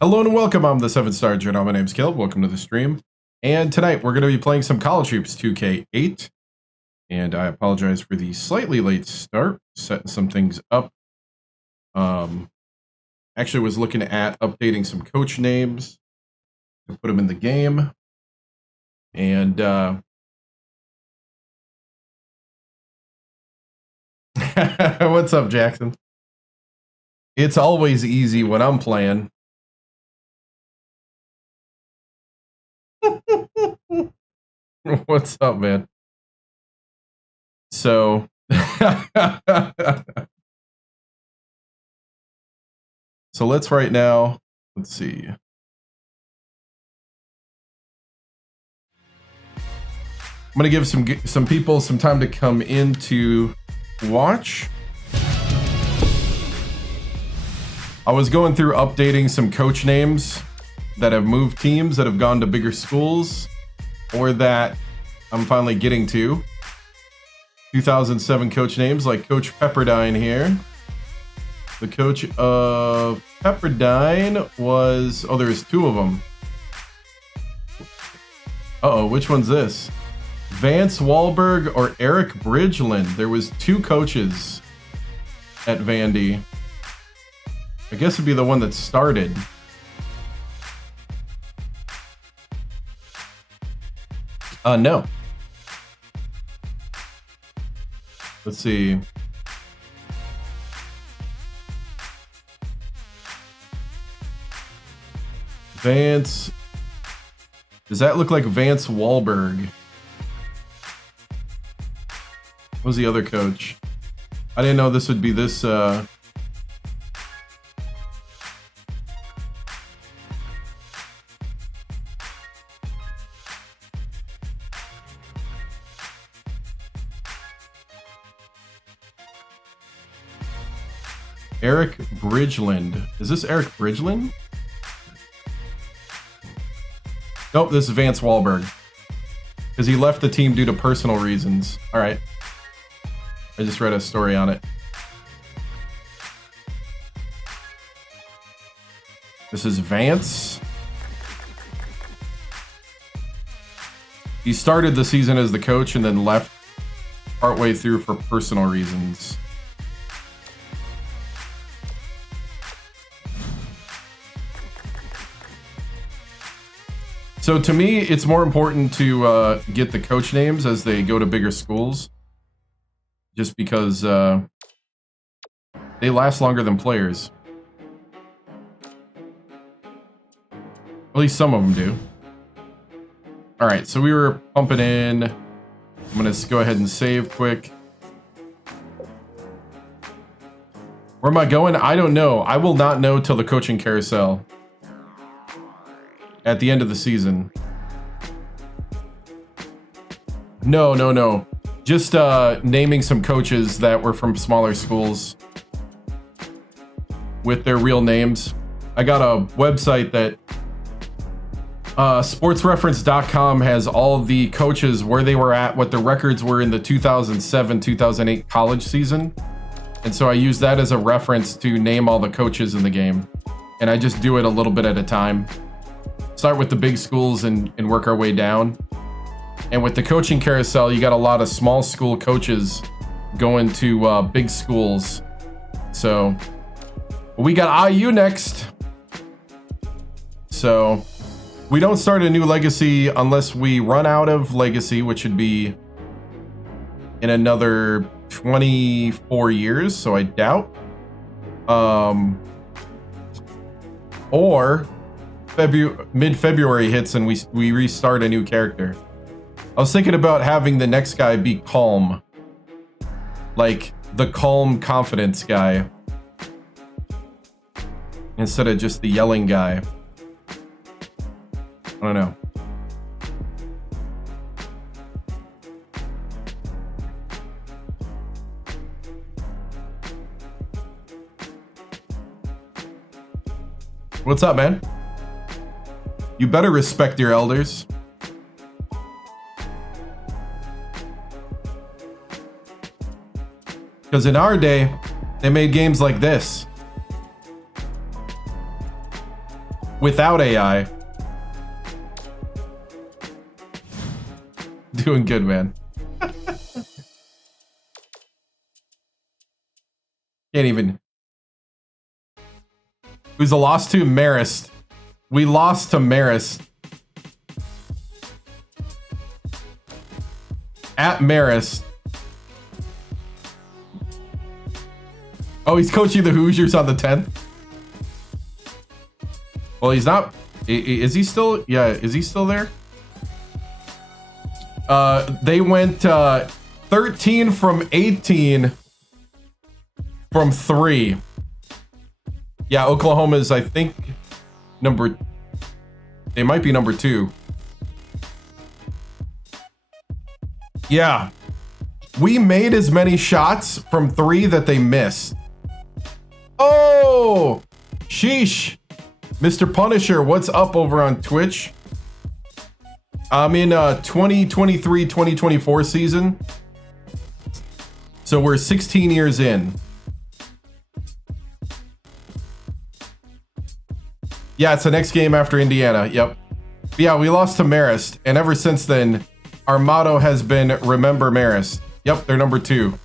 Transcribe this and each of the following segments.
Hello and welcome, I'm the 7-Star Journal. My name's Caleb, welcome to the stream. And tonight we're going to be playing some College Hoops 2K8. And I apologize for the slightly late start, setting some things up. Actually was looking at updating some coach names to put them in the game. And what's up, Jackson? It's always easy when I'm playing. What's up, man? So so let's right now, let's see. I'm gonna give some people some time to come in to watch. I was going through updating some coach names that have moved teams, that have gone to bigger schools, or that I'm finally getting to. 2007 coach names like Coach Pepperdine here. The coach of Pepperdine was, oh, there's two of them. Uh-oh, which one's this? Vance Wahlberg or Eric Bridgeland? There was two coaches at Vandy. I guess it'd be the one that started. No. Let's see. Vance. Does that look like Vance Wahlberg? What was the other coach? I didn't know this would be this, Eric Bridgeland. Is this Eric Bridgeland? Nope, this is Vance Wahlberg. Because he left the team due to personal reasons. Alright. I just read a story on it. This is Vance. He started the season as the coach and then left partway through for personal reasons. So to me, it's more important to get the coach names as they go to bigger schools, just because they last longer than players. At least some of them do. All right, so we were pumping in. I'm gonna go ahead and save quick. Where am I going? I don't know. I will not know till the coaching carousel. At the end of the season. No. Just naming some coaches that were from smaller schools with their real names. I got a website that sportsreference.com has all of the coaches, where they were at, what the records were in the 2007-2008 college season. And so I use that as a reference to name all the coaches in the game. And I just do it a little bit at a time. Start with the big schools and work our way down. And with the coaching carousel, you got a lot of small school coaches going to big schools. So we got IU next. So we don't start a new legacy unless we run out of legacy, which would be in another 24 years. So I doubt. Or mid-February hits and we restart a new character. I was thinking about having the next guy be calm. Like the calm confidence guy. Instead of just the yelling guy. I don't know. What's up, man? You better respect your elders. Because in our day, they made games like this. without AI. Doing good, man. Can't even. Who's a loss to? Marist. We lost to Marist. At Marist. Oh, he's coaching the Hoosiers on the 10th. Well, he's not. Is he still? Yeah, is he still there? They went 13 from 18 from 3. Yeah, Oklahoma is, I think, they might be number 2. Yeah. We made as many shots from 3 that they missed. Oh! Sheesh. Mr. Punisher, what's up over on Twitch? I'm in 2023-2024 season. So we're 16 years in. Yeah, it's the next game after Indiana. Yep. But yeah, we lost to Marist, and ever since then, our motto has been remember Marist. Yep, they're number 2.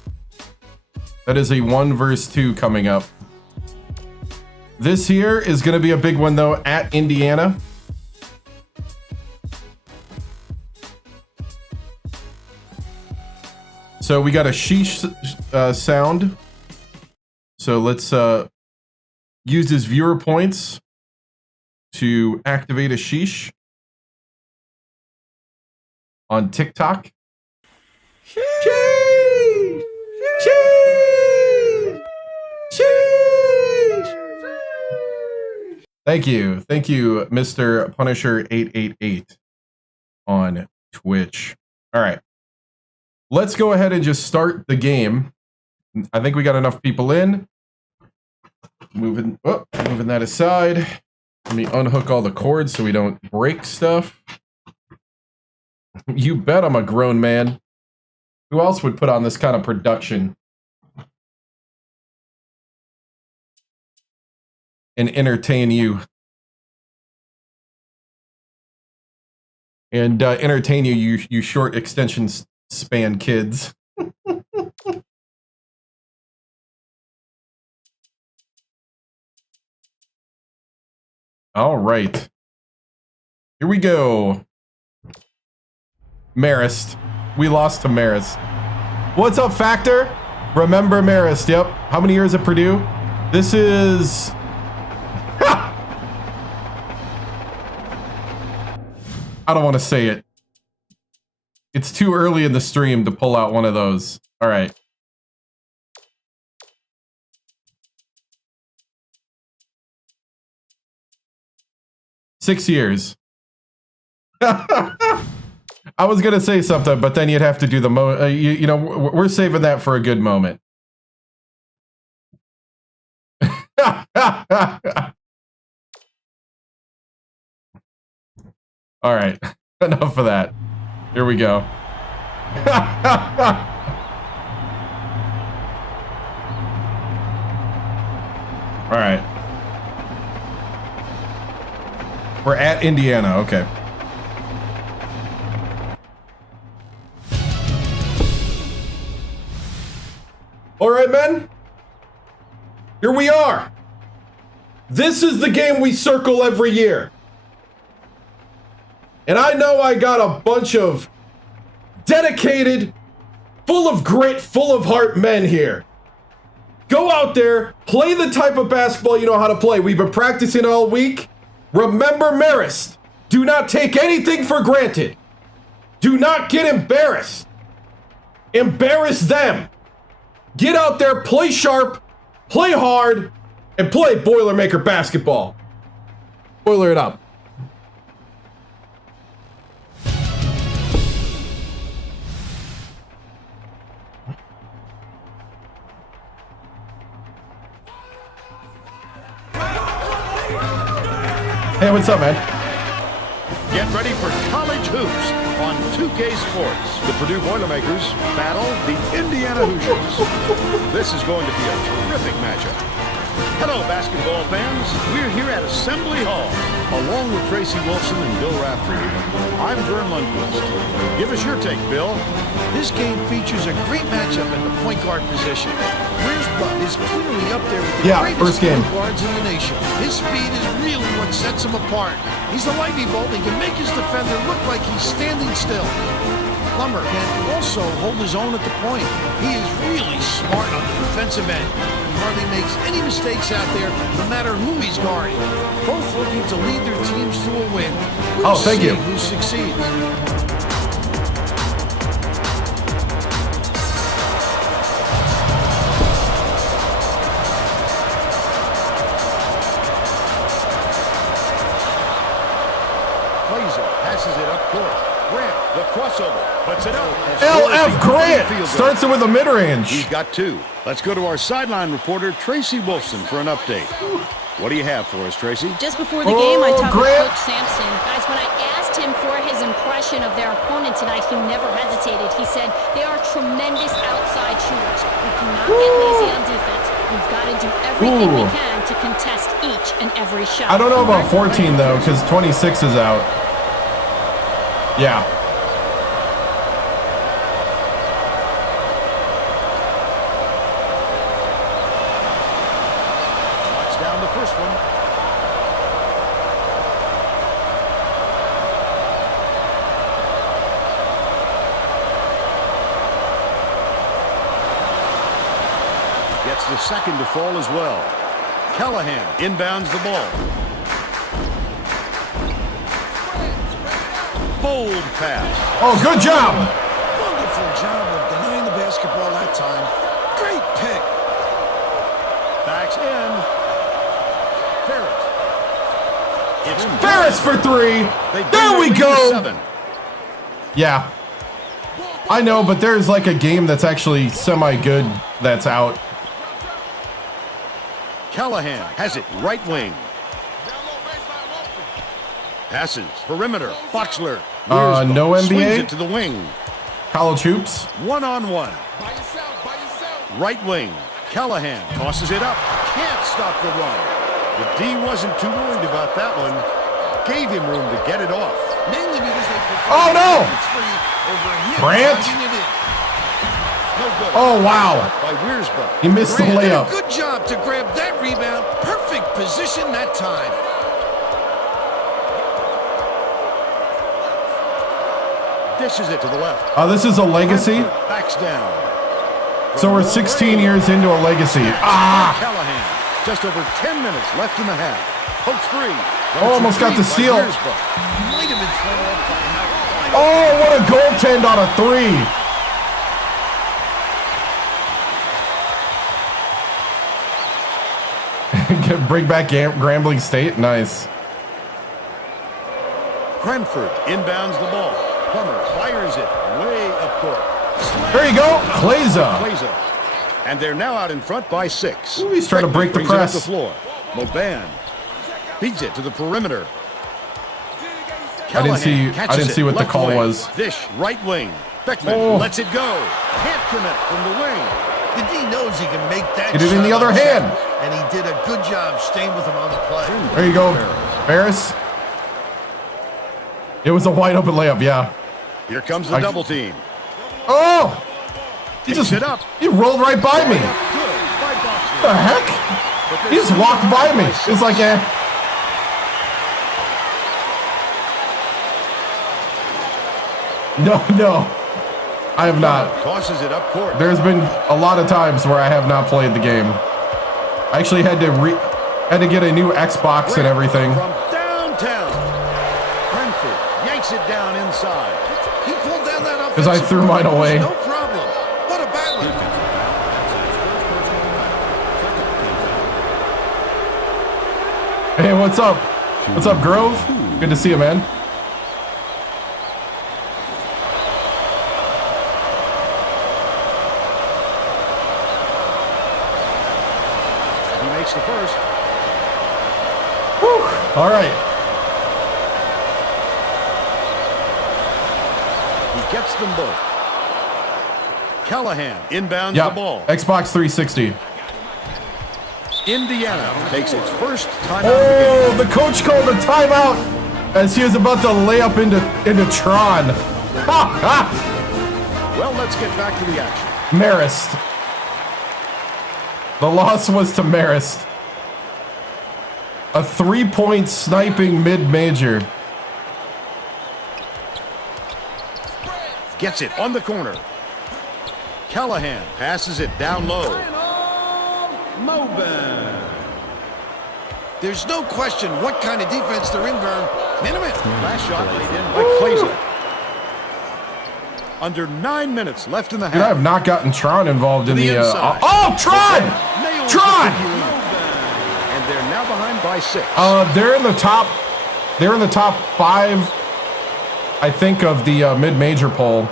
That is a 1 versus 2 coming up. This here is going to be a big one though at Indiana. So we got a sheesh sound. So let's use his viewer points to activate a sheesh on TikTok. Sheesh! Sheesh! Sheesh! Thank you, Mr. Punisher 888 on Twitch. All right, let's go ahead and just start the game. I think we got enough people in. Moving that aside. Let me unhook all the cords so we don't break stuff. You bet I'm a grown man. Who else would put on this kind of production and entertain you? And entertain you short extension span kids. All right. Here we go. Marist. We lost to Marist. What's up, Factor? Remember Marist. Yep. How many years at Purdue? This is... I don't want to say it. It's too early in the stream to pull out one of those. All right. Six years. I was gonna say something, but then you'd have to do the you know, we're saving that for a good moment. All right, enough of that. Here we go. All right. We're at Indiana, okay. All right, men. Here we are. This is the game we circle every year. And I know I got a bunch of dedicated, full of grit, full of heart men here. Go out there, play the type of basketball you know how to play. We've been practicing all week. Remember Marist. Do not take anything for granted. Do not get embarrassed. Embarrass them. Get out there, play sharp, play hard, and play Boilermaker basketball. Boiler it up. Hey, what's up, man? Get ready for college hoops on 2K Sports. The Purdue Boilermakers battle the Indiana Hoosiers. This is going to be a terrific matchup. Hello, basketball fans. We're here at Assembly Hall, along with Tracy Wolfson and Bill Raftery. I'm Vern Lundquist. Give us your take, Bill. This game features a great matchup at the point guard position. Wiersbe is clearly up there with the greatest point guards in the nation. His speed is really what sets him apart. He's a lightning bolt. He can make his defender look like he's standing still. Plummer can also hold his own at the point. He is really smart on the defensive end. He hardly makes any mistakes out there, no matter who he's guarding. Both looking to lead their teams to a win. We'll see who succeeds. Passes it up court. Grant, the crossover, puts it up. LF Grant starts it with a mid-range. He's got two. Let's go to our sideline reporter, Tracy Wolfson, for an update. What do you have for us, Tracy? Just before the game, I talked with Coach Sampson. Guys, when I asked him for his impression of their opponent tonight, he never hesitated. He said they are tremendous outside shooters. We cannot get lazy on defense. We've got to do everything we can to contest each and every shot. I don't know about 14, though, because 26 is out. Yeah. Knocks down the first one. Gets the second to fall as well. Callahan inbounds the ball. Bold pass. Oh, good job. Wonderful job of denying the basketball that time. Great pick. Backs in. Ferris. It's Ferris for three. There we go. Yeah. I know, but there's like a game that's actually semi-good that's out. Callahan has it right wing. Passes perimeter. Boxler. No NBA. Swings it to the wing. College hoops. One-on-one. Right wing. Callahan tosses it up. Can't stop the run. The D wasn't too worried about that one. Gave him room to get it off. Mainly because they oh no! Grant. No good. Oh wow! By Wiersbe. He missed the layup. Good job to grab that rebound. Perfect position that time. Dishes it to the left. Oh, this is a legacy? Backs down. So we're 16 years into a legacy. Ah! Callahan. Just over 10 minutes left in the half. Post three. Oh, almost got the steal. Might have been thrown off by how. Oh, what a goaltend on a three. Bring back Grambling State. Nice. Cranford inbounds the ball. Plummer fires it way up court. There you go. Kleza. And they're now out in front by 6. Ooh, he's trying to break the press. The floor. Moban feeds it to the perimeter. I didn't see what the call was. Dish right wing. Beckman lets it go. Can't connect from the wing. The D knows he can make that. He did it in the other hand. And he did a good job staying with him on the play. There you go, Ferris. It was a wide open layup, yeah. Here comes the double team. Oh! He just it up. He rolled right by me. What the heck? He just walked by me. It's like, No. I have not. Tosses it up court. There's been a lot of times where I have not played the game. I actually had to get a new Xbox and everything. From downtown. Cranford yanks it down inside. He pulled down that because I threw mine away. No problem. What a battle. Hey, what's up? What's up, Grove? Good to see you, man. He makes the first. Whew. All right. He gets them both. Callahan inbounds the ball. Xbox 360. Indiana takes its first timeout. Oh, the coach called a timeout as he was about to lay up into Tron. Well, let's get back to the action. Marist. The loss was to Marist. A 3-point sniping mid-major. Gets it on the corner. Callahan passes it down low. There's no question what kind of defense they're in, Vern. Last shot laid in by Clazer. Under 9 minutes left in the half. Dude, I have not gotten Tron involved in the oh, Tron! Tron! And they're now behind by 6. They're in the top 5, I think, of the mid-major poll.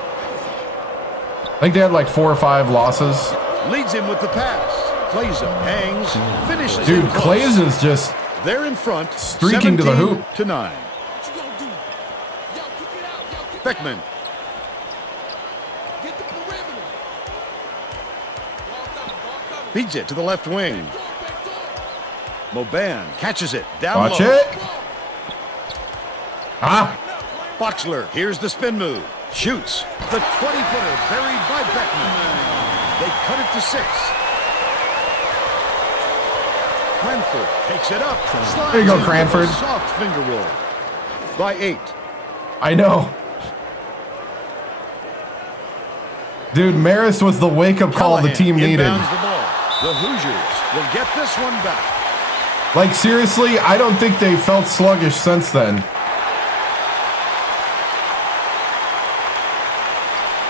I think they had like 4 or 5 losses. Leads him with the pass. Clazer hangs, finishes. Dude, Clazer's just they're in front, streaking to the hoop. 17-9. Beckman. Feeds it to the left wing. Moban catches it down low. Watch it. Ah. Boxler, here's the spin move. Shoots. The 20-footer buried by Beckman. They cut it to 6. Cranford takes it up. There you go, Cranford. Soft finger roll. By 8. I know. Dude, Marist was the wake-up call the team needed. The Hoosiers will get this one back. Like, seriously, I don't think they felt sluggish since then.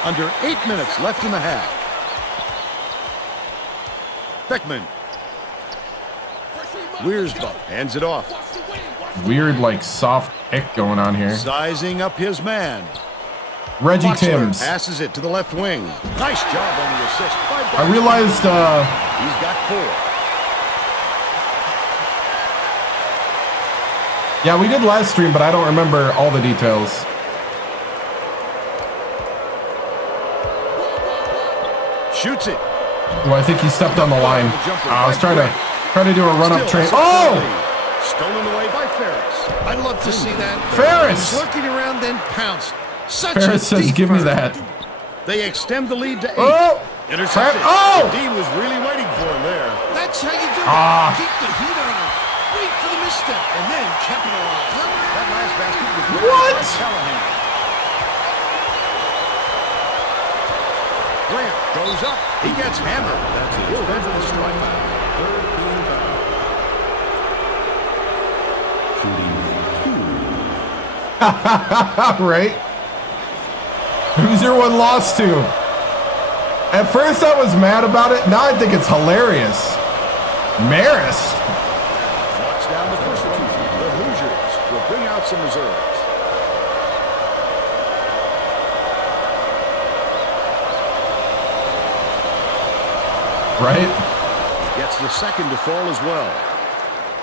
Under 8 minutes left in the half. Beckman. Wiersbe hands it off. Weird, like, soft pick going on here. Sizing up his man. Reggie Boxler TImms. passes it to the left wing. Nice job on the assist. I realized he's got 4. Yeah, we did live stream, but I don't remember all the details. Shoots it. Well, I think he stepped on the line. I was trying to do a run-up train. Oh! Stolen away by Ferris. I'd love to see that. Ferris! Lurking around, then pounce. Such Ferris says, give me that. They extend the lead to 8. Oh! Intercepted. Oh! The D was really waiting for him there. That's how you do it. Keep the heat on him. Wait for the misstep and then capitalize. That last basket was what? Callahan. Grant goes up. He gets hammered. That's it. He'll head to the strike. Right? Who's your one lost to? At first I was mad about it. Now I think it's hilarious. Marist. Knocks down the first one. The Hoosiers will bring out some reserves. Right? Gets the second to fall as well.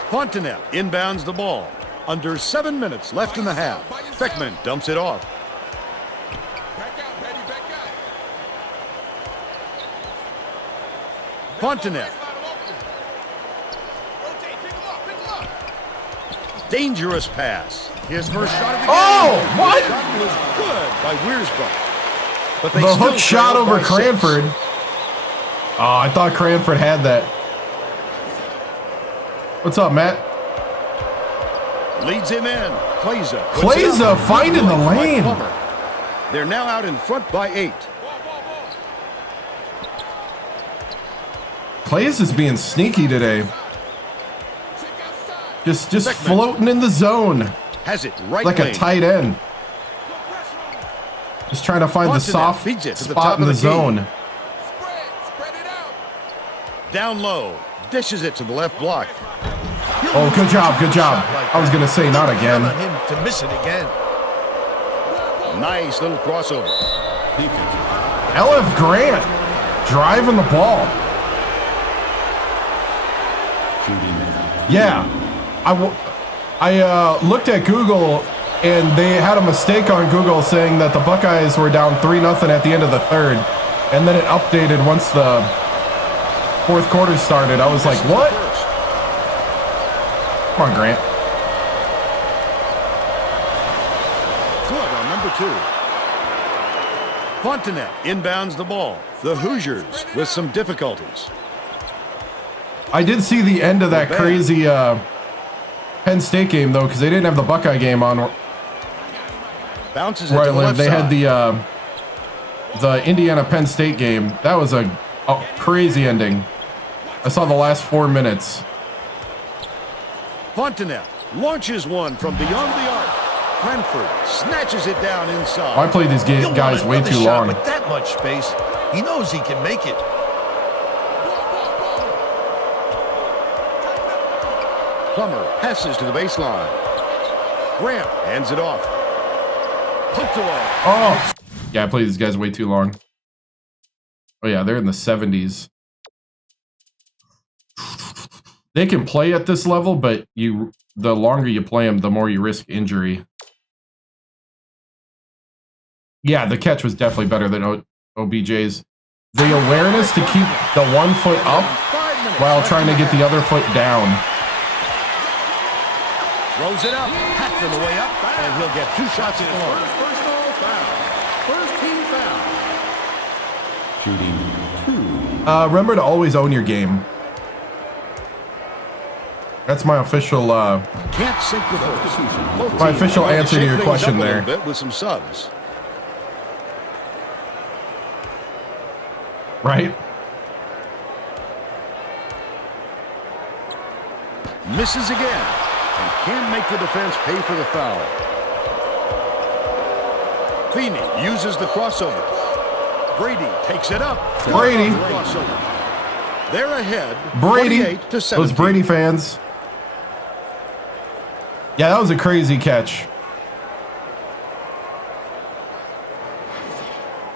Fontenette inbounds the ball. Under 7 minutes left in the half. Beckman dumps it off. Fontenette. Dangerous pass. His first shot of the game. Oh, what? The shot was good by Wiersbe. But they The still hook shot trail over by 6. Cranford. Oh, I thought Cranford had that. What's up, Matt? Leads him in. Clazer. Clazer finding the lane. They're now out in front by 8. Claze is being sneaky today. Just Beckman. floating in the zone. Has it right Like wing. a tight end. Just trying to find the soft spot in the zone. Down low. Dishes it to the left block. Oh, good job, good job. I was going to say not again. On him to miss it again. Nice little crossover. LF Grant driving the ball. Yeah. I looked at Google and they had a mistake on Google saying that the Buckeyes were down 3-0 at the end of the third. And then it updated once the fourth quarter started. I was like, what? Come on, Grant. Good on number 2. Fontenette inbounds the ball. The Hoosiers with some difficulties. I did see the end of that crazy Penn State game, though, because they didn't have the Buckeye game on. Bounces Where I it to the live, left they side. had the Indiana Penn State game. That was a crazy ending. I saw the last 4 minutes. Fontenette launches one from beyond the arc. Cranford snatches it down inside. I played these guys way too long. With that much space, he knows he can make it. Plummer passes to the baseline. Grant hands it off. Poked away. Oh, yeah, I played these guys way too long. Oh yeah, they're in the 70s. They can play at this level, but the longer you play them, the more you risk injury. Yeah, the catch was definitely better than OBJ's. The awareness to keep the 1 foot up while trying to get the other foot down. Throws it up, packed on the way up, and he'll get 2 shots at the line. First team foul. Remember to always own your game. That's my official Can't sink the first. my official answer to your question A there. bit with some subs. Right? Misses again. And can't make the defense pay for the foul. Feeney uses the crossover. Brady takes it up. Brady. Crossover. They're ahead. Brady. 28 to 17. Those Brady fans. Yeah, that was a crazy catch.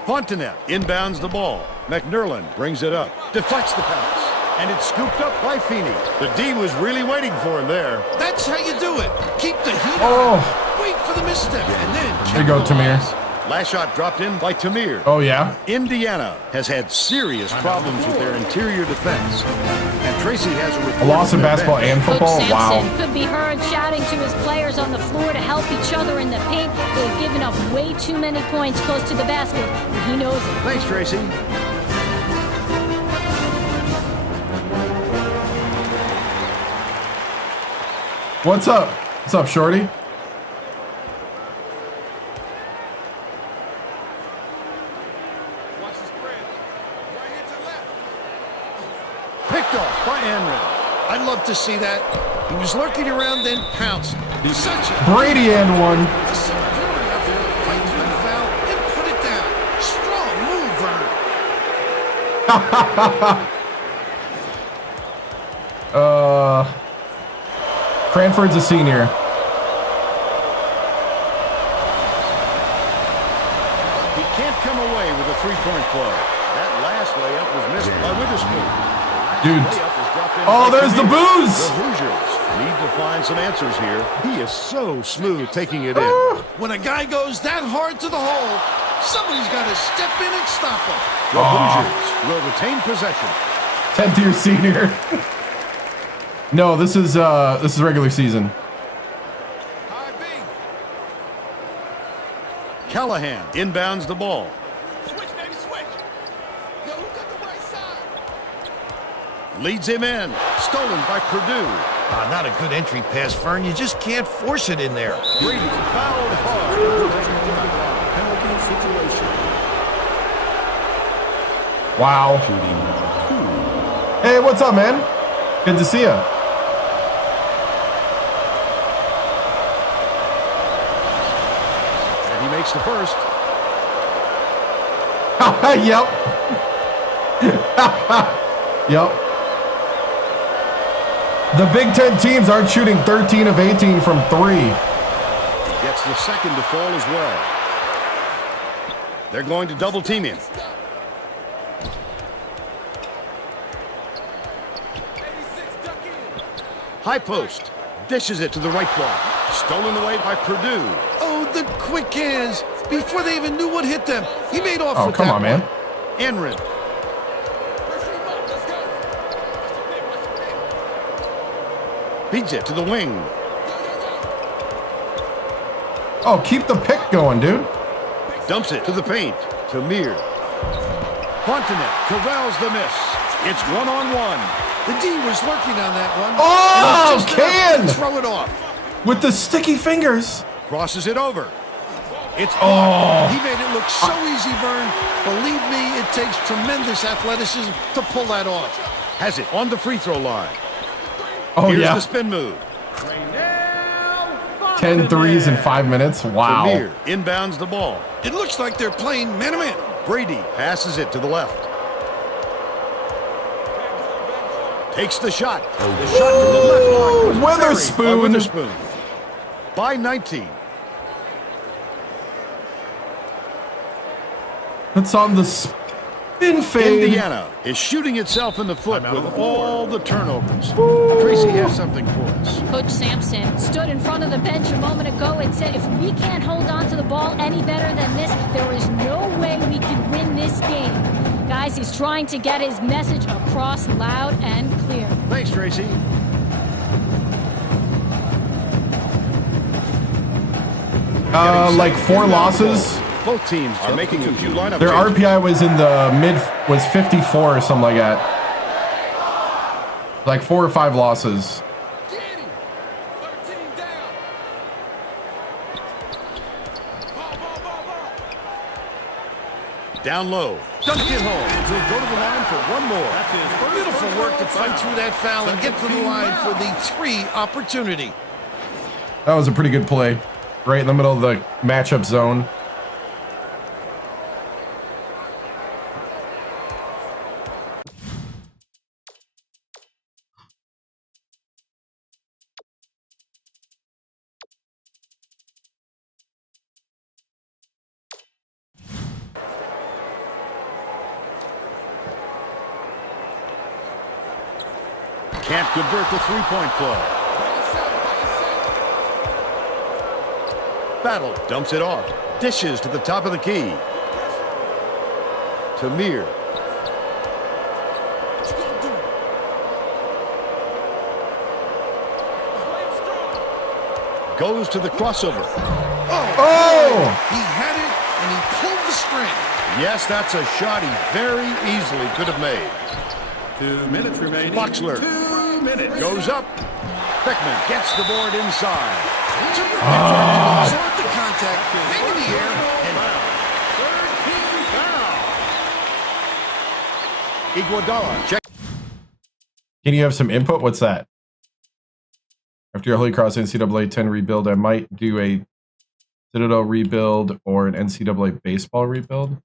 Fontenette inbounds the ball. McNerlin brings it up. Deflects the pass. And it's scooped up by Feeney. The D was really waiting for him there. That's how you do it. Keep the heat Oh. on. Wait for the misstep, and then There you go, Tamir. Last shot dropped in by Tamir. Oh, yeah? Indiana has had serious problems with their interior defense. And Tracy has a A report loss in from their basketball bench. and Coach football? Sampson Wow. could be heard shouting to his players on the floor to help each other in the paint. They've given up way too many points close to the basket, and he knows it. Thanks, Tracy. What's up? What's up, Shorty? Picked off by Enron. I'd love to see that. He was lurking around, then pounced. He's such a Brady and one. superior effort to fight through the foul and put it down. Strong move, Vernon. Cranford's a senior. He can't come away with a three-point play. That last layup was missed by Witherspoon. Dude. Layup was dropped in Oh, by there's the Tamir. booze. The Hoosiers need to find some answers here. He is so smooth taking it in. When a guy goes that hard to the hole, somebody's got to step in and stop him. The Hoosiers will retain possession. 10th-year senior. No, this is regular season. Callahan inbounds the ball. Leads him in. Stolen by Purdue. Not a good entry pass, Fern. You just can't force it in there. Brady fouled hard. Penalty situation. Wow. Hey, what's up, man? Good to see ya. And he makes the first. Yep. Yep. The Big Ten teams aren't shooting 13 of 18 from 3. Gets the second to fall as well. They're going to double team him. High post. Dishes it to the right block. Stolen away by Purdue. Oh, the quick hands. Before they even knew what hit them. He made off Oh, with come that on, man. one. Enron. Feeds it to the wing. Oh, keep the pick going, dude. Dumps it to the paint. Tamir. Fontenette corrals the miss. It's one-on-one. The D was lurking on that one. Oh, Can! Throw it off. With the sticky fingers. Crosses it over. It's He made it look so easy, Vern. Believe me, it takes tremendous athleticism to pull that off. Has it on the free throw line. Oh, Here's yeah. the spin move. 10 threes in 5 minutes. Wow. Tamir inbounds the ball. It looks like they're playing man-to-man. Brady passes it to the left. Takes the shot. The shot from the left block was Witherspoon. buried by Witherspoon. By 19. It's on the spin fade. Indiana is shooting itself in the foot with all the turnovers. Tracy has something for us. Coach Sampson stood in front of the bench a moment ago and said, if we can't hold on to the ball any better than this, there is no way we can win this game. Guys, he's trying to get his message across loud and clear. Thanks, Tracy. Like 4 losses. Both teams are making a few lineup Their changes. RPI was in the was 54 or something like that. Like 4 or 5 losses. Down low. Dunked it home. He'll go to the line for one more. Beautiful work to fight through that foul and get to the line for the 3 opportunity. That was a pretty good play. Right in the middle of the matchup zone. Can't convert the three-point play. Battle dumps it off. Dishes to the top of the key. Tamir. Goes to the crossover. Oh! He had it, and he pulled the string. Yes, that's a shot he very easily could have made. 2 minutes remaining. Boxler 2 minutes. goes up. Beckman gets the board inside. Absorbed the contact, hang in the air, and Iguodala check. Can you have some input? What's that? After your Holy Cross NCAA 10 rebuild, I might do a Citadel rebuild or an NCAA baseball rebuild.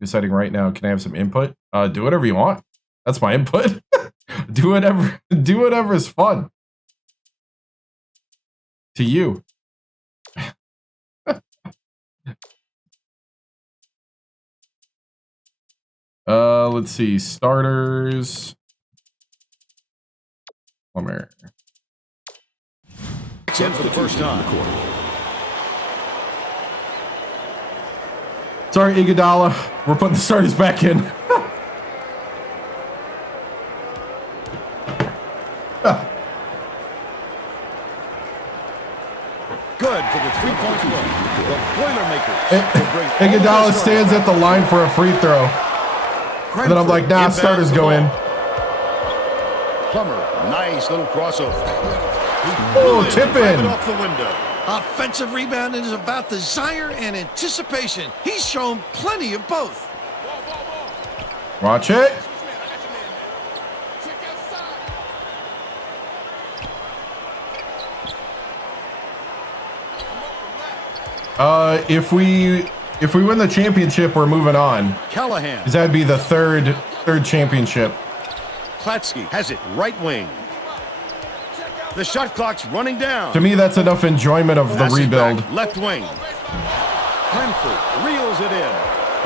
Deciding right now, can I have some input? Do whatever you want. That's my input. do whatever is fun. To you. Let's see. Starters. Plummer. In for the first time. Sorry, Iguodala. We're putting the starters back in. Good for the three-point play. The Boilermakers. Iguodala stands at the line for a free throw. And then I'm like, nah, starters go in. Plummer, nice little crossover. Oh, tip in. Off the window. offensive rebounding is about desire and anticipation. He's shown plenty of both. Watch it. If we win the championship, we're moving on. Callahan. Because that'd be the third championship. Klatsky has it right wing. The shot clock's running down. To me, that's enough enjoyment of the rebuild. Left wing. Cranford reels it in.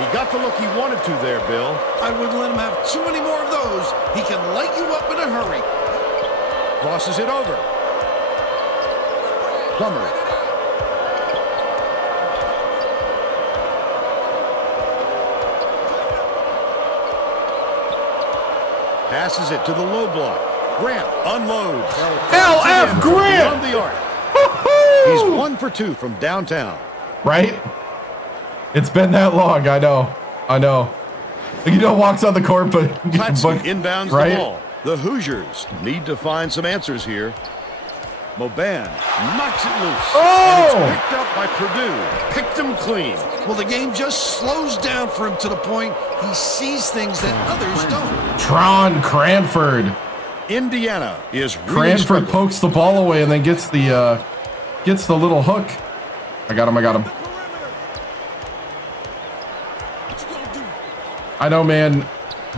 He got the look he wanted to there, Bill. I wouldn't let him have too many more of those. He can light you up in a hurry. Crosses it over. Plummer. Passes it to the low block. Grant unloads. LF Grant! On the arc. He's 1 for 2 from downtown. Right? It's been that long. I know. You know, walks on the court, but Inbounds right? the ball. The Hoosiers need to find some answers here. Moban knocks it loose. Oh! And it's picked up by Purdue. Picked him clean. Well, the game just slows down for him to the point he sees things that others don't. Tron Cranford. Indiana is really Cranford struggling. pokes the ball away and then gets the little hook. I got him. I know, man.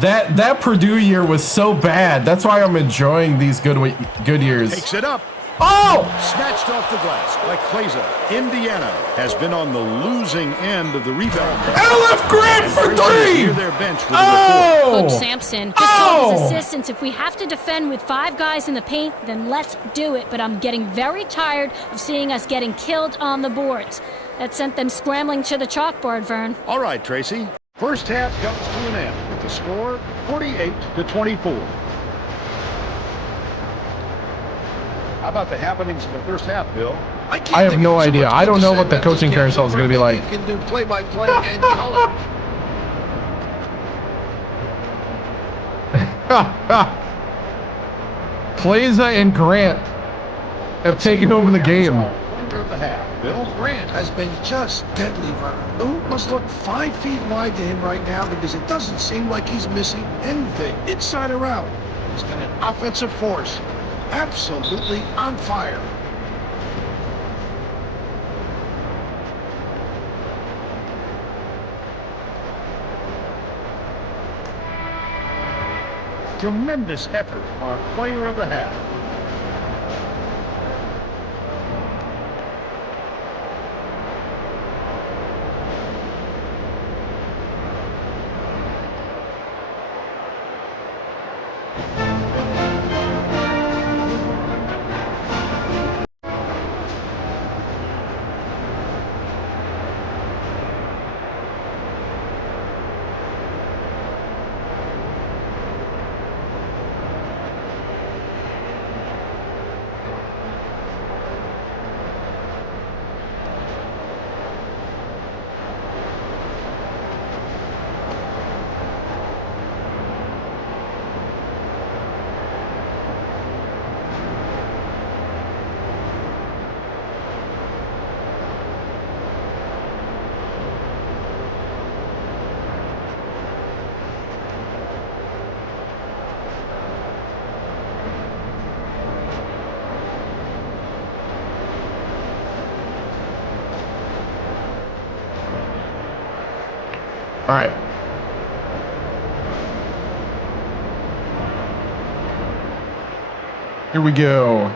That Purdue year was so bad. That's why I'm enjoying these good years. Takes it up. Oh! Snatched off the glass by Kleza. Indiana has been on the losing end of the rebound. LF Grant for 3! Near their bench with Oh! Coach Sampson just told his assistants, if we have to defend with 5 guys in the paint, then let's do it. But I'm getting very tired of seeing us getting killed on the boards. That sent them scrambling to the chalkboard, Vern. All right, Tracy. First half comes to an end with the score 48-24. How about the happenings in the first half, Bill? I have no idea. I don't know what the coaching carousel is going to be like. You can do play-by-play and color. Kleza and Grant have taken over the game. Under the half, Bill. Grant has been just deadly, Vern. The hoop must look 5 feet wide to him right now because it doesn't seem like he's missing anything, inside or out. He's got an offensive force. Absolutely on fire. Tremendous effort on player of the half. All right. Here we go.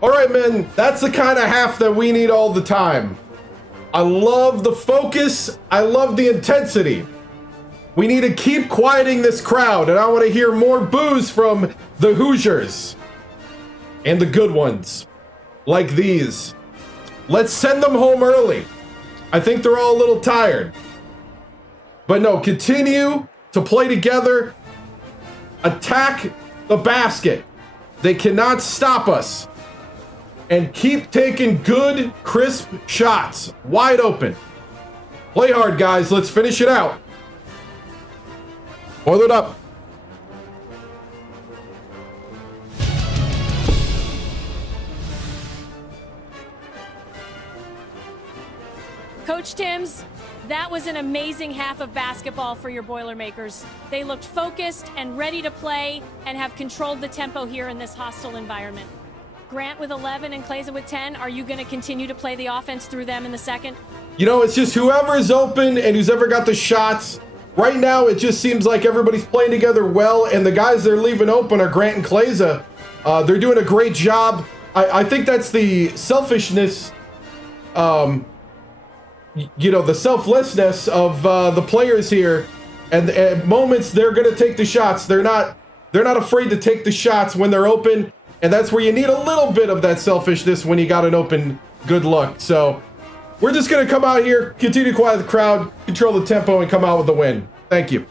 All right, man, that's the kind of half that we need all the time. I love the focus. I love the intensity. We need to keep quieting this crowd, and I want to hear more boos from the Hoosiers. And the good ones, like these. Let's send them home early. I think they're all a little tired. But no, continue to play together. Attack the basket. They cannot stop us. And keep taking good, crisp shots. Wide open. Play hard, guys. Let's finish it out. Boil it up. Coach TImms, that was an amazing half of basketball for your Boilermakers. They looked focused and ready to play and have controlled the tempo here in this hostile environment. Grant with 11 and Kleza with 10. Are you going to continue to play the offense through them in the second? You know, it's just whoever is open and who's ever got the shots. Right now, it just seems like everybody's playing together well, and the guys they're leaving open are Grant and Kleza. They're doing a great job. I think that's the selfishness, you know, the selflessness of the players here. And at moments, they're going to take the shots. They're not afraid to take the shots when they're open, and that's where you need a little bit of that selfishness when you got an open good look. So we're just going to come out here, continue to quiet the crowd, control the tempo, and come out with the win. Thank you.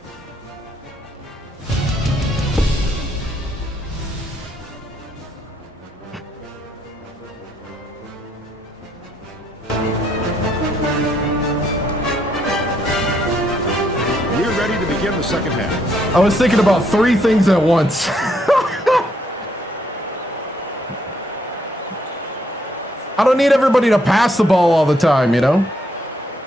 We're ready to begin the second half. I was thinking about 3 things at once. I don't need everybody to pass the ball all the time, you know?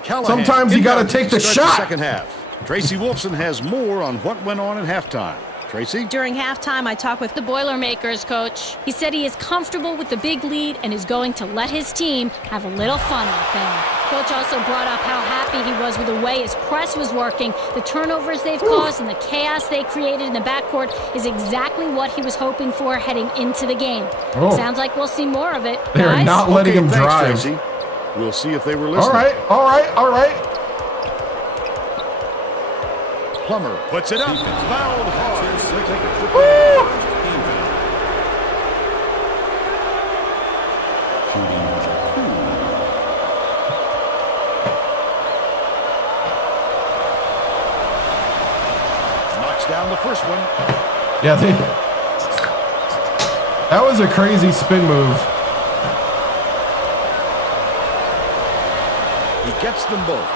Callahan Sometimes you got to take the shot. Second half. Tracy Wolfson has more on what went on in halftime. Tracy? During halftime, I talked with the Boilermakers coach. He said he is comfortable with the big lead and is going to let his team have a little fun out there. Coach also brought up how happy he was with the way his press was working. The turnovers they've caused and the chaos they created in the backcourt is exactly what he was hoping for heading into the game. Sounds like we'll see more of it. They are not letting him drive. Tracy. We'll see if they were listening. All right. Plummer puts it up. Fouled hard. Knocks down the first one. Yeah, that was a crazy spin move. He gets them both.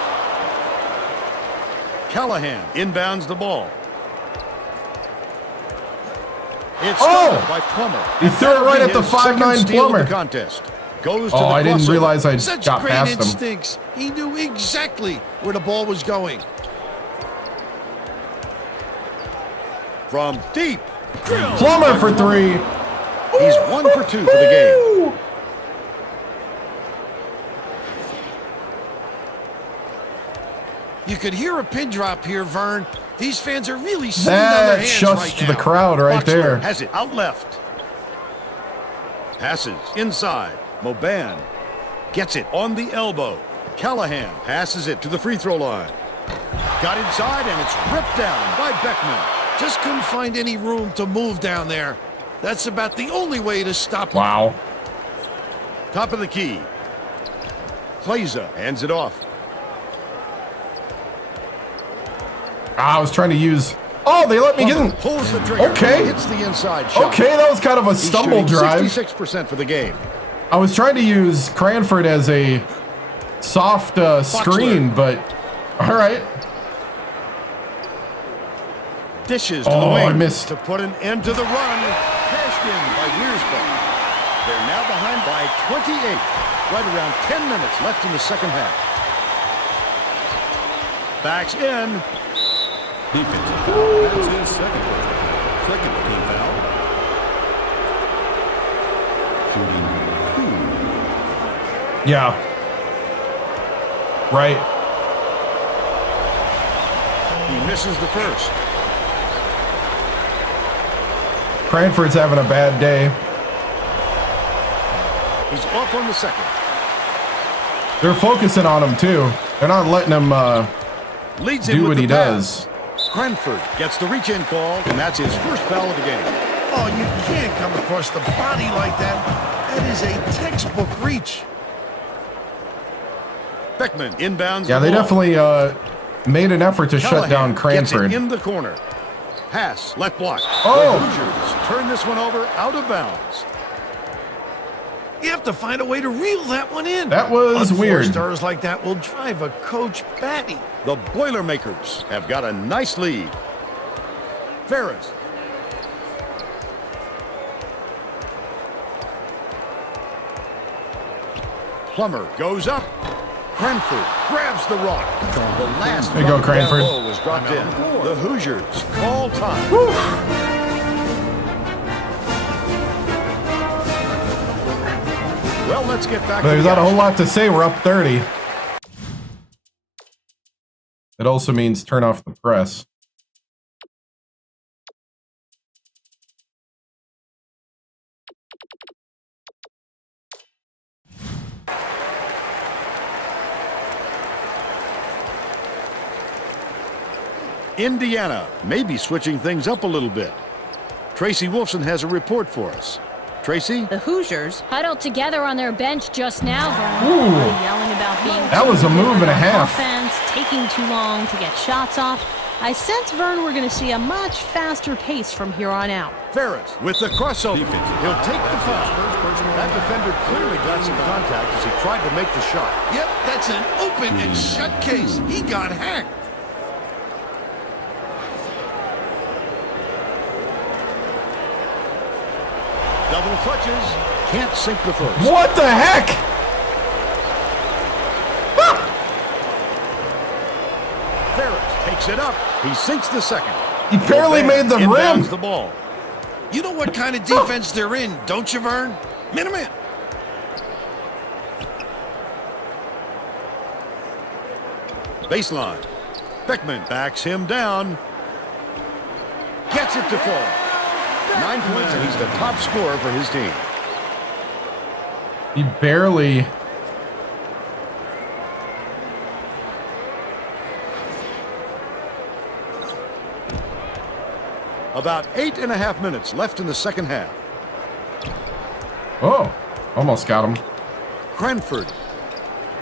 Callahan inbounds the ball. It's stolen by Plummer. He threw it right at the 5'9" Plummer. Contest. Goes to the I didn't realize I Such got great past him. instincts. He knew exactly where the ball was going. From deep. Plummer for 3. He's 1 for 2 for the game. You could hear a pin drop here, Vern. These fans are really sitting on their That hands shushed right now. the crowd right Boxler there. has it out left. Passes inside. Moban gets it on the elbow. Callahan passes it to the free throw line. Got inside, and it's ripped down by Beckman. Just couldn't find any room to move down there. That's about the only way to stop him. Wow. Top of the key. Kleza hands it off. I was trying to use... Oh, they let me get in. Pulls the trigger. Okay. Hits the inside shot. Okay, that was kind of a stumble drive. 66% for the game. I was trying to use Cranford as a soft screen, but all right. Dishes to the wing I missed. to put an end to the run. Cashed in by Wiersbe. They're now behind by 28. Right around 10 minutes left in the second half. Backs in. That's his second team foul. Yeah. Right. He misses the first. Cranford's having a bad day. He's off on the second. They're focusing on him too. They're not letting him Leads do in what with he the does. pass. Cranford gets the reach-in call, and that's his first foul of the game. Oh, you can't come across the body like that. That is a textbook reach. Beckman inbounds. Yeah, the they ball. definitely made an effort to shut down Callahan Cranford. gets it in the corner. Pass, left block. Oh. The Hoosiers turn this one over out of bounds. You have to find a way to reel that one in. That was weird. Unforced errors like that will drive a coach batty. The Boilermakers have got a nice lead. Ferris. Plummer goes up. Cranford grabs the rock. The last There you go, rock Cranford. down low was dropped in. The Hoosiers call time. Well, let's get back There's to not the a whole action. lot to say. We're up 30. It also means turn off the press. Indiana may be switching things up a little bit. Tracy Wolfson has a report for us. Tracy? The Hoosiers huddled together on their bench just now, Vern. Ooh. Yelling about being That was a move and a half. Offense, taking too long to get shots off. I sense, Vern, we're going to see a much faster pace from here on out. Ferris with the crossover. He'll take the foul. That defender clearly got some contact as he tried to make the shot. Yep, that's an open and shut case. He got hacked. Double clutches. Can't sink the first. What the heck? Ferris takes it up. He sinks the second. He barely made the rim. The ball. You know what kind of defense they're in, don't you, Vern? Minuteman. Baseline. Beckman backs him down. Gets it to fall. 9 points, and he's the top scorer for his team. He barely. About 8.5 minutes left in the second half. Oh, almost got him. Cranford.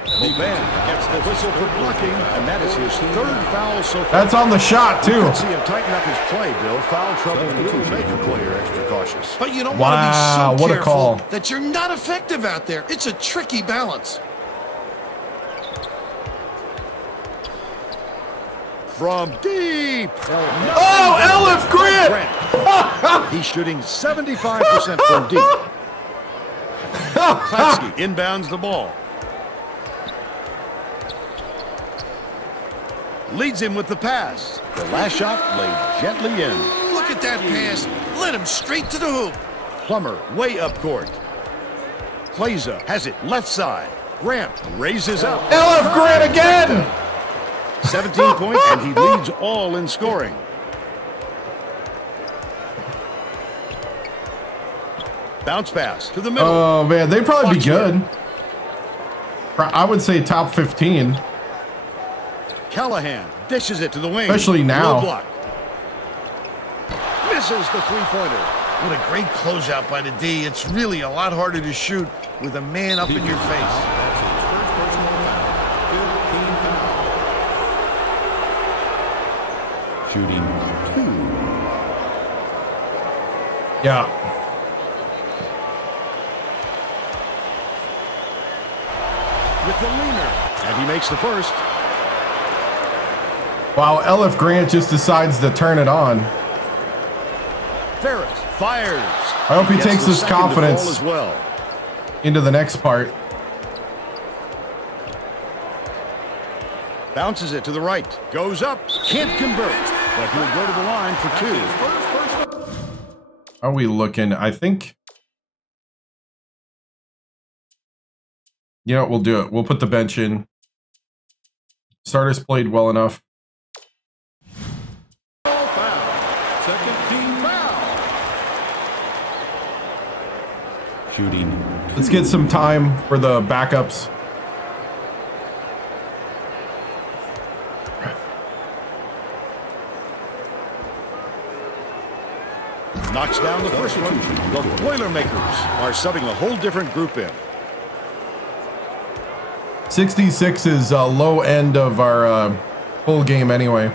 Boban gets the whistle for blocking, and that is his third foul so far. That's on the shot, too. Let's see him tighten up his play, Bill. Foul trouble will make a player extra cautious. But you don't Wow, want to be what so a careful call. that you're not effective out there. It's a tricky balance. From deep. Oh, Elif Grant! He's shooting 75% from deep. Klatsky inbounds the ball. Leads him with the pass. The last shot laid gently in. Look at that pass. Led him straight to the hoop. Plummer way up court. Kleza has it left side. Grant raises up. Elif Grant again! 17 points, and he leads all in scoring. Bounce pass to the middle. Oh, man, they'd probably be good. I would say top 15. Callahan dishes it to the wing. Especially now. Low block. Misses the three-pointer. What a great closeout by the D. It's really a lot harder to shoot with a man up in your face. That's his first personal foul. 15 foul. Shooting 2. Yeah. With the leaner. And he makes the first. Wow, Elif Grant just decides to turn it on. Ferris fires. I hope he Gets takes the this second to fall confidence as well. into the next part. Bounces it to the right. Goes up. Can't convert. But he'll go to the line for 2. How are we looking? I think. You know what? We'll do it. We'll put the bench in. Starters played well enough. Second team foul. Shooting. Let's get some time for the backups. Knocks down the first one. The Boilermakers are subbing a whole different group in. 66 is low end of our full game anyway.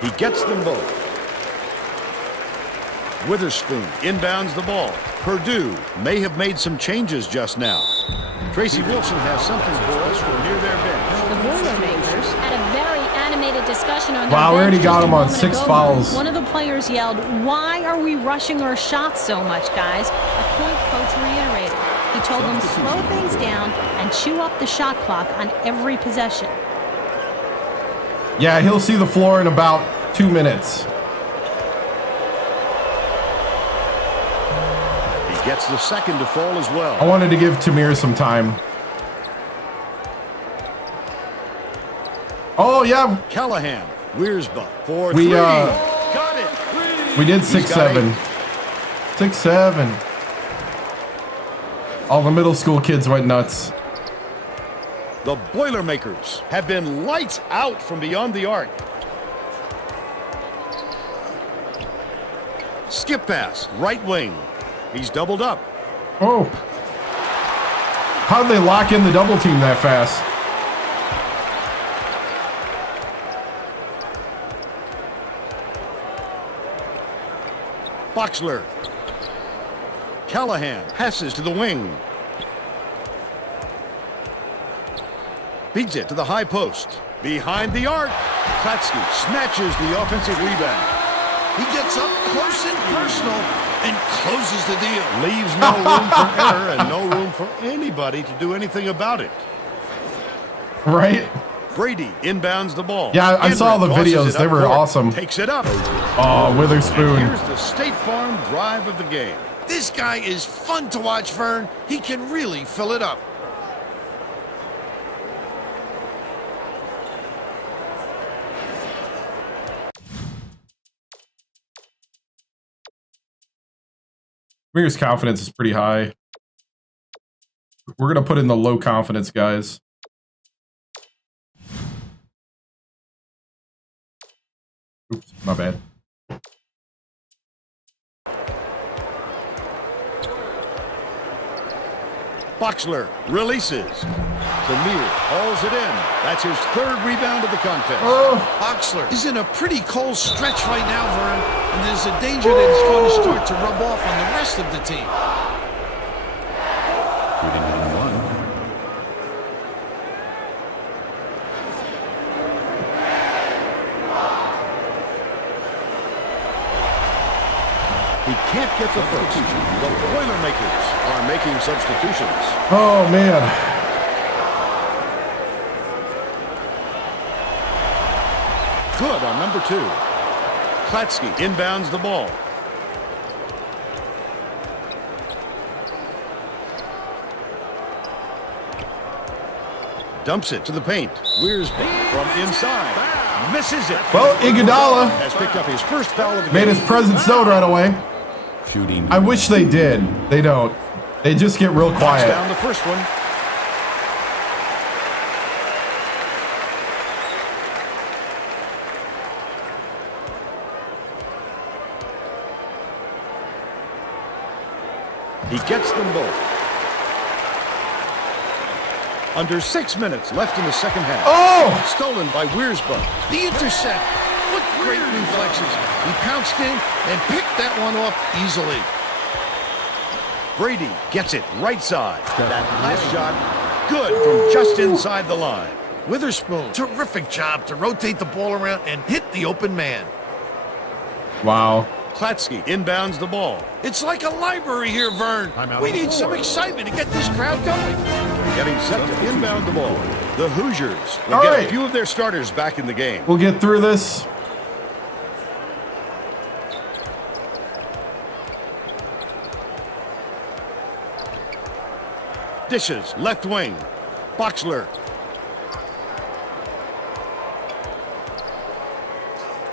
He gets them both. Witherspoon inbounds the ball. Purdue may have made some changes just now. Tracy Wolfson has something for us from near their bench. The Boilermakers had a very animated discussion on their Wow, we already bench got just him a on moment 6 ago. fouls. One of the players yelled, "Why are we rushing our shots so much, guys?" A point coach reiterated. He told them slow things down and chew up the shot clock on every possession. Yeah, he'll see the floor in about 2 minutes. He Gets the second to fall as well. I wanted to give Tamir some time. Oh, yeah. Callahan, Wiersbe for We, three. Got it. We did 6-7. 6-7. All the middle school kids went nuts. The Boilermakers have been lights out from beyond the arc. Skip pass, right wing. He's doubled up. Oh. How'd they lock in the double team that fast? Boxler. Callahan passes to the wing. Beats it to the high post. Behind the arc. Klatsky snatches the offensive rebound. He gets up close and personal and closes the deal. Leaves no room for error and no room for anybody to do anything about it. Right? Brady inbounds the ball. Yeah, I saw the videos. They were awesome. Takes it up. Oh, Witherspoon. Here's the State Farm drive of the game. This guy is fun to watch, Vern. He can really fill it up. Tamir's confidence is pretty high. We're going to put in the low confidence guys. Oops, my bad. Boxler releases. Tamir hauls it in. That's his third rebound of the contest. Boxler is in a pretty cold stretch right now, Vern, and there's a danger that it's going to start to rub off on the rest of the team. Shooting on one. He can't get the first. The Boilermakers are making substitutions. Oh, man. Good on number 2. Klatsky inbounds the ball. Dumps it to the paint. Wiersbe from inside. Misses it. Well, Iguodala has picked up his first foul of the made game. his presence known right away. Shooting. I wish they did. They don't. They just get real Knocks quiet. down the first one. He gets them both. Under 6 minutes left in the second half. Oh! Stolen by Wiersbe. The intercept. What great reflexes. He pounced in and picked that one off easily. Brady gets it right side. That last shot, good from just inside the line. Witherspoon, terrific job to rotate the ball around and hit the open man. Wow. Klatsky inbounds the ball. It's like a library here, Vern. We need some excitement to get this crowd going. Getting set to inbound the ball. The Hoosiers will All get right. a few of their starters back in the game. We'll get through this. Dishes, left wing. Boxler.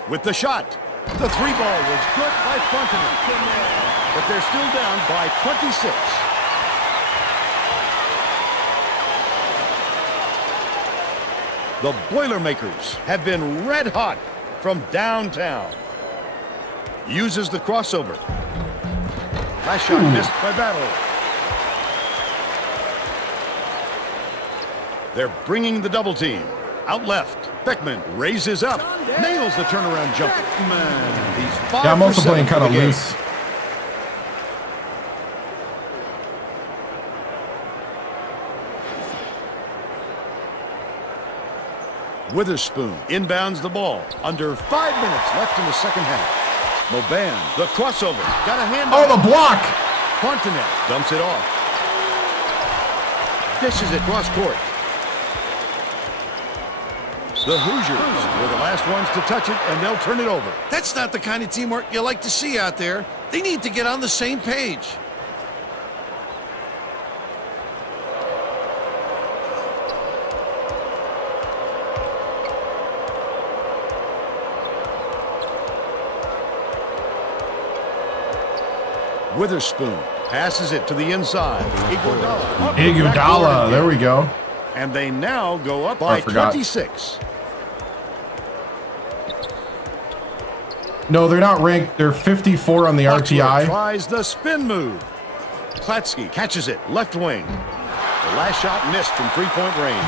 With the shot. The three ball was good by Fontenay. But they're still down by 26. The Boilermakers have been red hot from downtown. Uses the crossover. Last shot missed by Battle. They're bringing the double team. Out left. Beckman raises up. Nails the turnaround jumper. Man, he's 5 Yeah, I'm also for 7 playing for kind the of game. loose. Witherspoon inbounds the ball. Under 5 minutes left in the second half. Moban, the crossover. Got a hand on Oh, the block! Fontenay dumps it off. Dishes it cross court. The Hoosiers were the last ones to touch it, and they'll turn it over. That's not the kind of teamwork you like to see out there. They need to get on the same page. Witherspoon passes it to the inside. Iguodala, there we go. And they now go up by 26. No, they're not ranked. They're 54 on the RTI. Tries the spin move. Klatsky catches it, left wing. The last shot missed from three-point range.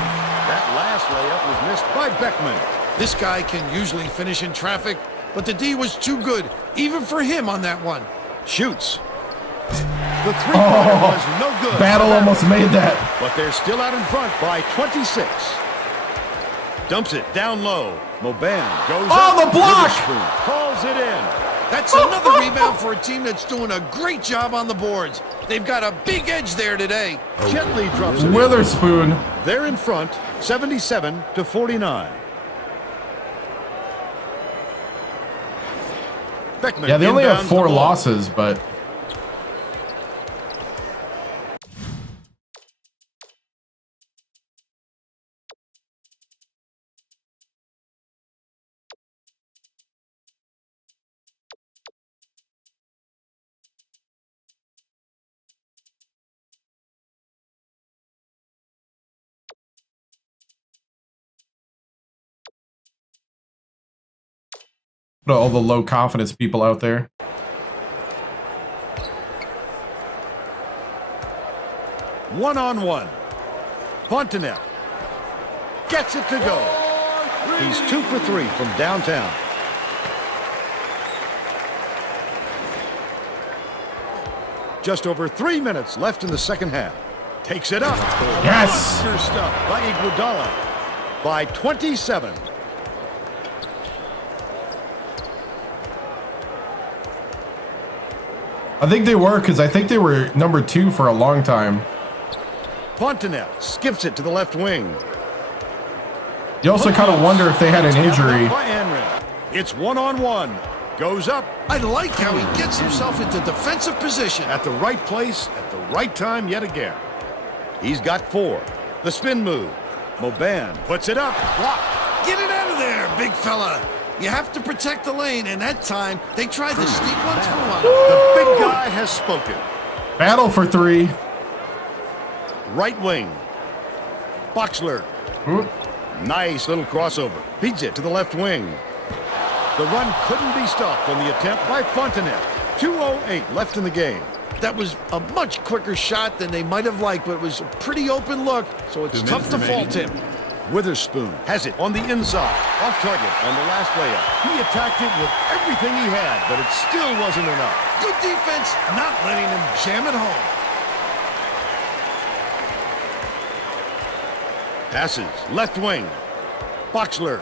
That last layup was missed by Beckman. This guy can usually finish in traffic, but the D was too good, even for him on that one. Shoots. The three-pointer was no good. Battle almost made that. But they're still out in front by 26. Dumps it down low. Moban goes up. The block! Witherspoon calls it in. That's another rebound for a team that's doing a great job on the boards. They've got a big edge there today. Gently drops it. Witherspoon. They're in front, 77-49. Beckman Yeah, they only have inbounds 4 the ball. losses, but all the low confidence people out there. One-on-one. Fontenette gets it to go. He's 2 for 3 from downtown. Just over 3 minutes left in the second half. Takes it up. Yes! Monster stuff by Iguodala by 27. I think they were, because I think they were number 2 for a long time. Fontenette skips it to the left wing. You also kind of wonder if they had an injury. It's one-on-one. Goes up. I like how he gets himself into defensive position. At the right place, at the right time yet again. He's got 4. The spin move. Moban puts it up. Block. Get it out of there, big fella. You have to protect the lane, and that time they tried to sneak one through on him. The big guy has spoken. Battle for 3. Right wing. Boxler. Nice little crossover. Feeds it to the left wing. The run couldn't be stopped on the attempt by Fontenette. 2:08 left in the game. That was a much quicker shot than they might have liked, but it was a pretty open look, so it's tough to fault him. Witherspoon has it on the inside. Off target on the last layup. He attacked it with everything he had, but it still wasn't enough. Good defense, not letting him jam it home. Passes. Left wing. Boxler.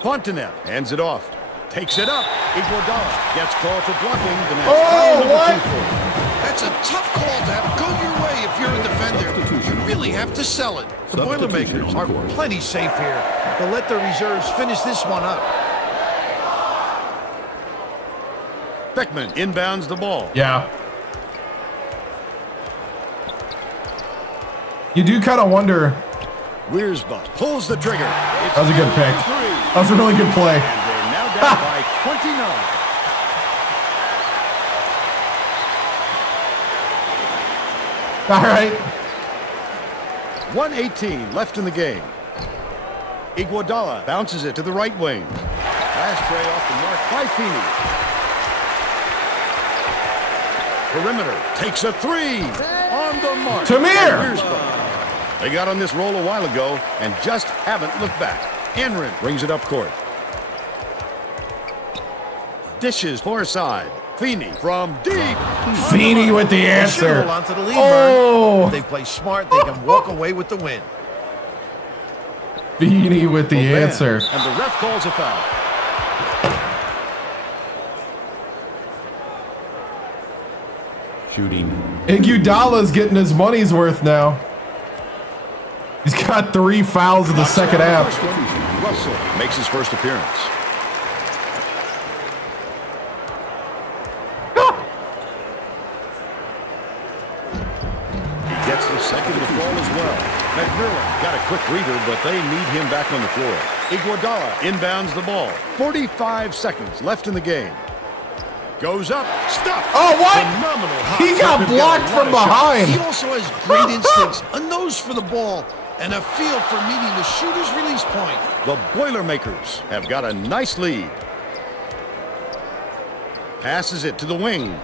Fontenette hands it off. Takes it up. Iguodala gets called for blocking. The match what? That's a tough call to have go your way if you're a defender. You really have to sell it. The Boilermakers are plenty safe here. They'll let their reserves finish this one up. Beckman inbounds the ball. Yeah. You do kind of wonder. Wiersbach pulls the trigger. That was a good pick. That was a really good play. And they're now down by 29. All right. 1:18 left in the game. Iguodala bounces it to the right wing. Last tray off the mark by Feeney. Perimeter takes a 3 on the mark. Tamir! They got on this roll a while ago and just haven't looked back. Enrin brings it up court. Dishes far side. Feeney from deep. Feeney with the answer. Hold on to the lead, Oh! If they play smart, they can walk away with the win. Feeney with the answer. And the ref calls a foul. Shooting. Iguodala's getting his money's worth now. He's got 3 fouls in the second half. Russell makes his first appearance. He gets the second to fall as well. McMillan got a quick breather, but they need him back on the floor. Iguodala inbounds the ball. 45 seconds left in the game. Goes up, stuffed. Oh, what? Phenomenal. He got blocked from behind. He also has great instincts, a nose for the ball, and a feel for meeting the shooter's release point. The Boilermakers have got a nice lead. Passes it to the wing.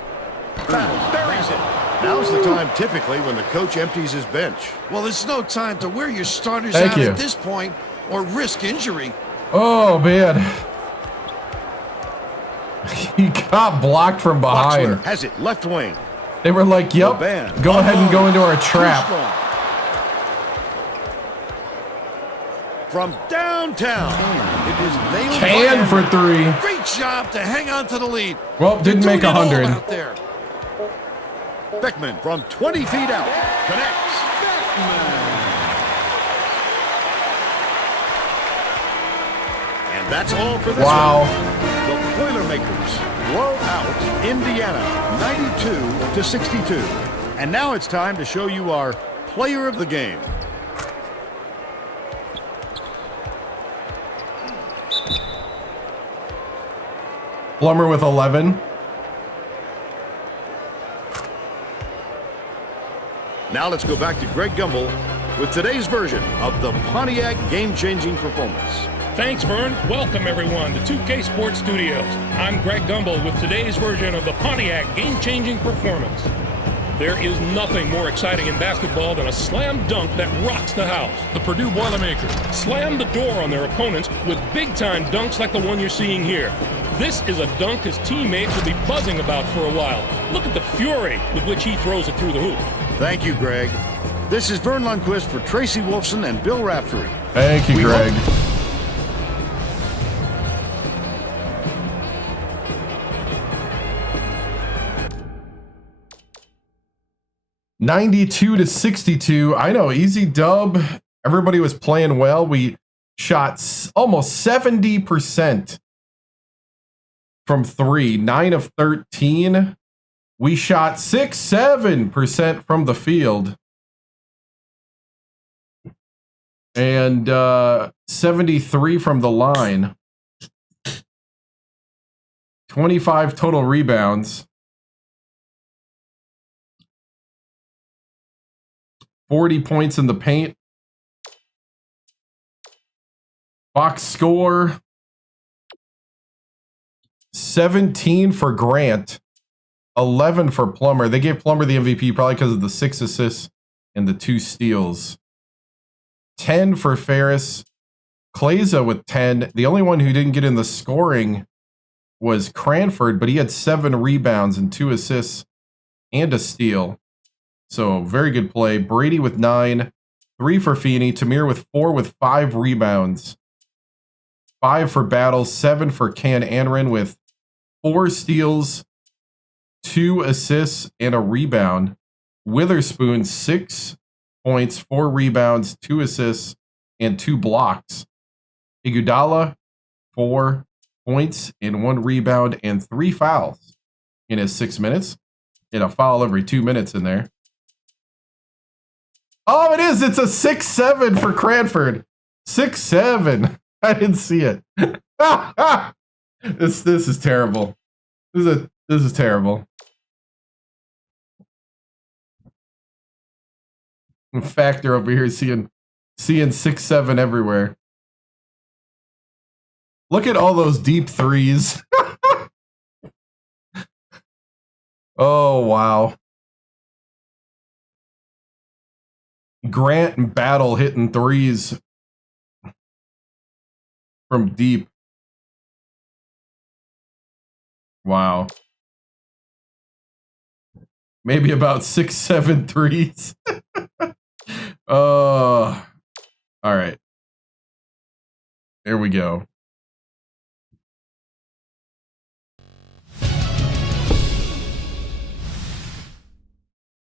Buries it. Now's the time typically when the coach empties his bench. Well, there's no time to wear your starters out at this point or risk injury. Oh, man. He got blocked from behind. Boxler has it left wing. They were like, yep, go ahead and go into our trap. From downtown, it was nailed. Can for three. Great job to hang on to the lead. Well, didn't make 100. Out there. Beckman from 20 feet out connects. And that's all for this one. The Boilermakers blow out Indiana 92-62. And now it's time to show you our player of the game. Plummer with 11. Now let's go back to Greg Gumbel with today's version of the Pontiac game-changing performance. Thanks, Vern. Welcome, everyone, to 2K Sports Studios. I'm Greg Gumbel with today's version of the Pontiac game-changing performance. There is nothing more exciting in basketball than a slam dunk that rocks the house. The Purdue Boilermakers slam the door on their opponents with big-time dunks like the one you're seeing here. This is a dunk his teammates will be buzzing about for a while. Look at the fury with which he throws it through the hoop. Thank you, Greg. This is Vern Lundquist for Tracy Wolfson and Bill Raftery. Thank you, Greg. 92-62. I know, easy dub. Everybody was playing well. We shot almost 70% from three, 9 of 13. We shot 7% from the field. And 73 from the line. 25 total rebounds. 40 points in the paint. Box score. 17 for Grant. 11 for Plummer. They gave Plummer the MVP probably because of the 6 assists and the 2 steals. 10 for Ferris. Kleza with 10. The only one who didn't get in the scoring was Cranford, but he had 7 rebounds and 2 assists and a steal. So very good play. Brady with 9. 3 for Feeney. Tamir with 4 with 5 rebounds. 5 for Battle. 7 for Can Anrin with 4 steals, 2 assists, and a rebound. Witherspoon, 6 points, 4 rebounds, 2 assists, and 2 blocks. Iguodala, 4 points and 1 rebound and 3 fouls in his 6 minutes. And a foul every 2 minutes in there. Oh, it is. It's a 6-7 for Cranford. 6-7. I didn't see it. This is terrible. This is terrible. Factor over here seeing 6-7 everywhere. Look at all those deep threes. Oh wow. Grant and Battle hitting threes from deep. Wow. Maybe about 6-7 threes. All right. There we go.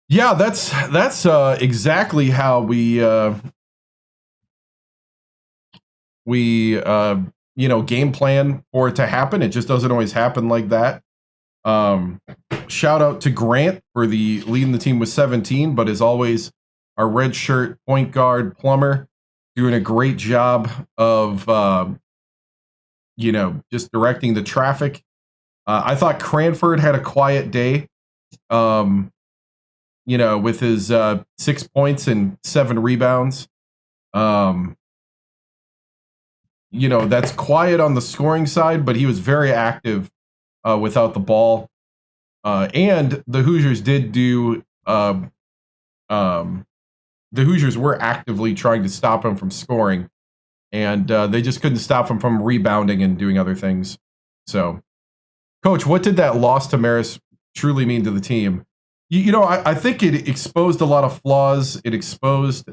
Yeah, that's exactly how we game plan for it to happen. It just doesn't always happen like that. Shout out to Grant for leading the team with 17, but as always, our red shirt point guard Plummer doing a great job of, just directing the traffic. I thought Cranford had a quiet day, with his 6 points and 7 rebounds. That's quiet on the scoring side, but he was very active without the ball. And the Hoosiers did do, the Hoosiers were actively trying to stop him from scoring, and they just couldn't stop him from rebounding and doing other things. So, Coach, what did that loss to Marist truly mean to the team? I think it exposed a lot of flaws. It exposed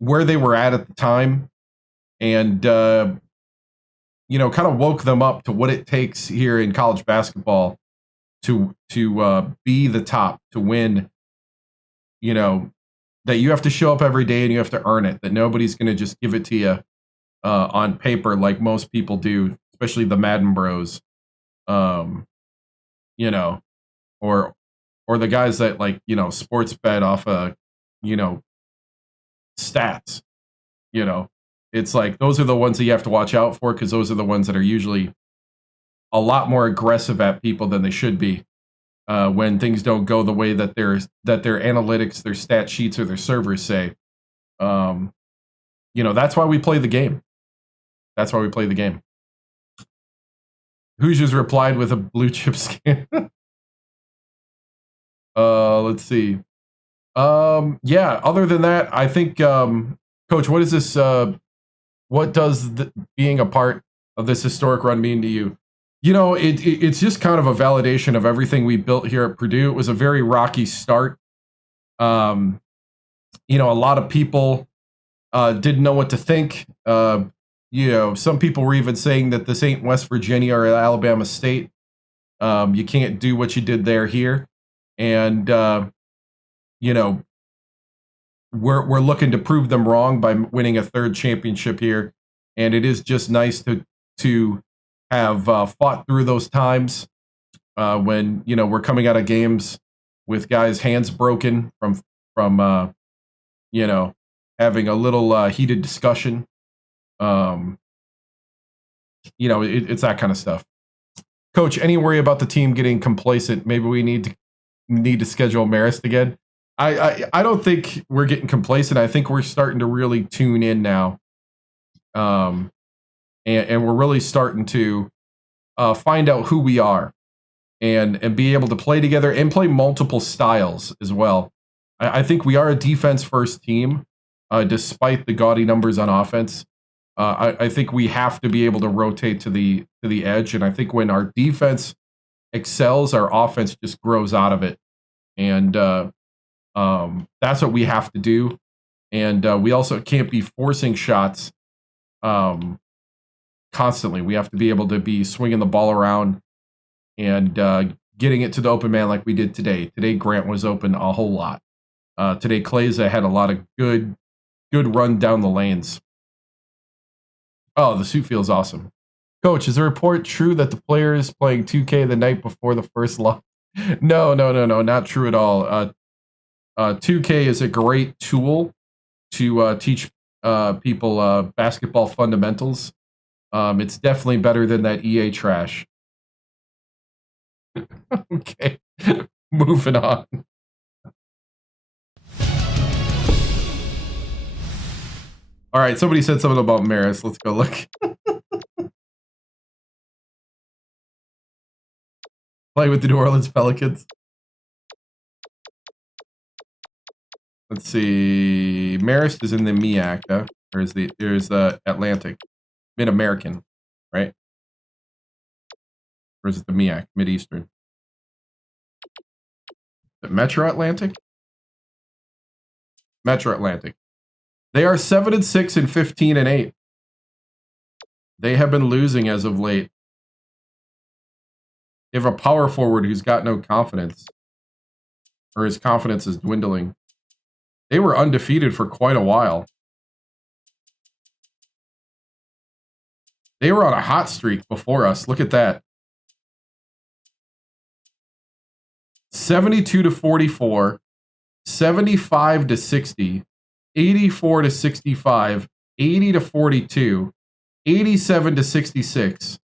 where they were at the time, and kind of woke them up to what it takes here in college basketball to be the top, to win. That you have to show up every day and you have to earn it. That nobody's going to just give it to you on paper like most people do, especially the Madden Bros. Or the guys that sports bet off stats. It's like those are the ones that you have to watch out for, because those are the ones that are usually a lot more aggressive at people than they should be when things don't go the way that their analytics, their stat sheets, or their servers say. That's why we play the game. That's why we play the game. Hoosiers replied with a blue chip scan. Let's see. Other than that, I think, Coach, what is this? What does being a part of this historic run mean to you? It's just kind of a validation of everything we built here at Purdue. It was a very rocky start. A lot of people didn't know what to think. Some people were even saying that this ain't West Virginia or Alabama State. You can't do what you did here. And, we're looking to prove them wrong by winning a 3rd championship here. And it is just nice to have fought through those times when, we're coming out of games with guys' hands broken from having a little heated discussion. It's that kind of stuff. Coach, any worry about the team getting complacent? Maybe we need to schedule Marist again. I don't think we're getting complacent. I think we're starting to really tune in now. And we're really starting to find out who we are and be able to play together and play multiple styles as well. I think we are a defense-first team, despite the gaudy numbers on offense. I think we have to be able to rotate to the edge, and I think when our defense excels, our offense just grows out of it, and that's what we have to do. And we also can't be forcing shots constantly. We have to be able to be swinging the ball around and getting it to the open man like we did today. Today, Grant was open a whole lot. Today, Kleza had a lot of good run down the lanes. Oh, the suit feels awesome. Coach, is the report true that the players playing 2K the night before the first loss? No, not true at all. 2K is a great tool to teach people basketball fundamentals. It's definitely better than that EA trash. Okay, moving on. All right, somebody said something about Marist. Let's go look. Play with the New Orleans Pelicans. Let's see. Marist is in the MEAC, huh? Or there's the Atlantic, Mid-American, right? Or is it the MEAC, Mid-Eastern? The Metro Atlantic? Metro Atlantic. They are 7-6 and 15-8. They have been losing as of late. They have a power forward who's got no confidence, or his confidence is dwindling. They were undefeated for quite a while. They were on a hot streak before us. Look at that. 72-44. 75-60, 84-65, 80-42, 87-66,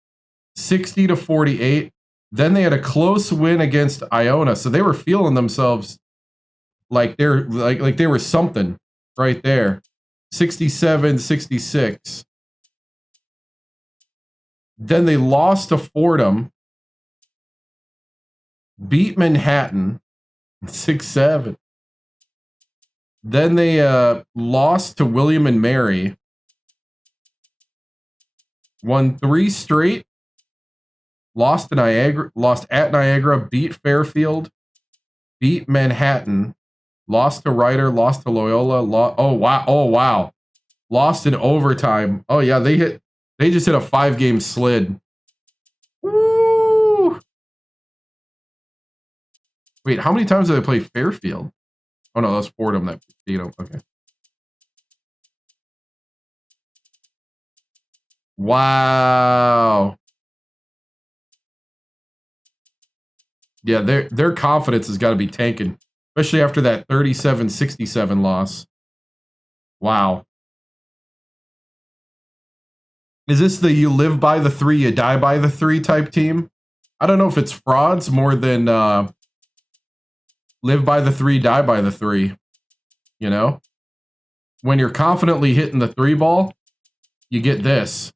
60-48. Then they had a close win against Iona, so they were feeling themselves like they were something right there. 67-66. Then they lost to Fordham, beat Manhattan 6-7. Then they lost to William and Mary, won 3 straight, lost at Niagara, beat Fairfield, beat Manhattan, lost to Rider, lost to Loyola. Oh wow, lost in overtime. Oh yeah, they just hit a 5-game slid. Woo! Wait, how many times did they play Fairfield? Oh no, that's Fordham that beat them. Okay. Wow. Yeah, their confidence has got to be tanking, especially after that 37-67 loss. Wow. Is this the you live by the 3, you die by the 3 type team? I don't know if it's frauds more than live by the 3, die by the 3. You know? When you're confidently hitting the 3 ball, you get this.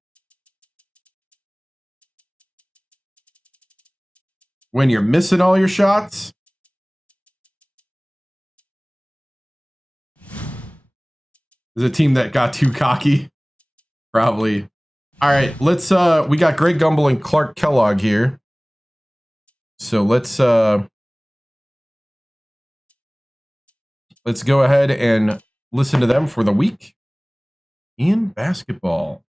When you're missing all your shots, is a team that got too cocky. Probably. All right, let's we got Greg Gumbel and Clark Kellogg here. So let's go ahead and listen to them for the week in basketball.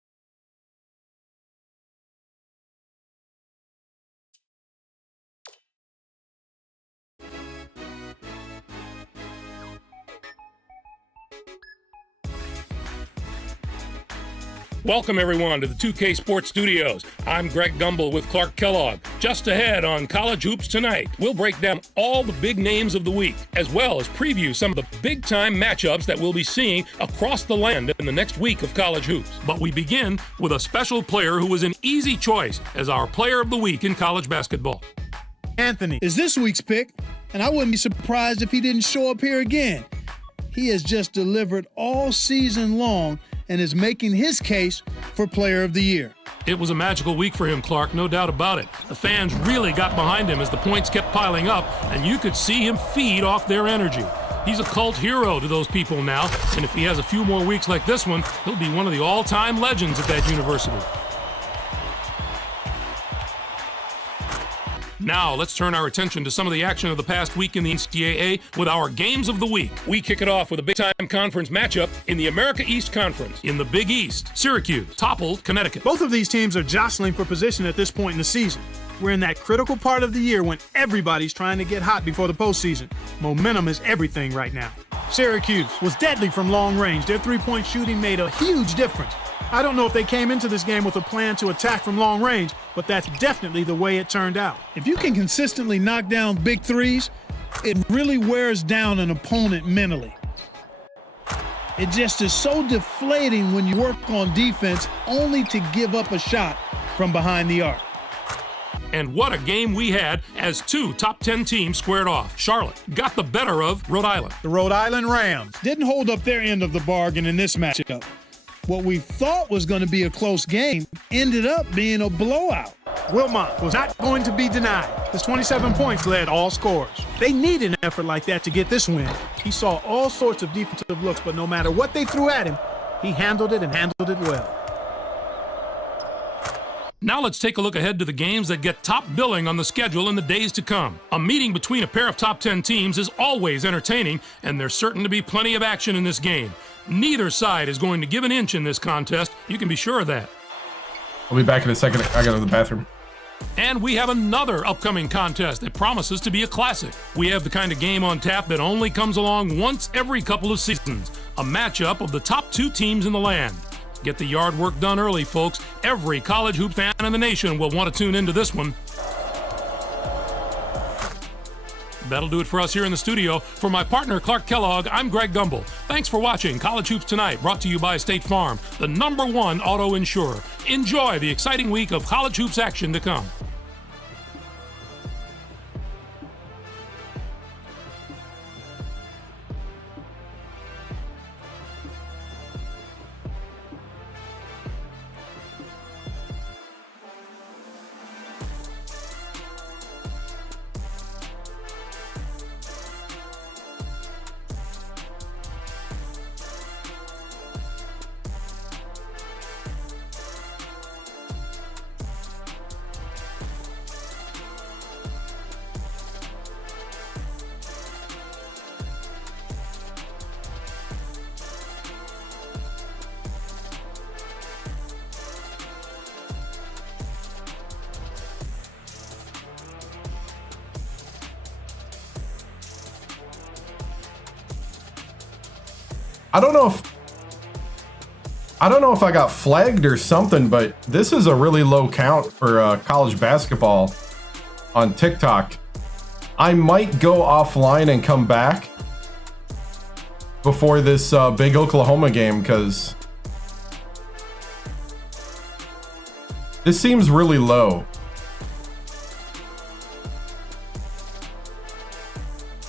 Welcome, everyone, to the 2K Sports Studios. I'm Greg Gumbel with Clark Kellogg. Just ahead on College Hoops Tonight, we'll break down all the big names of the week, as well as preview some of the big-time matchups that we'll be seeing across the land in the next week of college hoops. But we begin with a special player who was an easy choice as our player of the week in college basketball. Anthony is this week's pick, and I wouldn't be surprised if he didn't show up here again. He has just delivered all season long and is making his case for Player of the Year. It was a magical week for him, Clark, no doubt about it. The fans really got behind him as the points kept piling up, and you could see him feed off their energy. He's a cult hero to those people now, and if he has a few more weeks like this one, he'll be one of the all-time legends at that university. Now, let's turn our attention to some of the action of the past week in the NCAA with our Games of the Week. We kick it off with a big-time conference matchup in the America East Conference. In the Big East, Syracuse toppled Connecticut. Both of these teams are jostling for position at this point in the season. We're in that critical part of the year when everybody's trying to get hot before the postseason. Momentum is everything right now. Syracuse was deadly from long range. Their three-point shooting made a huge difference. I don't know if they came into this game with a plan to attack from long range, but that's definitely the way it turned out. If you can consistently knock down big threes, it really wears down an opponent mentally. It just is so deflating when you work on defense only to give up a shot from behind the arc. And what a game we had as 2 top 10 teams squared off. Charlotte got the better of Rhode Island. The Rhode Island Rams didn't hold up their end of the bargain in this matchup. What we thought was going to be a close game ended up being a blowout. Wilmot was not going to be denied. His 27 points led all scorers. They need an effort like that to get this win. He saw all sorts of defensive looks, but no matter what they threw at him, he handled it and handled it well. Now let's take a look ahead to the games that get top billing on the schedule in the days to come. A meeting between a pair of top 10 teams is always entertaining, and there's certain to be plenty of action in this game. Neither side is going to give an inch in this contest. You can be sure of that. I'll be back in a second. I gotta go to the bathroom. And we have another upcoming contest that promises to be a classic. We have the kind of game on tap that only comes along once every couple of seasons. A matchup of the top 2 teams in the land. Get the yard work done early, folks. Every college hoop fan in the nation will want to tune into this one. That'll do it for us here in the studio. For my partner, Clark Kellogg, I'm Greg Gumbel. Thanks for watching College Hoops Tonight, brought to you by State Farm, the #1 auto insurer. Enjoy the exciting week of college hoops action to come. I don't know if I got flagged or something, but this is a really low count for college basketball on TikTok. I might go offline and come back before this big Oklahoma game, because this seems really low.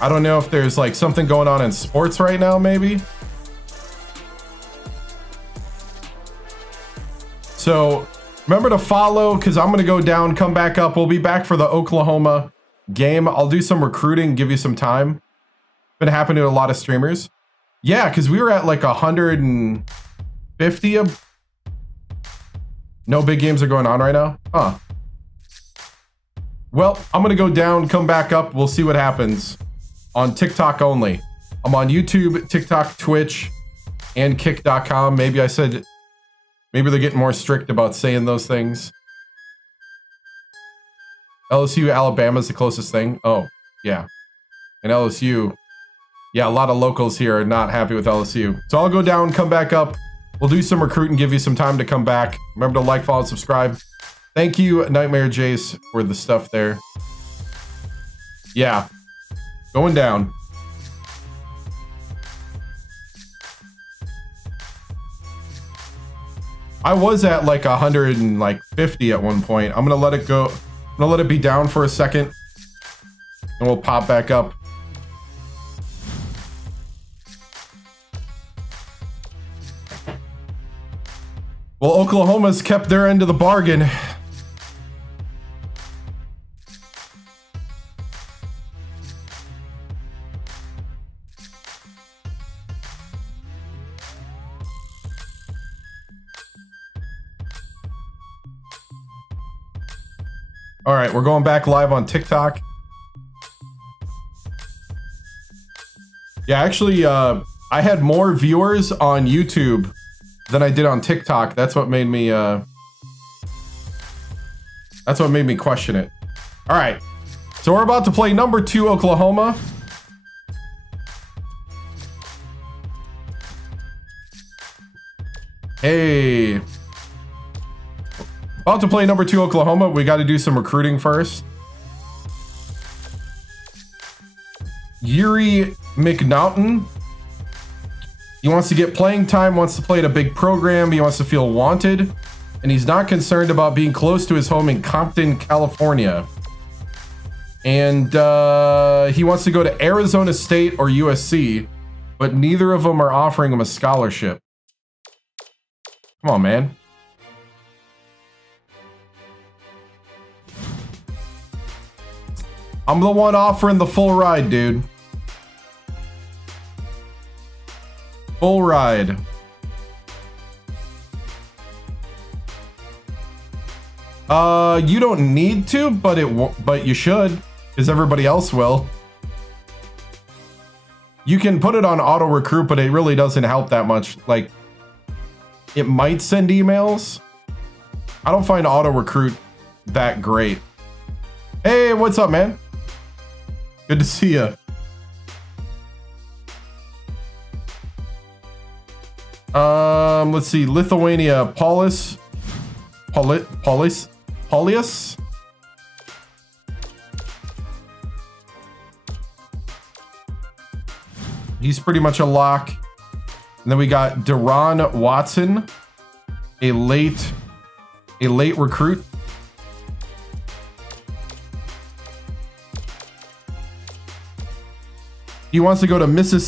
I don't know if there's like something going on in sports right now, maybe. So remember to follow, because I'm going to go down, come back up. We'll be back for the Oklahoma game. I'll do some recruiting, give you some time. Been happening to a lot of streamers. Yeah, because we were at like 150. No big games are going on right now? Huh. Well, I'm going to go down, come back up. We'll see what happens on TikTok only. I'm on YouTube, TikTok, Twitch, and kick.com. Maybe they're getting more strict about saying those things. LSU, Alabama's the closest thing. Oh, yeah. And LSU, yeah, a lot of locals here are not happy with LSU. So I'll go down, come back up. We'll do some recruiting, give you some time to come back. Remember to like, follow, and subscribe. Thank you, Nightmare Jace, for the stuff there. Yeah, going down. I was at like 150 at one point. I'm gonna let it go. I'm gonna let it be down for a second, and we'll pop back up. Well, Oklahoma's kept their end of the bargain. All right, we're going back live on TikTok. Yeah, actually, I had more viewers on YouTube than I did on TikTok. That's what made me question it. All right, so we're about to play #2 Oklahoma. Hey. About to play #2 Oklahoma. We got to do some recruiting first. Yuri McNaughton. He wants to get playing time, wants to play at a big program. He wants to feel wanted. And he's not concerned about being close to his home in Compton, California. And he wants to go to Arizona State or USC, but neither of them are offering him a scholarship. Come on, man. I'm the one offering the full ride, dude. Full ride. You don't need to, but you should, because everybody else will. You can put it on auto recruit, but it really doesn't help that much. Like, it might send emails. I don't find auto recruit that great. Hey, what's up, man? Good to see you. Let's see. Lithuania, Paulius. He's pretty much a lock. And then we got Deron Watson, a late recruit. He wants to go to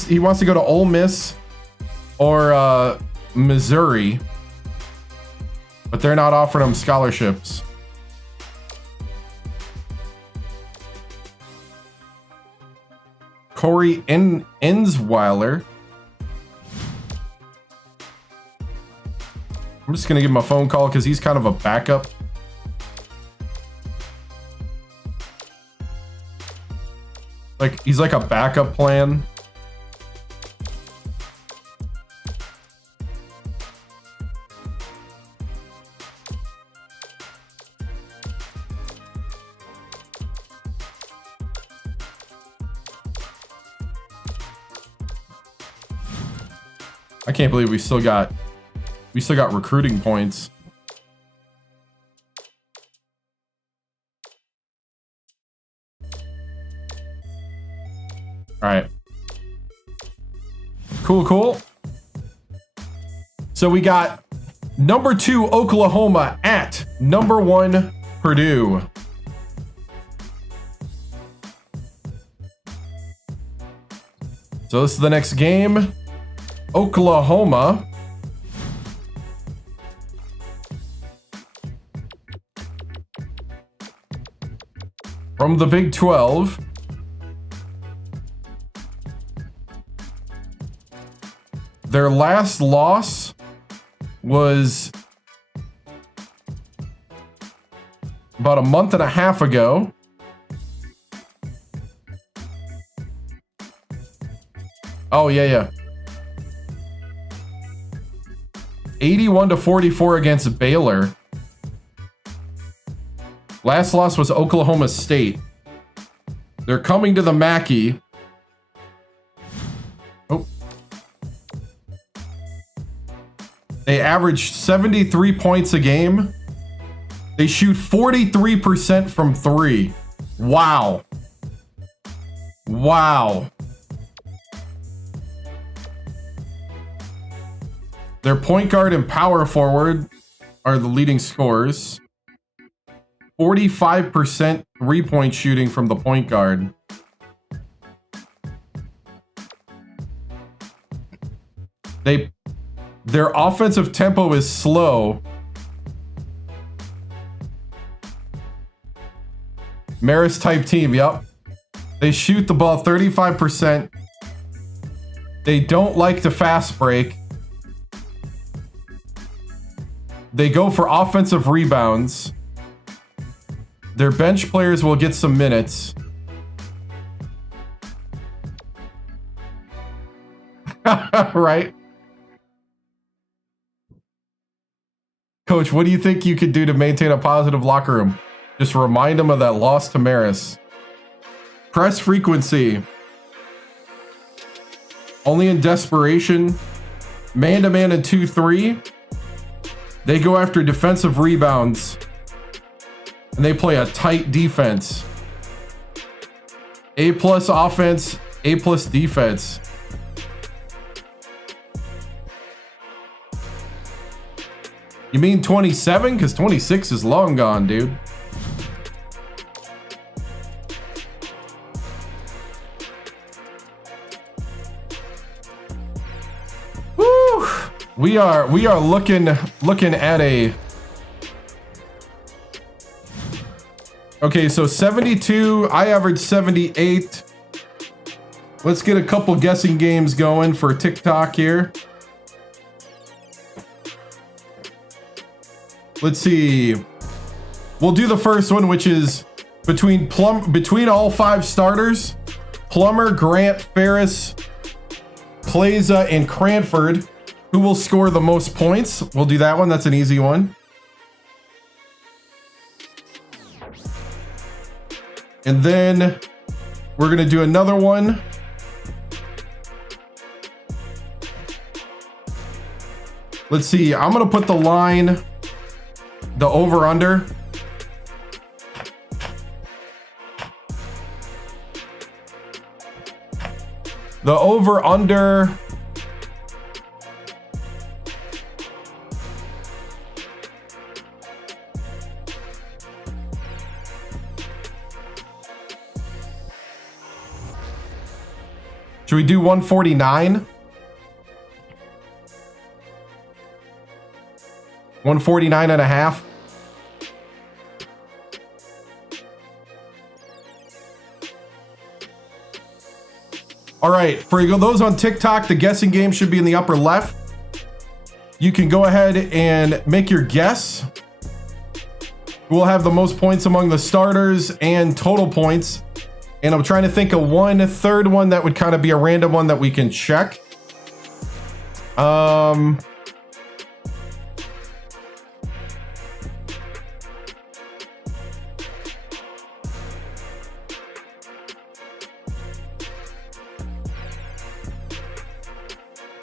He wants to go to Ole Miss or Missouri, but they're not offering him scholarships. Corey Ensweiler. I'm just going to give him a phone call because he's kind of a backup. Like, he's like a backup plan. I can't believe we still got recruiting points. All right. Cool. So we got number 2 Oklahoma at number 1 Purdue. So this is the next game. Oklahoma from the Big 12. Their last loss was about a month and a half ago. Oh, yeah. 81-44 against Baylor. Last loss was Oklahoma State. They're coming to the Mackey. Oh. They average 73 points a game. They shoot 43% from 3. Wow. Their point guard and power forward are the leading scorers. 45% three-point shooting from the point guard. Their offensive tempo is slow. Marist type team, yep. They shoot the ball 35%. They don't like to fast break. They go for offensive rebounds. Their bench players will get some minutes. Right? Coach, what do you think you could do to maintain a positive locker room? Just remind them of that loss to Marist. Press frequency. Only in desperation. Man-to-man and 2-3. They go after defensive rebounds. And they play a tight defense. A+ offense, A+ defense. You mean 27? Because 26 is long gone, dude. Woo! We are looking at a. Okay, so 72. I averaged 78. Let's get a couple guessing games going for TikTok here. Let's see. We'll do the first one, which is between all 5 starters. Plummer, Grant, Ferris, Plaza, and Cranford. Who will score the most points? We'll do that one. That's an easy one. And then we're going to do another one. Let's see. I'm going to put the line, the over-under. The over-under... Should we do 149? 149 and a half? All right, for those on TikTok, the guessing game should be in the upper left. You can go ahead and make your guess. We'll have the most points among the starters and total points. And I'm trying to think of one third one that would kind of be a random one that we can check.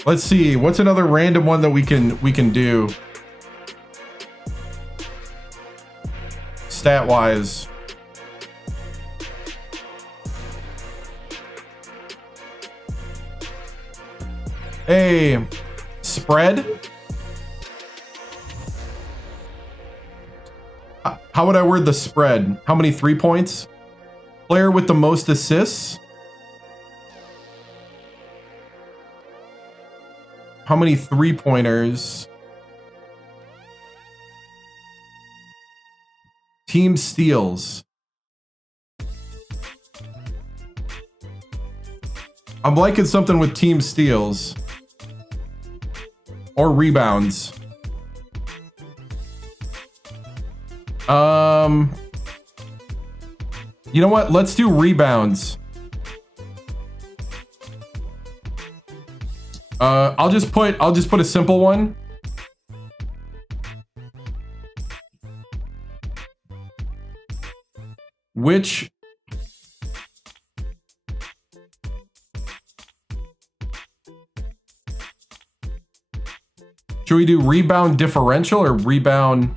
Let's see, what's another random one that we can do stat wise? Hey, spread. How would I word the spread? How many 3 points? Player with the most assists? How many 3-pointers? Team steals. I'm liking something with team steals. Or rebounds. You know what? Let's do rebounds. I'll just put a simple one. Which should we do rebound differential or rebound?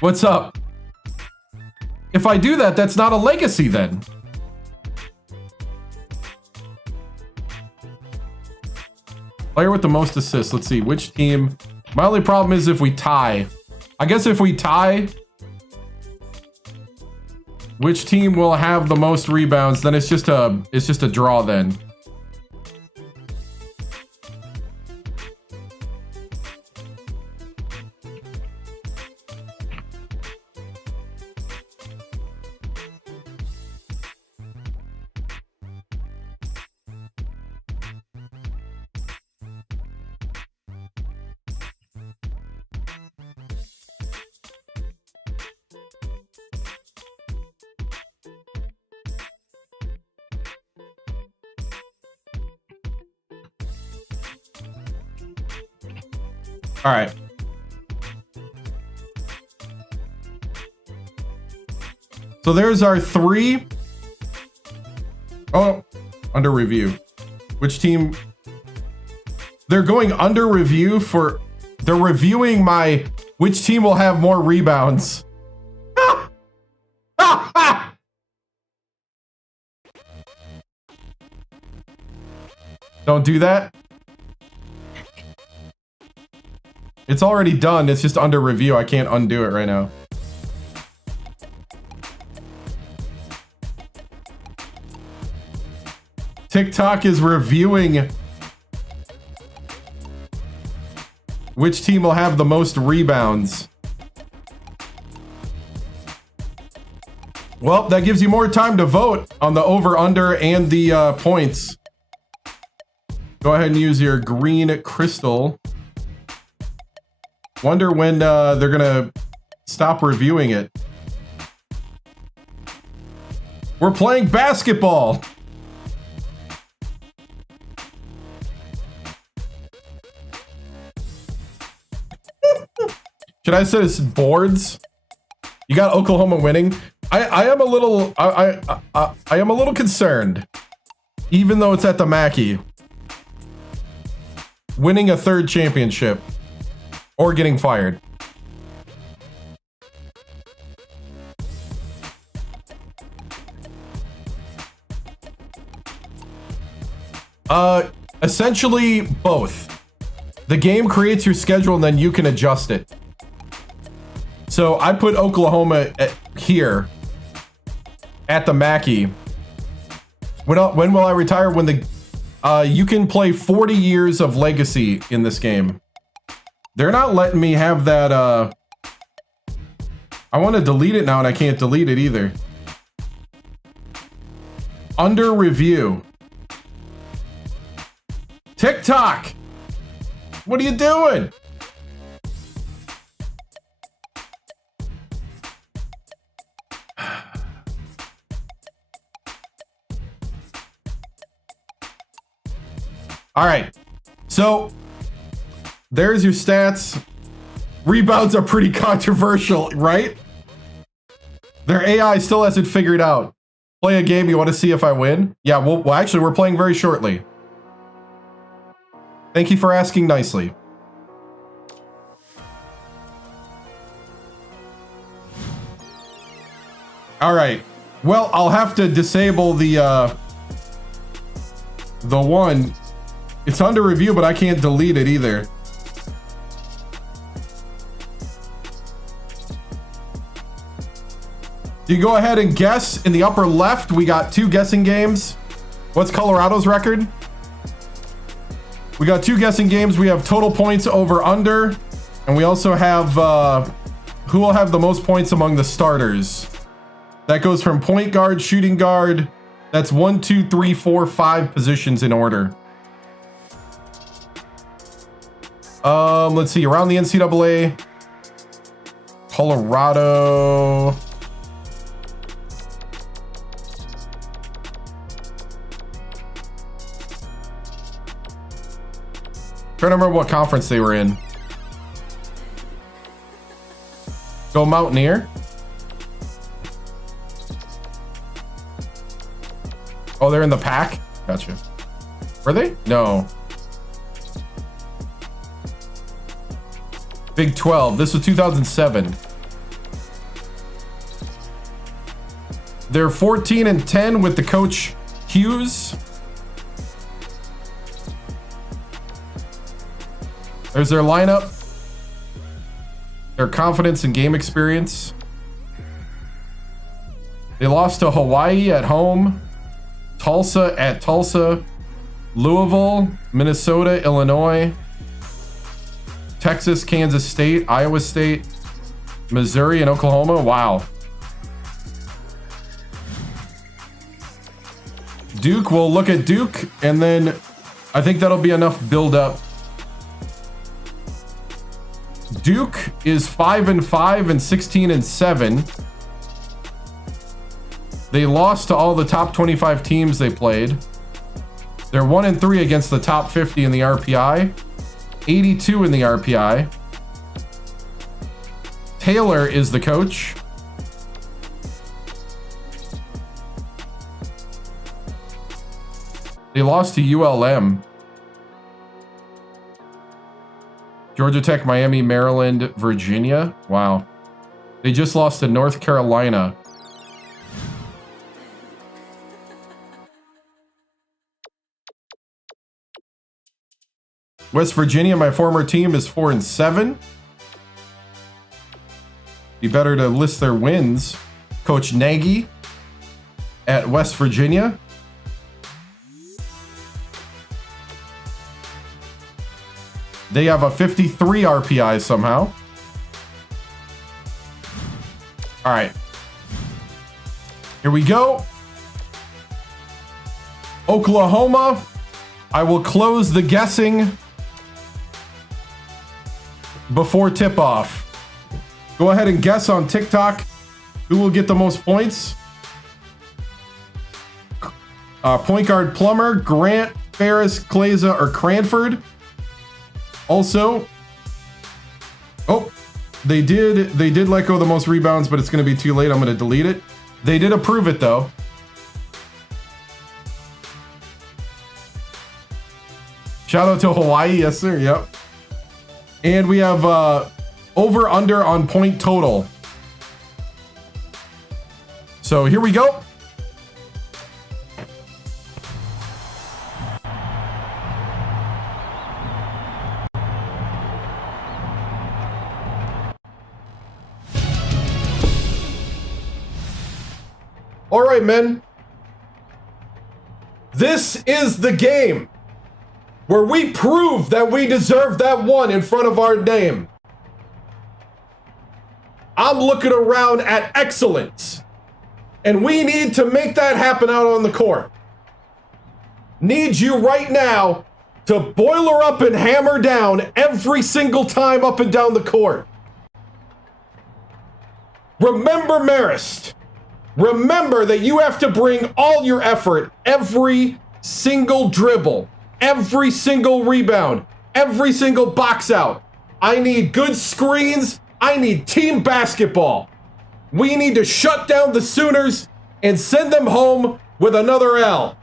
What's up? If I do that, that's not a legacy then. Player with the most assists. Let's see, which team? My only problem is if we tie. I guess if we tie, which team will have the most rebounds, then it's just a draw then. All right. So there's our 3. Oh, under review. Which team? They're going under review for... They're reviewing my... Which team will have more rebounds? Don't do that. It's already done. It's just under review. I can't undo it right now. TikTok is reviewing which team will have the most rebounds. Well, that gives you more time to vote on the over-under and the points. Go ahead and use your green crystal. Wonder when they're gonna stop reviewing it. We're playing basketball. Should I say it's boards? You got Oklahoma winning. I am a little I am a little concerned, even though it's at the Mackey. Winning a 3rd championship. Or getting fired. Essentially both. The game creates your schedule and then you can adjust it. So I put Oklahoma here at the Mackey. When will I retire? When the you can play 40 years of legacy in this game. They're not letting me have that. I want to delete it now and I can't delete it either. Under review. TikTok. What are you doing? All right. So there's your stats. Rebounds are pretty controversial, right? Their AI still hasn't figured out. Play a game, you want to see if I win? Yeah, well, actually, we're playing very shortly. Thank you for asking nicely. All right. Well, I'll have to disable the one. It's under review, but I can't delete it either. You go ahead and guess. In the upper left, we got 2 guessing games. What's Colorado's record? We got 2 guessing games. We have total points over under. And we also have who will have the most points among the starters. That goes from point guard, shooting guard. That's 1, 2, 3, 4, 5 positions in order. Let's see. Around the NCAA, Colorado. Trying to remember what conference they were in. Go Mountaineer. Oh, they're in the pack? Gotcha. Were they? No. Big 12. This was 2007. They're 14-10 with the coach Hughes. There's their lineup. Their confidence and game experience. They lost to Hawaii at home. Tulsa at Tulsa. Louisville, Minnesota, Illinois. Texas, Kansas State, Iowa State, Missouri, and Oklahoma. Wow. Duke, we'll look at Duke, and then I think that'll be enough build up. Duke is 5-5 and 16-7. They lost to all the top 25 teams they played. They're 1-3 against the top 50 in the RPI. 82 in the RPI. Taylor is the coach. They lost to ULM. Georgia Tech, Miami, Maryland, Virginia. Wow. They just lost to North Carolina. West Virginia, my former team, is 4-7. Be better to list their wins. Coach Nagy at West Virginia. They have a 53 RPI somehow. All right. Here we go. Oklahoma. I will close the guessing before tip-off. Go ahead and guess on TikTok who will get the most points. Point guard Plummer, Grant, Ferris, Kleza, or Cranford. Also, oh, they did let go the most rebounds, but it's going to be too late. I'm going to delete it. They did approve it though. Shout out to Hawaii, yes sir. Yep. And we have over under on point total. So here we go. All right, men. This is the game where we prove that we deserve that one in front of our name. I'm looking around at excellence, and we need to make that happen out on the court. Need you right now to boiler up and hammer down every single time up and down the court. Remember Marist. Remember that you have to bring all your effort, every single dribble, every single rebound, every single box out. I need good screens. I need team basketball. We need to shut down the Sooners and send them home with another L.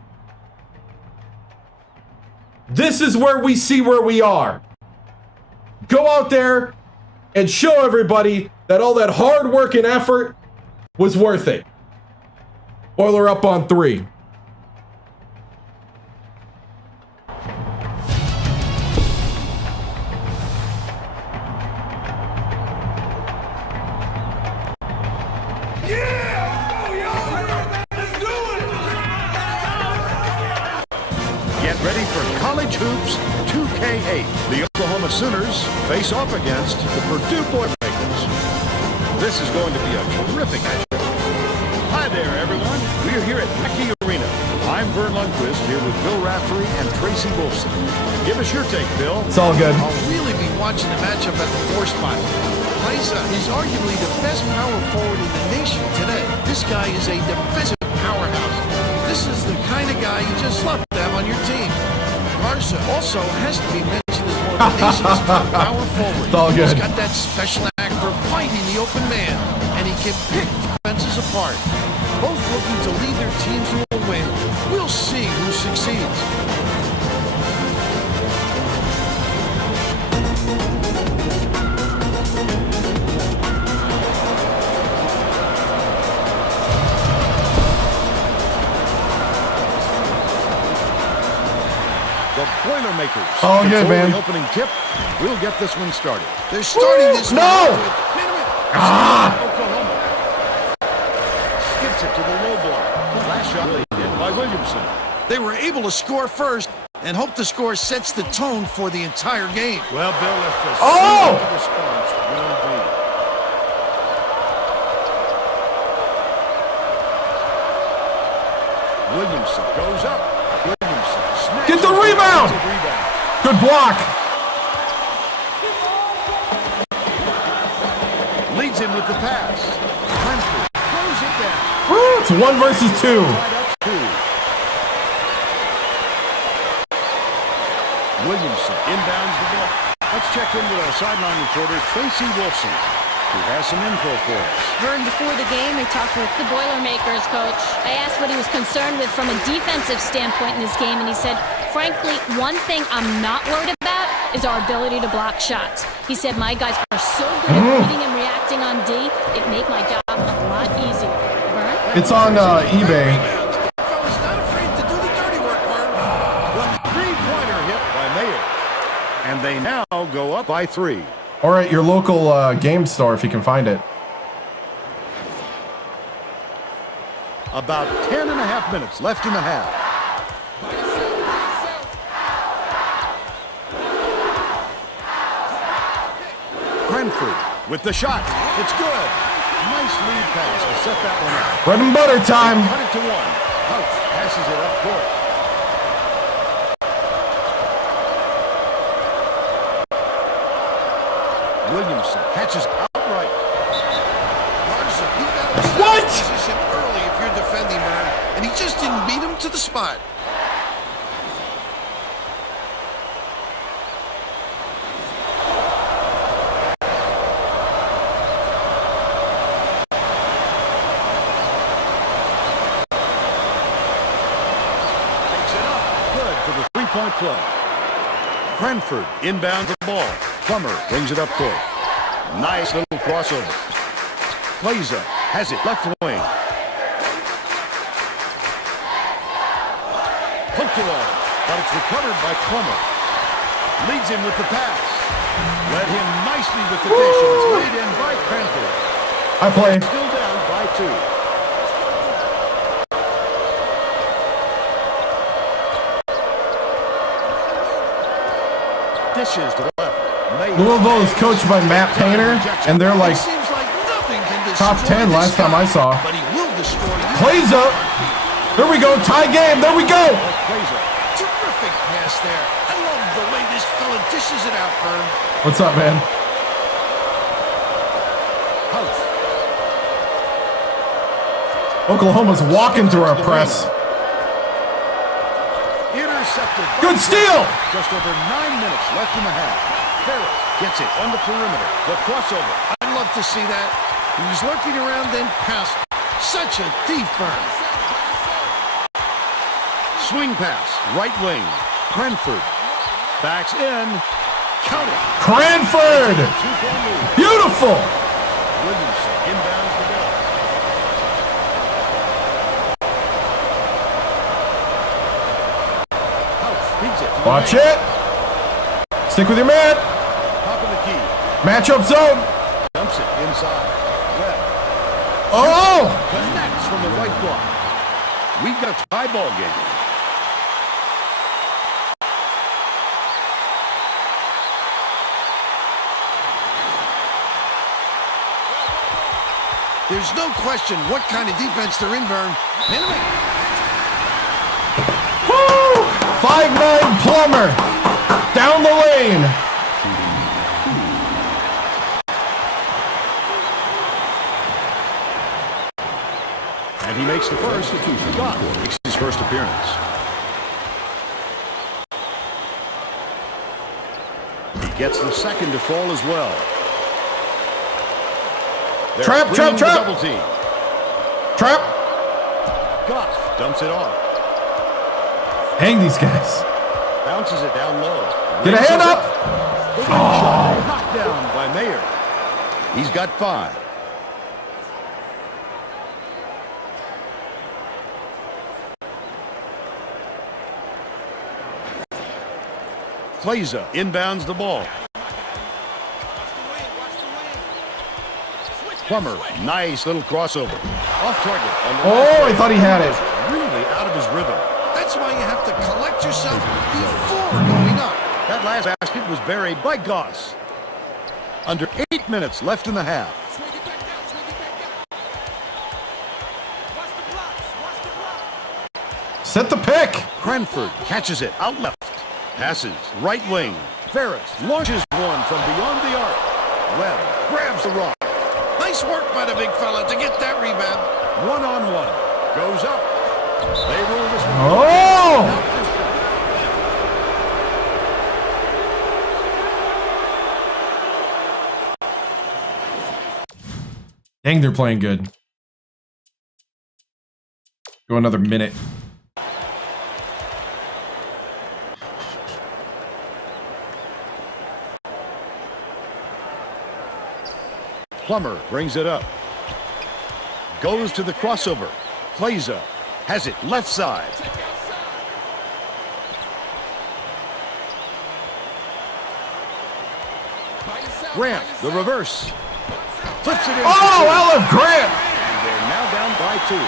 This is where we see where we are. Go out there and show everybody that all that hard work and effort was worth it. Boiler up on 3. Get ready for College Hoops 2K8. The Oklahoma Sooners face off against the Purdue Boilermakers. This is going to be a terrific matchup. Hi there, everyone. We are here at Mackey Arena. I'm Vern Lundquist here with Bill Raftery and Tracy Wolfson. Give us your take, Bill. It's all good. I'll really be watching the matchup at the 4 spot. Liza is arguably the best power forward in the nation today. This guy is a defensive powerhouse. This is the kind of guy you just love to have on your team. Garza also has to be mentioned as one of the nation's top power forward. It's all good. He's got that special act for fighting the open man, and he can pick defenses apart. Both looking to lead their teams to a win. We'll see who succeeds. The Boilermakers. Oh, good, man. The opening tip. We'll get this one started. They're starting this no! one with... Wait a minute. Oklahoma. Skips it to the low block. Last shot laid in by Williamson. They were able to score first and hope the score sets the tone for the entire game. Well, Bill, let's just Oh! see what the response will be. Williamson goes up. Williamson snatches. Get the rebound! Good block. Leads him with the pass. Humphrey throws it down. Woo, it's 1 versus 2. Right up 2. Williamson inbounds the ball. Let's check in with our sideline reporter, Tracy Wolfson, who has some info for us. Vern, before the game, I talked with the Boilermakers coach. I asked what he was concerned with from a defensive standpoint in this game, and he said, frankly, one thing I'm not worried about is our ability to block shots. He said, my guys are so good at reading and reacting on D, it make my job a lot easier. Vern? It's on eBay. Fellas, not afraid to do the dirty work, Vern. The three-pointer hit by Mayer. And they now go up by 3. All right, your local game store if you can find it. About 10 and a half minutes left in the half. Cranford with the shot. It's good. Nice lead pass to set that one up. Bread and butter time. Cut it to 1. House passes it up court. Williamson catches outright. Garza, you got to What? position early if you're defending, Vern, and he just didn't beat him to the spot. Takes it up. Good for the three-point play. Cranford inbounds the ball. Plummer brings it up court. Nice little crossover. Plaza has it left wing. Poked along, but it's recovered by Plummer. Leads him with the pass. Led him nicely with the dish, and it's laid in by Cranford. I play. Still down by 2. Dishes to the left. Louisville is coached by Matt Painter, and they're like top 10 last time I saw. Plays up. There we go. Tie game. There we go. Terrific pass there. I love the way this fella dishes it out, Vern. What's up, man? Oklahoma's walking through our press. Intercepted. Good steal. Just over 9 minutes left in the half. Ferris gets it on the perimeter. The crossover. I'd love to see that. He was lurking around, then passed. Such a thief, Vern. Swing pass. Right wing. Cranford. Backs in. Count it. Cranford. Beautiful. Williamson inbounds the ball. Watch it. Stick with your man. Top of the key. Matchup zone. Dumps it inside. Webb. Oh! Connects from the right block. We've got a tie ball game. There's no question what kind of defense they're in, Vern. Woo! 5'9" Plummer. Down the lane. And he makes the first. Goff makes his first appearance. He gets the second to fall as well. They're Trap. double team. Trap. Goff dumps it off. Hang these guys. Bounces it down low. Get a hand up. Oh. Knocked down by Mayer. He's got 5. Kleza inbounds the ball. Plummer, nice little crossover. Off target. Oh, I thought he had it. Really out of his rhythm. That's why you have to collect yourself before going up. That last basket was buried by Goss. Under 8 minutes left in the half. Set the pick. Cranford catches it out left. Passes right wing. Ferris launches one from beyond the arc. Webb grabs the rock. Nice work by the big fella to get that rebound. 1-on-1. Goes up. They rule this one. Oh! Dang, they're playing good. Go another minute. Plummer brings it up. Goes to the crossover. Kleza has it left side. Grant, the reverse. Flips it in. Oh, Olive Grant! And they're now down by 2.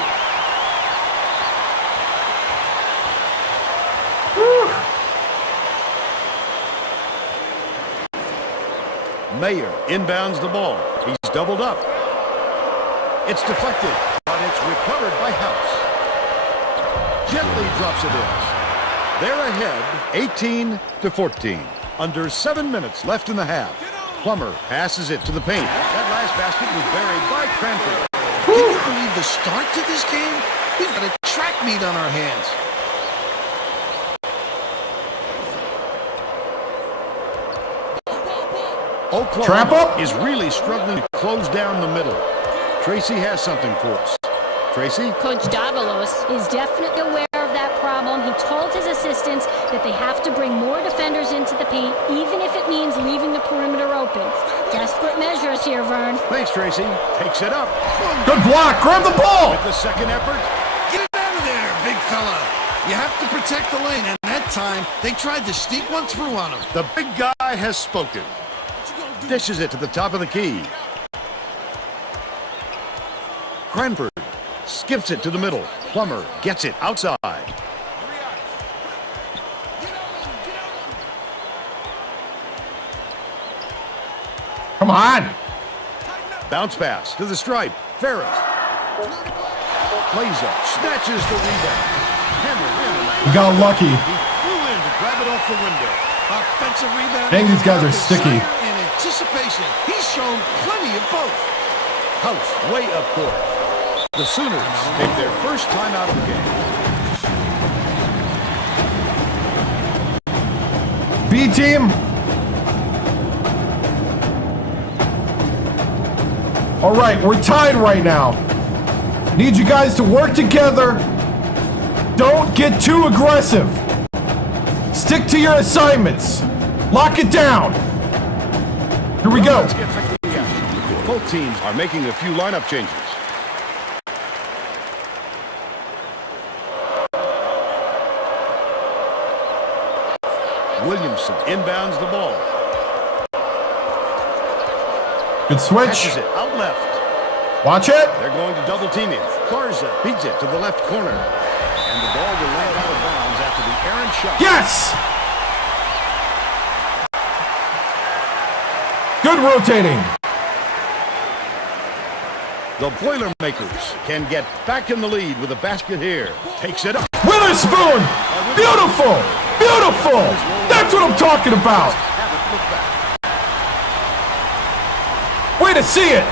Mayer inbounds the ball. He's doubled up. It's deflected, but it's recovered by House. Gently drops it in. They're ahead, 18-14. Under 7 minutes left in the half. Plummer passes it to the paint. That last basket was buried by Cranford. Can you believe the start to this game? We've got a track meet on our hands. Oklahoma Trap up is really struggling to close down the middle. Tracy has something for us. Tracy? Coach Davalos is definitely aware of that problem. He told his assistants that they have to bring more defenders into the paint, even if it means leaving the perimeter open. Desperate measures here, Vern. Thanks, Tracy. Takes it up. Good block. Grab the ball. With the second effort. Get it out of there, big fella. You have to protect the lane, and that time, they tried to sneak one through on him. The big guy has spoken. Dishes it to the top of the key. Cranford skips it to the middle. Plummer gets it outside. Bounce pass to the stripe. Ferris. Plays up. Snatches the rebound. Hammered in. He got lucky. He flew in to grab it off the window. Offensive rebound. Dang, these guys are sticky. In anticipation. He's shown plenty of both. House way up court. The Sooners take their first time out of the game. B team. All right, we're tied right now. Need you guys to work together. Don't get too aggressive. Stick to your assignments. Lock it down. Here we go. Let's get back to the action. Both teams are making a few lineup changes. Williamson inbounds the ball. Good switch. Catches it out left. Watch it. They're going to double team him. Garza beats it to the left corner. And the ball will land out of bounds after the errant shot. Yes. Good rotating. The Boilermakers can get back in the lead with a basket here. Takes it up. Witherspoon. Beautiful. Beautiful. That's what I'm talking about. Haven't looked back. Way to see it.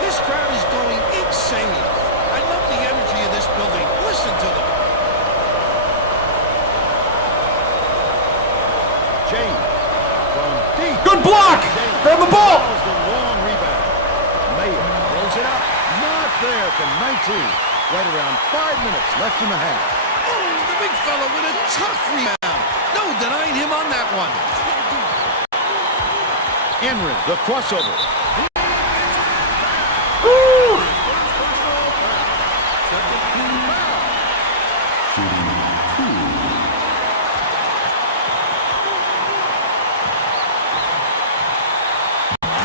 This crowd is going insane. I love the energy in this building. Listen to them. James from deep. Good block. Grab the ball. The long rebound. Mayer throws it up. Not there from 19. Right around 5 minutes left in the half. Oh, the big fella with a tough rebound. No denying him on that one. Henry, the crossover. Woo.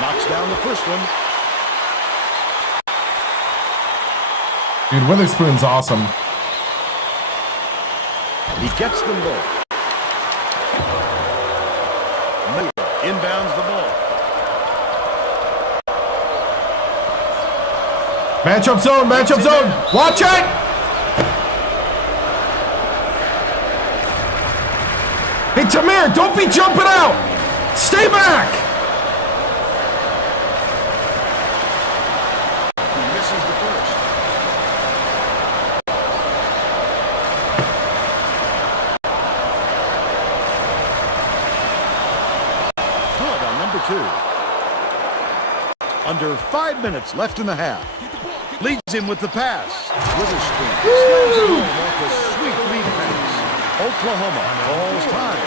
Knocks down the first one. Dude, Witherspoon's awesome. He gets them both. Mayer inbounds the ball. Matchup zone, matchup zone. Watch it. Hey, Tamir, don't be jumping out. Stay back. He misses the first. Good on number 2. Under 5 minutes left in the half. Leads him with the pass. Witherspoon slams it home off a sweet lead pass. Oklahoma calls time.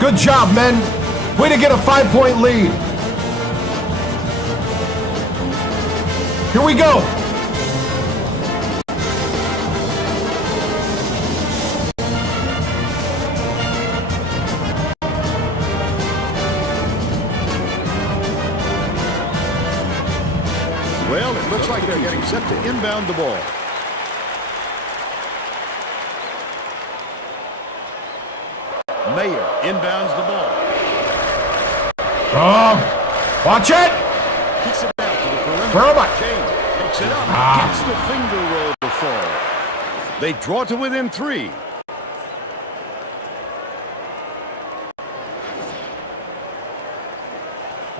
Good job, men. Way to get a 5-point lead. Here we go. Well, it looks like they're getting set to inbound the ball. Mayer inbounds the ball. Watch it. Kicks it out to the perimeter. Throw it. James picks it up. Gets the finger roll to fall. They draw to within 3.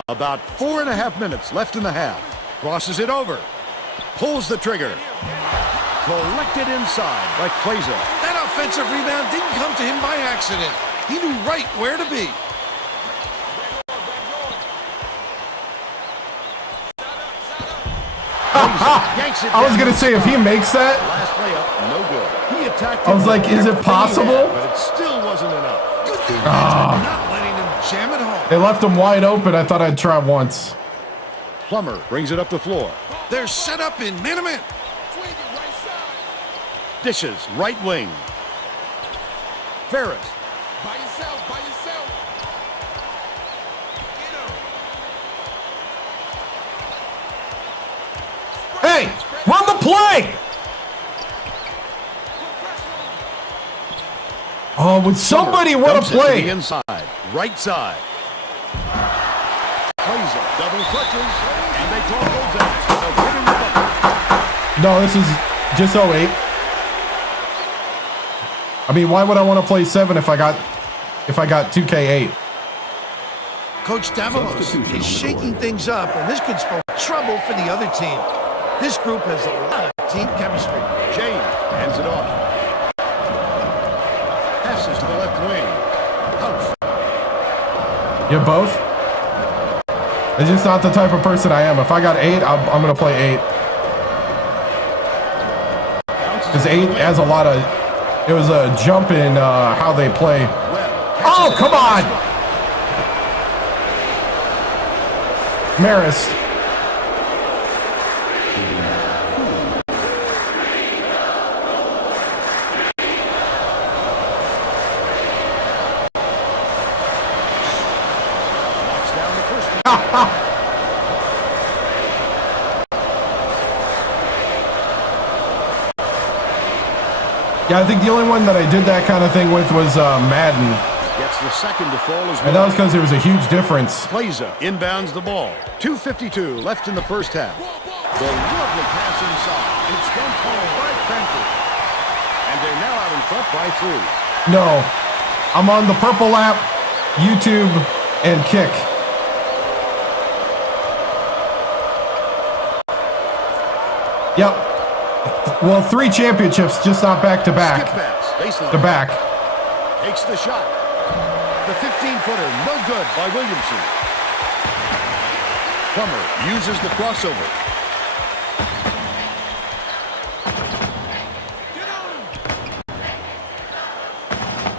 About 4.5 minutes left in the half. Crosses it over. Pulls the trigger. Collected inside by Claza. That offensive rebound didn't come to him by accident. He knew right where to be. I was going to say, if he makes that. Last layup, no good. He attacked. I was like, is it possible? But it still wasn't enough. Good defense, not letting him jam it home. They left him wide open. I thought I'd try once. Plummer brings it up the floor. They're set up in man-to-man. Dishes, right wing. Ferris. By yourself. Hey, run the play. Oh, would somebody want to play? Inside, right side. Plays it, double clutches, and they call goaltenders. No, this is just 08. I mean, why would I want to play 7 if I got 2K8? Coach Davalos is shaking things up, and this could spell trouble for the other team. This group has a lot of team chemistry. James hands it off. Passes to the left wing. House. You have both? It's just not the type of person I am. If I got 8, I'm going to play 8. Because 8 has a lot of... It was a jump in how they play. Oh, come on! Marist. Yeah, I think the only one that I did that kind of thing with was Madden. Gets the second to fall as well. And that was because there was a huge difference. Plaza inbounds the ball. 2:52 left in the first half. The lovely pass inside. And it's dumped home by Cranford. And they're now out in front by 3. No. I'm on the Purple app, YouTube, and Kick. Yep. Well, 3 championships, just not back-to-back. They're back. Takes the shot. The 15-footer, no good by Williamson. Plummer uses the crossover.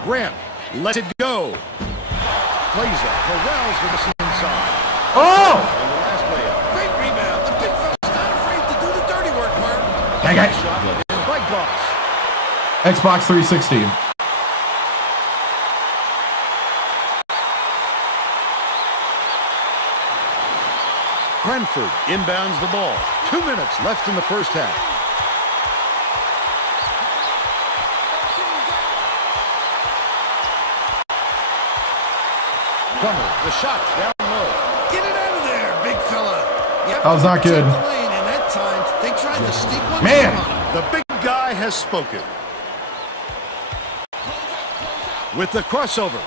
Grant lets it go. Plays it. Corrals with the inside. Oh! And the last layup. Great rebound. The big fella's not afraid to do the dirty work, Mark. Dang it. By Goss. Xbox 360. Cranford inbounds the ball. 2 minutes left in the first half. Plummer, the shot down low. Get it out of there, big fella. That was not good. The lane, and that time they tried to sneak one. Man, the big guy has spoken. With the crossover.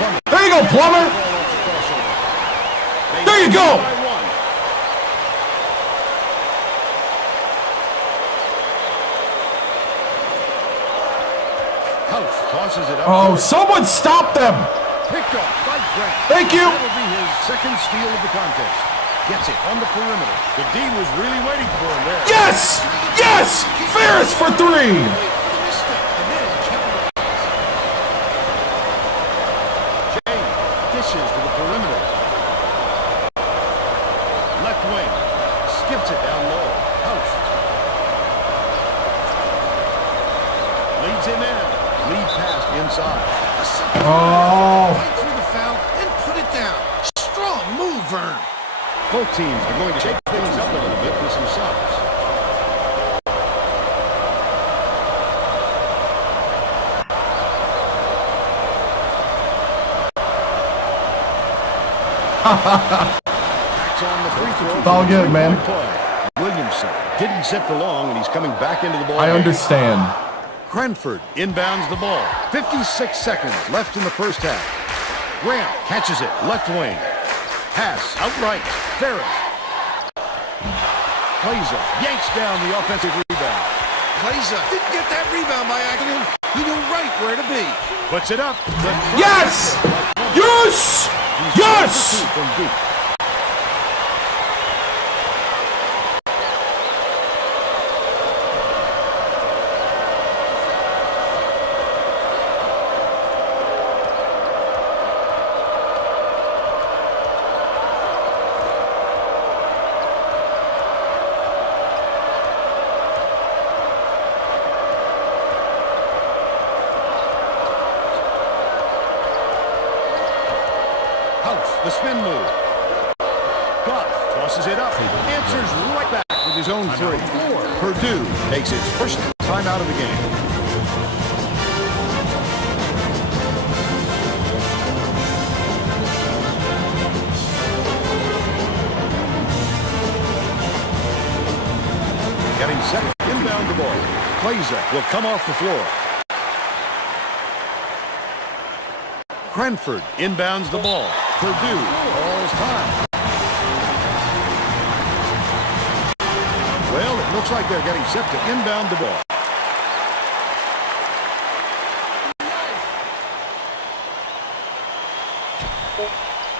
Plummer. There you go, Plummer. There you go. House tosses it up. Oh, someone stop them. Picked up by Grant. Thank you. That'll be his second steal of the contest. Gets it on the perimeter. The D was really waiting for him there. Yes! Yes! Ferris for 3! Jay dishes to the perimeter. Left wing. Skips it down low. House. Leads him in. Lead pass inside. Oh. Right through the foul and put it down. Strong move, Vern. Both teams are going to shake things up a little bit with some subs. Backs on the free throw. It's all good, man. Williamson didn't zip for long, and he's coming back into the ball. I understand. Cranford inbounds the ball. 56 seconds left in the first half. Grant catches it. Left wing. Pass outright. Ferris. Plaza yanks down the offensive rebound. Plaza didn't get that rebound by accident. He knew right where to be. Puts it up. Yes! Yes! Yes! From deep. The spin move. Goff tosses it up. Answers right back with his own 3. Purdue takes its first time out of the game. Getting set to inbound the ball. Klazak will come off the floor. Cranford inbounds the ball. Purdue calls time. Well, it looks like they're getting set to inbound the ball.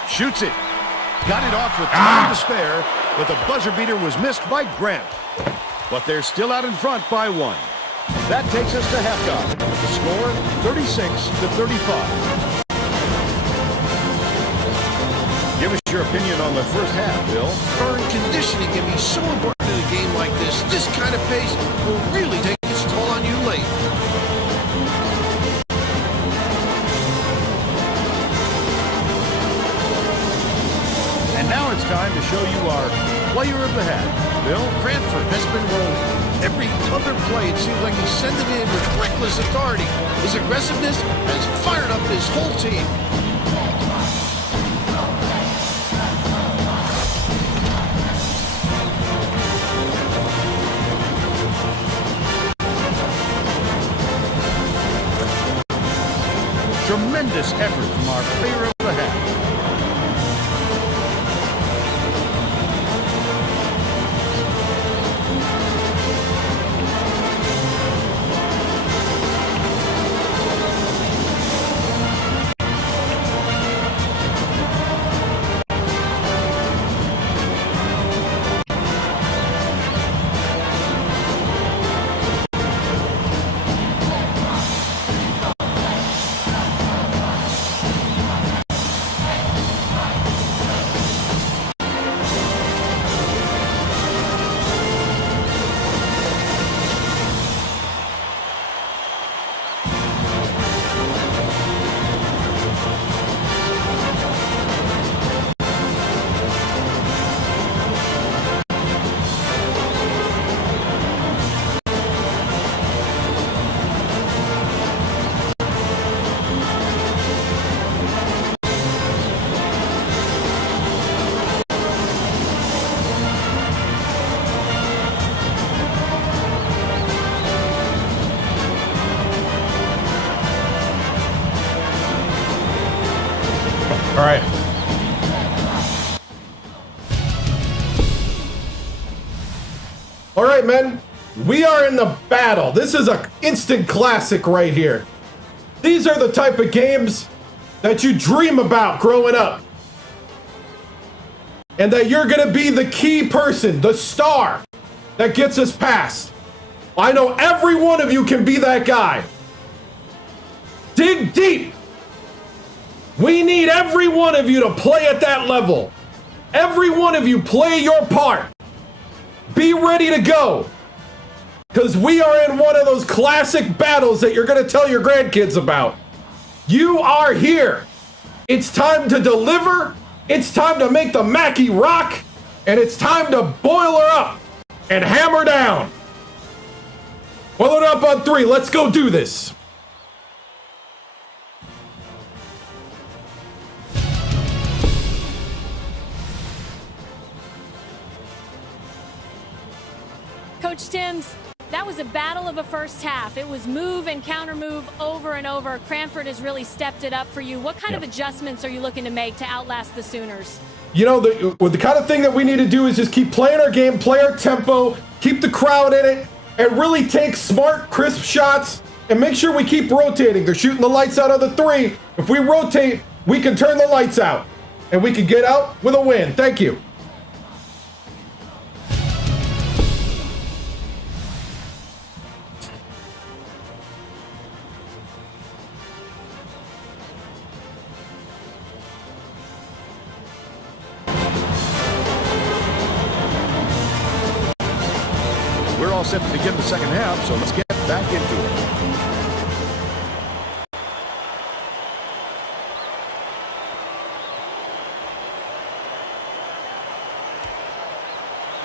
Shoots it. Got it off with time to spare, but the buzzer beater was missed by Grant. But they're still out in front by 1. That takes us to halftime. The score, 36-35. Give us your opinion on the first half, Bill. Current conditioning can be so important in a game like this. This kind of pace will really take its toll on you late. And now it's time to show you our player of the half. Bill? Cranford has been rolling. Every other play, it seems like he's sending it in with reckless authority. His aggressiveness has fired up his whole team. Tremendous effort from our player of the half. All right. All right, men. We are in the battle. This is an instant classic right here. These are the type of games that you dream about growing up. And that you're going to be the key person, the star that gets us past. I know every one of you can be that guy. Dig deep. We need every one of you to play at that level. Every one of you play your part. Be ready to go. Because we are in one of those classic battles that you're going to tell your grandkids about. You are here. It's time to deliver. It's time to make the Mackey rock. And it's time to boil her up and hammer down. Boil it up on 3. Let's go do this. Coach Timms, that was a battle of a first half. It was move and counter move over and over. Cranford has really stepped it up for you. What kind of adjustments are you looking to make to outlast the Sooners? You know, the kind of thing that we need to do is just keep playing our game, play our tempo, keep the crowd in it, and really take smart, crisp shots and make sure we keep rotating. They're shooting the lights out of the 3. If we rotate, we can turn the lights out and we can get out with a win. Thank you. We're all set to begin the second half, so let's get back into it.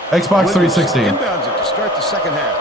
Xbox 360. Inbounds it to start the second half.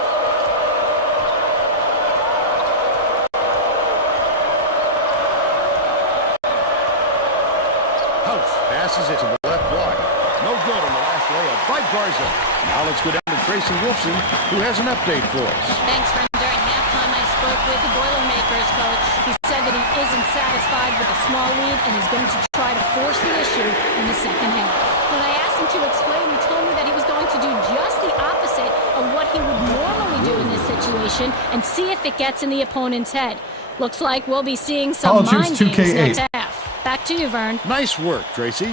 House passes it to the left block. No good on the last layup by Garza. Now let's go down to Tracy Wolfson, who has an update for us. Thanks, friend. During halftime, I spoke with the Boilermakers coach. He said that he isn't satisfied with a small lead and is going to try to force the issue in the second half. When I asked him to explain, he told me that he was going to do just the opposite of what he would normally do in this situation and see if it gets in the opponent's head. Looks like we'll be seeing some mind games next half. Back to you, Vern. Nice work, Tracy.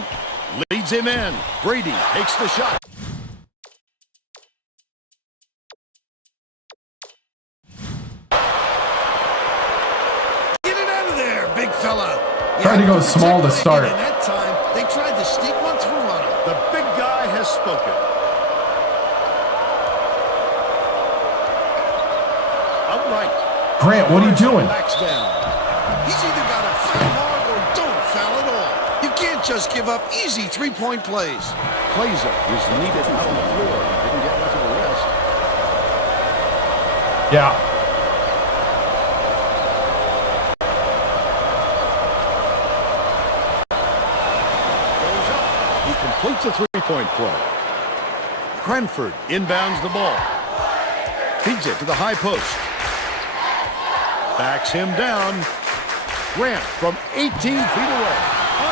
Leads him in. Brady takes the shot. Get it out of there, big fella. Trying to go small to start. And that time, they tried to sneak one through on him. The big guy has spoken. Outright. Grant, what are you doing? Backs down. He's either got to foul hard or don't foul at all. You can't just give up easy three-point plays. Plaza is needed out on the floor. Didn't get much of a rest. Yeah. Goes up. He completes a three-point play. Cranford inbounds the ball. Feeds it to the high post. Backs him down. Grant from 18 feet away.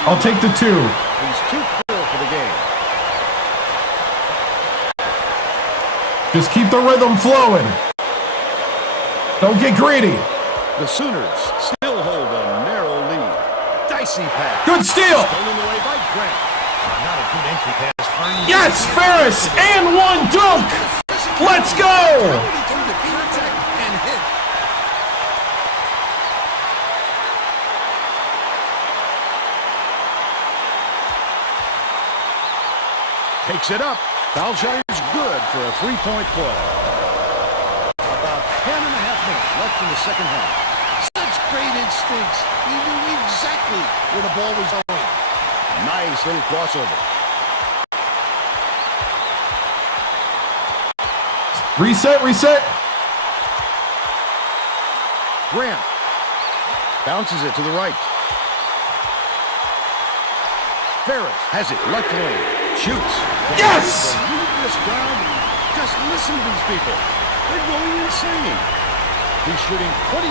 I'll take the 2. He's 2-4 for the game. Just keep the rhythm flowing. Don't get greedy. The Sooners still hold a narrow lead. Dicey pass. Good steal. Stolen away by Grant. Not a good entry pass. Yes, Ferris, and 1 dunk. Let's go. Through the contact and hit. Takes it up. Foul shot is good for a three-point play. About 10 and a half minutes left in the second half. Such great instincts. He knew exactly where the ball was going. Nice little crossover. Reset. Grant bounces it to the right. Ferris has it left lane. Shoots. Yes! Leave this crowd. Just listen to these people. They're going insane. He's shooting 28%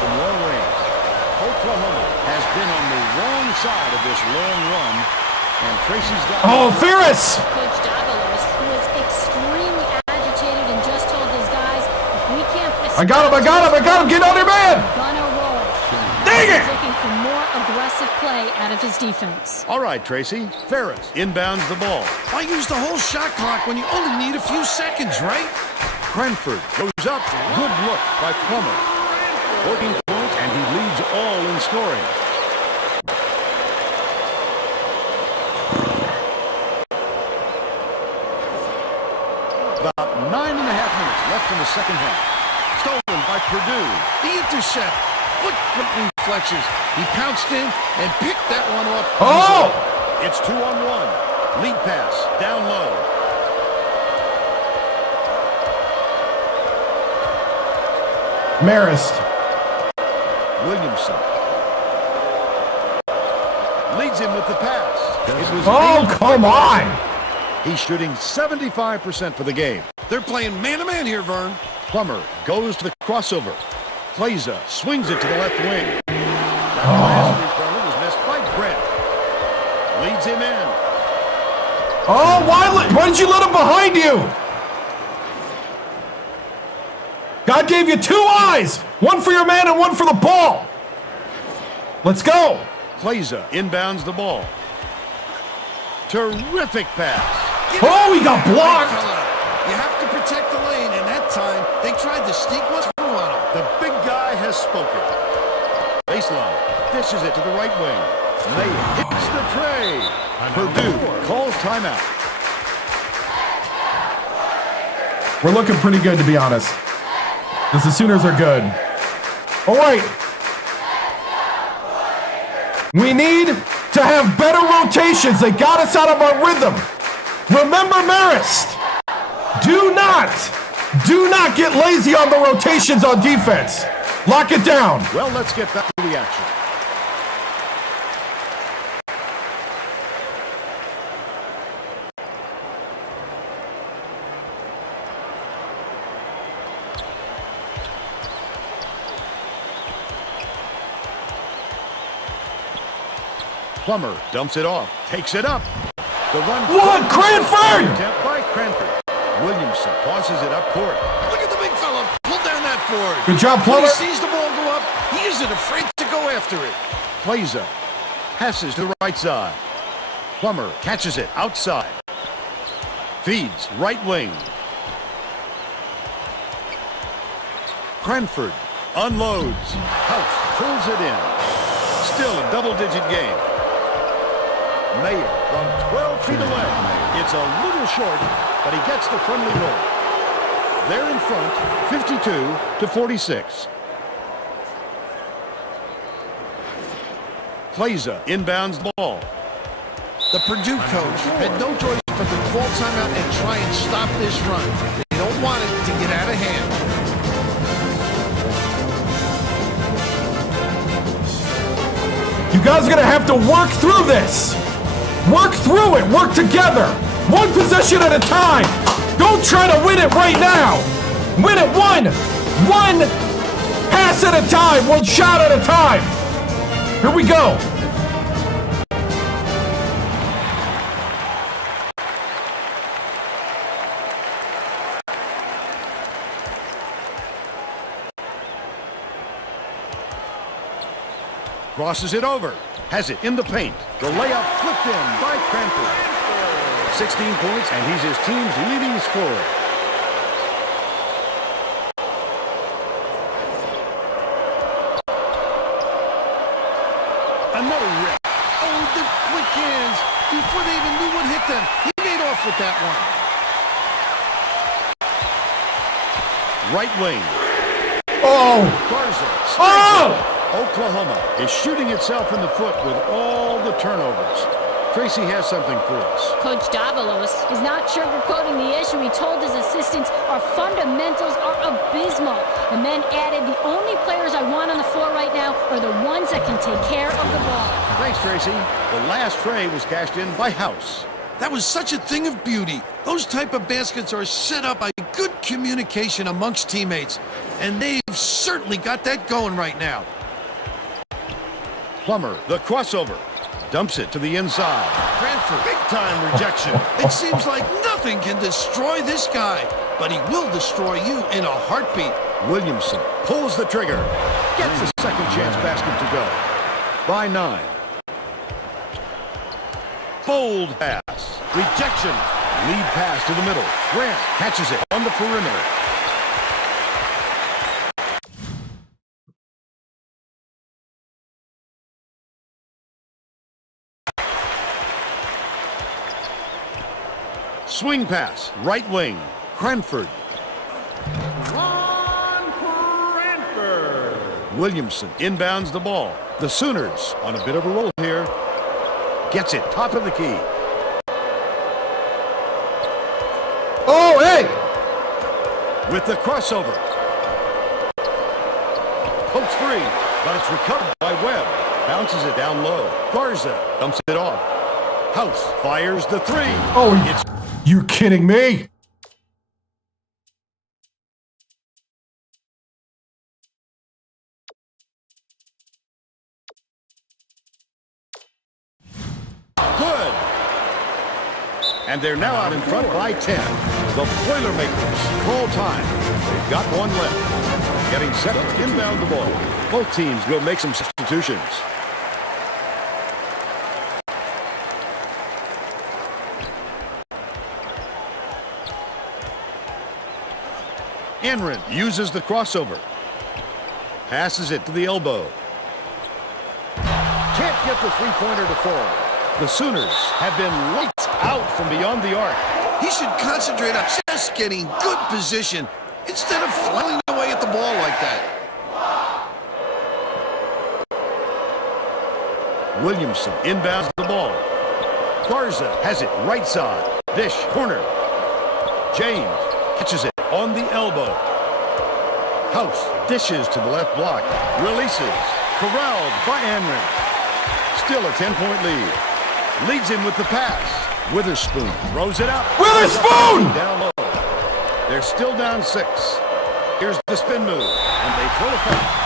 from long range. Oklahoma has been on the wrong side of this long run, and Tracy's got... Oh, Ferris! Coach Davalos, who was extremely agitated and just told his guys, if we can't... I got him. Get on your man! Gonna roll. Dang it! Looking for more aggressive play out of his defense. All right, Tracy. Ferris inbounds the ball. Why use the whole shot clock when you only need a few seconds, right? Cranford goes up. Good look by Plummer. 14 points, and he leads all in scoring. About 9.5 minutes left in the second half. Stolen by Purdue. The intercept. What great reflections. He pounced in and picked that one off. Oh! It's 2-on-1. Lead pass down low. Marist. Williamson leads him with the pass. Oh, come on! He's shooting 75% for the game. They're playing man-to-man here, Vern. Plummer goes to the crossover. Plaza swings it to the left wing. That last three-pointer was missed by Grant. Leads him in. Oh, why did you let him behind you? God gave you 2 eyes. 1 for your man and 1 for the ball. Let's go. Plaza inbounds the ball. Terrific pass. Oh, he got blocked. You have to protect the lane, and that time they tried to sneak one through on him. The big guy has spoken. Baseline. Dishes it to the right wing. They hits the tray. Purdue calls timeout. We're looking pretty good, to be honest. Because the Sooners are good. All right. We need to have better rotations. They got us out of our rhythm. Remember Marist. Do not get lazy on the rotations on defense. Lock it down. Well, let's get back to the action. Plummer dumps it off, takes it up. The run. What? Cranford! Attempt by Cranford. Williamson tosses it up court. Look at the big fella pull down that board. Good job, When Plummer. he sees the ball go up, he isn't afraid to go after it. Plaza passes to the right side. Plummer catches it outside. Feeds right wing. Cranford unloads. House pulls it in. Still a double-digit game. Mayer from 12 feet away. It's a little short, but he gets the friendly roll. They're in front, 52-46. Plaza inbounds the ball. The Purdue coach had no choice but to call timeout and try and stop this run. They don't want it to get out of hand. You guys are going to have to work through this. Work through it. Work together. One possession at a time. Don't try to win it right now. Win it one pass at a time. One shot at a time. Here we go. Crosses it over. Has it in the paint. The layup flipped in by Cranford. 16 points, and he's his team's leading scorer. Another rip. Oh, the quick hands. Before they even knew what hit them, he made off with that one. Right wing. Oh! Garza. Oh! Oklahoma is shooting itself in the foot with all the turnovers. Tracy has something for us. Coach Davalos is not sugarcoating the issue. He told his assistants our fundamentals are abysmal. And then added, the only players I want on the floor right now are the ones that can take care of the ball. Thanks, Tracy. The last tray was cashed in by House. That was such a thing of beauty. Those type of baskets are set up by good communication amongst teammates. And they've certainly got that going right now. Plummer, the crossover. Dumps it to the inside. Cranford, big-time rejection. It seems like nothing can destroy this guy, but he will destroy you in a heartbeat. Williamson pulls the trigger. Gets the second chance basket to go. By 9. Bold pass. Rejection. Lead pass to the middle. Grant catches it on the perimeter. Swing pass, right wing. Cranford. Ron Cranford. Williamson inbounds the ball. The Sooners on a bit of a roll here. Gets it, top of the key. Oh, hey! With the crossover. Pokes free, but it's recovered by Webb. Bounces it down low. Garza dumps it off. House fires the three. Oh, it's you kidding me? good. And they're now out in front by 10. The Boilermakers call time. They've got one left. Getting set to inbound the ball. Both teams will make some substitutions. Enrin uses the crossover. Passes it to the elbow. Can't get the three-pointer to fall. The Sooners have been lights out from beyond the arc. He should concentrate on just getting good position instead of flailing away at the ball like that. Williamson inbounds the ball. Garza has it right side. Dish, corner. James catches it on the elbow. House dishes to the left block. Releases. Corralled by Enrin. Still a 10-point lead. Leads him with the pass. Witherspoon throws it up. Witherspoon! Down low. They're still down 6. Here's the spin move. And they throw it back.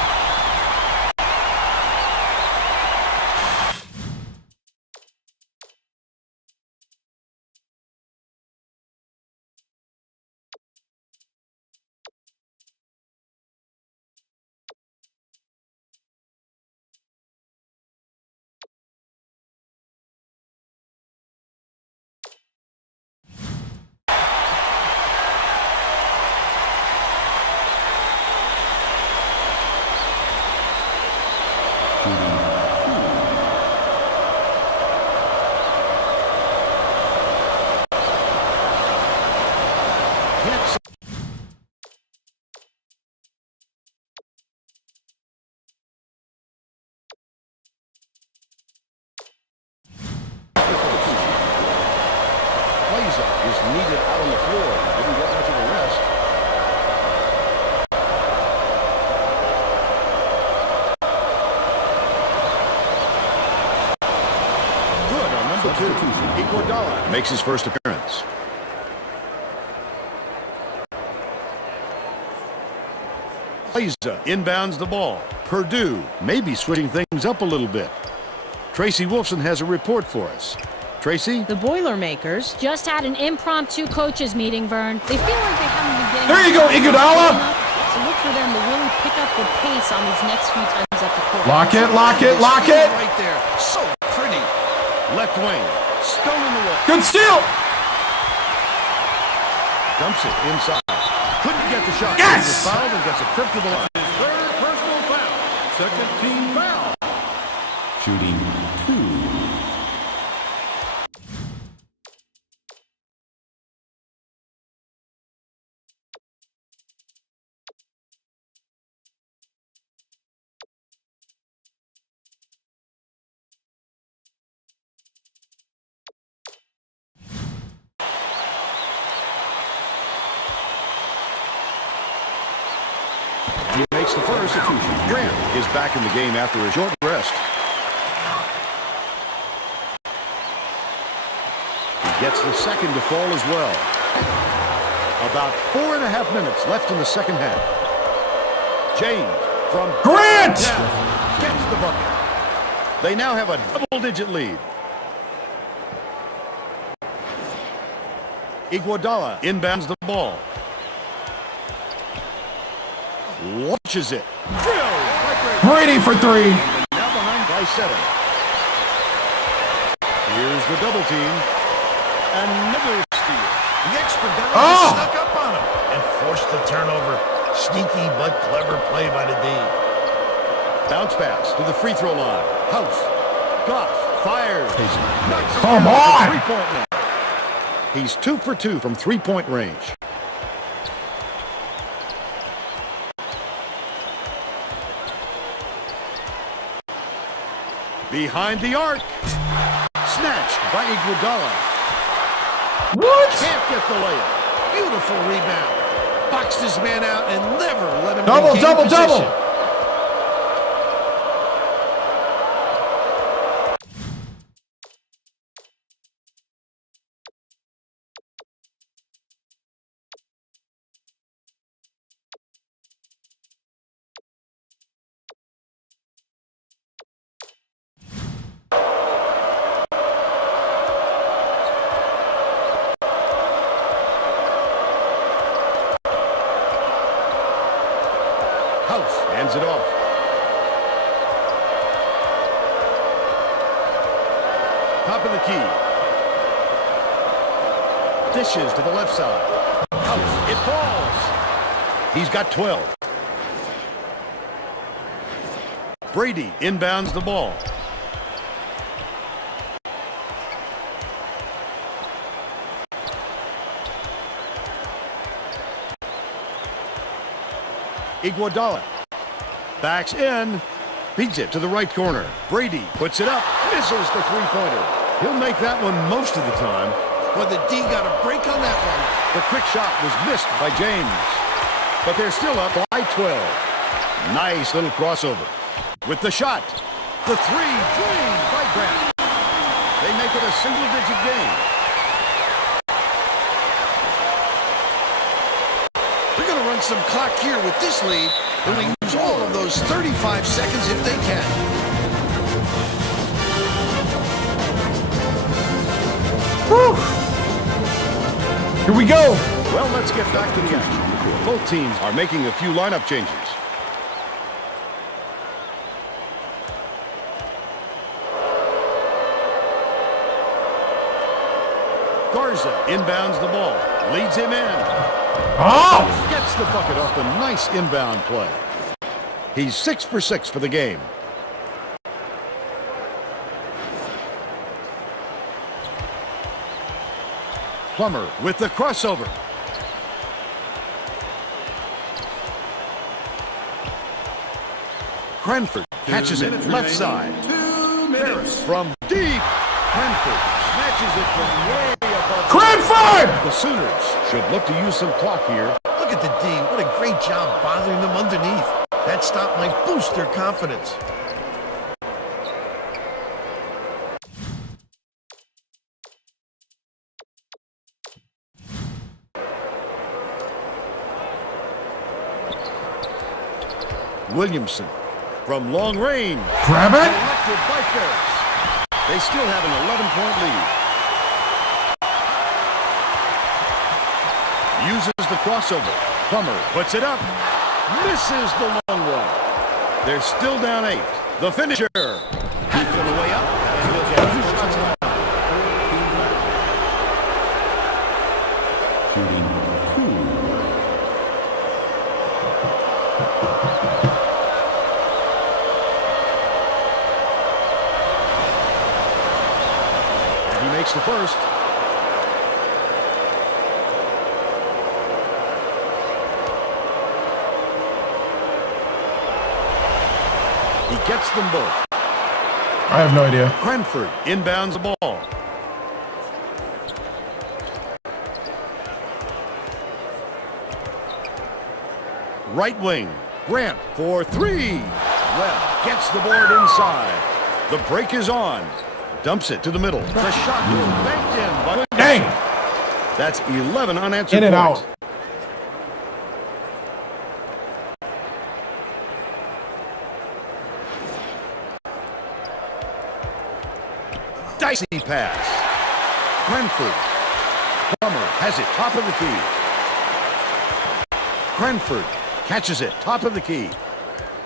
2. Iguodala makes his first appearance. Inbounds the ball. Purdue may be switching things up a little bit. Tracy Wolfson has a report for us. Tracy? The Boilermakers just had an impromptu coaches meeting, Vern. They feel like they haven't been getting... There you go, Iguodala! So look for them to really pick up the pace on these next few times up the court. Lock it, lock it, lock it! Right there. So pretty. Left wing. Stolen away. Good steal! Dumps it inside. Couldn't get the shot. Yes! He's fouled and gets a trip to the line. Third personal foul. Second team foul. Shooting 2. He makes the first. Grant is back in the game after a short rest. He gets the second to fall as well. About 4.5 minutes left in the second half. James from Grant! Gets the bucket. They now have a double-digit lead. Iguodala inbounds the ball. Launches it. Brady for 3. Now behind by 7. Here's the double team. Another steal. The expert guy snuck up on him and forced the turnover. Sneaky but clever play by the D. Bounce pass to the free throw line. House. Goff fires. Come on! Three-point line. He's 2 for 2 from three-point range. Behind the arc. Snatched by Iguodala. What? Can't get the layup. Beautiful rebound. Boxed his man out and never let him Double, regain double, position. double. House hands it off. Top of the key. Dishes to the left side. House. It falls. He's got 12. Brady inbounds the ball. Iguodala backs in, beats it to the right corner. Brady puts it up, misses the three-pointer. He'll make that one most of the time. But the D got a break on that one. The quick shot was missed by James, but they're still up by 12. Nice little crossover. With the shot, the three drained by Grant. They make it a single-digit game. They're going to run some clock here with this lead. They're going to use all of those 35 seconds if they can. Whew. Here we go. Well, let's get back to the action. Both teams are making a few lineup changes. Garza inbounds the ball, leads him in. Oh! Gets the bucket off the nice inbound play. He's 6 for 6 for the game. Plummer with the crossover. Cranford catches it left side. 2 minutes. From deep. Cranford snatches it from way above. Cranford! The Sooners should look to use some clock here. Look at the D. What a great job bothering them underneath. That stop might boost their confidence. Williamson from long range. Grab it. Collected by Ferris. They still have an 11-point lead. Uses the crossover. Plummer puts it up. Misses the long one. They're still down 8. The finisher. Half of the way up. And he'll get 2 shots left. Shooting 2. And he makes the first. He gets them both. I have no idea. Cranford inbounds the ball. Right wing. Grant for 3. Webb gets the board inside. The break is on. Dumps it to the middle. The shot is banked in by Dang! That's 11 unanswered In and points. out. Dicey pass. Cranford. Plummer has it top of the key. Cranford catches it top of the key.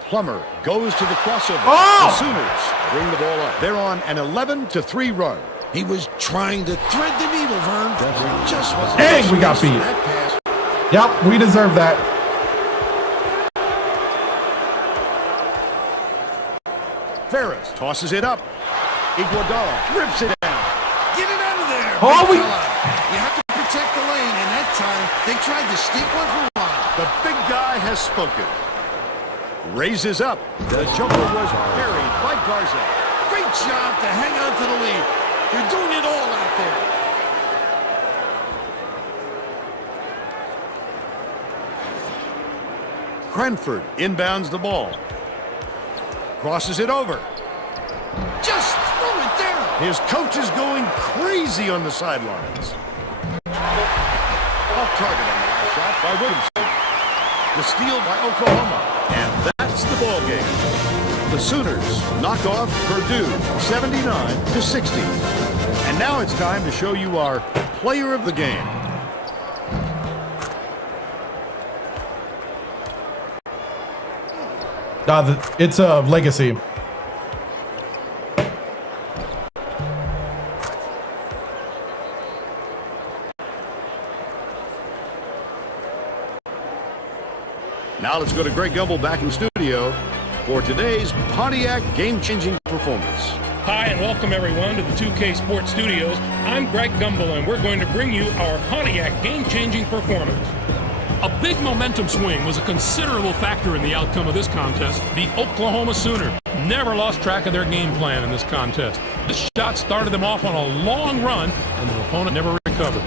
Plummer goes to the crossover. Oh! The Sooners bring the ball up. They're on an 11-3 run. He was trying to thread the needle, Vern. Just wasn't. Dang, we got beat. That pass. Yep, we deserve that. Ferris tosses it up. Iguodala rips it down. Get it out of there. Oh, big we- fella. You have to protect the lane, and that time they tried to sneak one through line. The big guy has spoken. Raises up. The jumper was buried by Garza. Great job to hang on to the lead. They're doing it all out there. Cranford inbounds the ball. Crosses it over. Just throw it down. His coach is going crazy on the sidelines. Off target on the last shot by Williamson. The steal by Oklahoma. And that's the ball game. The Sooners knock off Purdue 79-60. And now it's time to show you our player of the game. It's a legacy. Now let's go to Greg Gumbel back in studio for today's Pontiac game-changing performance. Hi and welcome everyone to the 2K Sports Studios. I'm Greg Gumbel and we're going to bring you our Pontiac game-changing performance. A big momentum swing was a considerable factor in the outcome of this contest. The Oklahoma Sooners never lost track of their game plan in this contest. This shot started them off on a long run and their opponent never recovered.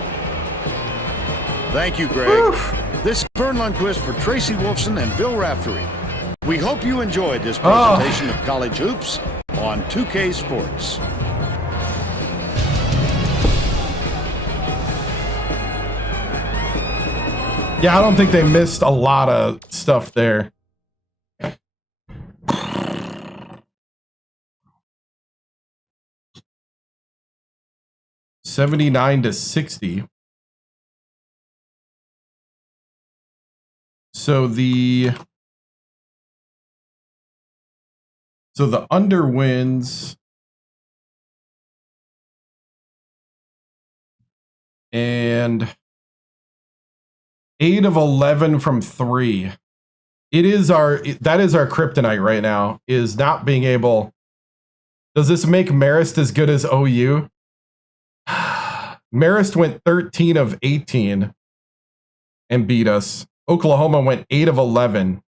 Thank you, Greg. Oof. This is Vern Lundquist for Tracy Wolfson and Bill Raftery. We hope you enjoyed this presentation of college hoops on 2K Sports. Yeah, I don't think they missed a lot of stuff there. $79-60. So the under wins and 8 of 11 from 3. That is our kryptonite right now, is not being able. Does this make Marist as good as OU? Marist went 13 of 18 and beat us. Oklahoma went 8 of 11.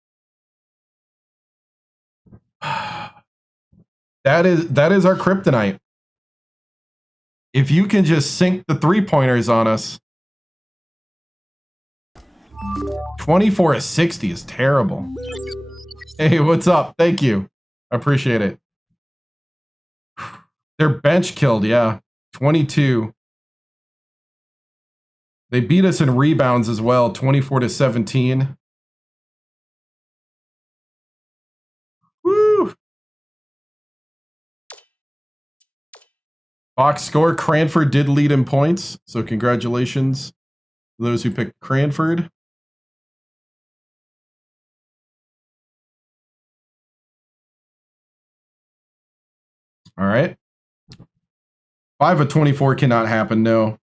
That is our kryptonite. If you can just sink the 3-pointers on us. 24-60 is terrible. Hey, what's up? Thank you. I appreciate it. They're bench killed, yeah. 22. They beat us in rebounds as well, 24-17. Box score, Cranford did lead in points, so congratulations to those who picked Cranford. All right. 5 of 24 cannot happen, no.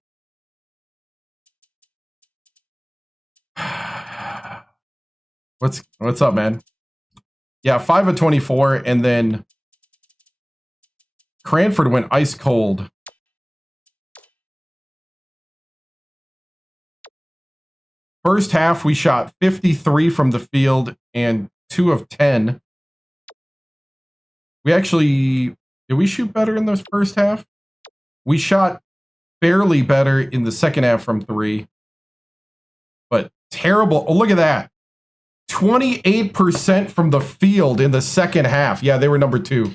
What's up, man? Yeah, 5 of 24, and then Cranford went ice cold. First half, we shot 53 from the field and 2 of 10. We actually, did we shoot better in the first half? We shot barely better in the second half from 3. But terrible. Oh, look at that. 28% from the field in the second half. Yeah, they were number 2.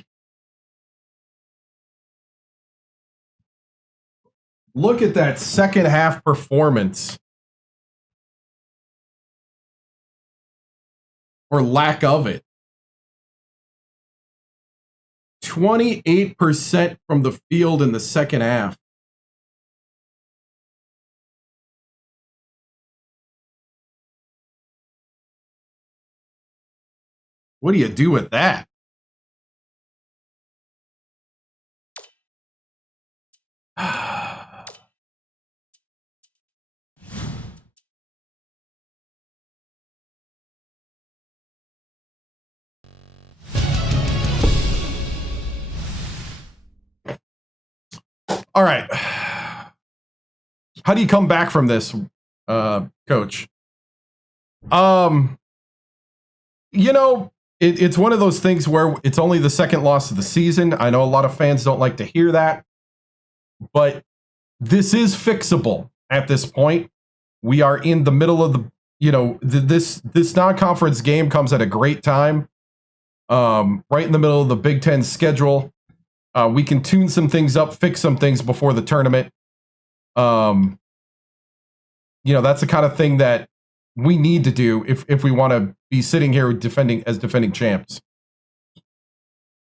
Look at that second half performance. Or lack of it. 28% from the field in the second half. What do you do with that? All right. How do you come back from this, Coach? You know, it's one of those things where it's only the second loss of the season. I know a lot of fans don't like to hear that, but this is fixable at this point. We are in the middle of the, you know, this non-conference game comes at a great time, right in the middle of the Big Ten schedule. We can tune some things up, fix some things before the tournament. You know, that's the kind of thing that we need to do if we want to be sitting here defending champs.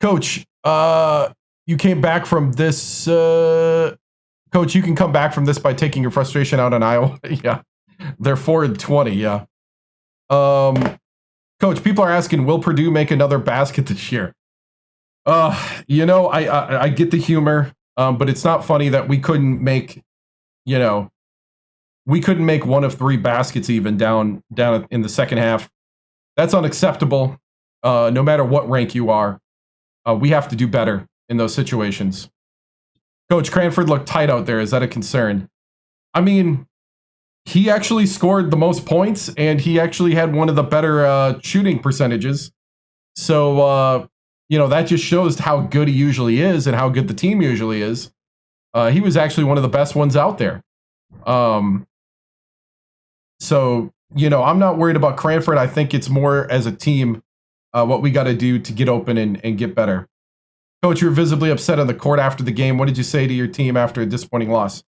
Coach, you came back from this. Coach, you can come back from this by taking your frustration out on Iowa. Yeah, they're 4-20. Yeah. Coach, people are asking, will Purdue make another basket this year? You know, I get the humor, but it's not funny that we couldn't make, you know, we couldn't make 1 of 3 baskets even down in the second half. That's unacceptable. No matter what rank you are, we have to do better in those situations. Coach, Cranford looked tight out there. Is that a concern? I mean, he actually scored the most points, and he actually had one of the better shooting percentages. So, you know, that just shows how good he usually is and how good the team usually is. He was actually one of the best ones out there. So, you know, I'm not worried about Cranford. I think it's more as a team what we got to do to get open and get better. Coach, you're visibly upset on the court after the game. What did you say to your team after a disappointing loss?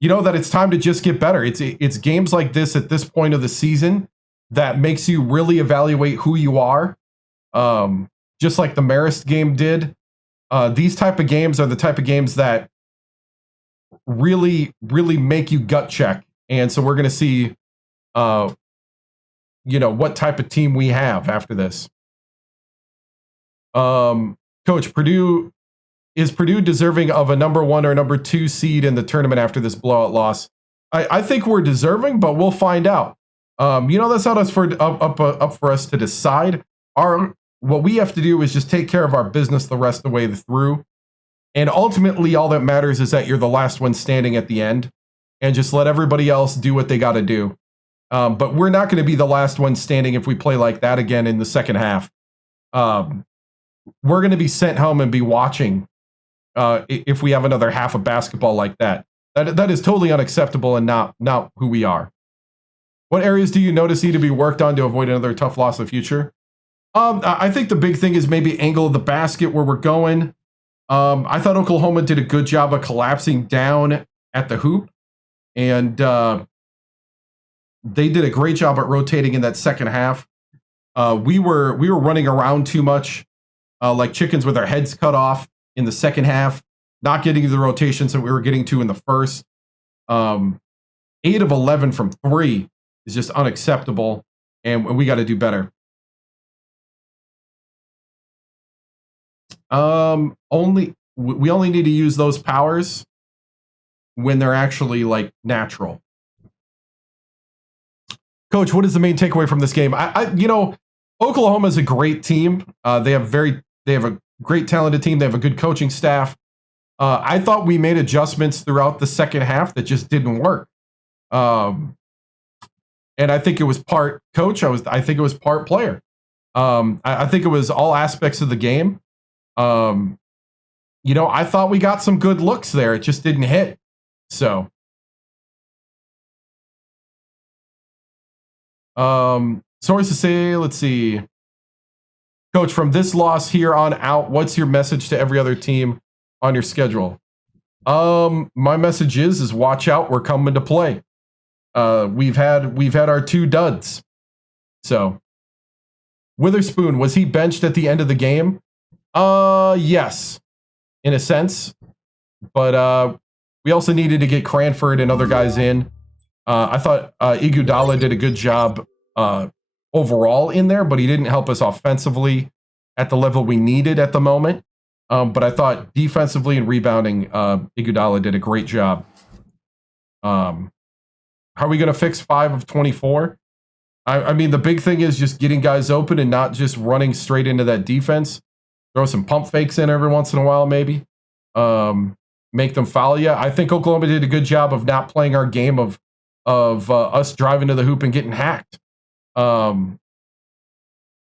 You know that it's time to just get better. It's games like this at this point of the season that makes you really evaluate who you are. Just like the Marist game did. These type of games are the type of games that really, really make you gut check. And so we're going to see, you know, what type of team we have after this. Coach, is Purdue deserving of a number 1 or number 2 seed in the tournament after this blowout loss? I think we're deserving, but we'll find out. You know, that's not up for us to decide. What we have to do is just take care of our business the rest of the way through. And ultimately, all that matters is that you're the last one standing at the end and just let everybody else do what they got to do. But we're not going to be the last one standing if we play like that again in the second half. We're going to be sent home and be watching if we have another half of basketball like that. That is totally unacceptable and not who we are. What areas do you notice need to be worked on to avoid another tough loss in the future? I think the big thing is maybe angle of the basket where we're going. I thought Oklahoma did a good job of collapsing down at the hoop, and they did a great job at rotating in that second half. We were running around too much, like chickens with our heads cut off in the second half. not getting to the rotations that we were getting to in the first. 8 of 11 from 3 is just unacceptable, and we got to do better. We only need to use those powers when they're actually like natural. Coach, what is the main takeaway from this game? Oklahoma is a great team. They have a great talented team. They have a good coaching staff. I thought we made adjustments throughout the second half that just didn't work. And I think it was part coach. I think it was part player. I think it was all aspects of the game. I thought we got some good looks there. It just didn't hit. So, sources say, let's see. Coach, from this loss here on out, what's your message to every other team on your schedule? My message is watch out. We're coming to play. We've had our 2 duds. So, Witherspoon, was he benched at the end of the game? Yes, in a sense, but we also needed to get Cranford and other guys in. I thought Iguodala did a good job overall in there, but he didn't help us offensively at the level we needed at the moment. But I thought defensively and rebounding, Iguodala did a great job. How are we going to fix 5 of 24? I mean, the big thing is just getting guys open and not just running straight into that defense. Throw some pump fakes in every once in a while, maybe. Make them foul you. I think Oklahoma did a good job of not playing our game of us driving to the hoop and getting hacked. They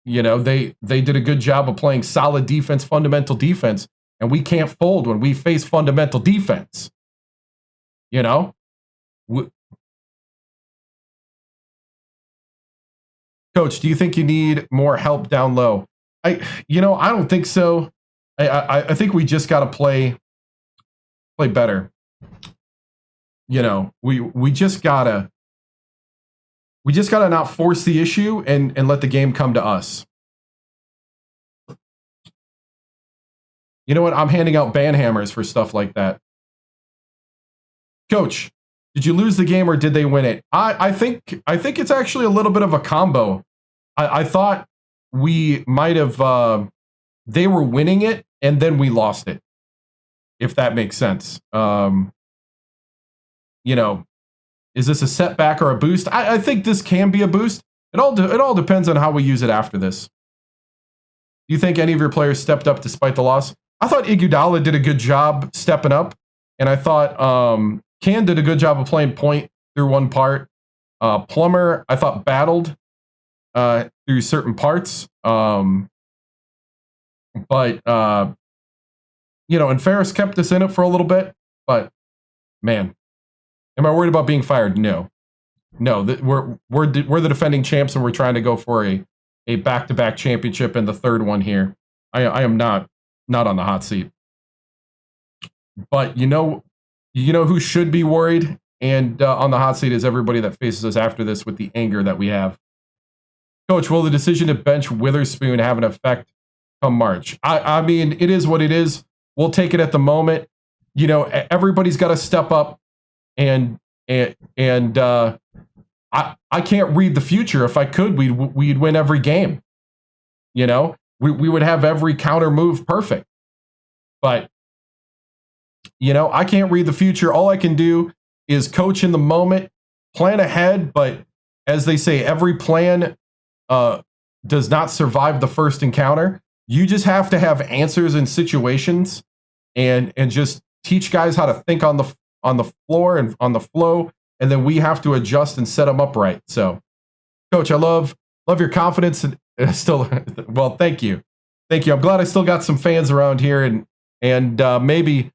did a good job of playing solid defense, fundamental defense, and we can't fold when we face fundamental defense. Coach, do you think you need more help down low? I don't think so. I think we just got to play better. We just gotta not force the issue and let the game come to us. You know what? I'm handing out ban hammers for stuff like that. Coach, did you lose the game or did they win it? I think it's actually a little bit of a combo. I thought we might have they were winning it and then we lost it, if that makes sense. Is this a setback or a boost? I think this can be a boost. It all depends on how we use it after this. Do you think any of your players stepped up despite the loss? I thought Iguodala did a good job stepping up, and I thought Can did a good job of playing point through one part. Plummer, I thought, battled through certain parts. And Ferris kept us in it for a little bit. But, man, am I worried about being fired? No. We're the defending champs, and we're trying to go for a back-to-back championship and the third one here. I am not on the hot seat. But you know who should be worried and on the hot seat is everybody that faces us after this with the anger that we have. Coach, will the decision to bench Witherspoon have an effect come March? I mean, it is what it is. We'll take it at the moment. Everybody's got to step up, and I can't read the future. If I could, we'd win every game. We would have every counter move perfect. But I can't read the future. All I can do is coach in the moment, plan ahead. But as they say, every plan does not survive the first encounter. You just have to have answers in situations and just teach guys how to think on the floor and on the flow. And then we have to adjust and set them up right. So, Coach, I love your confidence. And still, well, thank you. I'm glad I still got some fans around here, and maybe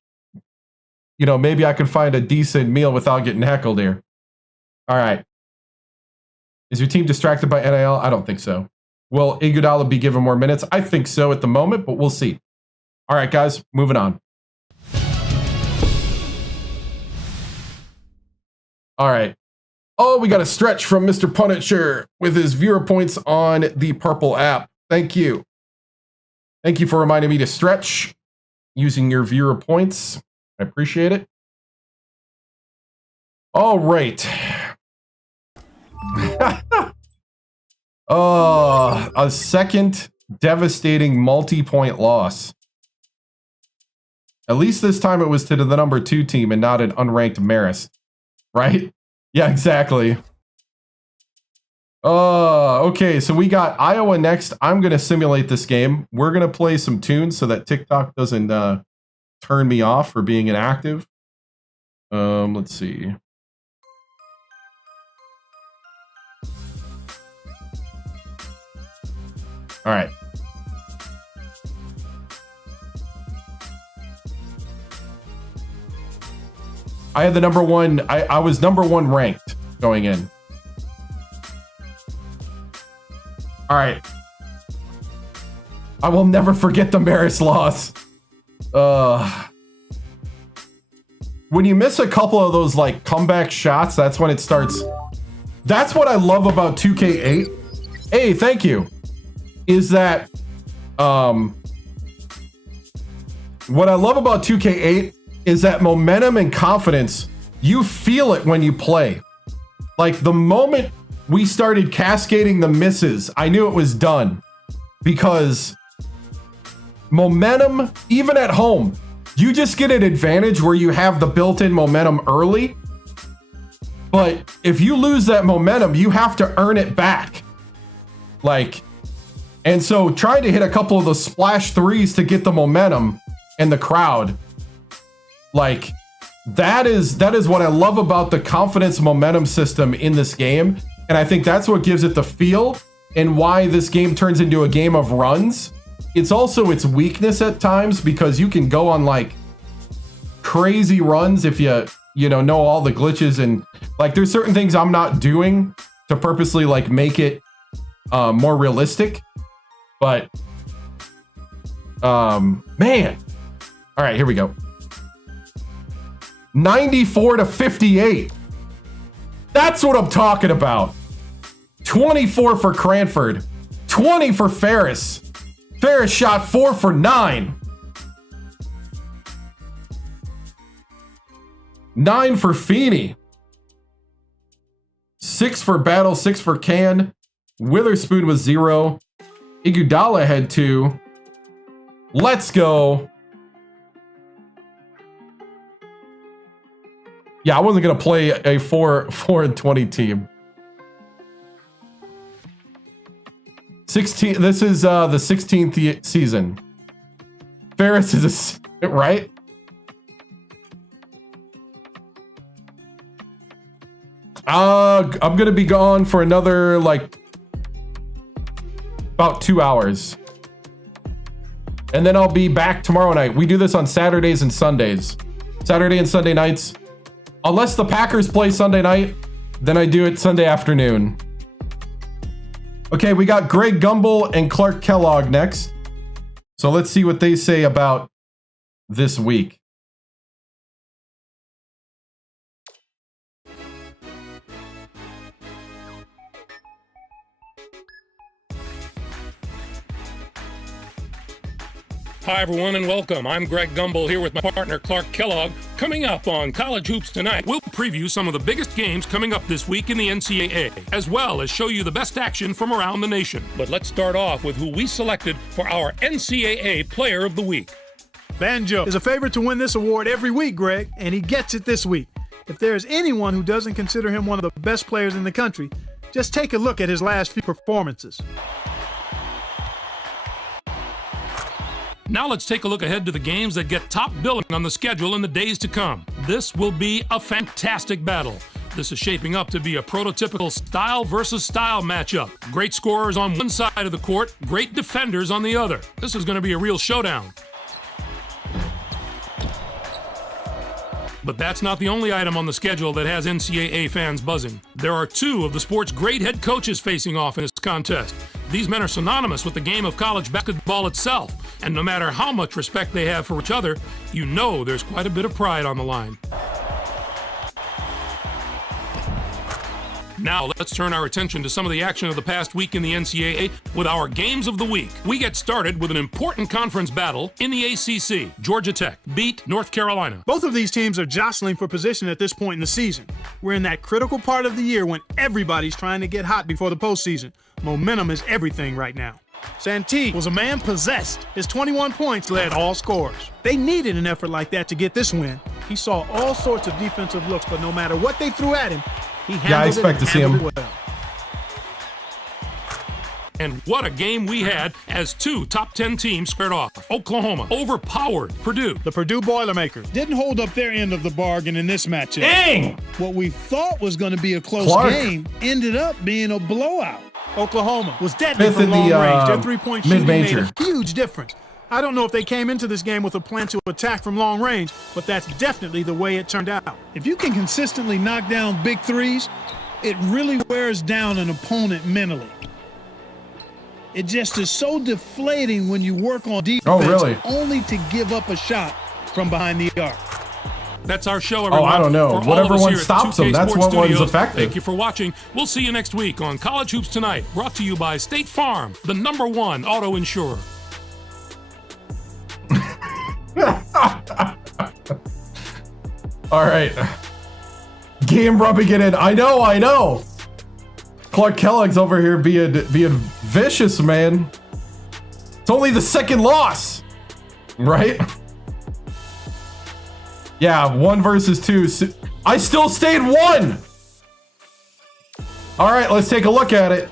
I can find a decent meal without getting heckled here. All right. Is your team distracted by NIL? I don't think so. Will Iguodala be given more minutes? I think so at the moment, but we'll see. All right, guys, moving on. All right. Oh, we got a stretch from Mr. Punisher with his viewer points on the Purple app. Thank you. Thank you for reminding me to stretch. using your viewer points. I appreciate it. All right. A second devastating multi-point loss. At least this time it was to the number 2 team and not an unranked Marist. Right? Yeah, exactly. Okay, so we got Iowa next. I'm going to simulate this game. We're going to play some tunes so that TikTok doesn't turn me off for being inactive. Let's see. All right. I had the number 1. I was number 1 ranked going in. All right. I will never forget the Marist loss. When you miss a couple of those like comeback shots, that's when it starts. That's what I love about 2K8. Hey, thank you. Is that what I love about 2K8 is that momentum and confidence, you feel it when you play. Like the moment we started cascading the misses, I knew it was done. Because momentum, even at home, you just get an advantage where you have the built-in momentum early. But if you lose that momentum, you have to earn it back. Like, and so trying to hit a couple of those splash threes to get the momentum and the crowd, like that is what I love about the confidence momentum system in this game. And I think that's what gives it the feel and why this game turns into a game of runs. It's also its weakness at times because you can go on like crazy runs if you know all the glitches, and like there's certain things I'm not doing to purposely like make it more realistic. But man. All right, here we go. 94-58. That's what I'm talking about. 24 for Cranford, 20 for Ferris. Ferris shot 4 for 9. 9 for Feeney. 6 for Battle, 6 for Can. Witherspoon was 0. Iguodala had 2. Let's go. Yeah, I wasn't going to play a 4-20 team. 16. This is the 16th season. Ferris is right. I'm gonna be gone for another like about 2 hours, and then I'll be back tomorrow night. We do this on Saturdays and Sundays, Saturday and Sunday nights. Unless the Packers play Sunday night, then I do it Sunday afternoon. Okay, we got Greg Gumbel and Clark Kellogg next. So let's see what they say about this week. Hi, everyone, and welcome. I'm Greg Gumbel here with my partner, Clark Kellogg. Coming up on College Hoops Tonight, we'll preview some of the biggest games coming up this week in the NCAA, as well as show you the best action from around the nation. But let's start off with who we selected for our NCAA Player of the Week. Banjo is a favorite to win this award every week, Greg, and he gets it this week. If there's anyone who doesn't consider him one of the best players in the country, just take a look at his last few performances. Now let's take a look ahead to the games that get top billing on the schedule in the days to come. This will be a fantastic battle. This is shaping up to be a prototypical style versus style matchup. Great scorers on one side of the court, great defenders on the other. This is going to be a real showdown. But that's not the only item on the schedule that has NCAA fans buzzing. There are 2 of the sport's great head coaches facing off in this contest. These men are synonymous with the game of college basketball itself, and no matter how much respect they have for each other, you know there's quite a bit of pride on the line. Now let's turn our attention to some of the action of the past week in the NCAA with our games of the week. We get started with an important conference battle in the ACC. Georgia Tech beat North Carolina. Both of these teams are jostling for position at this point in the season. We're in that critical part of the year when everybody's trying to get hot before the postseason. Momentum is everything right now. Santee was a man possessed. His 21 points led all scorers. They needed an effort like that to get this win. He saw all sorts of defensive looks, but no matter what they threw at him, he handled I expect to see him. well. And what a game we had as two top 10 teams squared off. Oklahoma overpowered Purdue. The Purdue Boilermakers didn't hold up their end of the bargain in this matchup. Dang! What we thought was going to be a close game ended up being a blowout. Oklahoma was deadly from long range. Their three-point shooting made a huge difference. I don't know if they came into this game with a plan to attack from long range, but that's definitely the way it turned out. If you can consistently knock down big threes, it really wears down an opponent mentally. It just is so deflating when you work on defense only to give up a shot from behind the arc. That's our show, everyone. Oh, I don't know. Whatever one stops them, that's what one's effective. Thank you for watching. We'll see you next week on College Hoops Tonight, brought to you by State Farm, the #1 auto insurer. All right. Game rubbing it in. I know. Clark Kellogg's over here being vicious, man. It's only the second loss, right? Yeah, 1 versus 2. I still stayed 1. All right, let's take a look at it.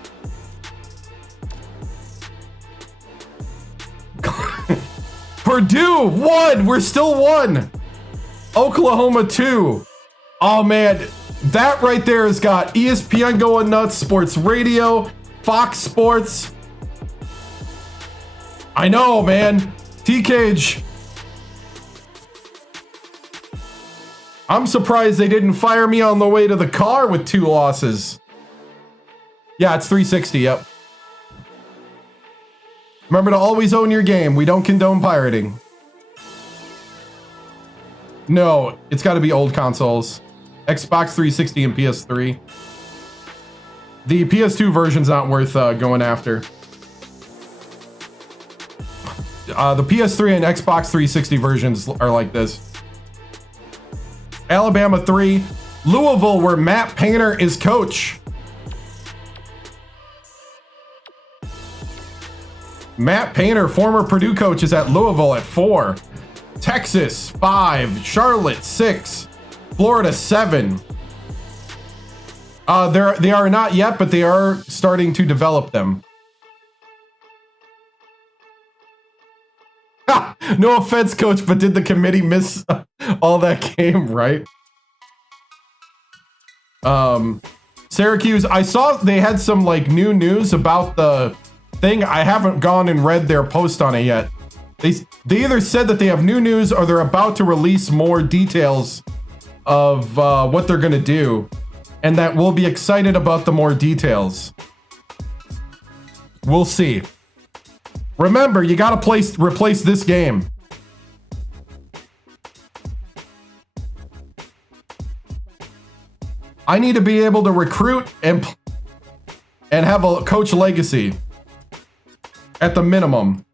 Purdue 1. We're still 1. Oklahoma 2. Oh man, that right there has got ESPN going nuts, sports radio, Fox Sports. I know, man. T-Cage. I'm surprised they didn't fire me on the way to the car with 2 losses. Yeah, it's 360, yep. Remember to always own your game. We don't condone pirating. No, it's got to be old consoles. Xbox 360 and PS3. The PS2 version's not worth going after. The PS3 and Xbox 360 versions are like this. Alabama 3, Louisville, where Matt Painter is coach. Matt Painter, former Purdue coach, is at Louisville at 4. Texas 5, Charlotte 6, Florida 7. They are not yet, but they are starting to develop them. No offense, coach, but did the committee miss all that game, right? Syracuse, I saw they had some like new news about the thing. I haven't gone and read their post on it yet. They either said that they have new news or they're about to release more details of what they're gonna do, and that we'll be excited about the more details. We'll see. Remember, you gotta replace this game. I need to be able to recruit and have a coach legacy at the minimum.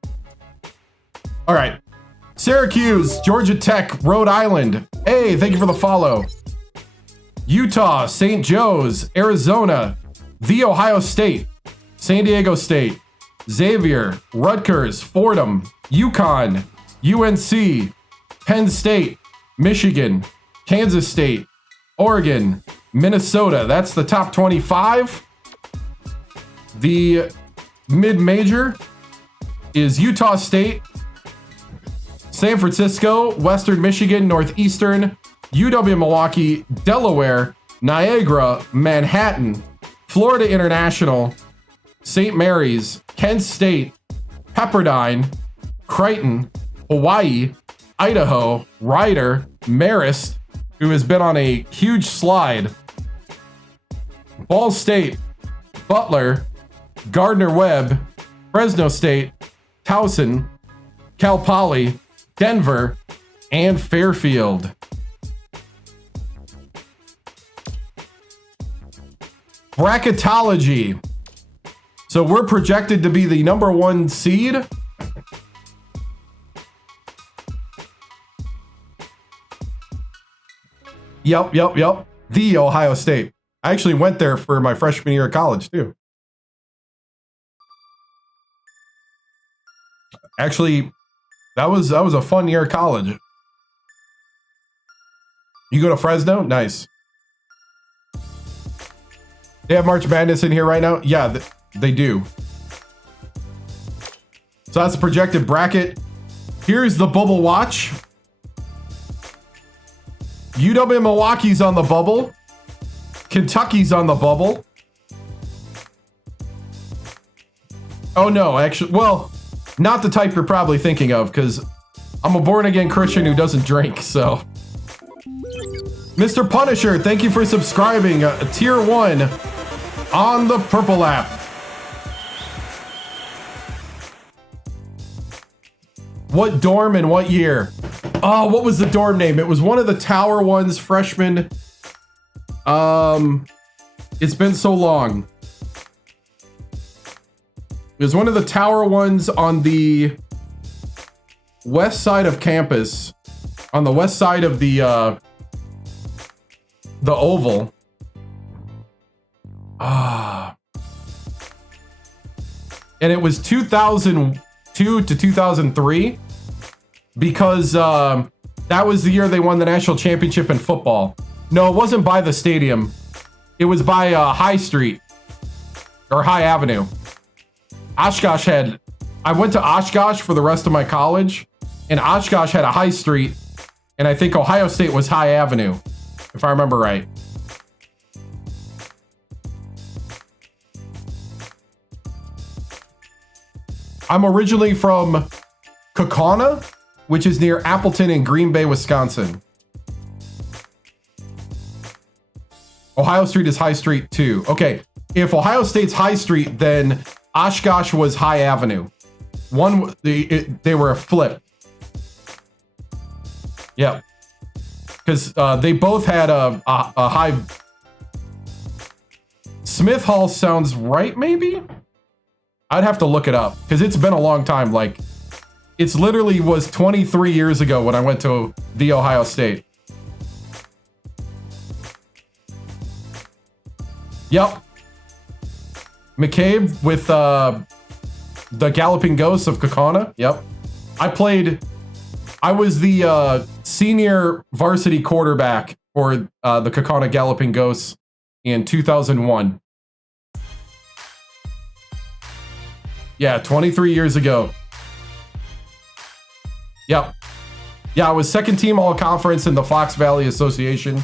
All right. Syracuse, Georgia Tech, Rhode Island. Hey, thank you for the follow. Utah, St. Joe's, Arizona, The Ohio State, San Diego State, Xavier, Rutgers, Fordham, UConn, UNC, Penn State, Michigan, Kansas State, Oregon, Minnesota. That's the top 25. The mid-major is Utah State, San Francisco, Western Michigan, Northeastern, UW-Milwaukee, Delaware, Niagara, Manhattan, Florida International, St. Mary's, Kent State, Pepperdine, Creighton, Hawaii, Idaho, Ryder, Marist, who has been on a huge slide, Ball State, Butler, Gardner-Webb, Fresno State, Towson, Cal Poly, Denver, and Fairfield. Bracketology. So we're projected to be the #1 seed. Yep. The Ohio State. I actually went there for my freshman year of college too. Actually, that was a fun year of college. You go to Fresno? Nice. They have March Madness in here right now? Yeah, they do. So that's the projected bracket. Here's the bubble watch. UW Milwaukee's on the bubble. Kentucky's on the bubble. Oh no, actually, well, not the type you're probably thinking of, because I'm a born-again Christian who doesn't drink, so. Mr. Punisher, thank you for subscribing. Tier 1 on the Purple app. What dorm and what year? Oh, what was the dorm name? It was one of the Tower ones, freshman. It's been so long. It was one of the Tower ones on the west side of campus, on the west side of the Oval. And it was 2002 to 2003 because that was the year they won the national championship in football. No, it wasn't by the stadium. It was by High Street or High Avenue. Oshkosh had, I went to Oshkosh for the rest of my college, and Oshkosh had a High Street, and I think Ohio State was High Avenue, if I remember right. I'm originally from Kaukauna, which is near Appleton in Green Bay, Wisconsin. Ohio Street is High Street too. Okay, if Ohio State's High Street, then Oshkosh was High Avenue. They were a flip. Yeah, because they both had a high. Smith Hall sounds right, maybe? I'd have to look it up because it's been a long time. Like, it's literally was 23 years ago when I went to the Ohio State. Yep. McCabe with the Galloping Ghosts of Kaukauna. Yep. I was the senior varsity quarterback for the Kaukauna Galloping Ghosts in 2001. Yeah, 23 years ago. Yep. Yeah, I was second team all-conference in the Fox Valley Association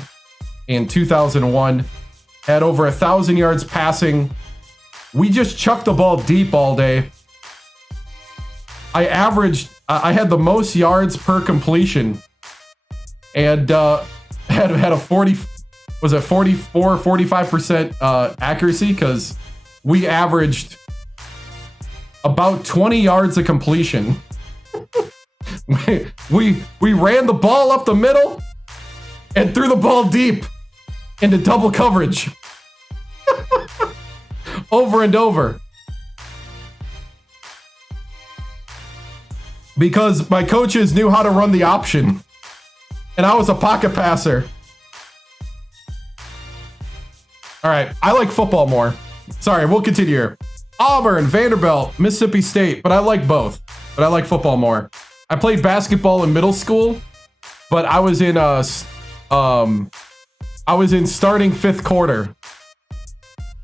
in 2001. Had over 1,000 yards passing. We just chucked the ball deep all day. I had the most yards per completion. And had a 45% accuracy, because we averaged about 20 yards of completion. we ran the ball up the middle and threw the ball deep into double coverage. Over and over. Because my coaches knew how to run the option. And I was a pocket passer. All right, I like football more. Sorry, we'll continue here. Auburn, Vanderbilt, Mississippi State, but I like both. But I like football more. I played basketball in middle school, but I was in starting fifth quarter.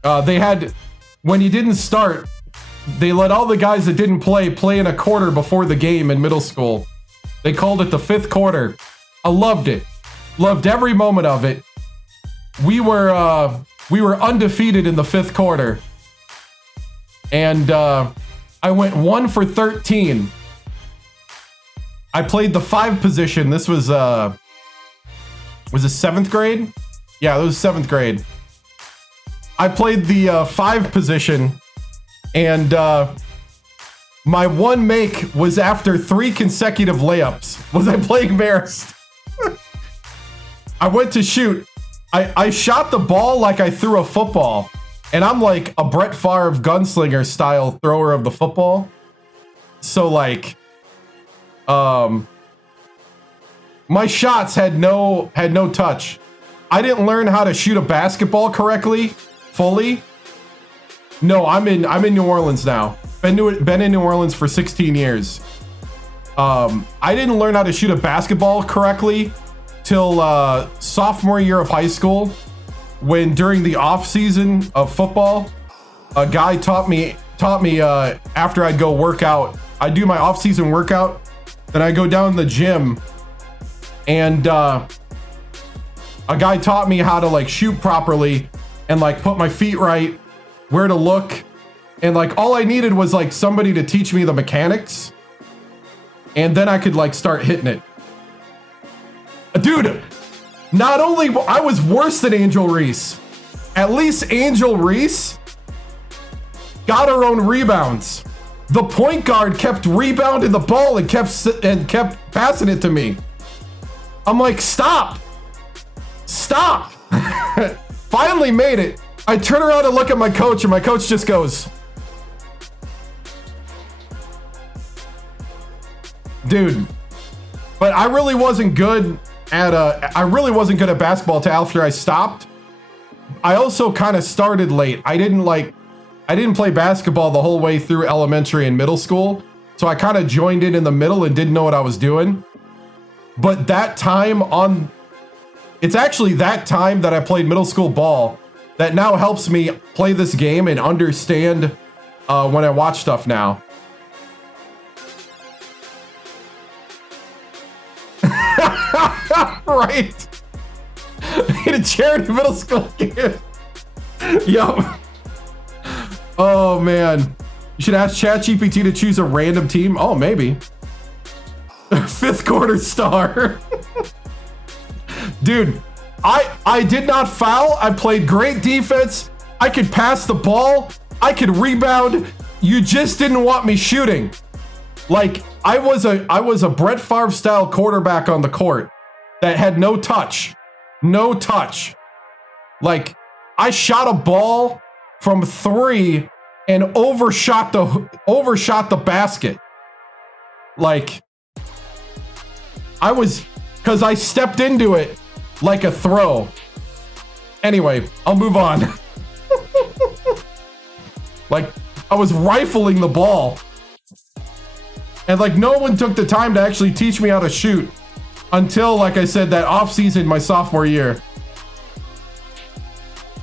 They had, when you didn't start, they let all the guys that didn't play in a quarter before the game in middle school. They called it the fifth quarter. I loved it. Loved every moment of it. We were undefeated in the fifth quarter. And I went 1 for 13. I played the 5 position. This was it 7th grade? Yeah, it was 7th grade. I played the 5 position, and my one make was after 3 consecutive layups. Was I playing Marist? I went to shoot. I shot the ball like I threw a football, And I'm like a Brett Favre gunslinger style thrower of the football. So like, my shots had no touch. I didn't learn how to shoot a basketball correctly, fully. No, I'm in New Orleans now. Been in New Orleans for 16 years. I didn't learn how to shoot a basketball correctly till sophomore year of high school, when during the off season of football, a guy taught me after I'd go work out. I'd do my off season workout, then I go down to the gym, and a guy taught me how to like shoot properly and like put my feet right, where to look, and like all I needed was like somebody to teach me the mechanics, and then I could like start hitting it. Dude, not only I was worse than Angel Reese. At least Angel Reese got her own rebounds. The point guard kept rebounding the ball and kept passing it to me. I'm like, stop. Finally made it. I turn around and look at my coach, and my coach just goes, dude. But I really wasn't good at basketball till after I stopped. I also kind of started late. I didn't play basketball the whole way through elementary and middle school. So I kind of joined in the middle and didn't know what I was doing. But it's actually that time that I played middle school ball that now helps me play this game and understand when I watch stuff now. Right. In a charity middle school kid. Yup. Oh man. You should ask ChatGPT to choose a random team. Oh, maybe. Fifth quarter star. Dude, I did not foul. I played great defense. I could pass the ball. I could rebound. You just didn't want me shooting. Like, I was a Brett Favre style quarterback on the court that had no touch. No touch. Like, I shot a ball from 3 and overshot the basket. Like, because I stepped into it like a throw. Anyway, I'll move on. Like, I was rifling the ball. And like, no one took the time to actually teach me how to shoot until, like I said, that off season, my sophomore year.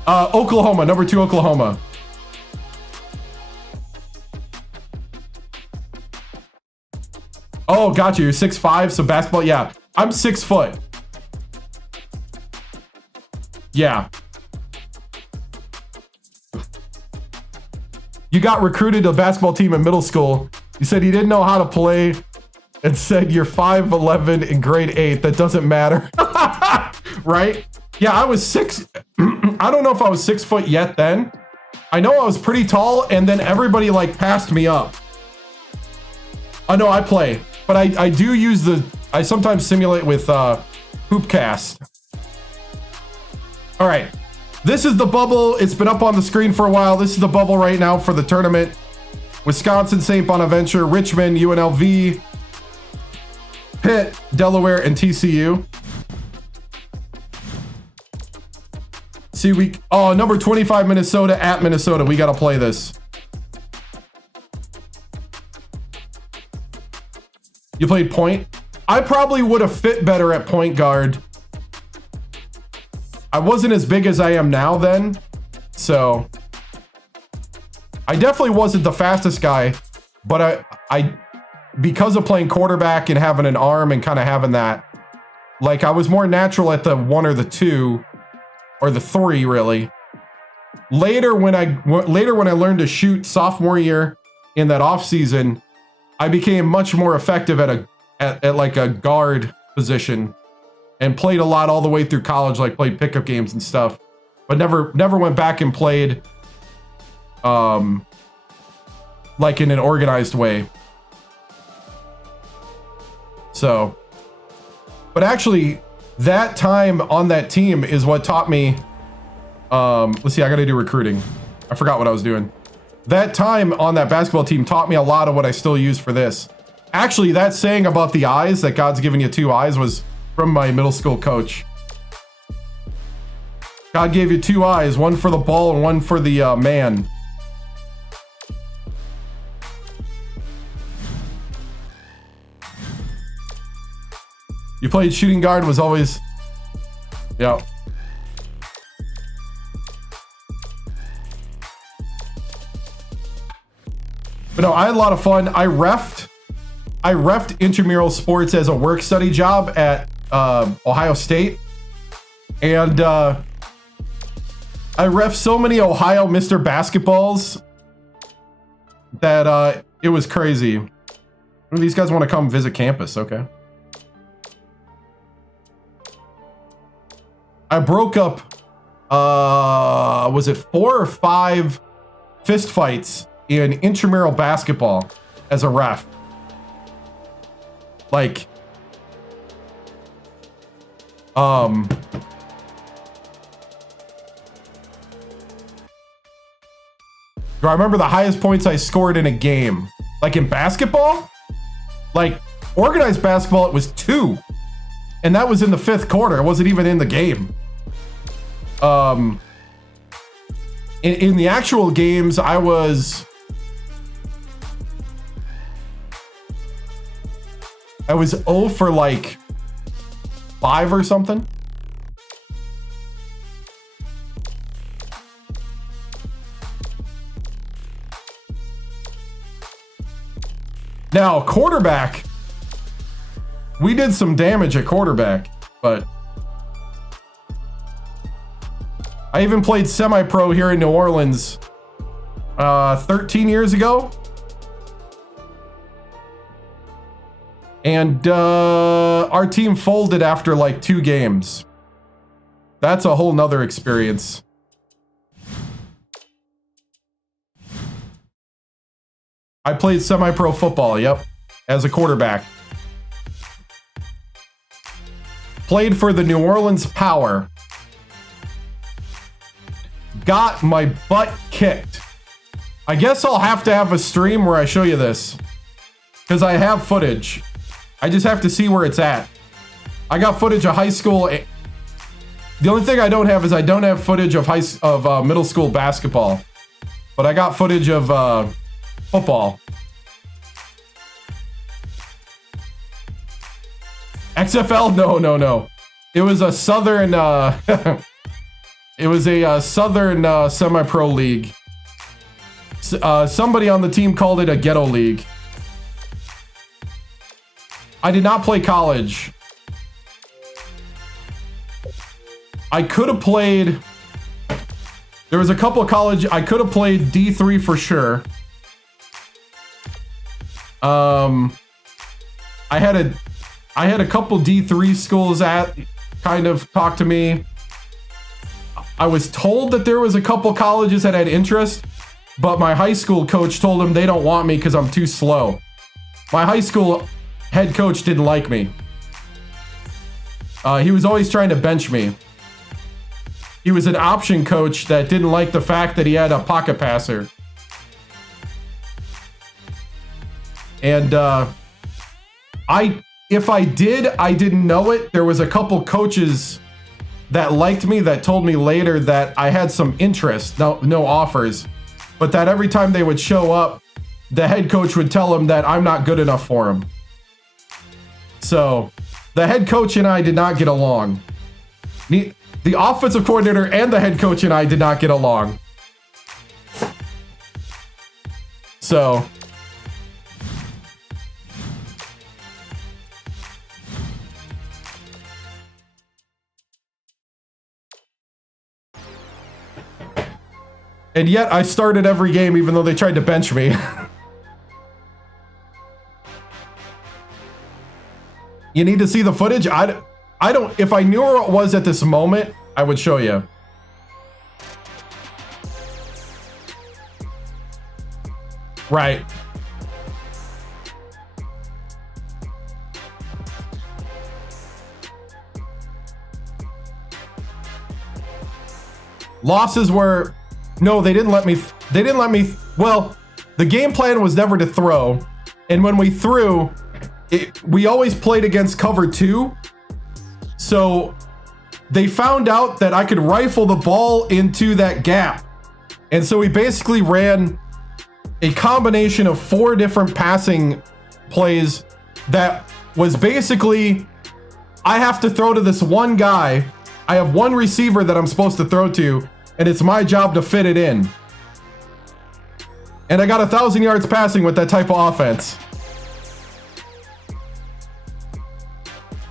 Oklahoma, number 2 Oklahoma. Oh, gotcha. You're 6'5", so basketball. Yeah, I'm 6 foot. Yeah. You got recruited to a basketball team in middle school. You said you didn't know how to play and said you're 5'11" in grade 8. That doesn't matter. Right? Yeah, I was 6. I don't know if I was 6 foot yet then. I know I was pretty tall, and then everybody like passed me up. I know I play, but I do use I sometimes simulate with Hoopcast. All right. This is the bubble. It's been up on the screen for a while. This is the bubble right now for the tournament. Wisconsin, St. Bonaventure, Richmond, UNLV, Pitt, Delaware, and TCU. See, number 25 Minnesota at Minnesota. We got to play this. You played point? I probably would have fit better at point guard. I wasn't as big as I am now then, so I definitely wasn't the fastest guy, but I because of playing quarterback and having an arm and kind of having that, like, I was more natural at the 1 or the 2 or the 3 really. Later when I learned to shoot sophomore year in that off season, I became much more effective at like a guard position. And played a lot all the way through college, like played pickup games and stuff, but never went back and played like in an organized way. So, but actually that time on that team is what taught me, let's see, I got to do recruiting. I forgot what I was doing. That time on that basketball team taught me a lot of what I still use for this. Actually, that saying about the eyes, that God's given you 2 eyes, was from my middle school coach. God gave you 2 eyes, one for the ball and one for the man. You played shooting guard, was always... Yeah. But no, I had a lot of fun. I refed intramural sports as a work study job at Ohio State. And I refed so many Ohio Mr. Basketballs that it was crazy. These guys want to come visit campus, okay. I broke up, was it 4 or 5 fist fights in intramural basketball as a ref. Like, do I remember the highest points I scored in a game? Like in basketball? Like, organized basketball, it was 2. And that was in the 5th quarter. It wasn't even in the game. In the actual games, I was 0 for like 5 or something. Now, quarterback, we did some damage at quarterback, but I even played semi-pro here in New Orleans 13 years ago. And our team folded after like 2 games. That's a whole nother experience. I played semi-pro football, yep, as a quarterback. Played for the New Orleans Power. Got my butt kicked. I guess I'll have to have a stream where I show you this, because I have footage. I just have to see where it's at. I got footage of high school. The only thing I don't have is I don't have footage of middle school basketball, but I got footage of football. XFL? No. It was a southern. It was a southern semi-pro league. Somebody on the team called it a ghetto league. I did not play college. I could have played. There was a couple of college. I could have played D3 for sure. I had a couple D3 schools that kind of talk to me. I was told that there was a couple colleges that had interest, but my high school coach told them they don't want me because I'm too slow. My high school head coach didn't like me. He was always trying to bench me. He was an option coach that didn't like the fact that he had a pocket passer. And if I didn't know it. There was a couple coaches that liked me that told me later that I had some interest, no offers, but that every time they would show up, the head coach would tell them that I'm not good enough for him. So the head coach and I did not get along. The offensive coordinator and the head coach and I did not get along. So and yet I started every game even though they tried to bench me. You need to see the footage? I don't, if I knew where it was at this moment, I would show you. Right. Losses were No, they didn't let me. Well, the game plan was never to throw. And when we threw, we always played against cover 2. So they found out that I could rifle the ball into that gap. And so we basically ran a combination of 4 different passing plays that was basically, I have to throw to this one guy. I have one receiver that I'm supposed to throw to, and it's my job to fit it in. And I got 1,000 yards passing with that type of offense.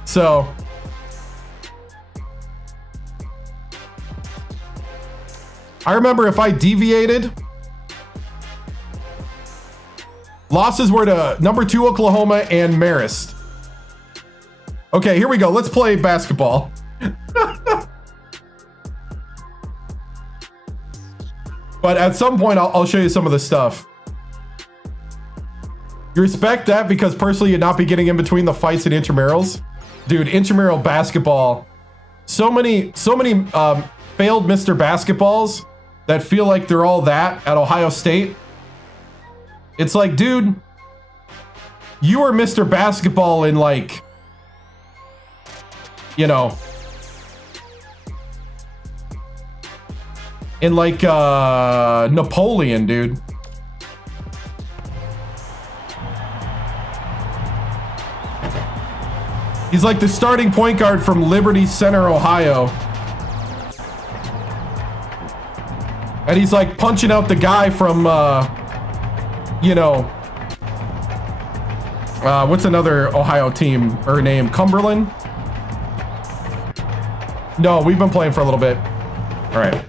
So I remember if I deviated, losses were to number 2 Oklahoma and Marist. Okay, here we go. Let's play basketball. But at some point, I'll show you some of the stuff. You respect that because personally you'd not be getting in between the fights and intramurals? Dude, intramural basketball. So many failed Mr. Basketballs that feel like they're all that at Ohio State. It's like, dude, you were Mr. Basketball in like, you know, in like Napoleon, dude. He's like the starting point guard from Liberty Center, Ohio. And he's like punching out the guy from, you know, what's another Ohio team or name? Cumberland? No, we've been playing for a little bit. All right.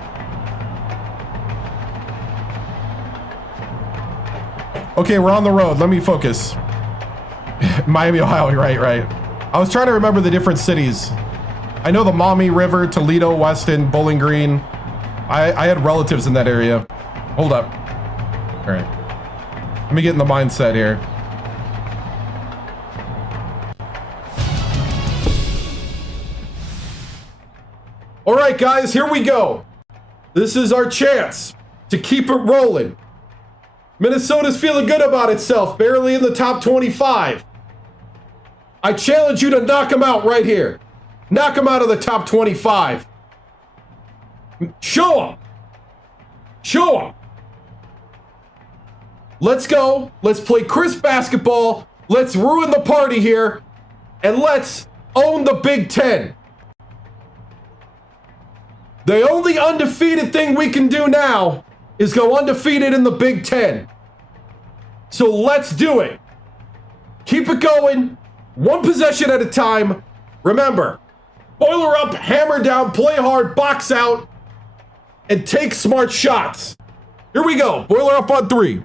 Okay, we're on the road. Let me focus. Miami, Ohio. Right. I was trying to remember the different cities. I know the Maumee River, Toledo, Weston, Bowling Green. I had relatives in that area. Hold up. All right. Let me get in the mindset here. All right, guys, here we go. This is our chance to keep it rolling. Minnesota's feeling good about itself, barely in the top 25. I challenge you to knock them out right here. Knock them out of the top 25. Show them. Show them. Let's go. Let's play crisp basketball. Let's ruin the party here. And let's own the Big Ten. The only undefeated thing we can do now is go undefeated in the Big Ten. So let's do it. Keep it going. One possession at a time. Remember, boiler up, hammer down, play hard, box out, and take smart shots. Here we go. Boiler up on 3.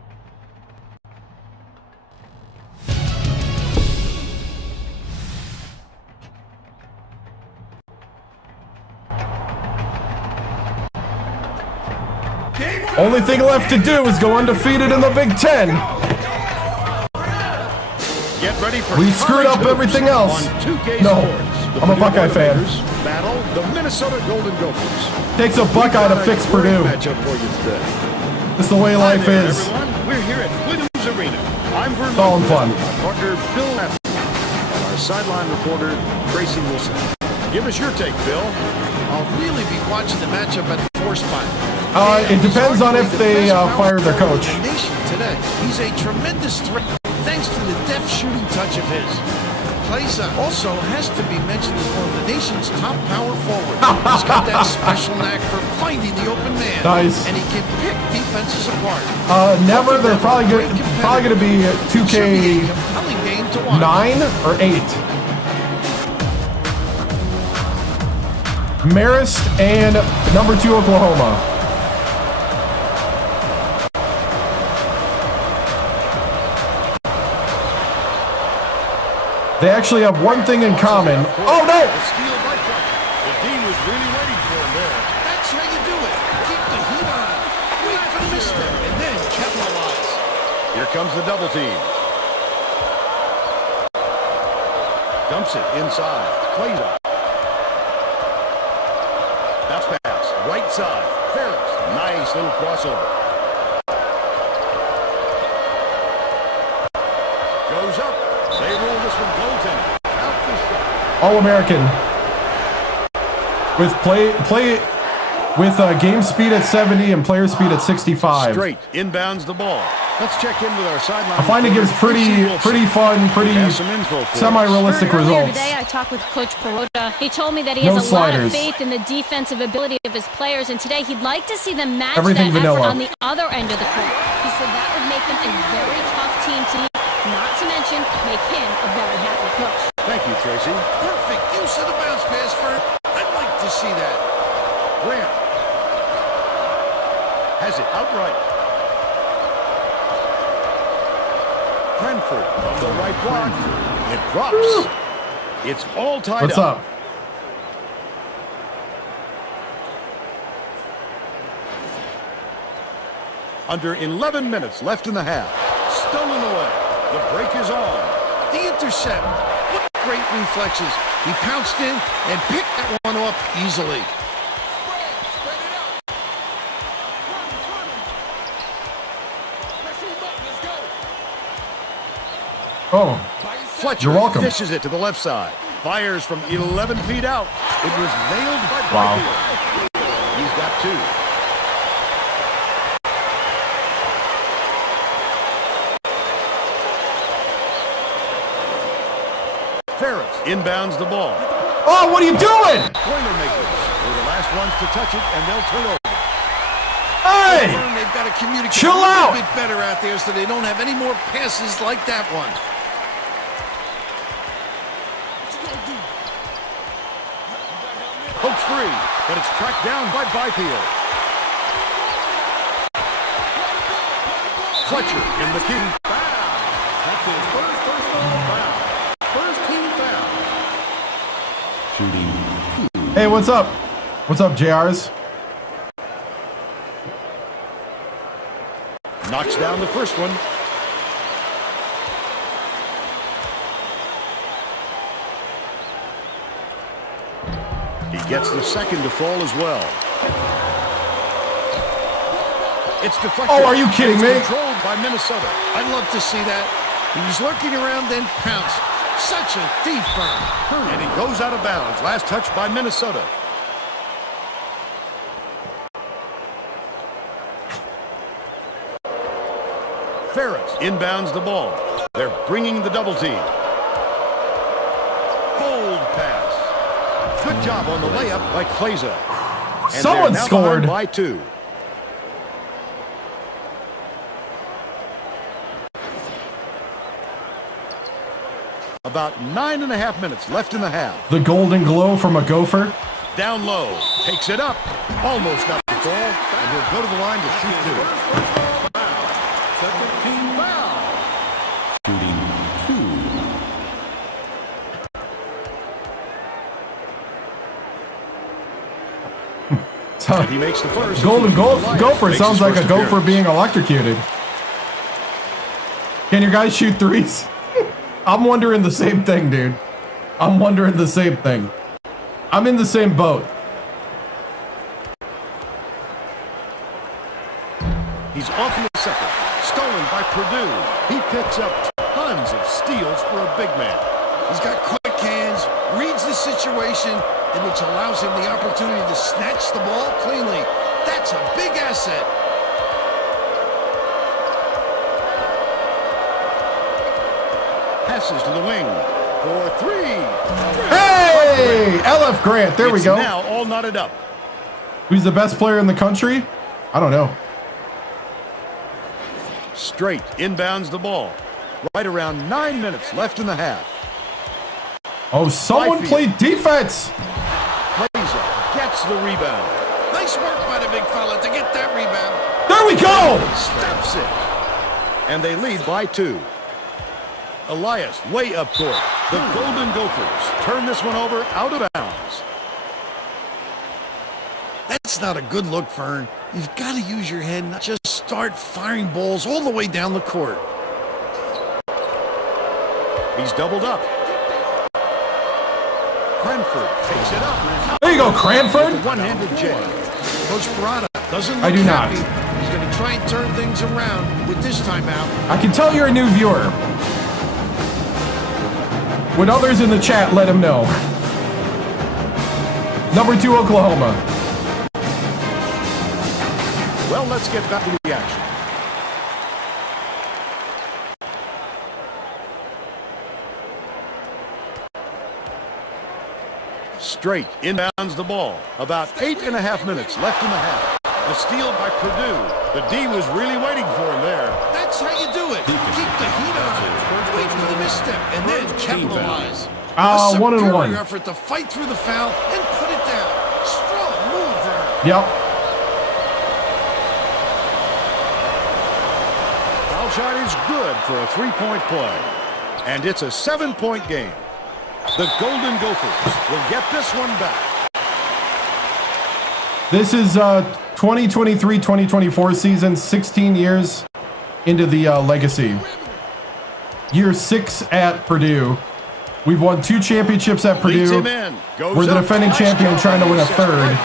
Only thing left to do is go undefeated in the Big Ten. Get ready for we screwed up everything else. No, I'm a Buckeye fan. Battle the Minnesota Golden Gophers. Takes a Buckeye to fix Purdue. It's the way life is. Everyone. We're here at Purdue's Arena. I'm It's all in fun. Partner Bill Leffler and our sideline reporter Tracy Wilson. Give us your take, Bill. I'll really be watching the matchup at the 4 spot. It depends on if they fire their coach. Today. He's a tremendous threat thanks to the deft shooting touch of his. Klaiza also has to be mentioned as one of the nation's top power forward. He's got that special knack for finding the open man. Nice. And he can pick defenses apart. Never. They're probably going to be 2K 9 or 8. Marist and number 2 Oklahoma. They actually have one thing in common. Oh no! The team was really waiting for him there. That's how you do it. Keep the heat on. Wait for the misstep and then capitalize. Here comes the double team. Dumps it inside. Plays up. That's pass. Right right side. Ferris, nice little crossover. Goes up. They rule this one goaltending. Out the shot. All-American. With with game speed at 70 and player speed at 65. Straight inbounds the ball. Let's check in with our sideline. I find it gives pretty fun, pretty semi-realistic results. Today I talked with Coach Perota. He told me that he has a lot of faith in the defensive ability of his players, and today he'd like to see them match that effort on the other end of the court. He said that would make them a very tough team to beat, not to mention make him a very happy coach. Thank you, Tracy. Perfect use of the bounce pass for. I'd like to see that. Grant has it outright. Cranford from the right block. It drops. Woo. It's all tied What's up? Under 11 minutes left in the half. Stolen away. The break is on. The intercept. What great reflexes. He pounced in and picked that one off easily. Oh, Fletcher you're welcome. Dishes it to the left side. Fires from 11 feet out. It was nailed by Byfield. He's got two. Ferris inbounds the ball. Oh, what are you doing? Boilermakers were the last ones to touch it, and they'll turn over. Hey! They've got to communicate Chill a little out. bit better out there so they don't have any more passes like that one. Pokes free, but it's tracked down by Byfield. Fletcher in the key. That's his first personal foul. First team foul. Shooting. Hey, what's up? What's up, JRs? Knocks down the first one. He gets the second to fall as well. It's deflected. Oh, are you kidding me? Controlled by Minnesota. I'd love to see that. He was lurking around, then pounced. Such a thief burn. And he goes out of bounds. Last touch by Minnesota. Ferris inbounds the ball. They're bringing the double team. Bold pass. Good job on the layup by Kleza. Someone scored. By two. About 9.5 minutes left in the half. The golden glow from a gopher. Down low. Takes it up. Almost got the ball. And he'll go to the line to shoot two. Second team foul. Shooting 2. And he makes the first. Golden gopher sounds like a gopher being electrocuted. Can your guys shoot threes? I'm wondering the same thing, dude. I'm wondering the same thing. I'm in the same boat. He's off in the second. Stolen by Purdue. He picks up tons of steals for a big man. He's got quick hands, reads the situation, and which allows him the opportunity to snatch the ball cleanly. That's a big asset. Passes to the wing for three. Hey! LF Grant. There we go. Now all knotted up. Who's the best player in the country? I don't know. Straight inbounds the ball. Right around 9 minutes left in the half. Oh, someone played defense. Kleza gets the rebound. Nice work by the big fella to get that rebound. There we go. Steps it. And they lead by 2. Elias way up court. The Golden Gophers turn this one over out of bounds. That's not a good look, Fern. You've got to use your head, not just start firing balls all the way down the court. He's doubled up. Cranford takes it up. There you go, Cranford. One-handed jab. Coach Barada doesn't look I do not. happy. He's going to try and turn things around with this timeout. I can tell you're a new viewer. Would others in the chat let him know? Number 2, Oklahoma. Well, let's get back to the action. Straight inbounds the ball. About 8.5 minutes left in the half. A steal by Purdue. The D was really waiting for him there. That's how you do it. Keep the heat on. Wait for the misstep and then capitalize. A 1-1 effort to fight through the foul and put it down. Strong move there. Yep. Foul shot is good for a 3-point play. And it's a 7-point game. The Golden Gophers will get this one back. This is 2023-2024 season, 16 years into the legacy. Year 6 at Purdue. We've won 2 championships at Purdue. We're the defending champion trying to win a 3rd.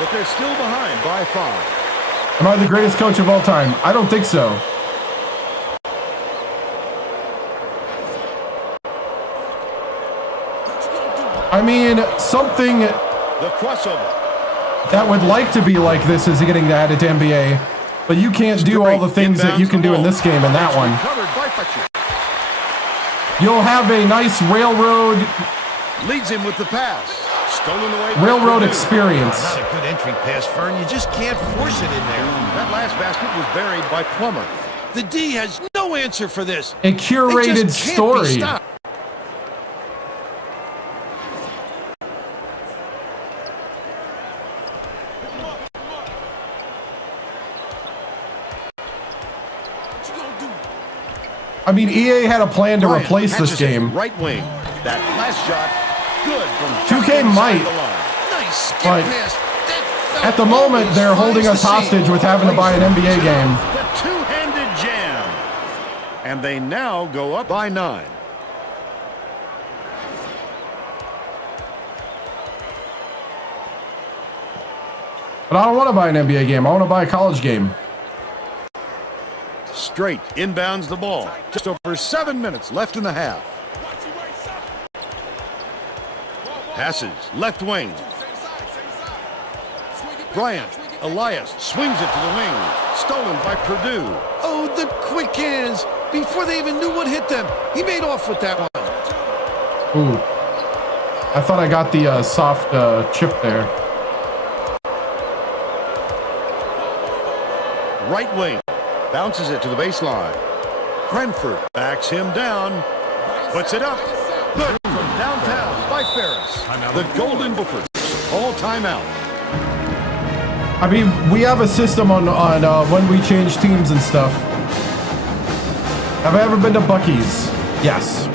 But they're still behind by 5. Am I the greatest coach of all time? I don't think so. I mean, something the crossover that would like to be like this is getting added to NBA, but you can't do all the things that you can do in this game in that one. You'll have a nice railroad leads him with the pass. Stolen away. Railroad experience. Not a good entry pass, Fern. You just can't force it in there. That last basket was buried by Plummer. The D has no answer for this. A curated story. I mean, EA had a plan to replace this game. Right wing. That last shot, good from 2K might, nice but at the moment they're holding us hostage with having to buy an NBA game. The two-handed jam, and they now go up by 9. But I don't want to buy an NBA game. I want to buy a college game. Straight inbounds the ball. Just over 7 minutes left in the half. Passes left wing. Bryant, Elias swings it to the wing. Stolen by Purdue. Oh, the quick hands. Before they even knew what hit them, he made off with that one. Ooh. I thought I got the soft chip there. Right wing. Bounces it to the baseline. Cranford backs him down. Puts it up. Good from downtown by Ferris. The Golden Gophers all timeout. I mean, we have a system on when we change teams and stuff. Have I ever been to Buc-ee's? Yes.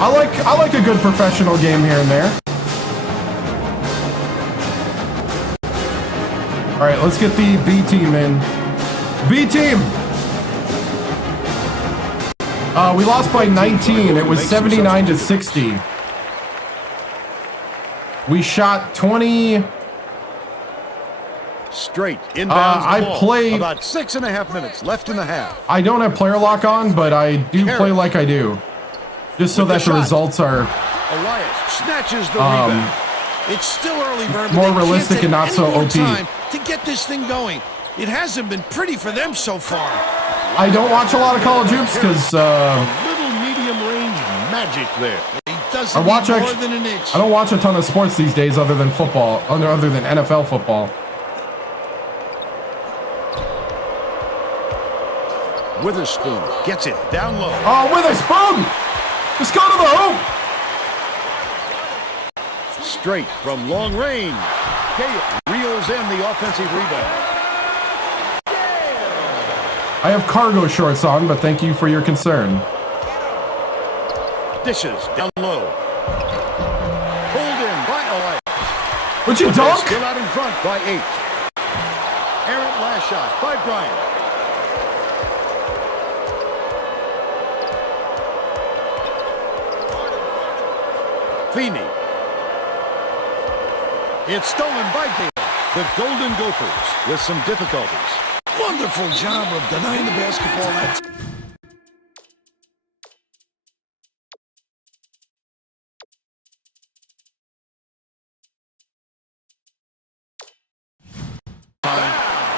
I like a good professional game here and there. All right, let's get the B team in. B team. We lost by 19. It was 79-60. We shot 20. Straight inbounds the ball. I play about 6.5 minutes left in the half. I don't have player lock on, but I do play like I do, just so that the results are Elias snatches the rebound. It's still early, Verb. more realistic and not so OP. To get this thing going, it hasn't been pretty for them so far. I don't watch a lot of college hoops because little medium range magic there. He doesn't need more than an inch. I don't watch a ton of sports these days other than football, other than NFL football. Witherspoon gets it down low. Oh, Witherspoon! Just go to the hoop! Straight from long range. Caleb reels in the offensive rebound. I have cargo shorts on, but thank you for your concern. Dishes down low. Pulled in by Elias. Would you dunk? Still out in front by 8. Errant last shot by Bryant. Feeney It's stolen by Dale. The Golden Gophers with some difficulties. Wonderful job of denying the basketball. That's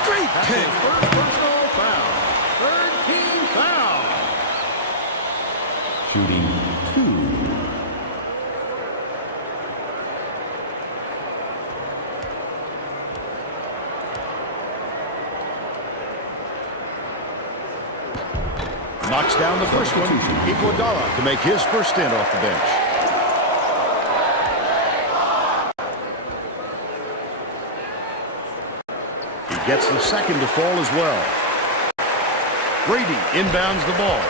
great pick. Third personal foul. Third team foul. Shooting 2. Knocks down the first one. Iguodala to make his first stint off the bench. He gets the second to fall as well. Brady inbounds the ball.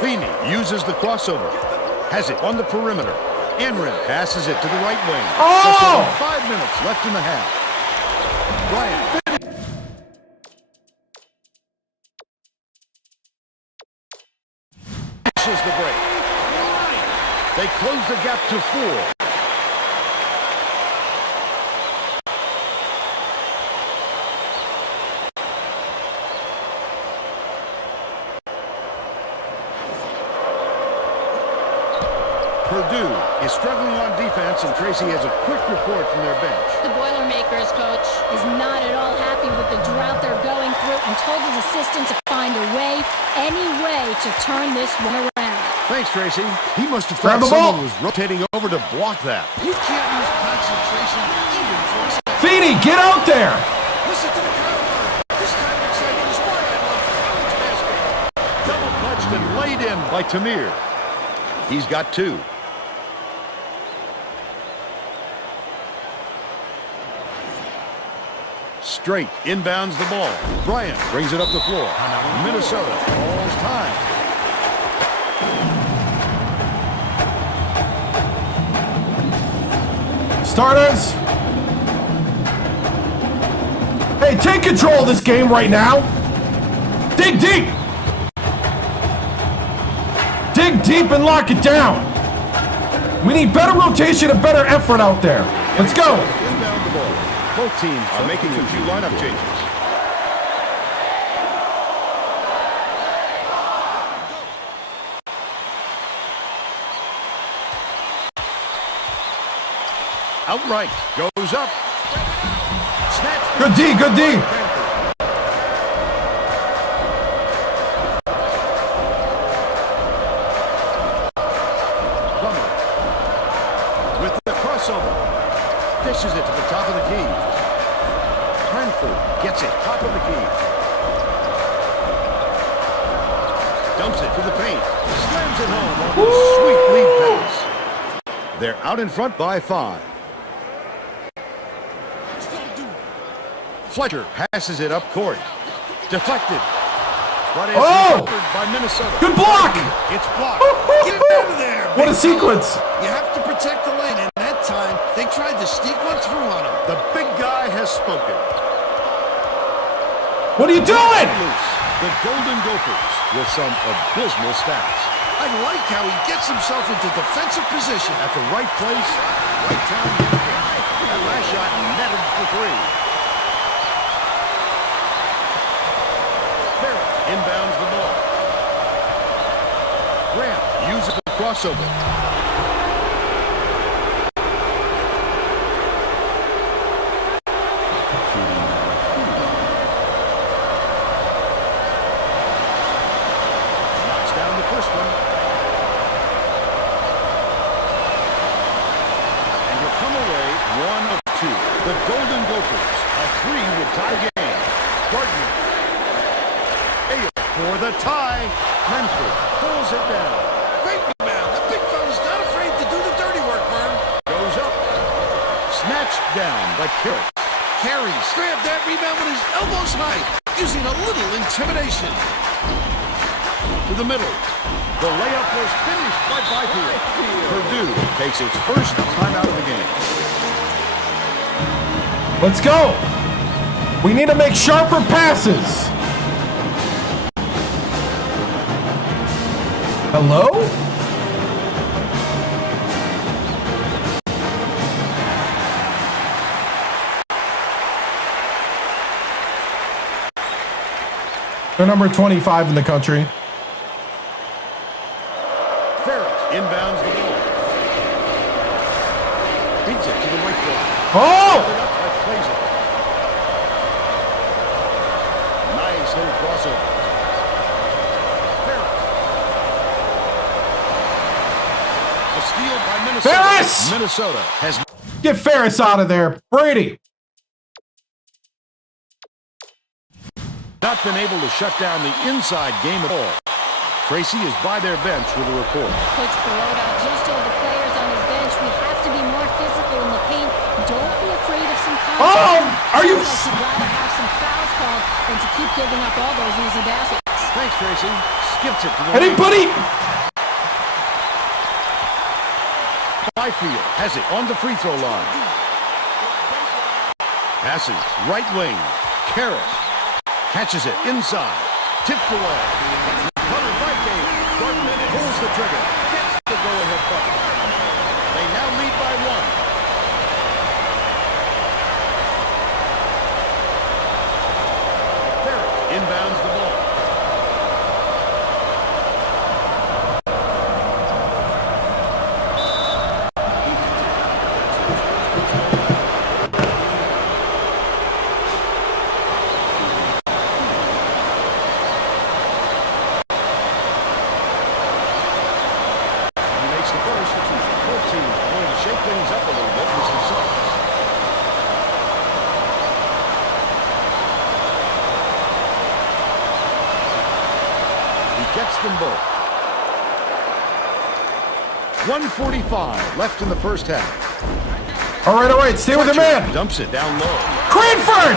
Feeney uses the crossover. Has it on the perimeter. Enrin passes it to the right wing. Just over 5 minutes left in the half. Bryant. Finishes the break. They close the gap to 4. Purdue is struggling on defense, and Tracy has a quick report from their bench. The Boilermakers coach is not at all happy with the drought they're going through and told his assistant to find a way, any way, to turn this one around. Thanks, Tracy. He must have thought someone was rotating over to block that. You can't lose concentration even for a second. Feeney, get out there! Listen to the crowd. This kind of excitement is why I love college basketball. Double clutched and laid in by Tamir. He's got 2. Straight inbounds the ball. Bryant brings it up the floor. Minnesota calls time. Starters! Hey, take control of this game right now! Dig deep! Dig deep and lock it down! We need better rotation and better effort out there. Let's go! Inbound the ball. Both teams are making a few lineup changes. Outright goes up. Snatch. Good D, good D. Plummer with the crossover. Dishes it to the top of the key. Cranford gets it top of the key. Dumps it to the paint. Slams it home on the sweet lead pass. They're out in front by 5. Fletcher passes it up court. Deflected. But it's recovered by Minnesota. Good block! It's blocked. Get out of there! What a sequence! You have to protect the lane, and that time they tried to sneak one through on him. The big guy has spoken. What are you doing? The Golden Gophers with some abysmal stats. I like how he gets himself into defensive position. At the right place, right time. That last shot netted for 3. Inbounds the ball. Grant uses the crossover. Knocks down the first one. And he'll come away 1 of 2. The Golden Gophers, a 3 would tie the game. Gardner. For the tie, Cranford pulls it down. Great rebound. The big fella's not afraid to do the dirty work, Vern. Goes up. Snatched down by Carey. Carries. Grabbed that rebound with his elbows high, using a little intimidation. To the middle. The layup was finished by Byfield. Purdue takes its first timeout of the game. Let's go! We need to make sharper passes! Hello? They're number 25 in the country. Ferris inbounds the ball. Beats it to the right block. Oh! Plays it. Nice little crossover. Ferris. A steal by Minnesota. Ferris! Minnesota has... Get Ferris out of there. Brady. Not been able to shut down the inside game at all. Tracy is by their bench with a report. Coach Perota just told the players on his bench, we have to be more physical in the paint. Don't be afraid of some contact. Oh, are you... Sounds like you'd rather have some fouls called than to keep giving up all those easy baskets. Thanks, Tracy. Skips it to the Anybody? Byfield has it on the free throw line. Passes right wing. Karras catches it inside. Tipped away. Covered by Dave. Gardner pulls the trigger. Gets the go-ahead bucket. They now lead by 1. Ferris inbounds the ball. Gets them both. 1:45 left in the first half. All right. Stay with the man. Dumps it down low. Cranford!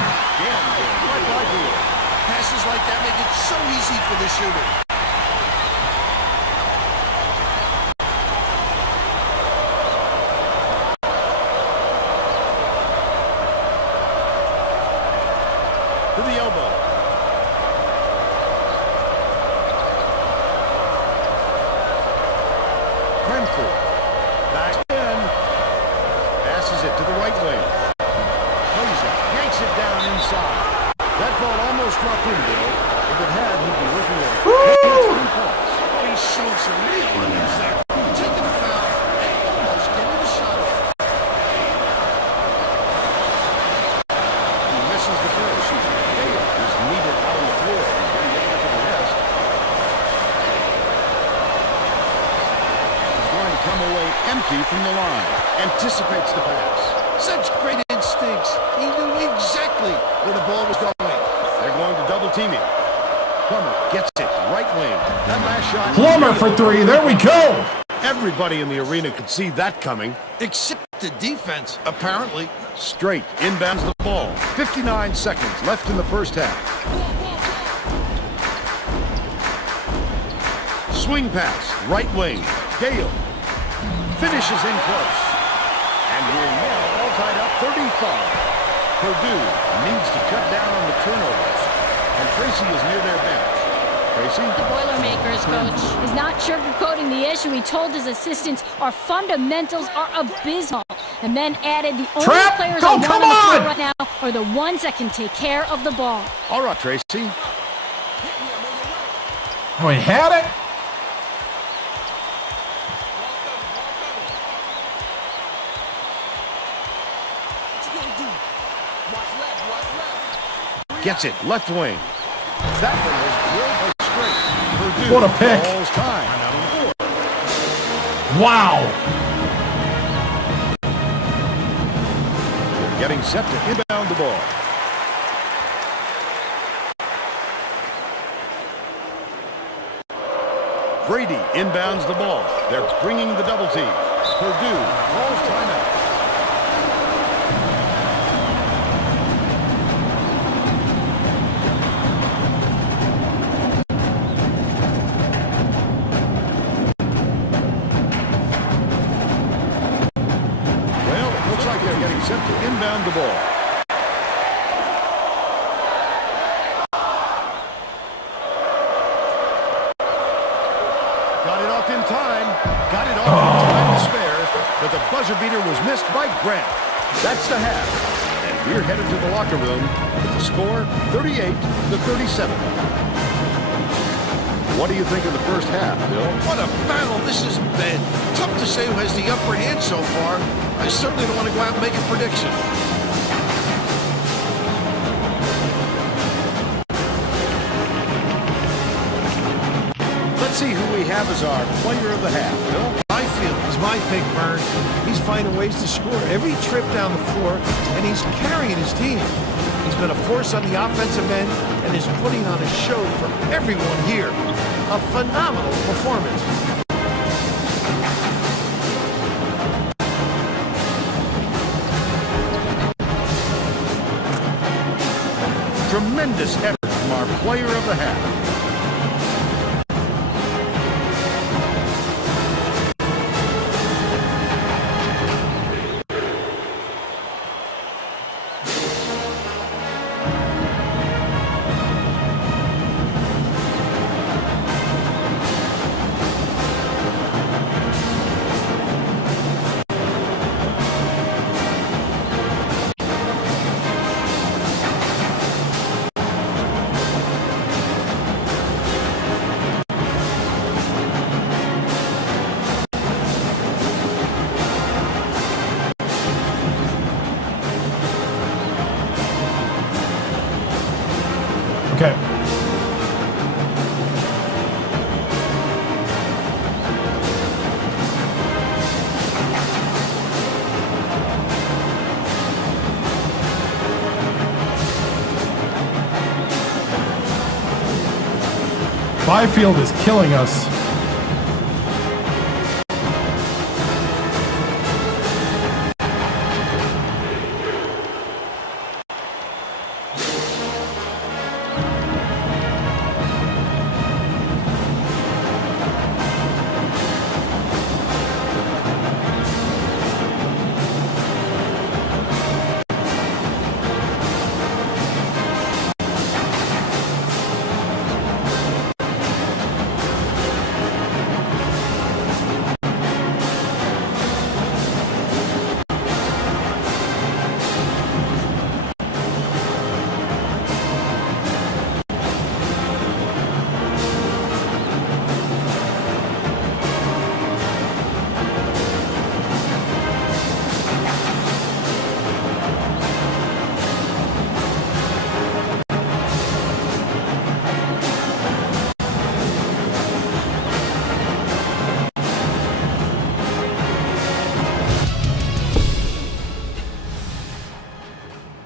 Passes like that make it so easy for the shooter. To the elbow. Back in. Passes it to the right wing. Plays it. Yanks it down inside. That ball almost dropped in, Bill. If it had, he'd be looking at it. He's showing some real runners there. Taking the foul and almost getting the shot off. He misses the first. Gale is needed out on the floor. He's getting ready for the rest. Come away empty from the line. Anticipates the pass. Such great instincts. He knew exactly where the ball was going. They're going to double team him. Plummer gets it right wing. That last shot. Plummer for three. There we go. Everybody in the arena could see that coming. Except the defense, apparently. Straight inbounds the ball. 59 seconds left in the first half. Swing pass. Right wing. Gale. Finishes in close. And we're now all tied up 35. Purdue needs to cut down on the turnovers. And Tracy is near their bench. Tracy? The Boilermakers coach is not sugarcoating the issue. He told his assistants our fundamentals are abysmal. And then added the only players I want on the floor right now are the ones that can take care of the ball. All right, Tracy. Oh, he had it. Gets it, left wing. That one was real straight. Purdue. What a pick. Ball's time. Wow. Getting set to inbound the ball. Brady inbounds the ball. They're bringing the double team. Purdue calls timeout. Set to inbound the ball. Got it off in time. Got it off in time to spare. But the buzzer beater was missed by Grant. That's the half. And we're headed to the locker room with the score 38-37. What do you think of the first half, Bill? What a battle this has been. Tough to say who has the upper hand so far. I certainly don't want to go out and make a prediction. Let's see who we have as our player of the half, Bill. Byfield is my pick, Vern. He's finding ways to score every trip down the floor, and he's carrying his team. He's been a force on the offensive end and is putting on a show for everyone here. A phenomenal performance. Tremendous effort from our player of the half. Okay. Byfield is killing us.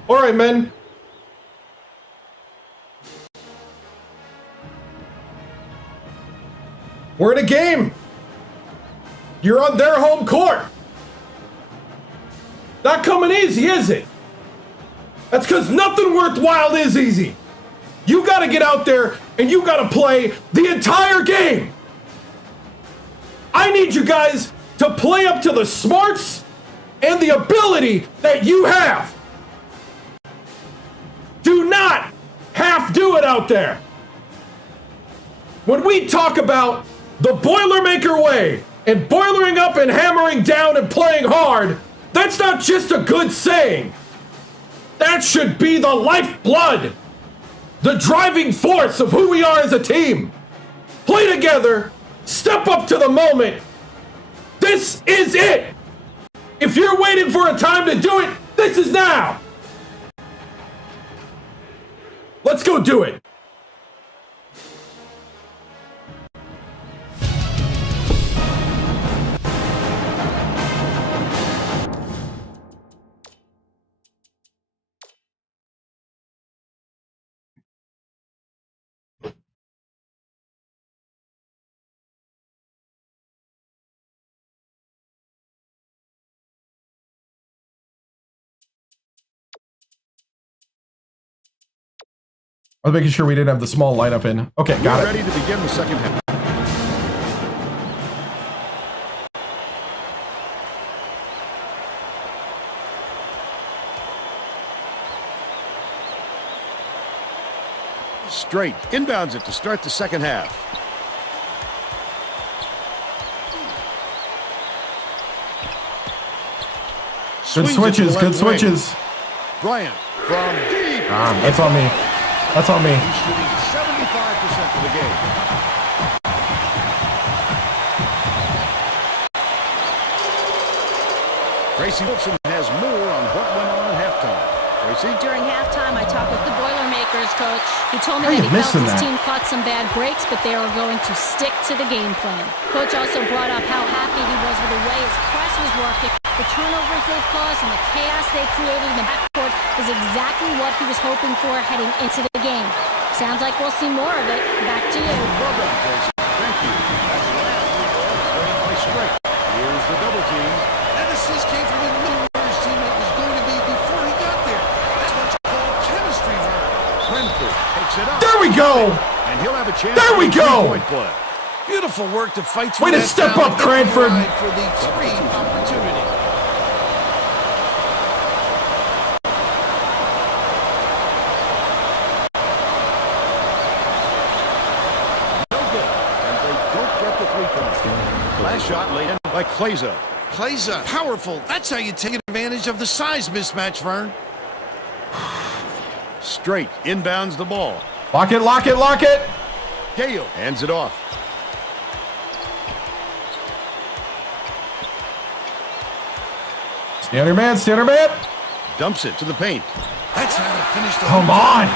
All right, men. We're in a game. You're on their home court. Not coming easy, is it? That's because nothing worthwhile is easy. You got to get out there and you got to play the entire game. I need you guys to play up to the smarts and the ability that you have. Do not half do it out there. When we talk about the Boilermaker way and boilering up and hammering down and playing hard, that's not just a good saying. That should be the lifeblood, the driving force of who we are as a team. Play together, step up to the moment. This is it. If you're waiting for a time to do it, this is now. Let's go do it. I was making sure we didn't have the small lineup in. Okay, got it. Ready to begin the second half. Straight inbounds it to start the second half. Good switches, good switches. Bryant from deep. That's on me. That's on me. He's shooting 75% of the game. Tracy Wolfson has more on what went on at halftime. Tracy? During halftime, I talked with the Boilermakers coach. He told me How that you he felt missing his that? team caught some bad breaks, but they were going to stick to the game plan. Coach also brought up how happy he was with the way his press was working. The turnovers they've caused and the chaos they created in the backcourt is exactly what he was hoping for heading into the game. Sounds like we'll see more of it. Back to you. Well done, Tracy. Thank you. That's the last played by Straight. Here's the double team. That assist came from the middle where his teammate was going to be before he got there. That's what you call chemistry, Vern. Cranford takes it up. There we go. And he'll have a chance. There we go. Point play. Beautiful work to fight through Way to that step foul up, and get the Cranford. ride for the 3 opportunity. No good. And they don't get the 3-point. Last shot laid in by Kleza. Kleza, powerful. That's how you take advantage of the size mismatch, Vern. Straight inbounds the ball. Lock it, lock it, lock it. Gale hands it off. Standard man, standard man. Dumps it to the paint. That's how they finish the Come on.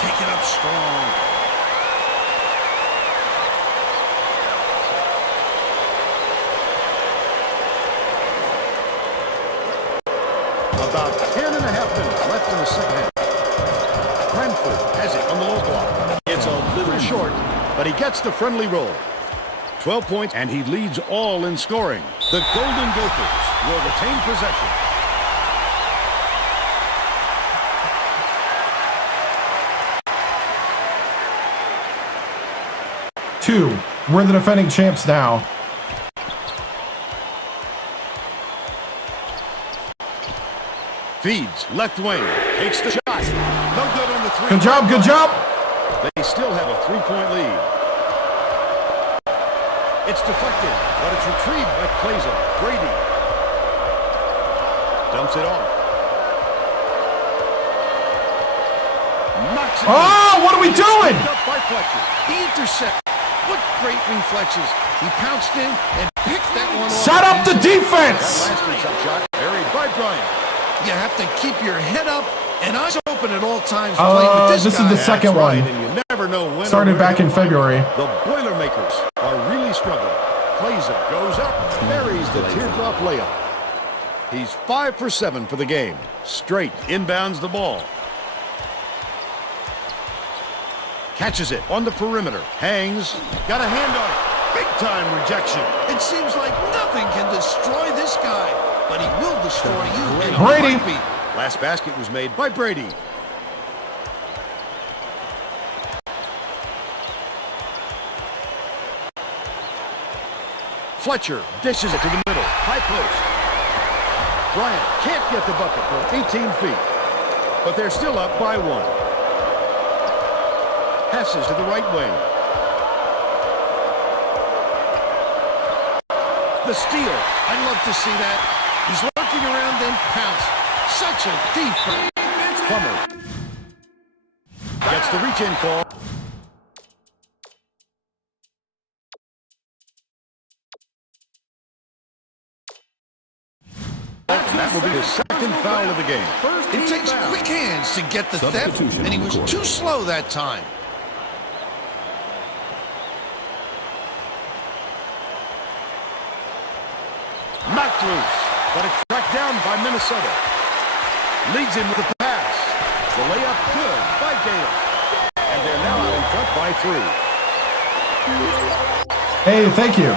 Take it up strong. About 10 and a half minutes left in the second half. Cranford has it on the low block. It's a little short, but he gets the friendly roll. 12 points, and he leads all in scoring. The Golden Gophers will retain possession. Two. We're the defending champs now. Feeds left wing. Takes the shot. No good on the 3. Good job, good job. They still have a 3-point lead. It's deflected, but it's retrieved by Kleza. Brady dumps it off. Knocks it Oh, what are we doing? up by Fletcher. He intercepted. What great reflexes. He pounced in and picked that one off. Set up the That defense. last intercept shot buried by Bryant. You have to keep your head up and eyes open at all times playing with this This guy. is the second That's right, one. and you never know when or Started where back he'll in find it. February. The Boilermakers are really struggling. Kleza goes up, buries the teardrop layup. He's 5 for 7 for the game. Straight inbounds the ball. Catches it on the perimeter. Hangs. Got a hand on it. Big time rejection. It seems like nothing can destroy this guy, but he will destroy you in a Brady. heartbeat. Last basket was made by Brady. Fletcher dishes it to the middle. High post. Bryant can't get the bucket from 18 feet. But they're still up by 1. Passes to the right wing. The steal. I'd love to see that. He's looking around, then pounce. Such a thief. Plummer gets the reach-in call. And that will be his second foul of the game. It takes quick hands to get the theft, and he was too slow that time. Knocked loose, but it's tracked down by Minnesota. Leads him with the pass. The layup good by Gale. And they're now out in front by 3. Hey, thank you.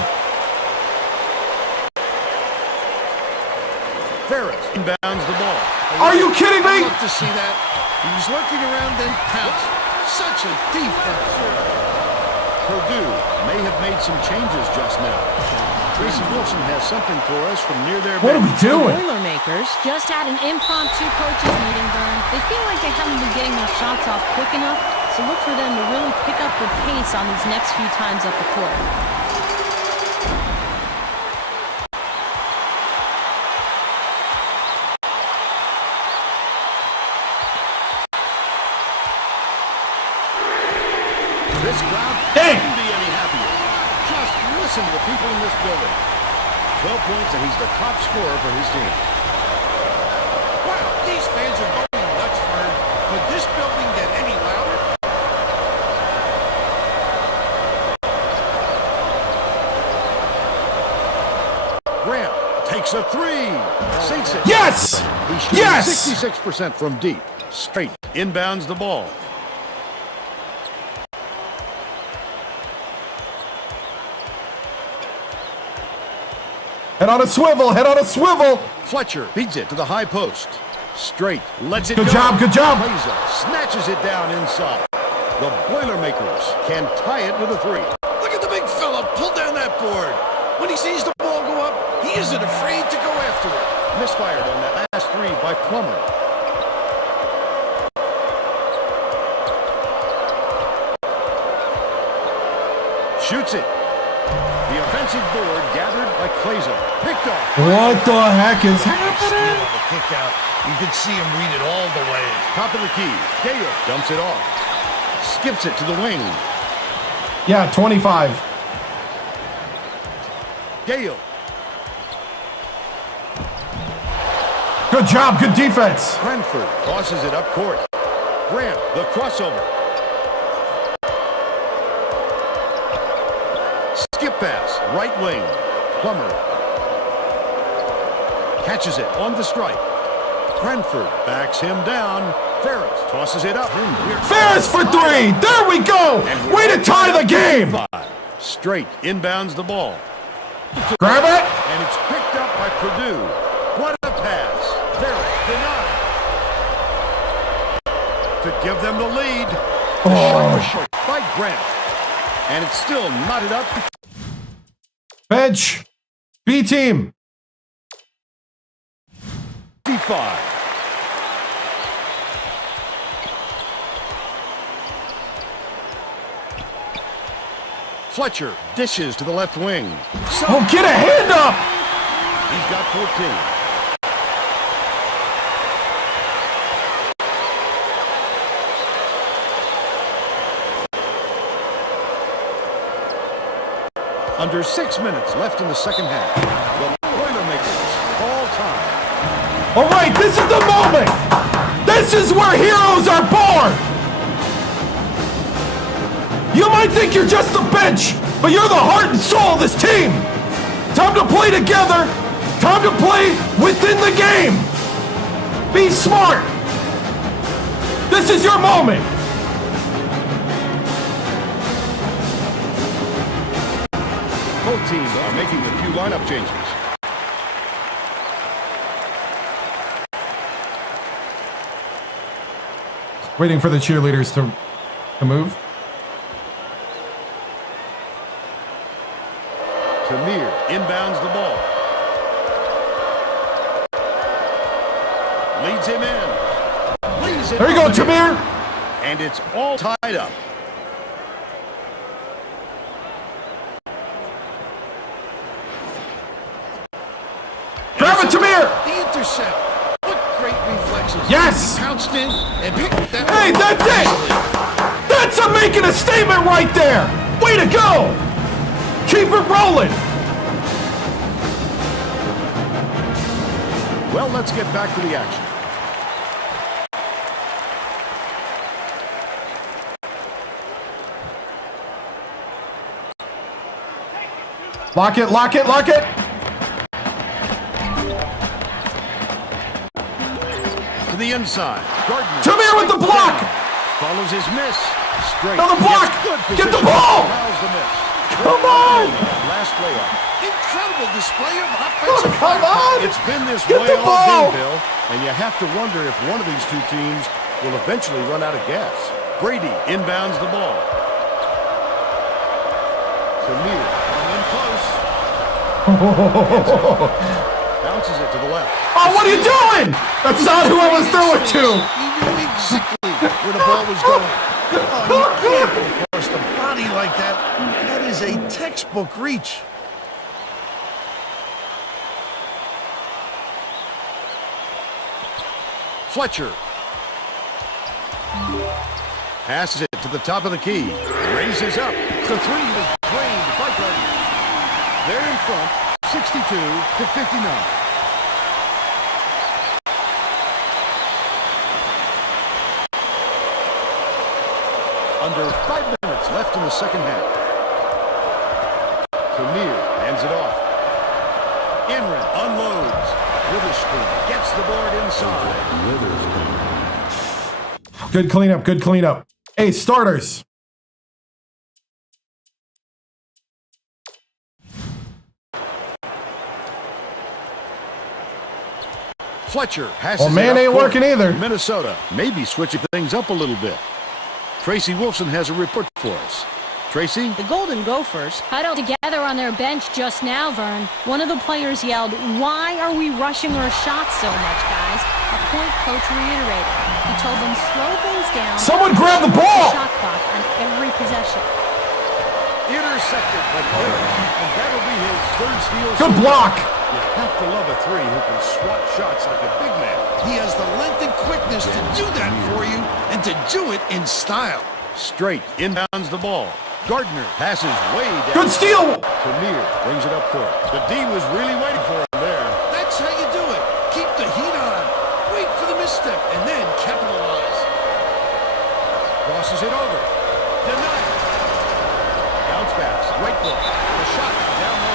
Ferris inbounds the ball. Are you kidding I'd me? love to see that. He was looking around, then pounced. Such a thief. Purdue may have made some changes just now. Tracy Wilson has something for us from near their What are we bench. doing? Boilermakers. Just had an impromptu coaches meeting, Vern. They feel like they haven't been getting their shots off quick enough, so look for them to really pick up the pace on these next few times up the court. This crowd Dang. couldn't be any happier. Just listen to the people in this building. 12 points, and he's the top scorer for his team. Makes a three. Sinks it. Yes! He's shooting Yes! 66% from deep. Straight. Inbounds the ball. Head on a swivel. Head on a swivel. Fletcher feeds it to the high post. Straight. Lets it Good go. job. Good job. Plays it. Snatches it down inside. The Boilermakers can tie it with a three. Look at the big fella pull down that board. When he sees the ball go up, he isn't afraid to go after it. Misfired on that last three by Plummer. Shoots it. The offensive board gathered by Clazo. Picked off. What the heck is Steal happening? on the kick out. You could see him read it all the way. Top of the key. Gale dumps it off. Skips it to the wing. Yeah, 25. Gale. Good job. Good defense. Cranford tosses it up court. Grant, the crossover. Skip pass, right wing. Plummer. Catches it on the strike. Cranford backs him down. Ferris tosses it up. Ferris for three. There we go. Way to tie the game. Straight inbounds the ball. Grab it. And it's picked up by Purdue. What a pass. Ferris denied. To give them the lead. The shot was short by Grant. And it's still knotted up. Bench. B team. 55. Fletcher dishes to the left wing. Oh, get a hand up. He's got 14. Under 6 minutes left in the second half. The Boilermakers all time. All right, this is the moment. This is where heroes are born. You might think you're just the bench, but you're the heart and soul of this team. Time to play together. Time to play within the game. Be smart. This is your moment. Both teams are making a few lineup changes. Waiting for the cheerleaders to move. Tamir inbounds the ball. Leads him in. Leads it There you go, over the Tamir. net. And it's all tied up. Grab it, Tamir. The intercept. What great reflexes. Yes. He pounced in and picked that. Hey, that's it. That's making a statement right there. Way to go. Keep it rolling. Well, let's get back to the action. Lock it, lock it, lock it. To the inside. Gardner. Tamir with the block. Follows his miss. Straight. Another block. Good Get the position. ball. Fouls the miss. Come on. Last layoff. Incredible display of offensive Come on. It's been this Get way the all ball. game, Bill, and you have to wonder if one of these two teams will eventually run out of gas. Brady inbounds the ball. Tamir in close. Bounces it to the left. Oh, what are you doing? That's not who I was throwing to. He knew exactly where the ball was going. Oh, you can't go across the body like that. That is a textbook reach. Fletcher. Passes it to the top of the key. Raises up. The three was drained by Gardner. They're in front, 62-59. Under 5 minutes left in the second half. Tamir hands it off. Inran unloads. Witherspoon gets the board inside. Good cleanup, good cleanup. Hey, starters. Fletcher has man ain't working either. Minnesota maybe switching things up a little bit. Tracy Wolfson has a report for us. Tracy? The Golden Gophers huddled together on their bench just now, Vern. One of the players yelled, "Why are we rushing our shots so much, guys?" A point coach reiterated. He told them, slow things down. Someone grab the ball! Shot clock on every possession. Intercepted by Taylor, and that'll be his third steal. Good block! You have to love a three who can swat shots like a big man. He has the length and quickness to do that for you, and to do it in style. Straight inbounds the ball. Gardner passes way down. Good steal! Premier brings it up court. The D was really waiting for him there. That's how you do it. Keep the heat on. Wait for the misstep, and then capitalize. Crosses it over. Denied. Bounce pass. Right foot. The shot down low.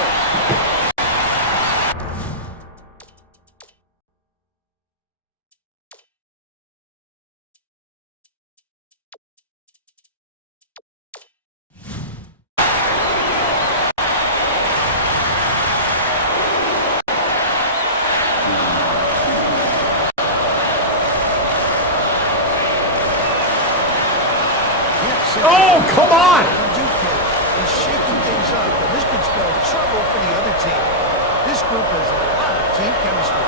Oh, come on! He's shaking things up, and this could spell trouble for the other team. This group has a lot of team chemistry.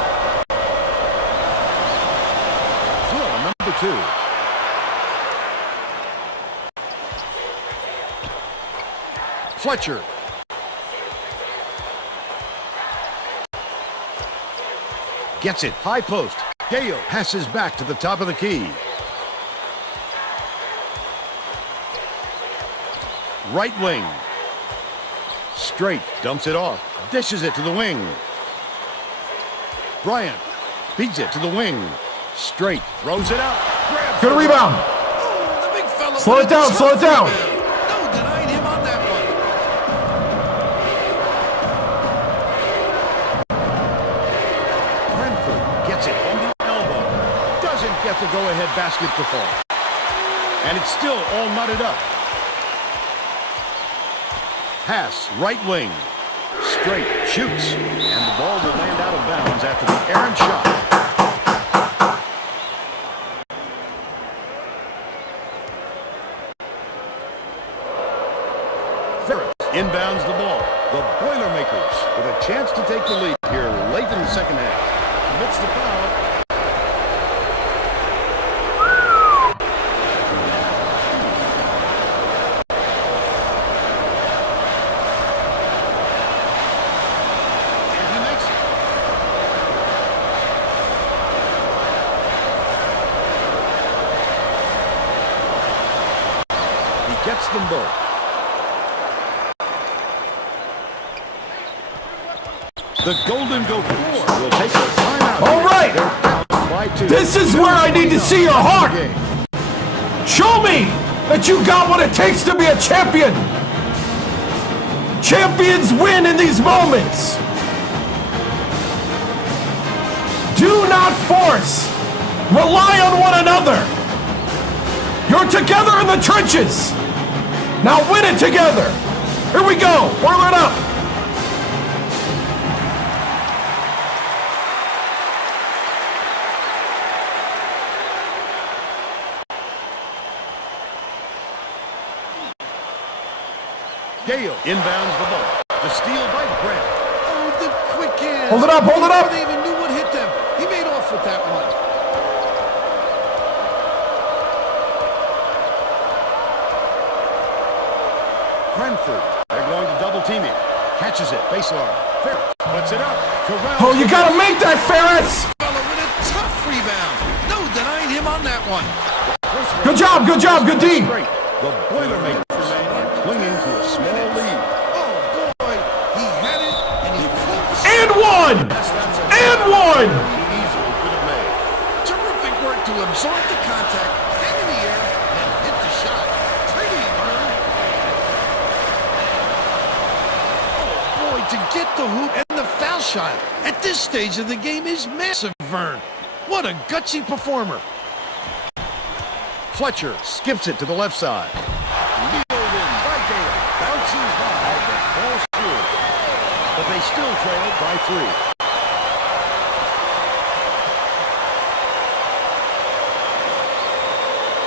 Drill number 2. Fletcher. Gets it. High post. Gale passes back to the top of the key. Right wing. Straight. Dumps it off. Dishes it to the wing. Bryant feeds it to the wing. Straight. Throws it out. Good rebound. Oh, the big fella. Slow it down, slow it down. No denying him on that one. Brentford gets it on the elbow. Doesn't get the go-ahead basket to fall. And it's still all knotted up. Pass, right wing. Straight, shoots. And the ball will land out of bounds after the errant shot. Ferris inbounds the ball. The Boilermakers with a chance to take the lead here late in the second half. Commits the foul. Gets them both. The Golden Gophers will take a timeout. All right. This is where I need to see your heart. Show me that you got what it takes to be a champion. Champions win in these moments. Do not force. Rely on one another. You're together in the trenches. Now win it together! Here we go! Whirl it up! Gale inbounds the ball. The steal by Grant. Oh, the quick hands. Hold it up, hold it up! Before they even knew what hit them. He made off with that one. Brentford, they're going to double team him. Catches it, baseline. Ferris puts it up. Oh, you gotta make that, Ferris! Fella with a tough rebound. No denying him on that one. Good job, good team! The Boilermakers are clinging to a small lead. Oh, boy. He had it, and he pulled. And one! And one! He easily could have made. Terrific work to absorb the contact, hang in the air, and hit the shot. Pretty, Vern. Oh, boy, to get the hoop and the foul shot at this stage of the game is massive, Vern. What a gutsy performer. Fletcher skips it to the left side. Wheeled in by Gale. Bounces high, but falls through. But they still trail by 3.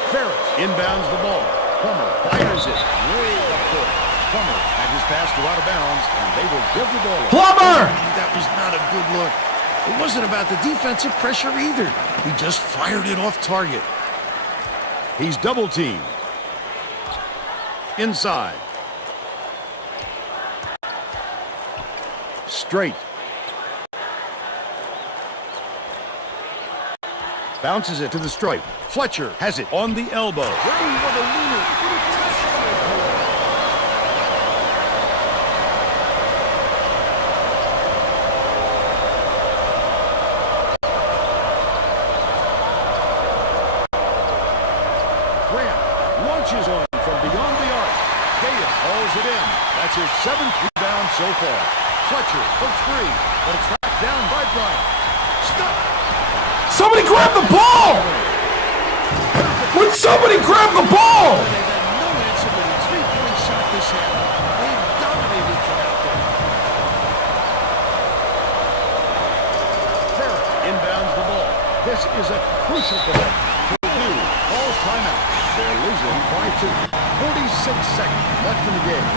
Ferris inbounds the ball. Plummer fires it way up court. Plummer had his pass go out of bounds, and they will give the ball. Plummer! That was not a good look. It wasn't about the defensive pressure either. He just fired it off target. He's double teamed. Inside. Straight. Bounces it to the stripe. Fletcher has it on the elbow. Ready for the leader. Grant launches one from beyond the arc. Gale hauls it in. That's his 7th rebound so far. Fletcher for 3, but it's tracked down by Bryant. Stop! Somebody grab the ball! Would somebody grab the ball? They've had no answer for the 3-point shot this half. They've dominated from out there. Ferris inbounds the ball. This is a crucial play. Purdue calls timeout. They're losing by 2. 46 seconds left in the game.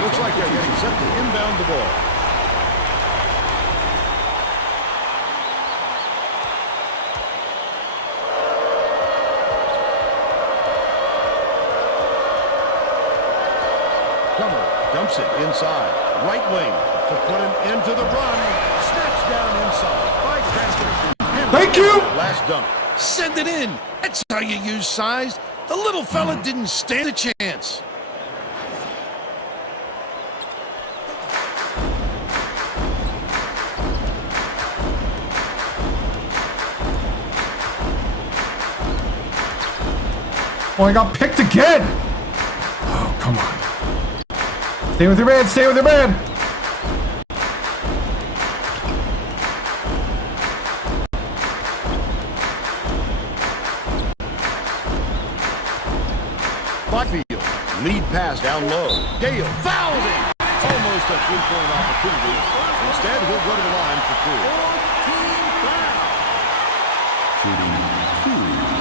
Looks like they're getting set to inbound the ball. Plummer dumps it inside. Right wing to put him into the run. Snatched down inside by Cranston. Thank you. Last dunk. Send it in. That's how you use size. The little fella didn't stand a chance. Oh, I got picked again! Oh, come on. Stay with your man, stay with your man! Blackfield, lead pass down low. Gale fouls him! Almost a 3-point opportunity. Instead, he'll go to the line for 3. Shooting 2.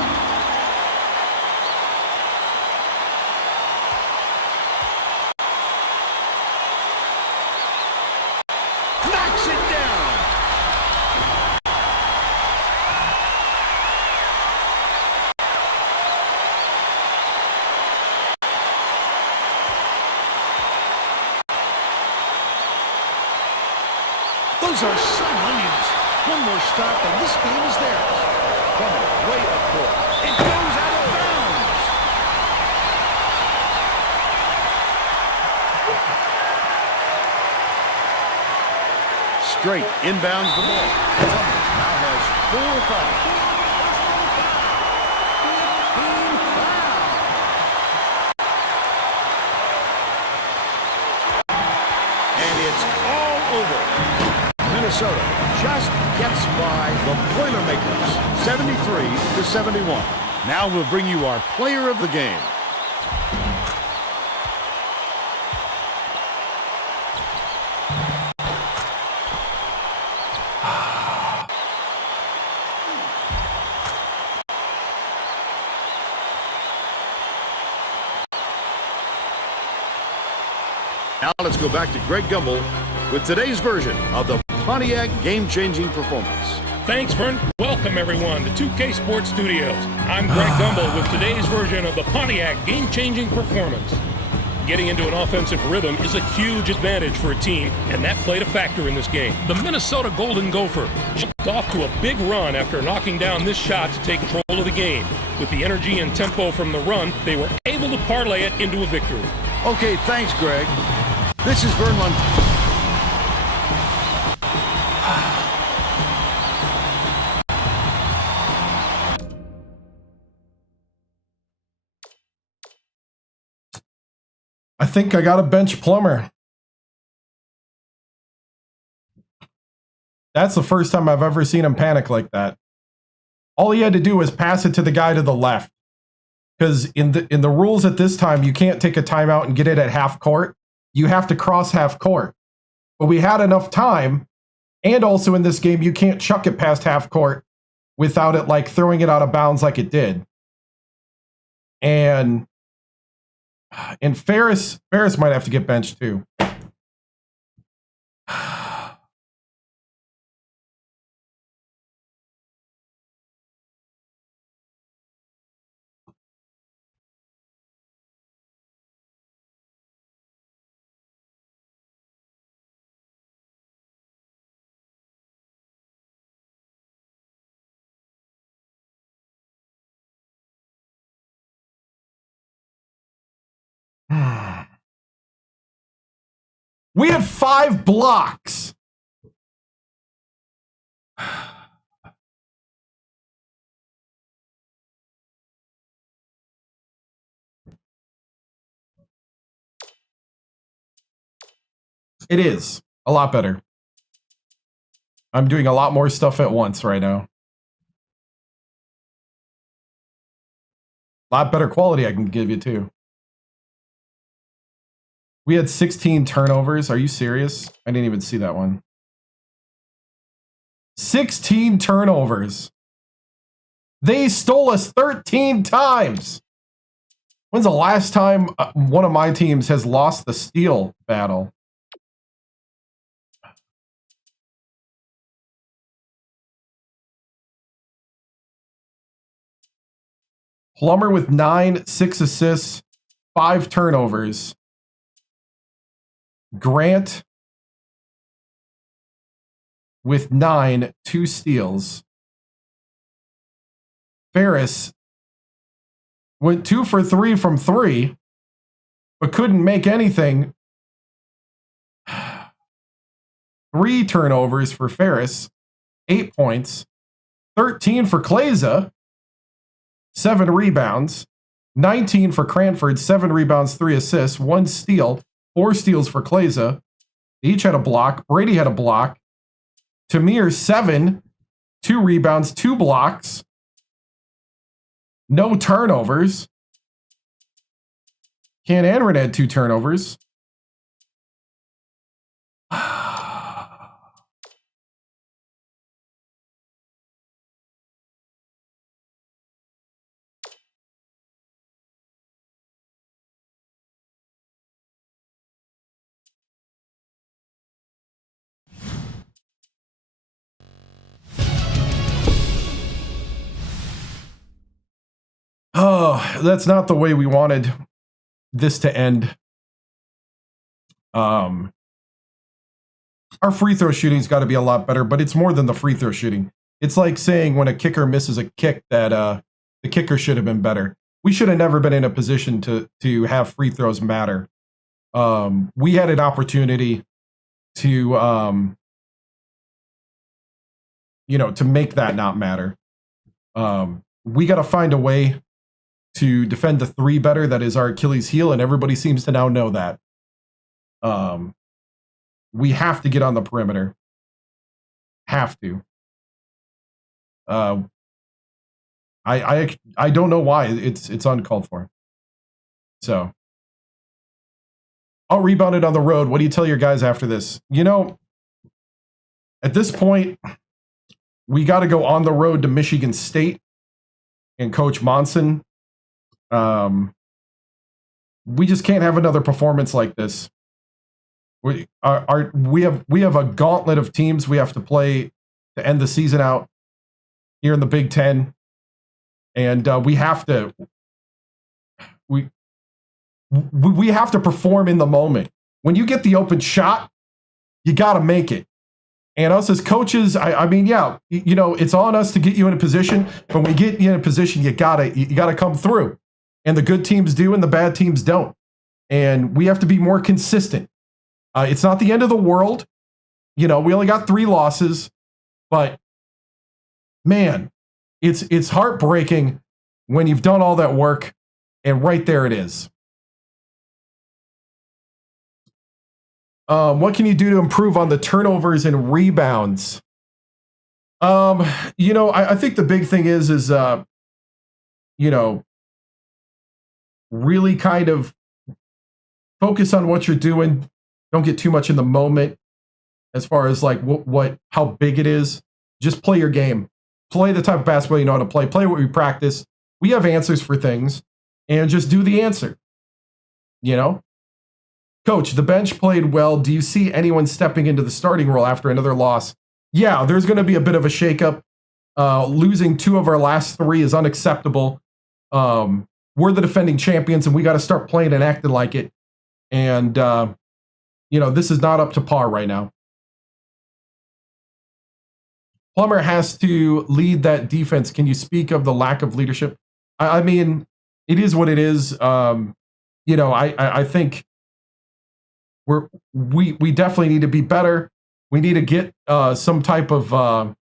Those are some onions. One more stop and this game is theirs. Plummer way up court. It goes out of bounds. Straight inbounds the ball. Plummer now has 4 fouls. And it's all over. Minnesota just gets by the Boilermakers, 73-71. Now we'll bring you our player of the game. Now let's go back to Greg Gumbel with today's version of the Pontiac game-changing performance. Thanks, Vern. Welcome, everyone, to 2K Sports Studios. I'm Greg Gumbel with today's version of the Pontiac game-changing performance. Getting into an offensive rhythm is a huge advantage for a team, and that played a factor in this game. The Minnesota Golden Gopher jumped off to a big run after knocking down this shot to take control of the game. With the energy and tempo from the run, they were able to parlay it into a victory. Okay, thanks, Greg. This is Vernon. I think I got a bench Plummer. That's the first time I've ever seen him panic like that. All he had to do was pass it to the guy to the left. Because in the rules at this time, you can't take a timeout and get it at half court. You have to cross half court. But we had enough time. And also in this game, you can't chuck it past half court without it like throwing it out of bounds like it did. And Ferris might have to get benched too. We had 5 blocks. It is a lot better. I'm doing a lot more stuff at once right now. A lot better quality I can give you too. We had 16 turnovers. Are you serious? I didn't even see that one. 16 turnovers. They stole us 13 times. When's the last time one of my teams has lost the steal battle? Plummer with 9, 6 assists, 5 turnovers. Grant with 9, 2 steals. Ferris went 2 for 3 from 3, but couldn't make anything. 3 turnovers for Ferris, 8 points. 13 for Kleza, 7 rebounds. 19 for Cranford, 7 rebounds, 3 assists, 1 steal. 4 steals for Kleza. Each had a block. Brady had a block. Tamir, 7. 2 rebounds, 2 blocks. No turnovers. Ken Anron had 2 turnovers. Oh, that's not the way we wanted this to end. Our free throw shooting's got to be a lot better, but it's more than the free throw shooting. It's like saying when a kicker misses a kick that the kicker should have been better. We should have never been in a position to have free throws matter. We had an opportunity to to make that not matter. We got to find a way to defend the 3 better. That is our Achilles heel, and everybody seems to now know that. We have to get on the perimeter. Have to. I don't know why it's uncalled for. So I'll rebound it on the road. What do you tell your guys after this? At this point, we got to go on the road to Michigan State and Coach Monson. We just can't have another performance like this. We have a gauntlet of teams we have to play to end the season out here in the Big Ten, and we have to perform in the moment. When you get the open shot, you got to make it. And us as coaches, I mean, yeah, it's on us to get you in a position, but when we get you in a position, you gotta come through. And the good teams do, and the bad teams don't. And we have to be more consistent. It's not the end of the world. You know, we only got 3 losses, but man, it's heartbreaking when you've done all that work and right there it is. What can you do to improve on the turnovers and rebounds? You know, I think the big thing is you know, really kind of focus on what you're doing. Don't get too much in the moment as far as like how big it is. Just play your game. Play the type of basketball you know how to play. Play what we practice. We have answers for things, and just do the answer. You know? Coach, the bench played well. Do you see anyone stepping into the starting role after another loss? Yeah, there's going to be a bit of a shakeup. Losing 2 of our last 3 is unacceptable. We're the defending champions, and we got to start playing and acting like it. And, you know, this is not up to par right now. Plummer has to lead that defense. Can you speak of the lack of leadership? I mean, it is what it is. You know, I think we definitely need to be better. We need to get some type of,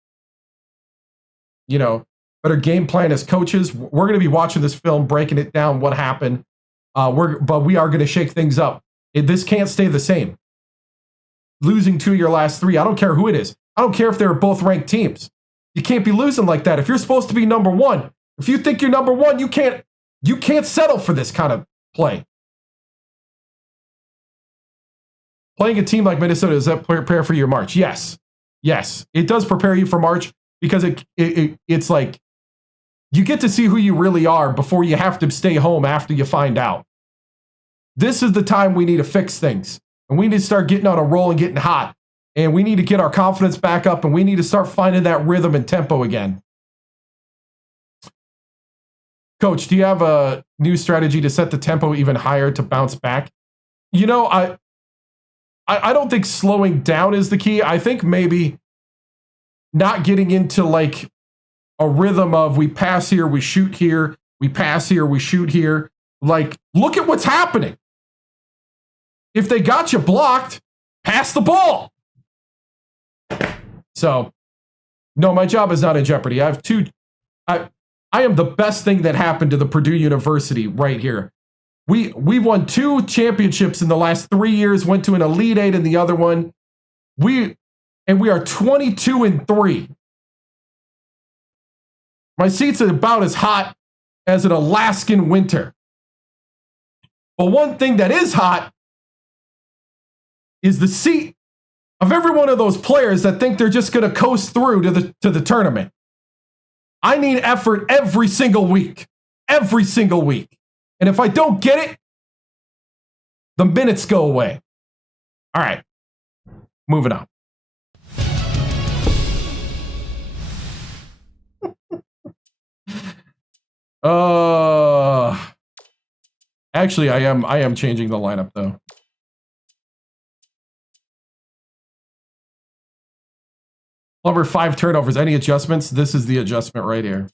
you know, better game plan as coaches. We're going to be watching this film, breaking it down, what happened. But we are going to shake things up. This can't stay the same. Losing 2 of your last 3, I don't care who it is. I don't care if they're both ranked teams. You can't be losing like that. If you're supposed to be number 1, if you think you're number 1, you can't settle for this kind of play. Playing a team like Minnesota, does that prepare for your March? Yes. Yes. It does prepare you for March because it's like you get to see who you really are before you have to stay home after you find out. This is the time we need to fix things. And we need to start getting on a roll and getting hot. And we need to get our confidence back up, and we need to start finding that rhythm and tempo again. Coach, do you have a new strategy to set the tempo even higher to bounce back? You know, I don't think slowing down is the key. I think maybe not getting into like a rhythm of we pass here, we shoot here, we pass here, we shoot here. Like, look at what's happening. If they got you blocked, pass the ball. So, no, my job is not in jeopardy. I have 2. I am the best thing that happened to the Purdue University right here. We won 2 championships in the last 3 years, went to an Elite 8 in the other one. We are 22-3. My seat's about as hot as an Alaskan winter. But one thing that is hot is the seat of every one of those players that think they're just going to coast through to the tournament. I need effort every single week. Every single week. And if I don't get it, the minutes go away. All right. Moving on. Actually, I am changing the lineup though. Over 5 turnovers. Any adjustments? This is the adjustment right here.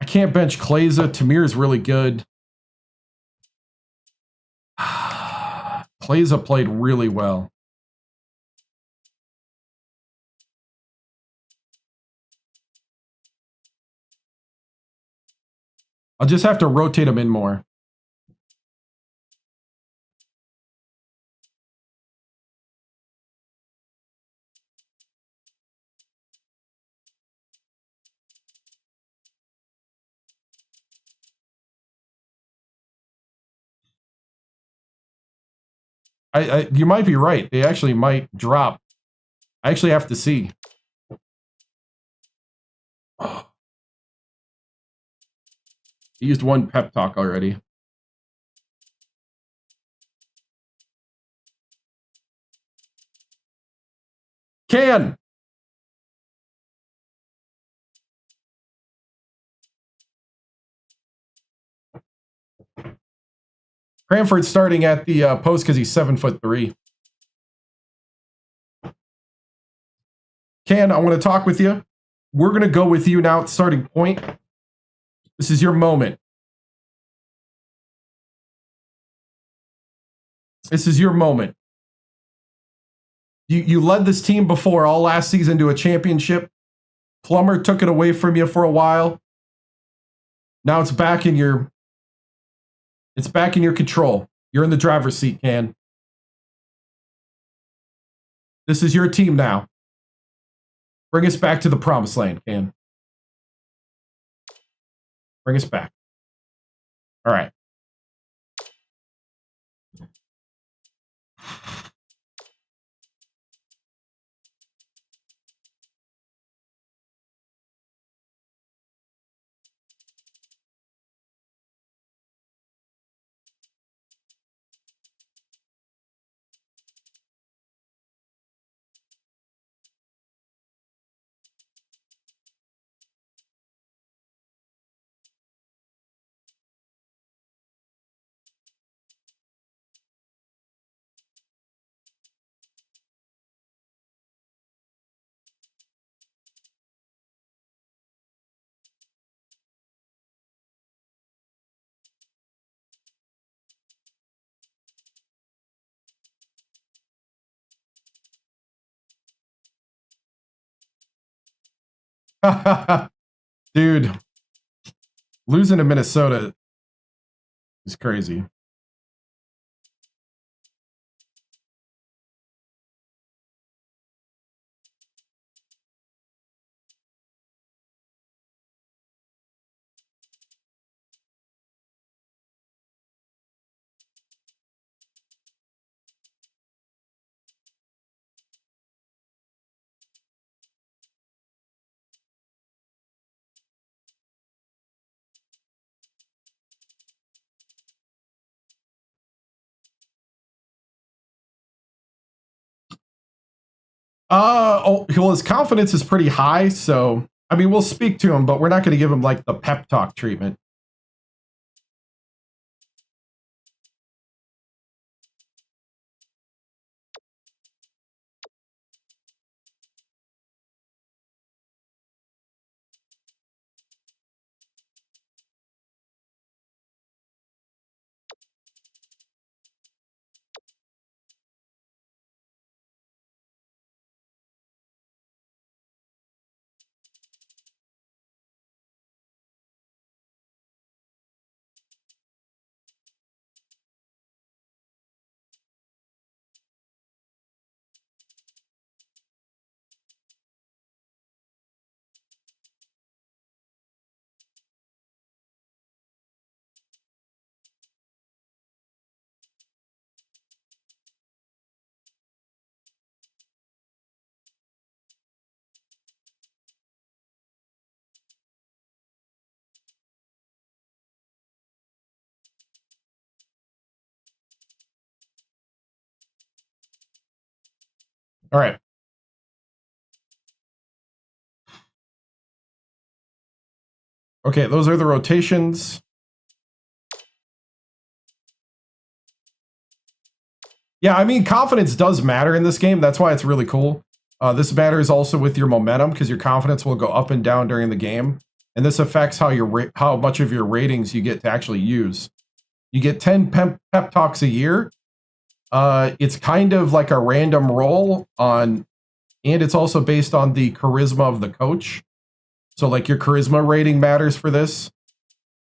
I can't bench Kleza. Tamir's really good. Kleza played really well. I'll just have to rotate him in more. You might be right. They actually might drop. I actually have to see. Oh. He used 1 pep talk already. Can. Cranford's starting at the post because he's 7'3". Can, I want to talk with you. We're going to go with you now at starting point. This is your moment. This is your moment. You led this team before all last season to a championship. Plummer took it away from you for a while. Now it's back in your control. You're in the driver's seat, Can. This is your team now. Bring us back to the promised land, Can. Bring us back. All right. Dude, losing to Minnesota is crazy. Well, his confidence is pretty high, so I mean, we'll speak to him, but we're not going to give him like the pep talk treatment. All right. Okay, those are the rotations. Yeah, I mean, confidence does matter in this game. That's why it's really cool. This matters also with your momentum because your confidence will go up and down during the game. And this affects how much of your ratings you get to actually use. You get 10 pep talks a year. It's kind of like a random roll on, and it's also based on the charisma of the coach. So like your charisma rating matters for this.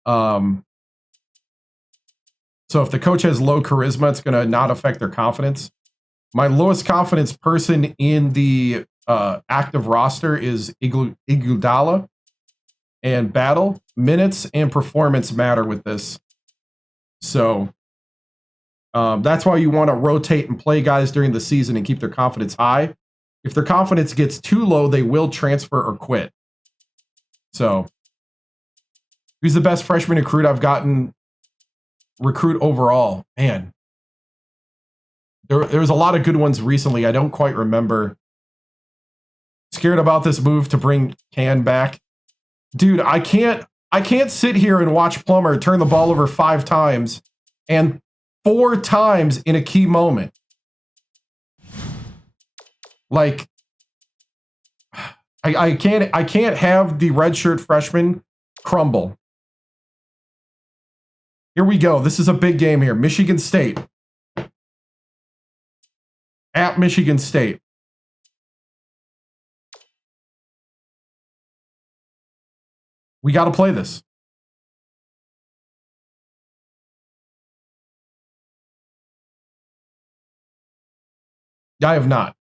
So if the coach has low charisma, it's going to not affect their confidence. My lowest confidence person in the active roster is Iguodala and Battle. Minutes and performance matter with this. So that's why you want to rotate and play guys during the season and keep their confidence high. If their confidence gets too low, they will transfer or quit. So who's the best freshman recruit I've gotten? Recruit overall, man. There was a lot of good ones recently. I don't quite remember scared about this move to bring Can back. Dude, I can't sit here and watch Plummer turn the ball over 5 times and 4 times in a key moment. Like, I can't have the redshirt freshman crumble. Here we go. This is a big game here. Michigan State. At Michigan State. We got to play this. I have not.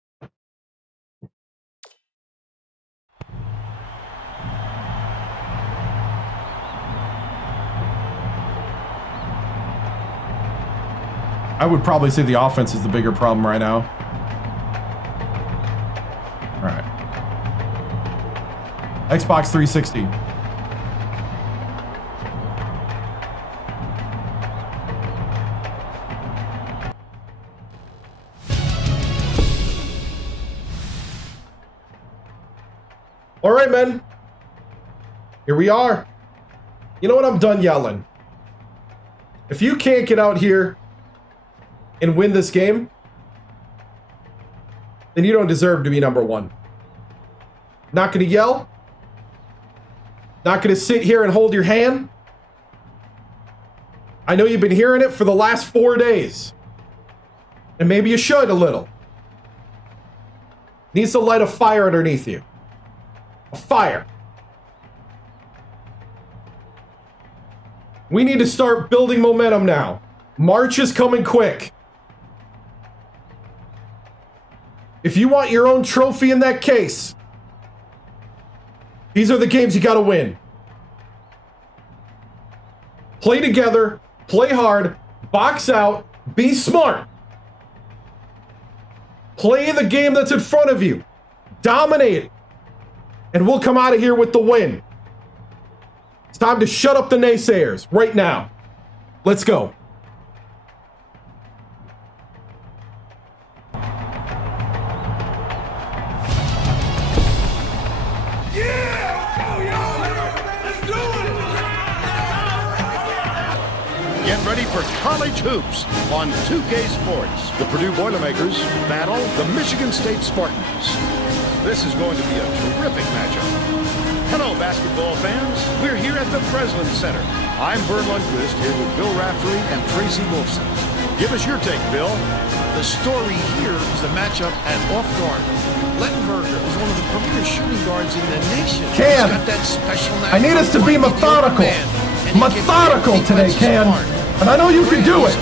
I would probably say the offense is the bigger problem right now. All right. Xbox 360. All right, men. Here we are. You know what? I'm done yelling. If you can't get out here and win this game, then you don't deserve to be number 1. Not going to yell. Not going to sit here and hold your hand. I know you've been hearing it for the last 4 days. And maybe you should a little. Needs to light a fire underneath you. A fire. We need to start building momentum now. March is coming quick. If you want your own trophy in that case, these are the games you got to win. Play together, play hard, box out, be smart. Play the game that's in front of you. Dominate it. And we'll come out of here with the win. It's time to shut up the naysayers right now. Let's go. Get ready for college hoops on 2K Sports. The Purdue Boilermakers battle the Michigan State Spartans. This is going to be a terrific matchup. Hello, basketball fans. We're here at the Breslin Center. I'm Vern Lundquist here with Bill Raftery and Tracy Wolfson. Give us your take, Bill. The story here is the matchup at off guard. Lettenberger is one of the premier shooting guards in the nation. Cam, He's got that special I need us to be methodical. Methodical today, Cam. And I know you can do it.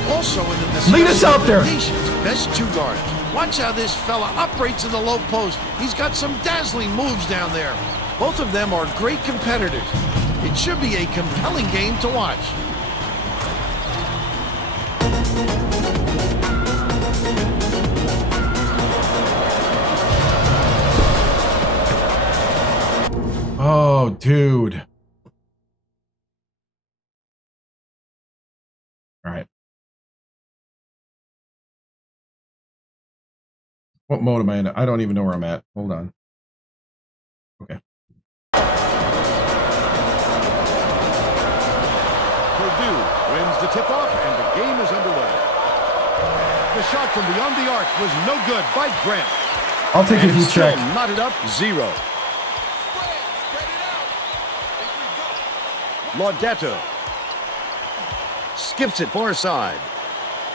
Lead us out there. Nation's best 2 guards. Watch how this fella operates in the low post. He's got some dazzling moves down there. Both of them are great competitors. It should be a compelling game to watch. Oh, dude. All right. What mode am I in? I don't even know where I'm at. Hold on. Okay. Purdue wins the tip-off, and the game is underway. The shot from beyond the arc was no good by Grant. I'll take a heat check. Knotted up 0. Laudato skips it far side.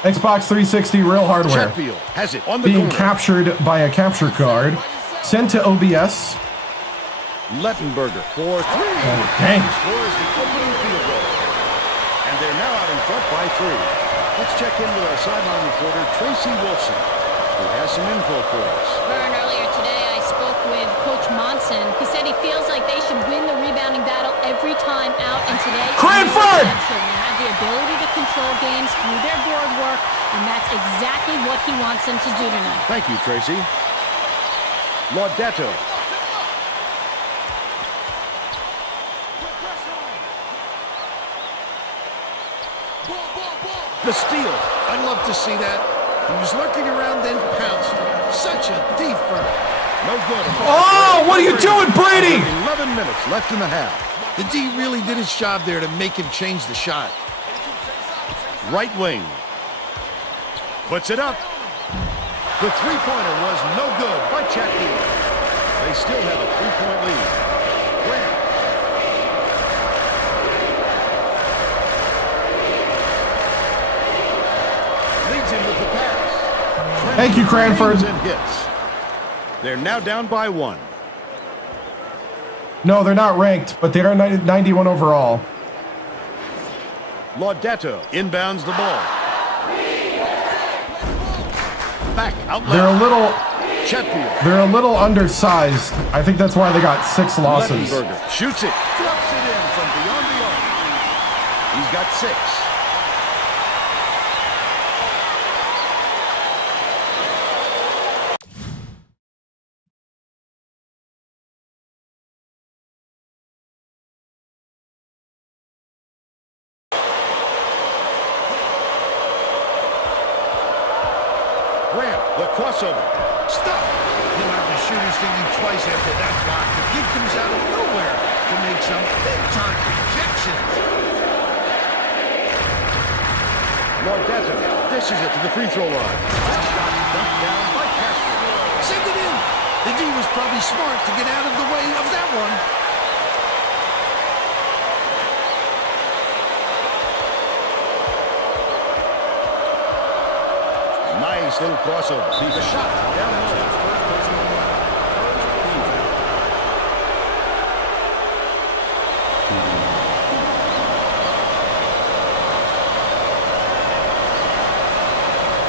Xbox 360 real hardware. Chatfield has it on the being corner. captured by a capture card. Sent to OBS. Lettenberger for 3. Oh, dang. Scores the opening field goal. And they're now out in front by 3. Let's check in with our sideline reporter, Tracy Wolfson, who has some info for us. Vern, earlier today I spoke with Coach Monson. He said he feels like they should win the rebounding battle every time out, and today Cranford! they have the ability to control games through their board work, and that's exactly what he wants them to do tonight. Thank you, Tracy. Laudato. The steal. I'd love to see that. He was lurking around, then pounced. Such a defense. No good. Oh, what are you doing, Brady? 11 minutes left in the half. The D really did his job there to make him change the shot. Right wing. Puts it up. The three-pointer was no good by Chatfield. They still have a 3-point lead. Grant. Leads him with the pass. Thank you, Cranford. And hits. They're now down by 1. No, they're not ranked, but they are 91 overall. Laudetto inbounds the ball. Back out left. They're a little undersized. I think that's why they got 6 losses. Lettenberger shoots it. Drops it in from beyond the arc. He's got 6. The crossover. Stop! He'll have the shooters thinking twice after that block. The kid comes out of nowhere to make some big-time rejections. Laudetto dishes it to the free throw line. Shot dumped down by Castro. Send it in. The D was probably smart to get out of the way of that one. Nice little crossover. Sees a shot down low.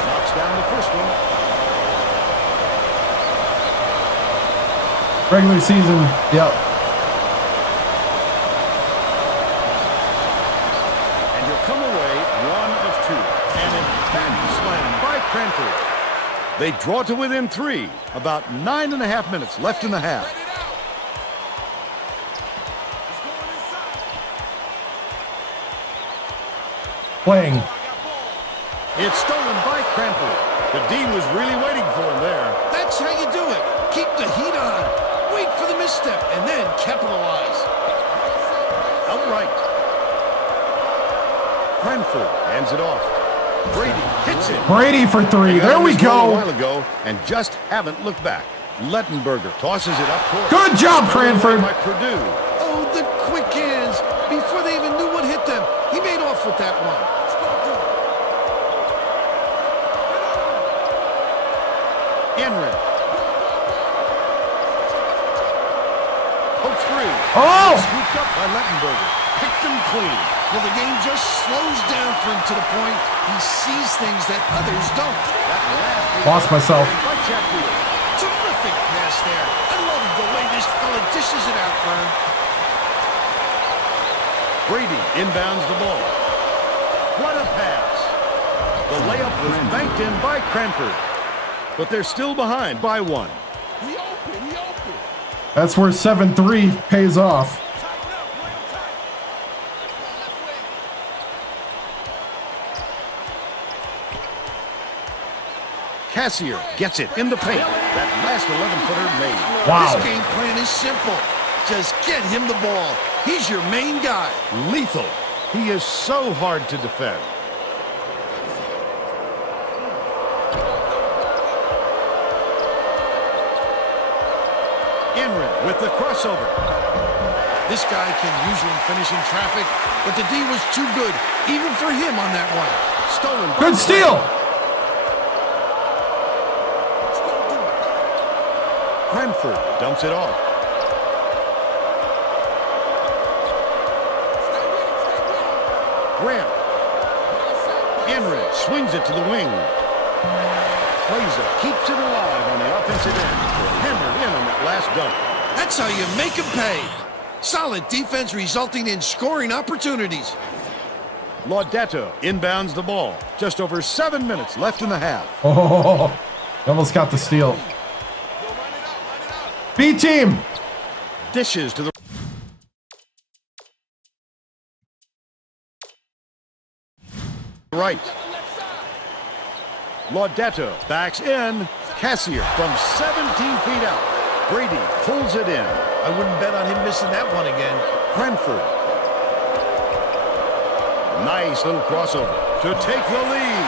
Knocks down the first one. Regular season, yep. And you'll come away 1 of 2. And an emphatic slam by Cranford. They draw to within 3. About 9.5 minutes left in the half. Playing. It's stolen by Cranford. The D was really waiting for him there. That's how you do it. Keep the heat on. Wait for the misstep and then capitalize. Outright. Cranford hands it off. Brady hits it. Brady for 3. There we go. A while ago and just haven't looked back. Lettenberger tosses it up court. Good job, Cranford. By Purdue. Oh, the quick hands. Before they even knew what hit them, he made off with that one. Enrin. Poke 3. Oh! Scooped up by Lettenberger. Picked him clean. Well, the game just slows down for him to the point he sees things that others don't. Lost myself. Terrific pass there. I love the way this fella dishes it out, Vern. Brady inbounds the ball. What a pass. The layup was banked in by Cranford. But they're still behind by 1. That's where 7-3 pays off. Cassier gets it in the paint. That last 11-footer made. Wow. This game plan is simple. Just get him the ball. He's your main guy. Lethal. He is so hard to defend. Enrin with the crossover. This guy can usually finish in traffic, but the D was too good, even for him on that one. Stolen. Good steal. Cranford dumps it off. Grant. Enrin swings it to the wing. Plaza keeps it alive on the offensive end. Hammered in on that last dunk. That's how you make him pay. Solid defense resulting in scoring opportunities. Laudetto inbounds the ball. Just over 7 minutes left in the half. Oh, almost got the steal. B team. Dishes to the right. Laudetto backs in. Cassier from 17 feet out. Brady pulls it in. I wouldn't bet on him missing that one again. Cranford. Nice little crossover to take the lead.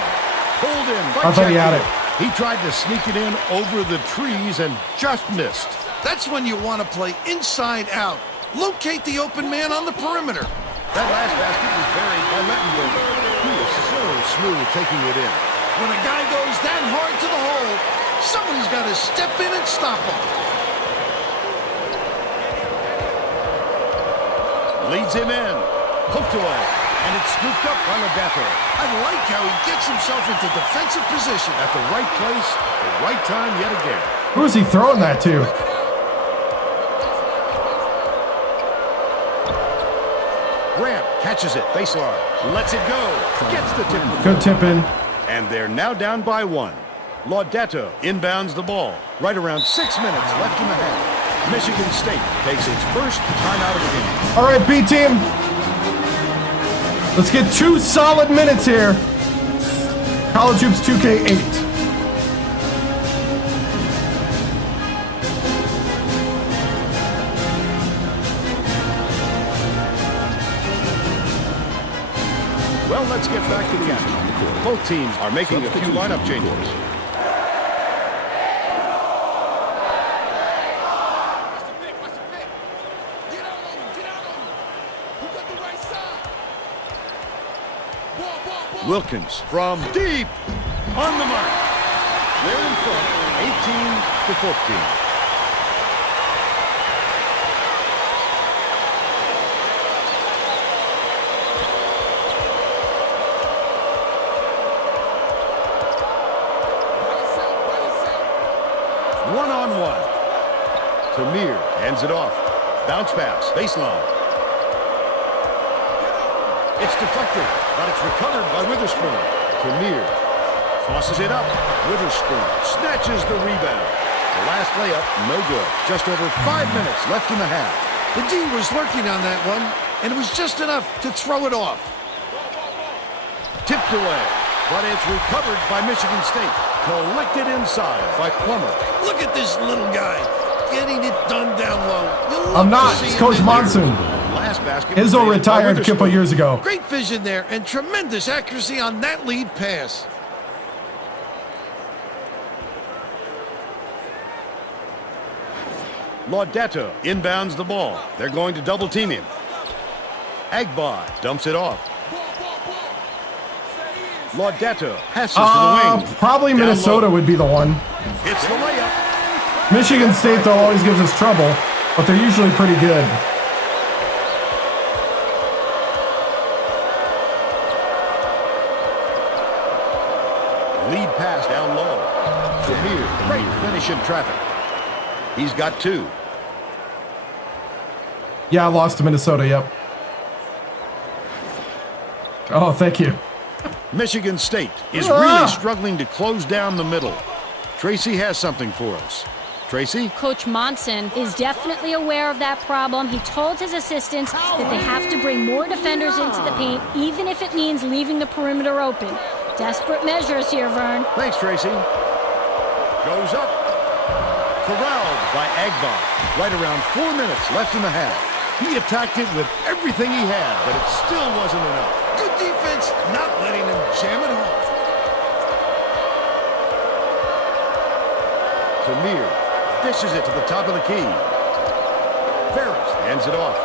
Pulled in by I thought he had it. He tried to sneak it in over the trees and just missed. That's when you want to play inside out. Locate the open man on the perimeter. That last basket was buried by Lettenberger. He was so smooth taking it in. When a guy goes that hard to the hole, somebody's got to step in and stop him. Leads him in. Hooked away. And it's scooped up by Legato. I like how he gets himself into defensive position. At the right place, the right time yet again. Who is he throwing that to? Grant catches it. Baseline. Lets it go. Gets the tip. Good tip in. And they're now down by 1. Laudato inbounds the ball. Right around 6 minutes left in the half. Michigan State takes its first timeout of the game. All right, B team. Let's get 2 solid minutes here. College Hoops 2K8. Well, let's get back to the action. Both teams are making a few lineup changes. Wilkins from deep on the mark. They're in front, 18-14. One-on-one. Tamir hands it off. Bounce pass, baseline. It's deflected, but it's recovered by Witherspoon. Tamir tosses it up. Witherspoon snatches the rebound. The last layup, no good. Just over 5 minutes left in the half. The D was lurking on that one, and it was just enough to throw it off. Tipped away, but it's recovered by Michigan State. Collected inside by Plummer. Look at this little guy getting it done down low. I'm not. It's Coach Monsoon. Last basket. Izzo retired a couple years ago. Great vision there and tremendous accuracy on that lead pass. Laudato inbounds the ball. They're going to double team him. Agba dumps it off. Laudato passes to the wing. Probably Minnesota would be the one. It's the layup. Michigan State, though, always gives us trouble, but they're usually pretty good. Lead pass down low. Tamir, great finish in traffic. He's got 2. Yeah, I lost to Minnesota, yep. Oh, thank you. Michigan State is really struggling to close down the middle. Tracy has something for us. Tracy? Coach Monson is definitely aware of that problem. He told his assistants that they have to bring more defenders into the paint, even if it means leaving the perimeter open. Desperate measures here, Vern. Thanks, Tracy. Goes up. Corralled by Agba. Right around 4 minutes left in the half. He attacked it with everything he had, but it still wasn't enough. Good defense, not letting him jam it home. Tamir dishes it to the top of the key. Ferris hands it off.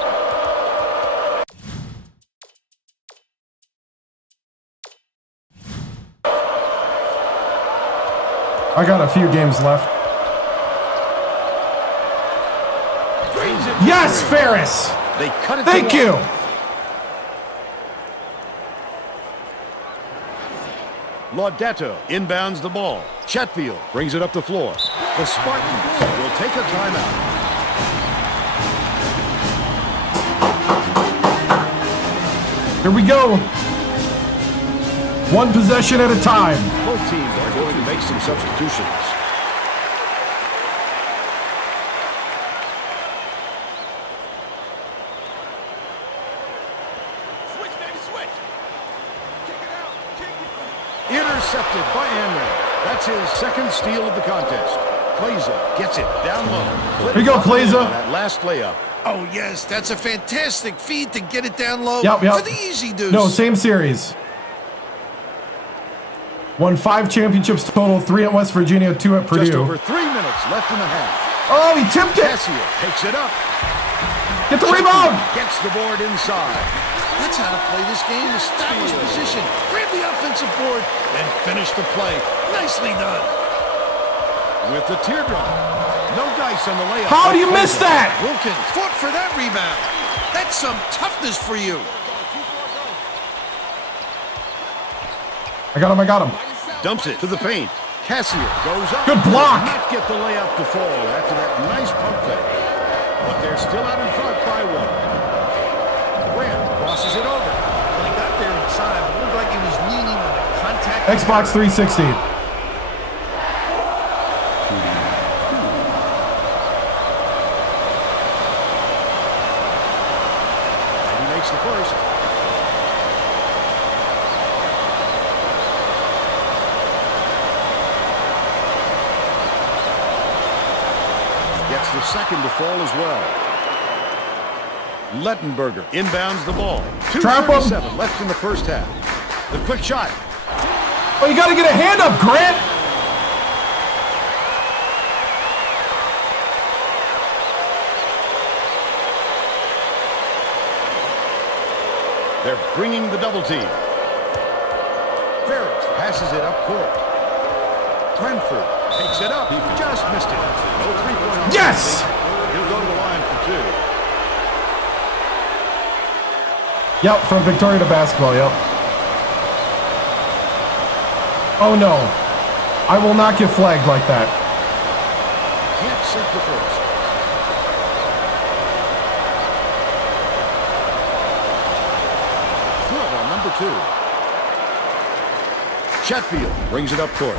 I got a few games left. Yes, Ferris! They cut it. Thank you! Laudato inbounds the ball. Chatfield brings it up the floor. The Spartans will take a timeout. Here we go. One possession at a time. Both teams are going to make some substitutions. Intercepted by Amram. That's his second steal of the contest. Plaza gets it down low. Here you go, Plaza. That last layup. Oh, yes, that's a fantastic feed to get it down low Yep. for the easy deuce. No, same series. Won 5 championships total, 3 at West Virginia, 2 at Purdue. Just over 3 minutes left in the half. Oh, he tipped it. Cassier takes it up. Get the rebound. Gets the board inside. That's how to play this game. Establish position, grab the offensive board, and finish the play. Nicely done. With the teardrop. No dice on the layup. How do you miss that? Wilkins fought for that rebound. That's some toughness for you. I got him. Dumps it to the paint. Cassier goes up. Good block. Not get the layup to fall after that nice pump fake. But they're still out in front by 1. Graham crosses it over. Well, he got there in time. It looked like he was leaning on the contact. Xbox 360. He makes the first. Gets the second to fall as well. Lettenberger inbounds the ball. Trap him. 2:37 left in the first half. The quick shot. Oh, you got to get a hand up, Grant. They're bringing the double team. Ferris passes it up court. Cranford takes it up. He just missed it. No three-point. Yes! He'll go to the line for 2. Yep, from Victoria to basketball, yep. Oh no. I will not get flagged like that. Can't sink the first. Good on number 2. Chetfield brings it up court.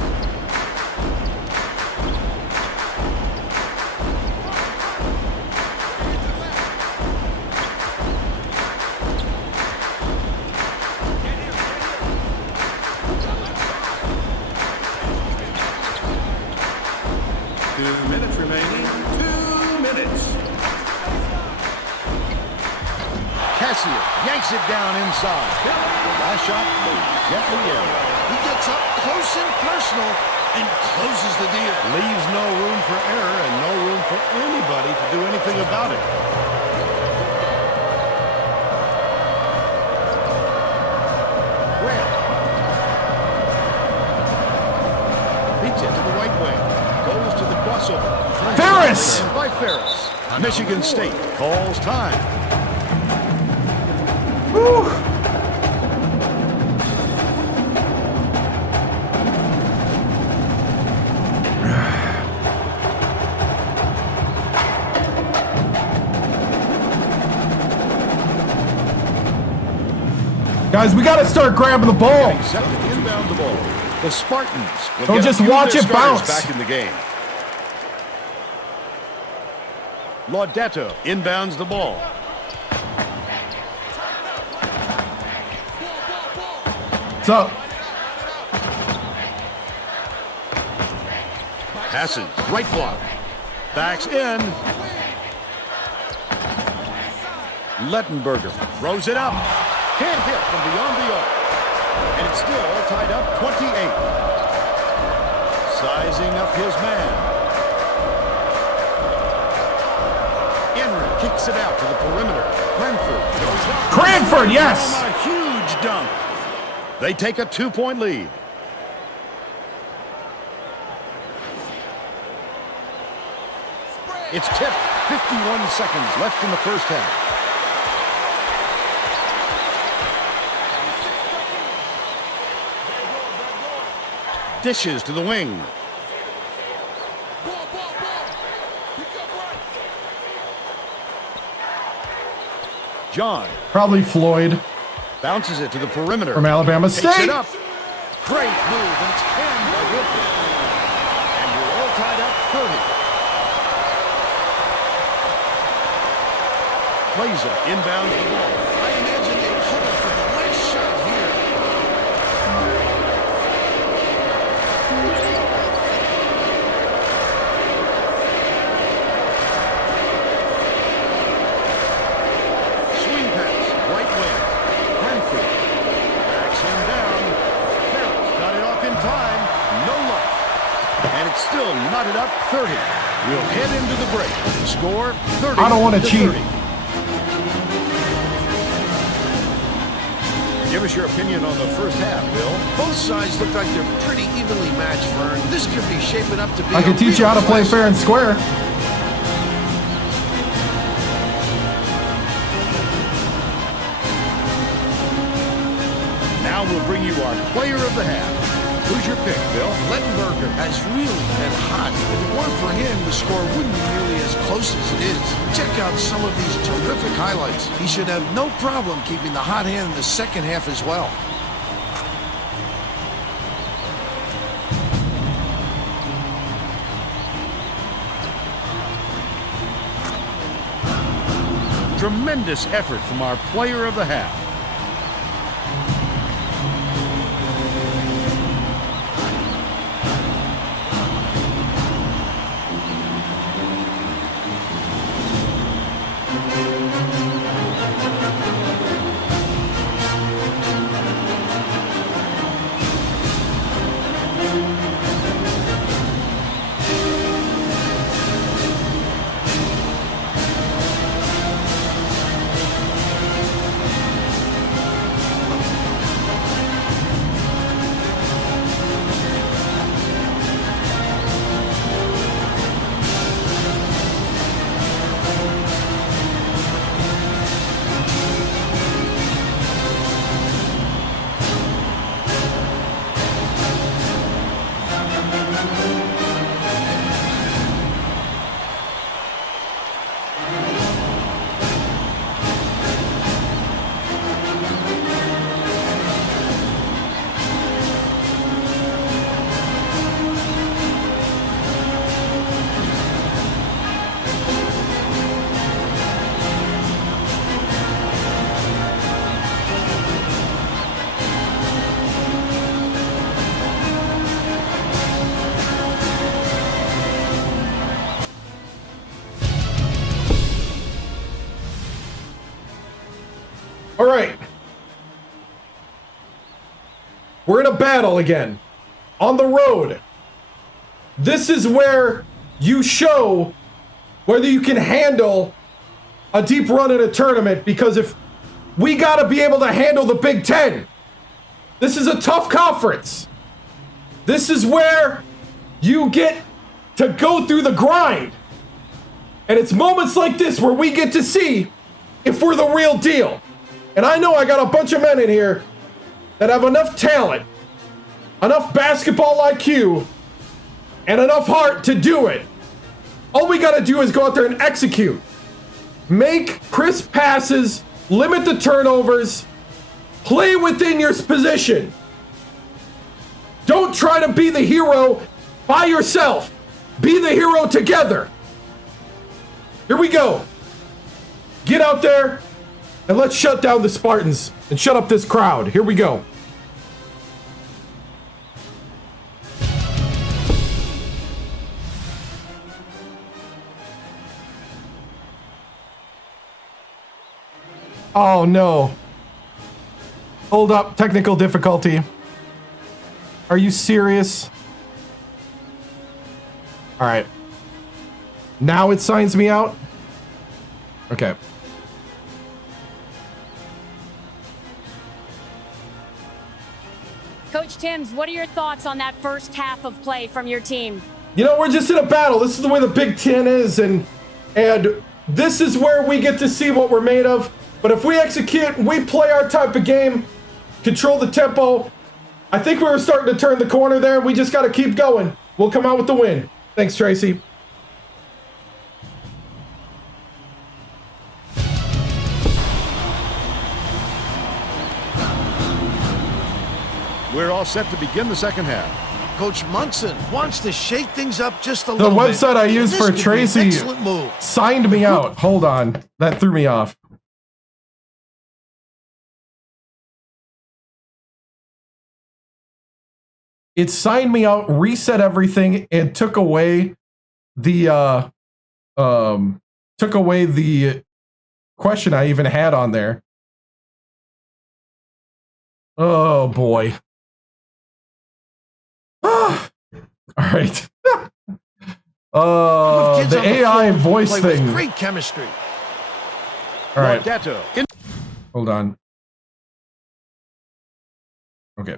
Yanks it down inside. The last shot goes gently in. He gets up close and personal and closes the deal. Leaves no room for error and no room for anybody to do anything about it. Grant beats it to the right wing. Goes to the crossover. Ferris! By Ferris. Michigan State calls time. Woo. Guys, we got to start grabbing the ball. Set to inbound the ball. The Spartans will Don't get just a few of watch their it starters bounce. back in the game. Laudetto inbounds the ball. What's up? Passes, right block. Backs in. Lettenberger throws it up. Can't hit from beyond the arc. And it's still tied up 28. Sizing up his man. Henry kicks it out to the perimeter. Cranford goes up. Cranford, yes! A huge dunk. They take a 2-point lead. It's tipped. 51 seconds left in the first half. Dishes to the wing. John. Probably Floyd. Bounces it to the perimeter. From Alabama Takes State. it up. Great move, and it's 10 by Wilkins. And you're all tied up 30. Plaza inbounds the ball. I imagine they hope for the last shot here. time, no luck. And it's still knotted up 30. We'll head into the break. Score 30. I don't want to cheat. 30. Give us your opinion on the first half, Bill. Both sides look like they're pretty evenly matched, Vern. This could be shaping up to be I can teach you how to play fair and square. Now we'll bring you our player of the half. Who's your pick, Bill? Lettenberger has really been hot. If it weren't for him, the score wouldn't be nearly as close as it is. Check out some of these terrific highlights. He should have no problem keeping the hot hand in the second half as well. Tremendous effort from our player of the half. All right. We're in a battle again. On the road. This is where you show whether you can handle a deep run in a tournament, because if we got to be able to handle the Big Ten. This is a tough conference. This is where you get to go through the grind. And it's moments like this where we get to see if we're the real deal. And I know I got a bunch of men in here that have enough talent, enough basketball IQ, and enough heart to do it. All we got to do is go out there and execute. Make crisp passes, limit the turnovers, play within your position. Don't try to be the hero by yourself. Be the hero together. Here we go. Get out there and let's shut down the Spartans and shut up this crowd. Here we go. Oh no. Hold up, technical difficulty. Are you serious? All right. Now it signs me out? Okay. Coach TImms, what are your thoughts on that first half of play from your team? You know, we're just in a battle. This is the way the Big Ten is, and this is where we get to see what we're made of. But if we execute, we play our type of game, control the tempo, I think we were starting to turn the corner there. We just got to keep going. We'll come out with the win. Thanks, Tracy. We're all set to begin the second half. Coach Munson wants to shake things up just a little bit. The website I used for Tracy signed me out. Hold on. That threw me off. It signed me out, reset everything, and took away the question I even had on there. Oh boy. All right. The AI voice thing. Great chemistry. All right. Lordato. Hold on. Okay.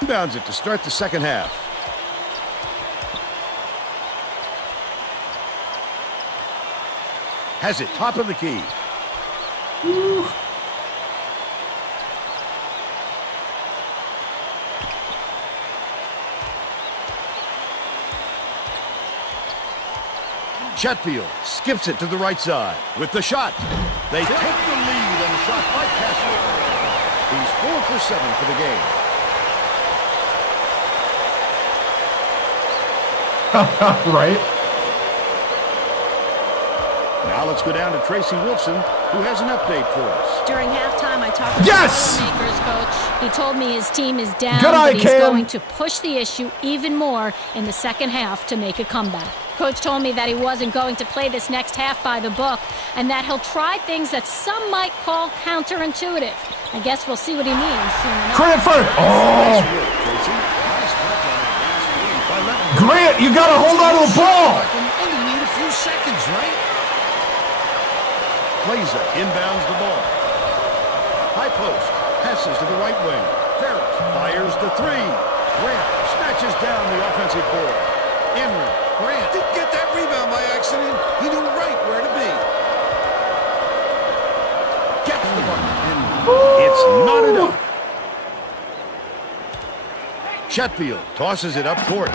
Inbounds it to start the second half. Has it top of the key. Woo. Chetfield skips it to the right side with the shot. They take the lead on the shot by Cassidy. He's 4 for 7 for the game. Right. Now let's go down to Tracy Wolfson, who has an update for us. During halftime, I talked to the Boilermakers coach. He told me his team is down, but he's going to push the issue even more in the second half to make a comeback. Coach told me that he wasn't going to play this next half by the book and that he'll try things that some might call counterintuitive. I guess we'll see what he means soon enough. Cranford! Oh! Grant, you gotta hold on to the ball! Only need a few seconds, right? Plaza inbounds the ball. High post. Passes to the right wing. Ferris fires the three. Grant snatches down the offensive board. Emery. Grant didn't get that rebound by accident. He knew right where to be. Gets the bucket. It's not enough. Chetfield tosses it up court.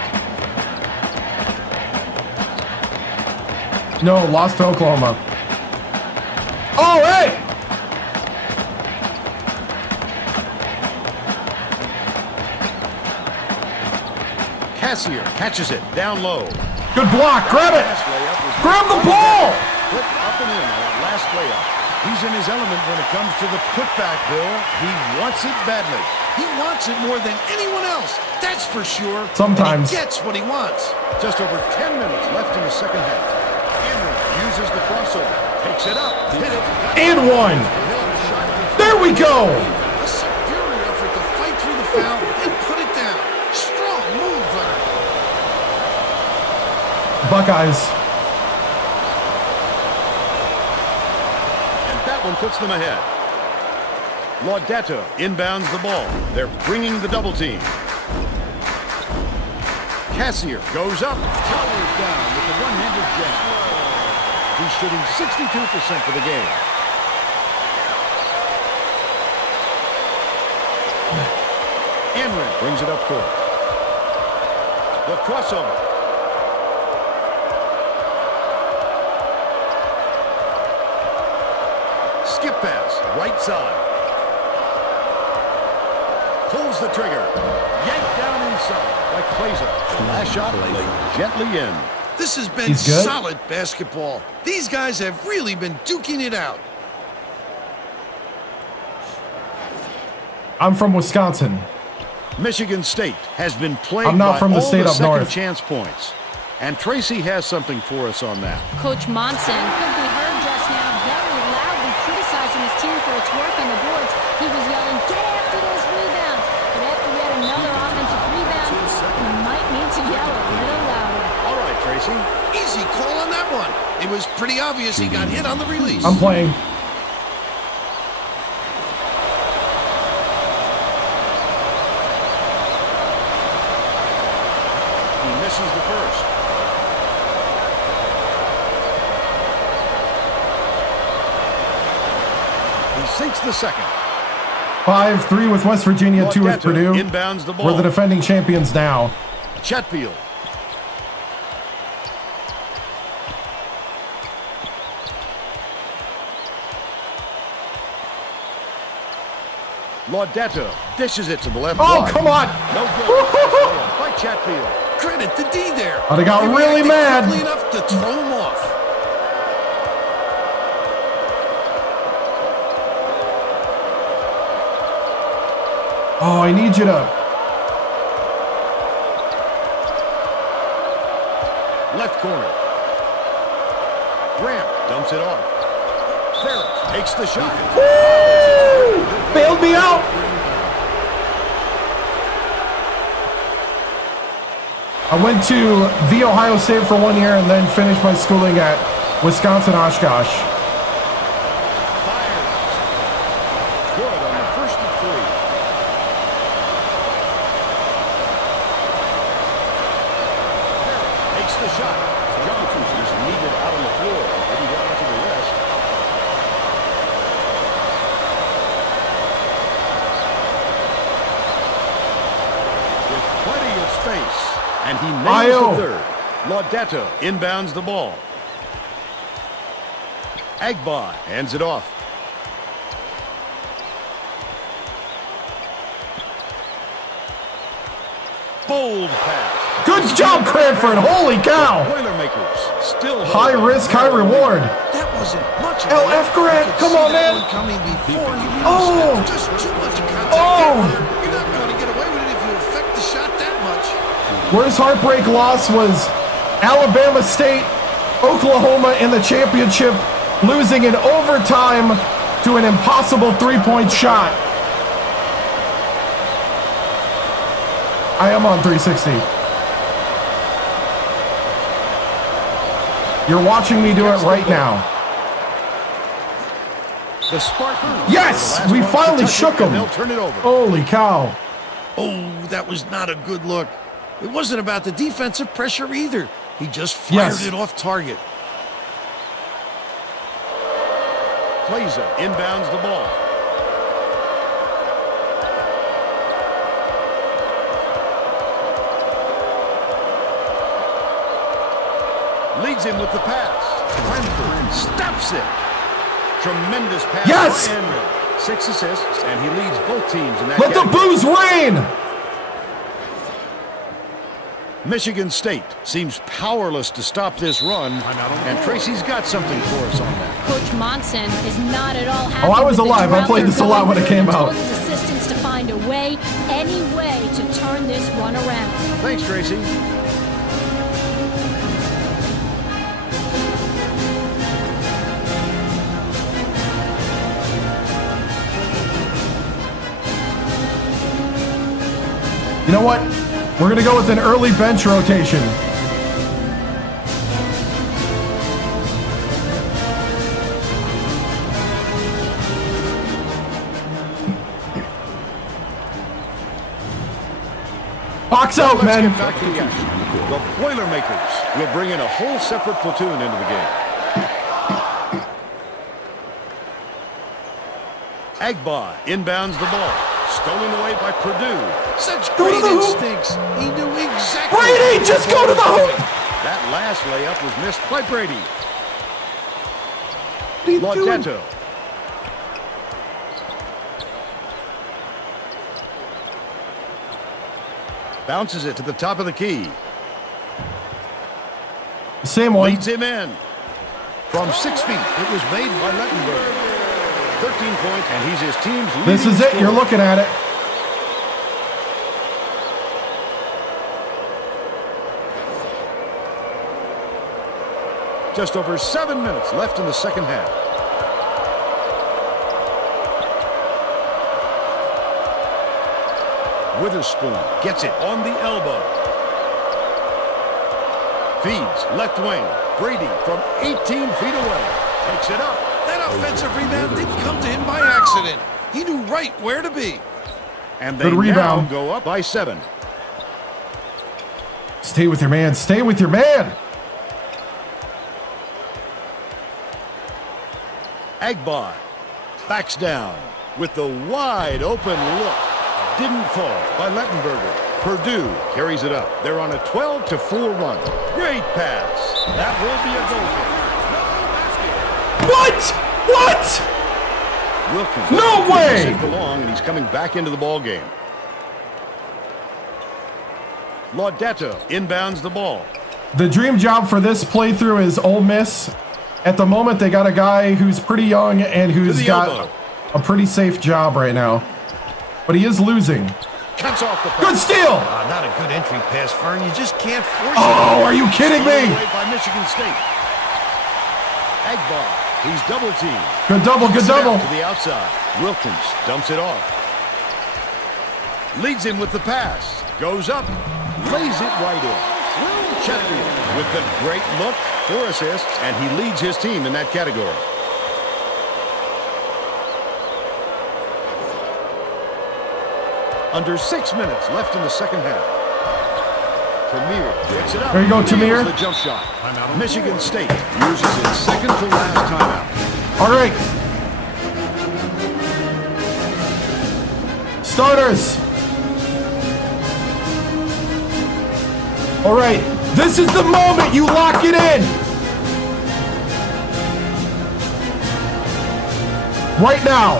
No, lost to Oklahoma. Oh, hey! Cassier catches it down low. Good block. Grab it. Grab the ball. Put up and in on that last layup. He's in his element when it comes to the putback, Bill. He wants it badly. He wants it more than anyone else. That's for sure. Sometimes. He gets what he wants. Just over 10 minutes left in the second half. Emery uses the crossover. Takes it up. Hit it. And one. There we go. A superior effort to fight through the foul and put it down. Strong move, Leonard. Buckeyes. And that one puts them ahead. Lordato inbounds the ball. They're bringing the double team. Cassier goes up. Towers down with the one-handed jam. He's shooting 62% for the game. Amrin brings it up court. The crossover. Skip pass, right side. Pulls the trigger. Yanked down inside by Plaza. Last shot laid gently in. This has been solid basketball. These guys have really been duking it out. I'm from Wisconsin. Michigan State has been played I'm not by from the all state the up north. second chance points. And Tracy has something for us on that. Coach Monson could be heard just now very loudly criticizing his team for its work on the boards. He was yelling, "Get after those rebounds." But after yet another offensive rebound, he might need to yell a little louder. All right, Tracy. Easy call on that one. It was pretty obvious he got hit on the release. I'm playing. Misses the first. He sinks the second. 5-3 with West Virginia, 2 with Purdue. Inbounds the ball. We're the defending champions now. Chetfield. Lordato dishes it to the left. Oh, block. come on. No good. By Chetfield. Credit to D there. But I got really mad. Quickly enough to throw him off. Oh, I need you to. Left corner. Graham dumps it off. Ferris takes the shot. Woo! Bailed me out. I went to The Ohio State for 1 year and then finished my schooling at Wisconsin Oshkosh. Fires. Good on the first of 3. Takes the shot. Johnson is needed out on the floor. Didn't get much of a rest. With plenty of space. And he nails the third. Laudetto inbounds the ball. Agba hands it off. Bold pass. Good job, Cranford. Holy cow. Boilermakers still high risk, high reward. That wasn't much. LF Grant, come on, man. Oh. Just too much contact. You're not going to get away with it if you affect the shot that much. Worst heartbreak loss was Alabama State, Oklahoma in the championship, losing in overtime to an impossible three-point shot. I am on 360. You're watching me do it right now. The Spartans. Yes! We finally shook them. They'll turn it over. Holy cow. Oh, that was not a good look. It wasn't about the defensive pressure either. He just fired it off target. Plaza inbounds the ball. Leads him with the pass. Cranford stops it. Tremendous pass. Yes! 6 assists, and he leads both teams in that Let the booze rain! Michigan State seems powerless to stop this run, and Tracy's got something for us on that. Coach Monson is not at all happy. Oh, I was alive. I played this a lot when it came out. He told his assistants to find a way, any way, to turn this one around. Thanks, Tracy. You know what? We're going to go with an early bench rotation. Box out, Let's man. get back to the action. The Boilermakers will bring in a whole separate platoon into the game. Agba inbounds the ball. Stolen away by Purdue. Such great instincts. He knew exactly. Brady, just go to the hoop. That last layup was missed by Brady. What are you doing? Laudetto. Bounces it to the top of the key. Same one. Leads him in. From 6 feet, it was made by Lettenberg. 13 points, and he's his team's leading This is it. scorer. You're looking at it. Just over 7 minutes left in the second half. Witherspoon gets it on the elbow. Feeds left wing. Brady from 18 feet away. Takes it up. That offensive rebound didn't come to him by accident. He knew right where to be. And they Good rebound. now go up by 7. Stay with your man. Stay with your man. Agba backs down with the wide open look. Didn't fall by Lettenberger. Purdue carries it up. They're on a 12-4 run. Great pass. That will be a goal kick. What? Wilkins. No way! Belong, and he's coming back into the ball game. Laudetto inbounds the ball. The dream job for this playthrough is Ole Miss. At the moment, they got a guy who's pretty young and who's got elbow. a pretty safe job right now. But he is losing. Cuts off the pass. Good steal! Not a good entry pass, Fern. You just can't force it. Oh, are you kidding me? Away by Michigan State. Agba, he's double teamed. Good double, good double. To the outside. Wilkins dumps it off. Leads him with the pass. Goes up. Lays it right in. Chetfield with the great look, 4 assists, and he leads his team in that category. Under 6 minutes left in the second half. Tamir gets it up. There you go, Tamir. The jump shot. Michigan State uses its second to last timeout. All right. Starters. All right. This is the moment you lock it in. Right now.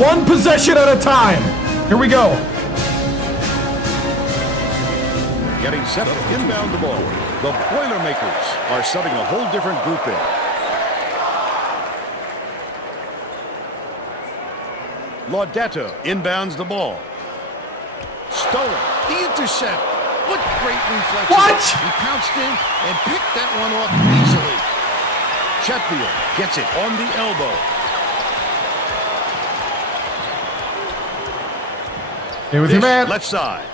One possession at a time. Here we go. Getting set to inbound the ball. The Boilermakers are setting a whole different group in. Laudetta inbounds the ball. Stolen. The intercept. What great reflex. What? He pounced in and picked that one off easily. Chetfield gets it on the elbow. Stay with your man. Left side.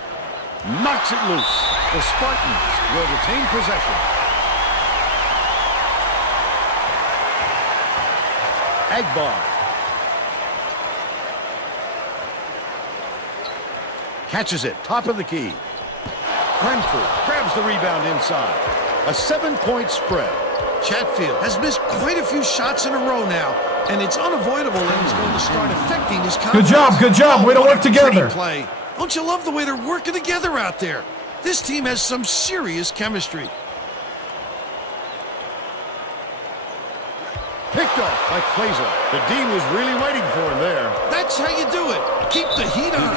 Knocks it loose. The Spartans will retain possession. Agbar. Catches it. Top of the key. Cranford grabs the rebound inside. A 7-point spread. Chatfield has missed quite a few shots in a row now, and it's unavoidable that he's going to start affecting his confidence. Good job. Good job. Way to work together. Play. Don't you love the way they're working together out there? This team has some serious chemistry. Picked off by Clazer. The Dean was really waiting for him there. That's how you do it. Keep the heat on.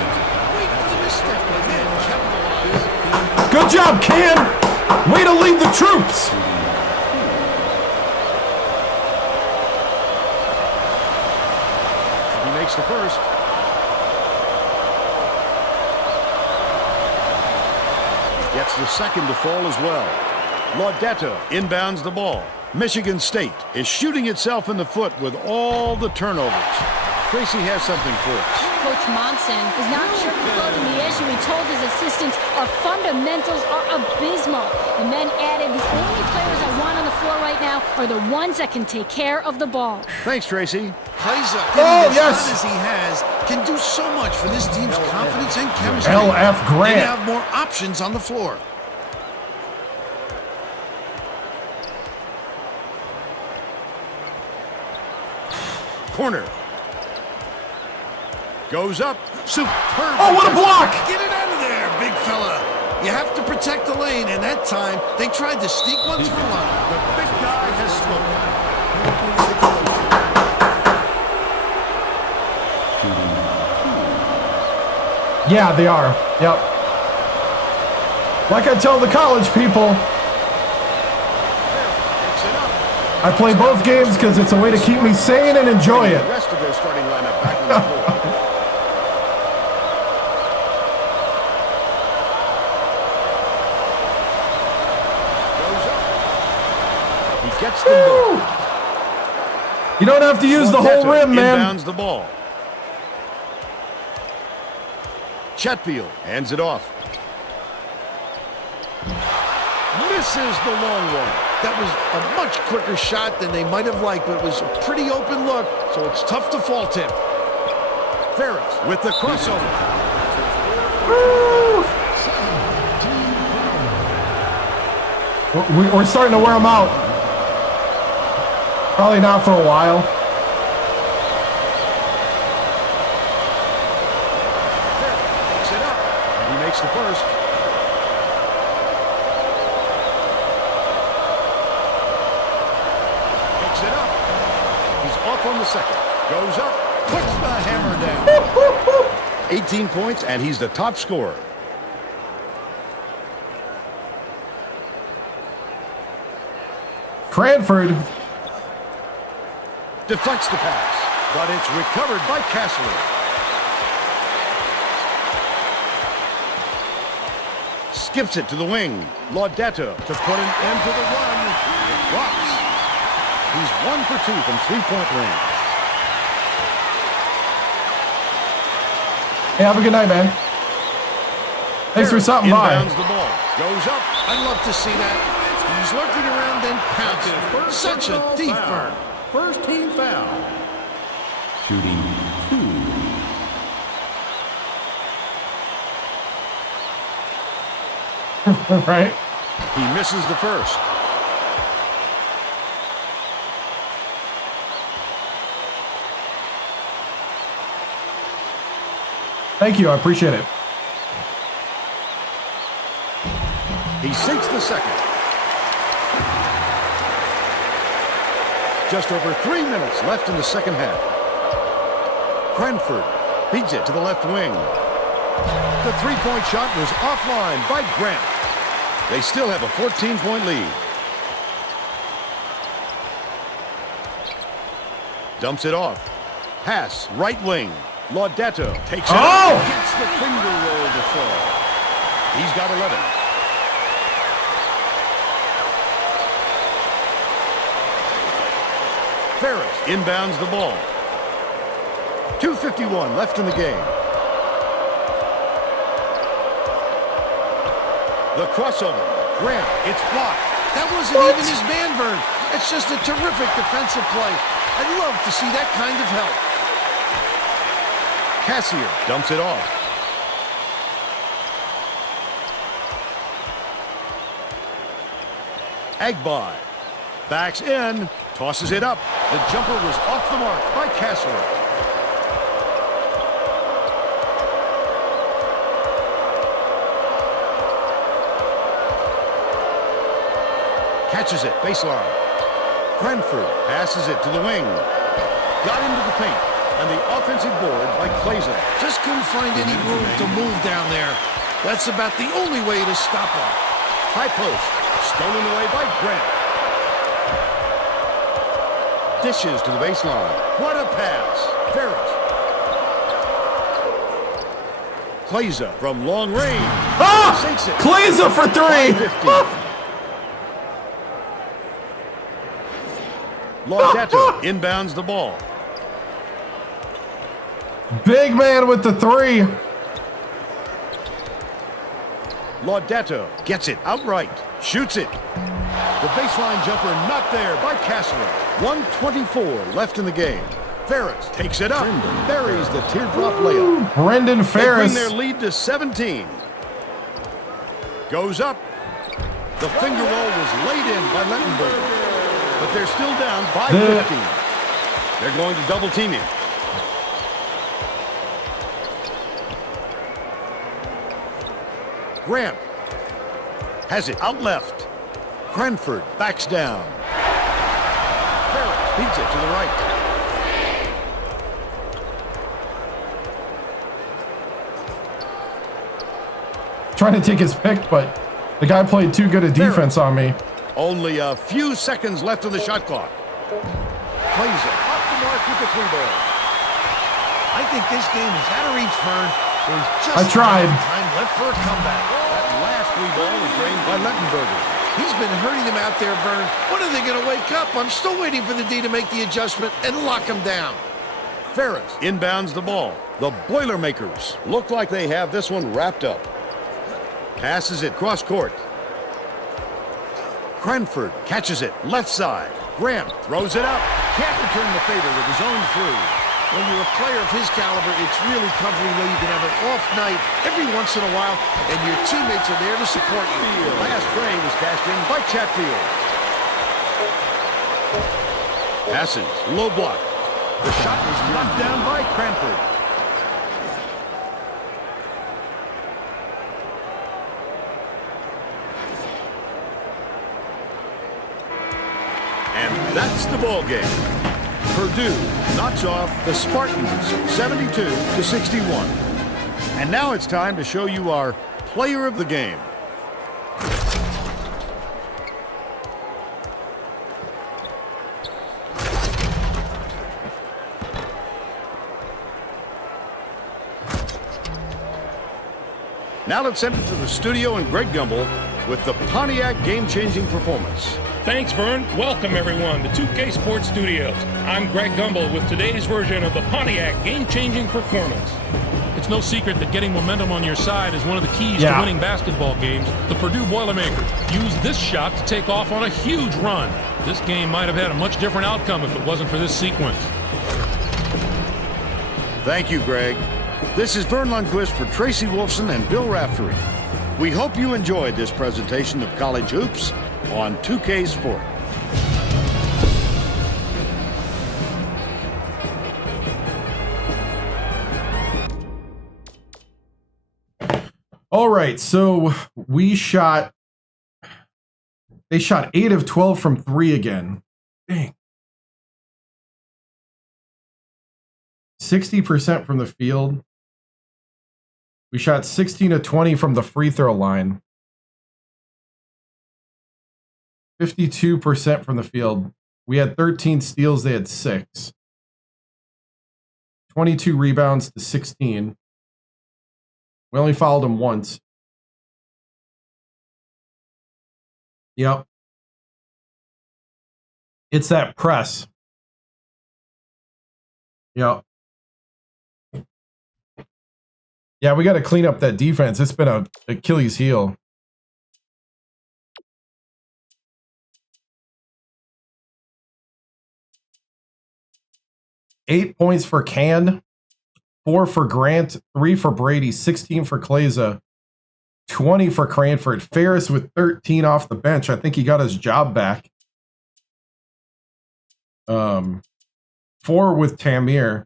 Wait for the misstep and then capitalize. Good job, Cam. Way to lead the troops. He makes the first. Gets the second to fall as well. Laudetta inbounds the ball. Michigan State is shooting itself in the foot with all the turnovers. Tracy has something for us. Coach Monson is not sugarcoating the issue. He told his assistants, our fundamentals are abysmal. And then added, the only players I want on the floor right now are the ones that can take care of the ball. Thanks, Tracy. Clazer, yes. as he has, can do so much for this team's confidence and chemistry. L.F. Grant. They have more options on the floor. Corner. Goes up. Superb. Oh, what a block! Get it out of there, big fella. You have to protect the lane, and that time they tried to sneak one through on him. The big guy has spoken. Yeah, they are. Yep. Like I tell the college people, I play both games because it's a way to keep me sane and enjoy it. The rest of their starting lineup back on the floor. Goes up. He gets them both. You don't have to use the whole rim, man. Inbounds the ball. Chetfield hands it off. Misses the long one. That was a much quicker shot than they might have liked, but it was a pretty open look, so it's tough to fault him. Ferris with the crossover. We're starting to wear them out. Probably not for a while. Picks it up. And he makes the first. Picks it up. He's off on the second. Goes up. Puts the hammer down. 18 points, and he's the top scorer. Cranford. Deflects the pass, but it's recovered by Kessler. Skips it to the wing. Laudetta to put an end to the run. It drops. He's 1 for 2 from three-point range. Hey, have a good night, man. Thanks for stopping by. Inbounds the ball. Goes up. I'd love to see that. He's lurking around and pouncing. Such a thief, Vern. First team foul. Shooting 2. Right? He misses the first. Thank you. I appreciate it. He sinks the second. Just over 3 minutes left in the second half. Cranford feeds it to the left wing. The three-point shot was offline by Grant. They still have a 14-point lead. Dumps it off. Pass, right wing. Laudato takes it up. Gets the finger roll to fall. He's got 11. Ferris inbounds the ball. 2:51 left in the game. The crossover. Grant, it's blocked. That wasn't even his man, Vern. It's just a terrific defensive play. I'd love to see that kind of help. Cassier dumps it off. Agbai backs in, tosses it up. The jumper was off the mark by Cassier. Catches it, baseline. Cranford passes it to the wing. Got into the paint, and the offensive board by Clayson. Just couldn't find any room to move down there. That's about the only way to stop him. High post, stolen away by Grant. Dishes to the baseline. What a pass. Ferris. Clayson from long range. Sinks it. Clayson for 3. Laudato inbounds the ball. Big man with the 3. Laudato gets it outright. Shoots it. The baseline jumper not there by Castler. 1:24 left in the game. Ferris takes it up. Buries the teardrop layup. Brendan Ferris. They bring their lead to 17. Goes up. The finger roll was laid in by Lettenberger. But they're still down by 15. They're going to double team him. Grant has it out left. Cranford backs down. Ferris feeds it to the right. Trying to take his pick, but the guy played too good a defense on me. Only a few seconds left on the shot clock. Plays it off the mark with the 3-ball. I think this game is out of reach, Vern. There's just I tried. time left for a comeback. That last 3-ball was drained by Lettenberger. He's been hurting them out there, Vern. When are they going to wake up? I'm still waiting for the D to make the adjustment and lock them down. Ferris inbounds the ball. The Boilermakers look like they have this one wrapped up. Passes it cross court. Cranford catches it left side. Grant throws it up. Can't return the favor with his own 3. When you're a player of his caliber, it's really comforting when you can have an off night every once in a while, and your teammates are there to support you. The last frame was cashed in by Chatfield. Passes, low block. The shot was knocked down by Cranford. And that's the ball game. Purdue knocks off the Spartans 72-61. And now it's time to show you our player of the game. Now let's send it to the studio and Greg Gumbel with the Pontiac game-changing performance. Thanks, Vern. Welcome, everyone, to 2K Sports Studios. I'm Greg Gumbel with today's version of the Pontiac game-changing performance. It's no secret that getting momentum on your side is one of the keys to winning basketball games. The Purdue Boilermakers used this shot to take off on a huge run. This game might have had a much different outcome if it wasn't for this sequence. Thank you, Greg. This is Vern Lundquist for Tracy Wolfson and Bill Raftery. We hope you enjoyed this presentation of College Hoops on 2K Sport. All right, so they shot 8 of 12 from 3 again. Dang. 60% from the field. We shot 16 of 20 from the free throw line. 52% from the field. We had 13 steals, they had 6. 22 rebounds to 16. We only fouled them once. Yep. It's that press. Yep. Yeah, we got to clean up that defense. It's been an Achilles heel. Eight points for Can, 4 for Grant, 3 for Brady, 16 for Kleza, 20 for Cranford. Ferris with 13 off the bench. I think he got his job back. 4 with Tamir.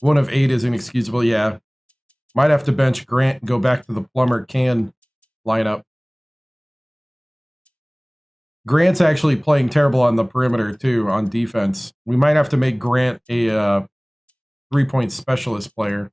1 of 8 is inexcusable. Yeah. Might have to bench Grant and go back to the Plummer Can lineup. Grant's actually playing terrible on the perimeter, too, on defense. We might have to make Grant a 3-point specialist player.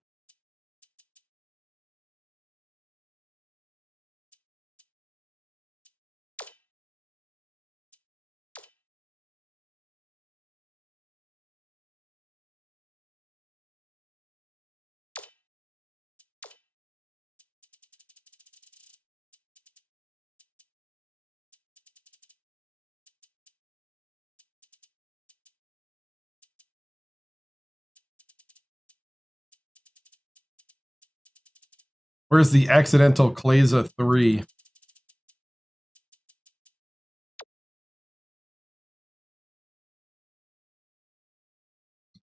Where's the accidental Kleza 3?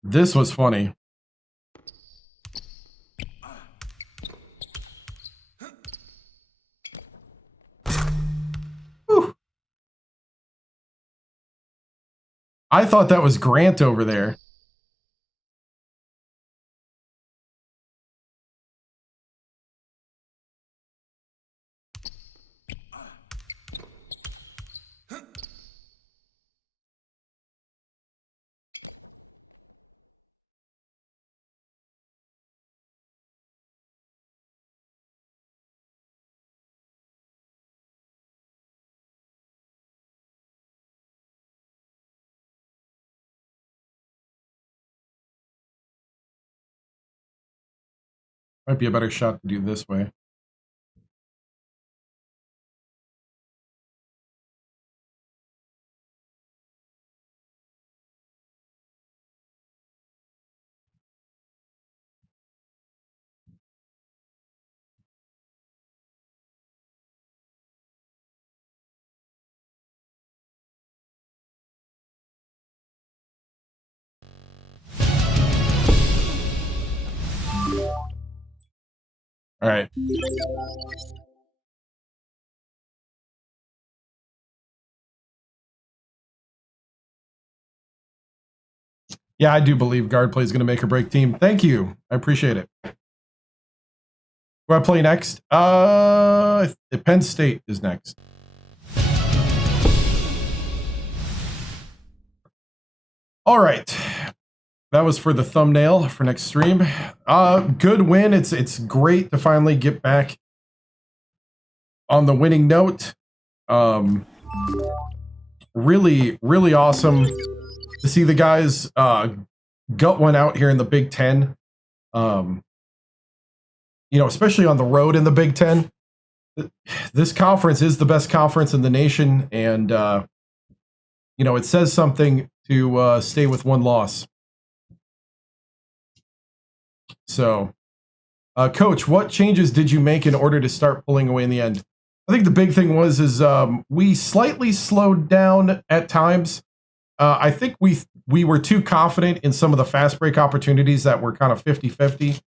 This was funny. Whew. I thought that was Grant over there. Might be a better shot to do this way. All right. Yeah, I do believe guard play is going to make or break team. Thank you. I appreciate it. Who I play next? Penn State is next. All right. That was for the thumbnail for next stream. Good win. It's great to finally get back on the winning note. Really, really awesome to see the guys gut one out here in the Big Ten. Especially on the road in the Big Ten. This conference is the best conference in the nation, and it says something to stay with one loss. So, Coach, what changes did you make in order to start pulling away in the end? I think the big thing was we slightly slowed down at times. I think we were too confident in some of the fast break opportunities that were kind of 50-50.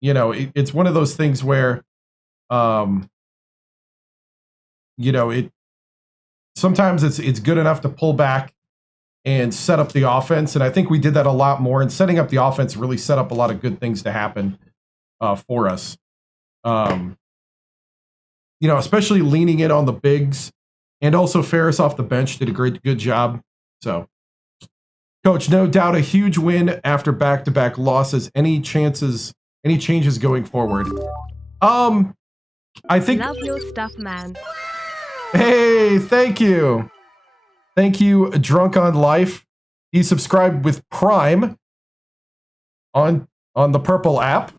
You know, it's one of those things where, you know, sometimes it's good enough to pull back and set up the offense. And I think we did that a lot more. And setting up the offense really set up a lot of good things to happen for us. You know, especially leaning in on the bigs, and also Ferris off the bench did a good job. So, Coach, no doubt a huge win after back-to-back losses. Any changes going forward? I think. Love your stuff, man. Hey, thank you. Thank you, Drunk on Life. He subscribed with Prime on the Purple app.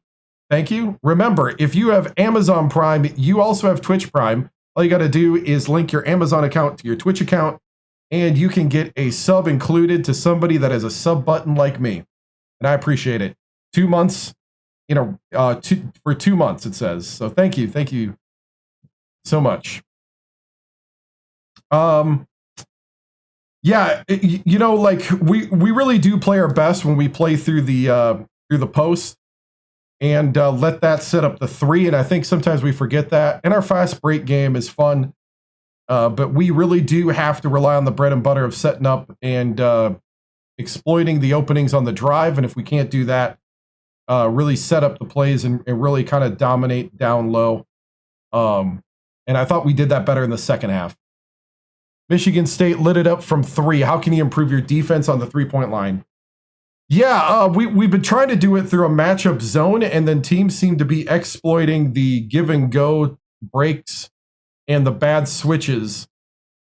Thank you. Remember, if you have Amazon Prime, you also have Twitch Prime. All you got to do is link your Amazon account to your Twitch account, and you can get a sub included to somebody that has a sub button like me. And I appreciate it. 2 months, you know, for 2 months, it says. So thank you. Thank you so much. Yeah, you know, like we really do play our best when we play through the post and let that set up the three. And I think sometimes we forget that. And our fast break game is fun, but we really do have to rely on the bread and butter of setting up and exploiting the openings on the drive. And if we can't do that, really set up the plays and really kind of dominate down low. And I thought we did that better in the second half. Michigan State lit it up from 3. How can you improve your defense on the 3-point line? Yeah, we've been trying to do it through a matchup zone, and then teams seem to be exploiting the give and go breaks and the bad switches.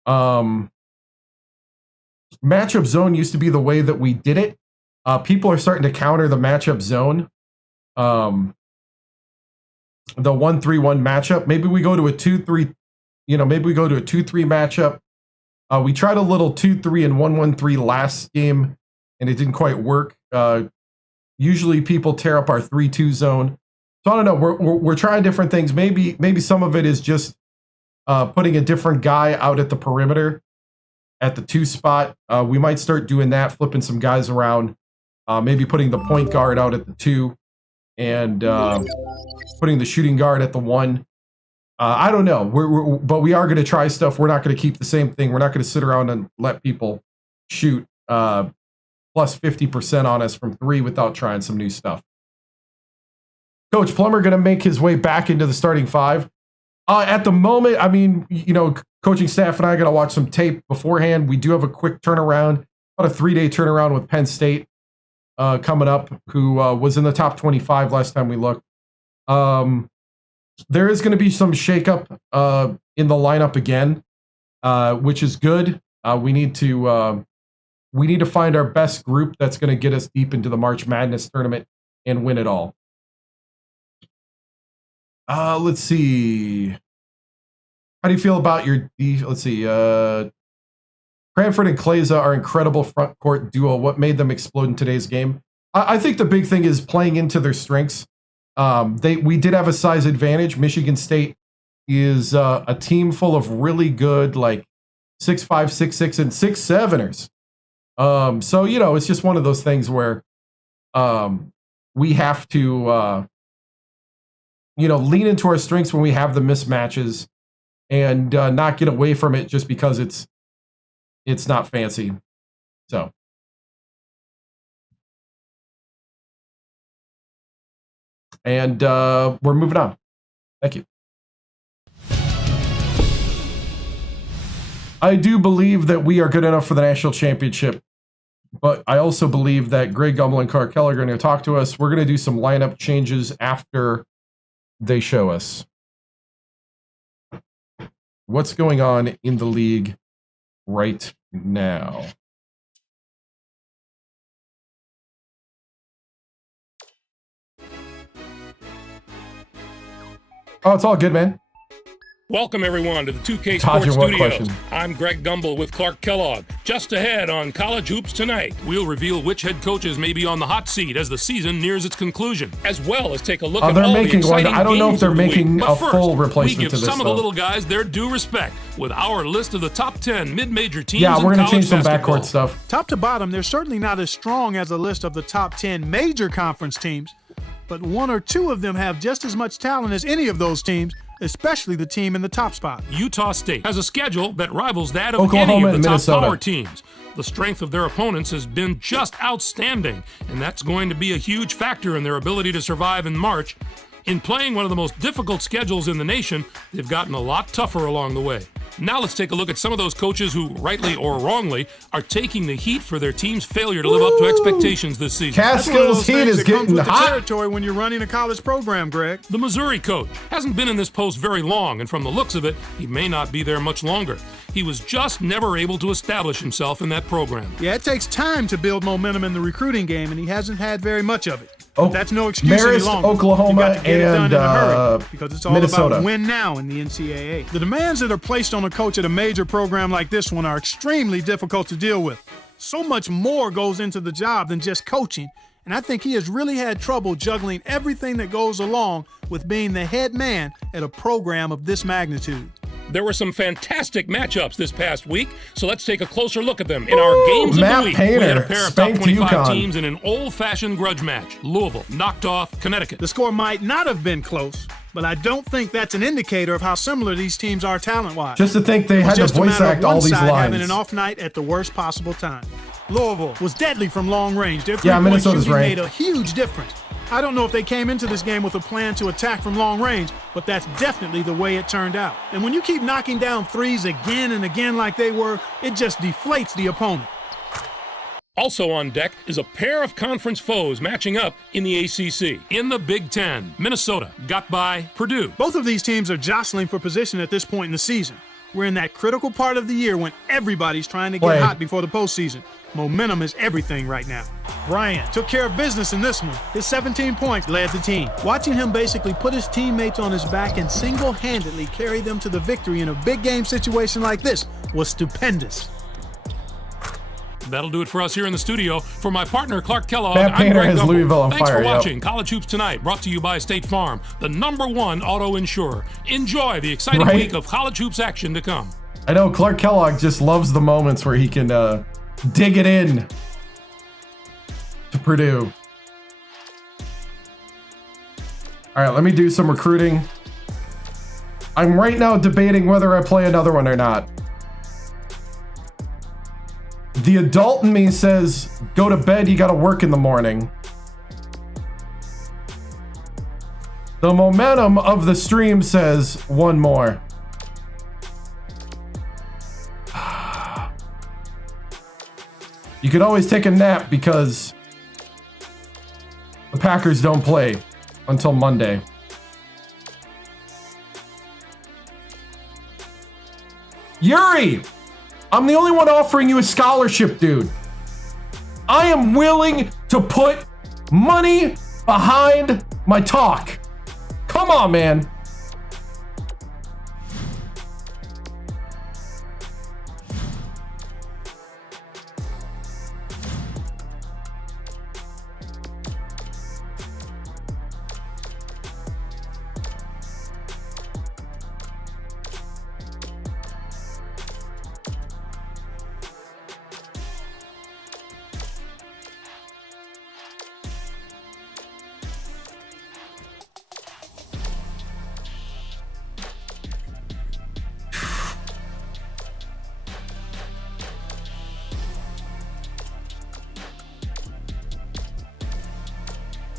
Matchup zone used to be the way that we did it. People are starting to counter the matchup zone. The 1-3-1 matchup. Maybe we go to a 2-3. You know, maybe we go to a 2-3 matchup. We tried a little 2-3 and 1-1-3 last game, and it didn't quite work. Usually people tear up our 3-2 zone. So I don't know. We're trying different things. Maybe some of it is just putting a different guy out at the perimeter at the 2 spot. We might start doing that, flipping some guys around. Maybe putting the point guard out at the 2 and putting the shooting guard at the 1. I don't know. But we are going to try stuff. We're not going to keep the same thing. We're not going to sit around and let people shoot plus 50% on us from 3 without trying some new stuff. Coach Plummer going to make his way back into the starting 5. At the moment, I mean, you know, coaching staff and I got to watch some tape beforehand. We do have a quick turnaround, about a 3-day turnaround with Penn State coming up, who was in the top 25 last time we looked. There is going to be some shakeup in the lineup again, which is good. We need to find our best group that's going to get us deep into the March Madness tournament and win it all. Let's see. How do you feel about your? Let's see. Cranford and Kleza are incredible front court duo. What made them explode in today's game? I think the big thing is playing into their strengths. We did have a size advantage. Michigan State is a team full of really good, like 6'5", 6'6", and 6'7"ers. So, you know, it's just one of those things where we have to, you know, lean into our strengths when we have the mismatches and not get away from it just because it's not fancy. So. And we're moving on. Thank you. I do believe that we are good enough for the national championship, but I also believe that Greg Gumbel and Clark Keller are going to talk to us. We're going to do some lineup changes after they show us what's going on in the league right now. Oh, it's all good, man. Welcome, everyone, to the 2K Sports Studios. I'm Greg Gumbel with Clark Kellogg. Just ahead on College Hoops Tonight, we'll reveal which head coaches may be on the hot seat as the season nears its conclusion, as well as take a look at all the exciting I don't know if they're games of the making week. a But first, full replacement we give to this, some of the though. little guys their due respect with our list of the top 10 mid-major teams Yeah, in we're going to college change some basketball. backcourt stuff. Top to bottom, they're certainly not as strong as a list of the top 10 major conference teams, but one or two of them have just as much talent as any of those teams, especially the team in the top spot. Utah State has a schedule that rivals that of Oklahoma any of the and top Minnesota. power teams. The strength of their opponents has been just outstanding, and that's going to be a huge factor in their ability to survive in March. In playing one of the most difficult schedules in the nation, they've gotten a lot tougher along the way. Now let's take a look at some of those coaches who, rightly or wrongly, are taking the heat for their team's failure to live up to expectations this season. Catskills heat is getting with hot. the territory when you're running a college program, Greg. The Missouri coach hasn't been in this post very long, and from the looks of it, he may not be there much longer. He was just never able to establish himself in that program. Yeah, it takes time to build momentum in the recruiting game, and he hasn't had very much of it. That's no excuse any Marist, longer. Oklahoma, You got to get it done and in a hurry because it's all Minnesota. about win now in the NCAA. The demands that are placed on a coach at a major program like this one are extremely difficult to deal with. So much more goes into the job than just coaching, and I think he has really had trouble juggling everything that goes along with being the head man at a program of this magnitude. There were some fantastic matchups this past week, so let's take a closer look at them. In our games of Matt the week, Painter we had a pair of top spanked 25 UConn. teams in an old-fashioned grudge match. Louisville knocked off Connecticut. The score might not have been close, but I don't think that's an indicator of how similar these teams are talent-wise. Just to think they had to Just a voice matter of act all one these side lines. having an off night at the worst possible time. Louisville was deadly from long range. Their Yeah, three-point Minnesota's shooting ranked. made a huge difference. I don't know if they came into this game with a plan to attack from long range, but that's definitely the way it turned out. And when you keep knocking down threes again and again like they were, it just deflates the opponent. Also on deck is a pair of conference foes matching up in the ACC. In the Big Ten, Minnesota got by Purdue. Both of these teams are jostling for position at this point in the season. We're in that critical part of the year when everybody's trying to get hot before the postseason. Momentum is everything right now. Bryant took care of business in this one. His 17 points led the team. Watching him basically put his teammates on his back and single-handedly carry them to the victory in a big game situation like this was stupendous. That'll do it for us here in the studio. For my partner, Clark Kellogg, Matt I'm Painter Greg has Gumbel. Louisville on Thanks fire, for yep. watching College Hoops Tonight, brought to you by State Farm, the #1 auto insurer. Enjoy the exciting week of college hoops action to come. I know Clark Kellogg just loves the moments where he can dig it in to Purdue. All right, let me do some recruiting. I'm right now debating whether I play another one or not. The adult in me says, go to bed, you gotta work in the morning. The momentum of the stream says one more. You could always take a nap because the Packers don't play until Monday. Yuri! I'm the only one offering you a scholarship, dude. I am willing to put money behind my talk. Come on, man.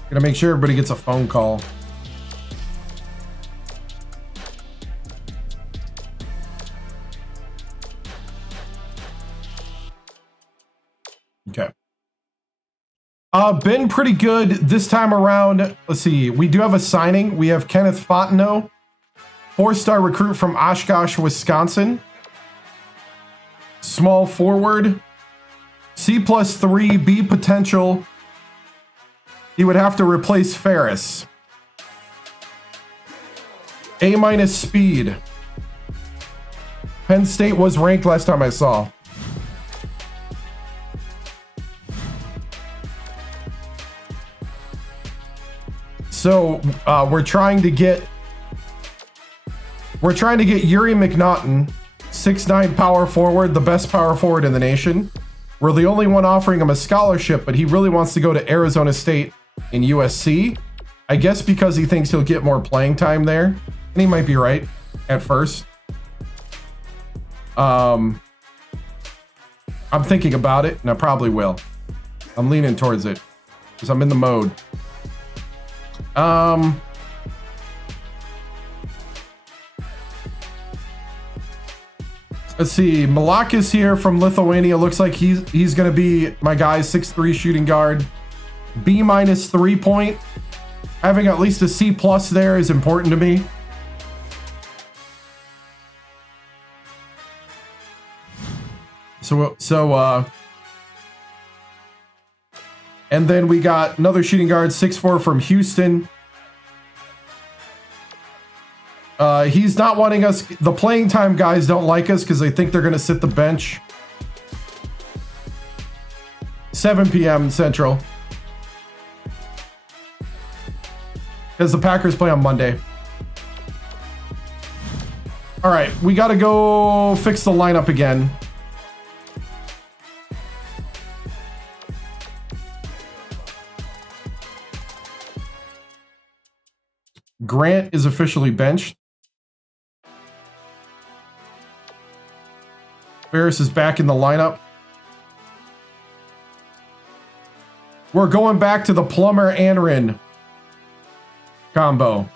Gotta make sure everybody gets a phone call. Okay. Been pretty good this time around. Let's see. We do have a signing. We have Kenneth Fontenot, 4-star recruit from Oshkosh, Wisconsin. Small forward. C+3, B potential. He would have to replace Ferris. A- speed. Penn State was ranked last time I saw. So we're trying to get Yuri McNaughton, 6'9" power forward, the best power forward in the nation. We're the only one offering him a scholarship, but he really wants to go to Arizona State in USC. I guess because he thinks he'll get more playing time there. And he might be right at first. I'm thinking about it, and I probably will. I'm leaning towards it because I'm in the mode. Let's see. Malak is here from Lithuania. Looks like he's going to be my guy, 6'3" shooting guard. B- 3 point. Having at least a C+ there is important to me. So and then we got another shooting guard, 6'4" from Houston. He's not wanting us. The playing time guys don't like us because they think they're going to sit the bench. 7 p.m. Central. Because the Packers play on Monday. All right, we got to go fix the lineup again. Grant is officially benched. Ferris is back in the lineup. We're going back to the Plummer-Anrin combo.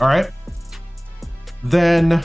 All right. Then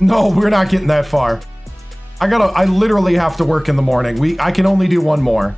no, we're not getting that far. I literally have to work in the morning. I can only do one more.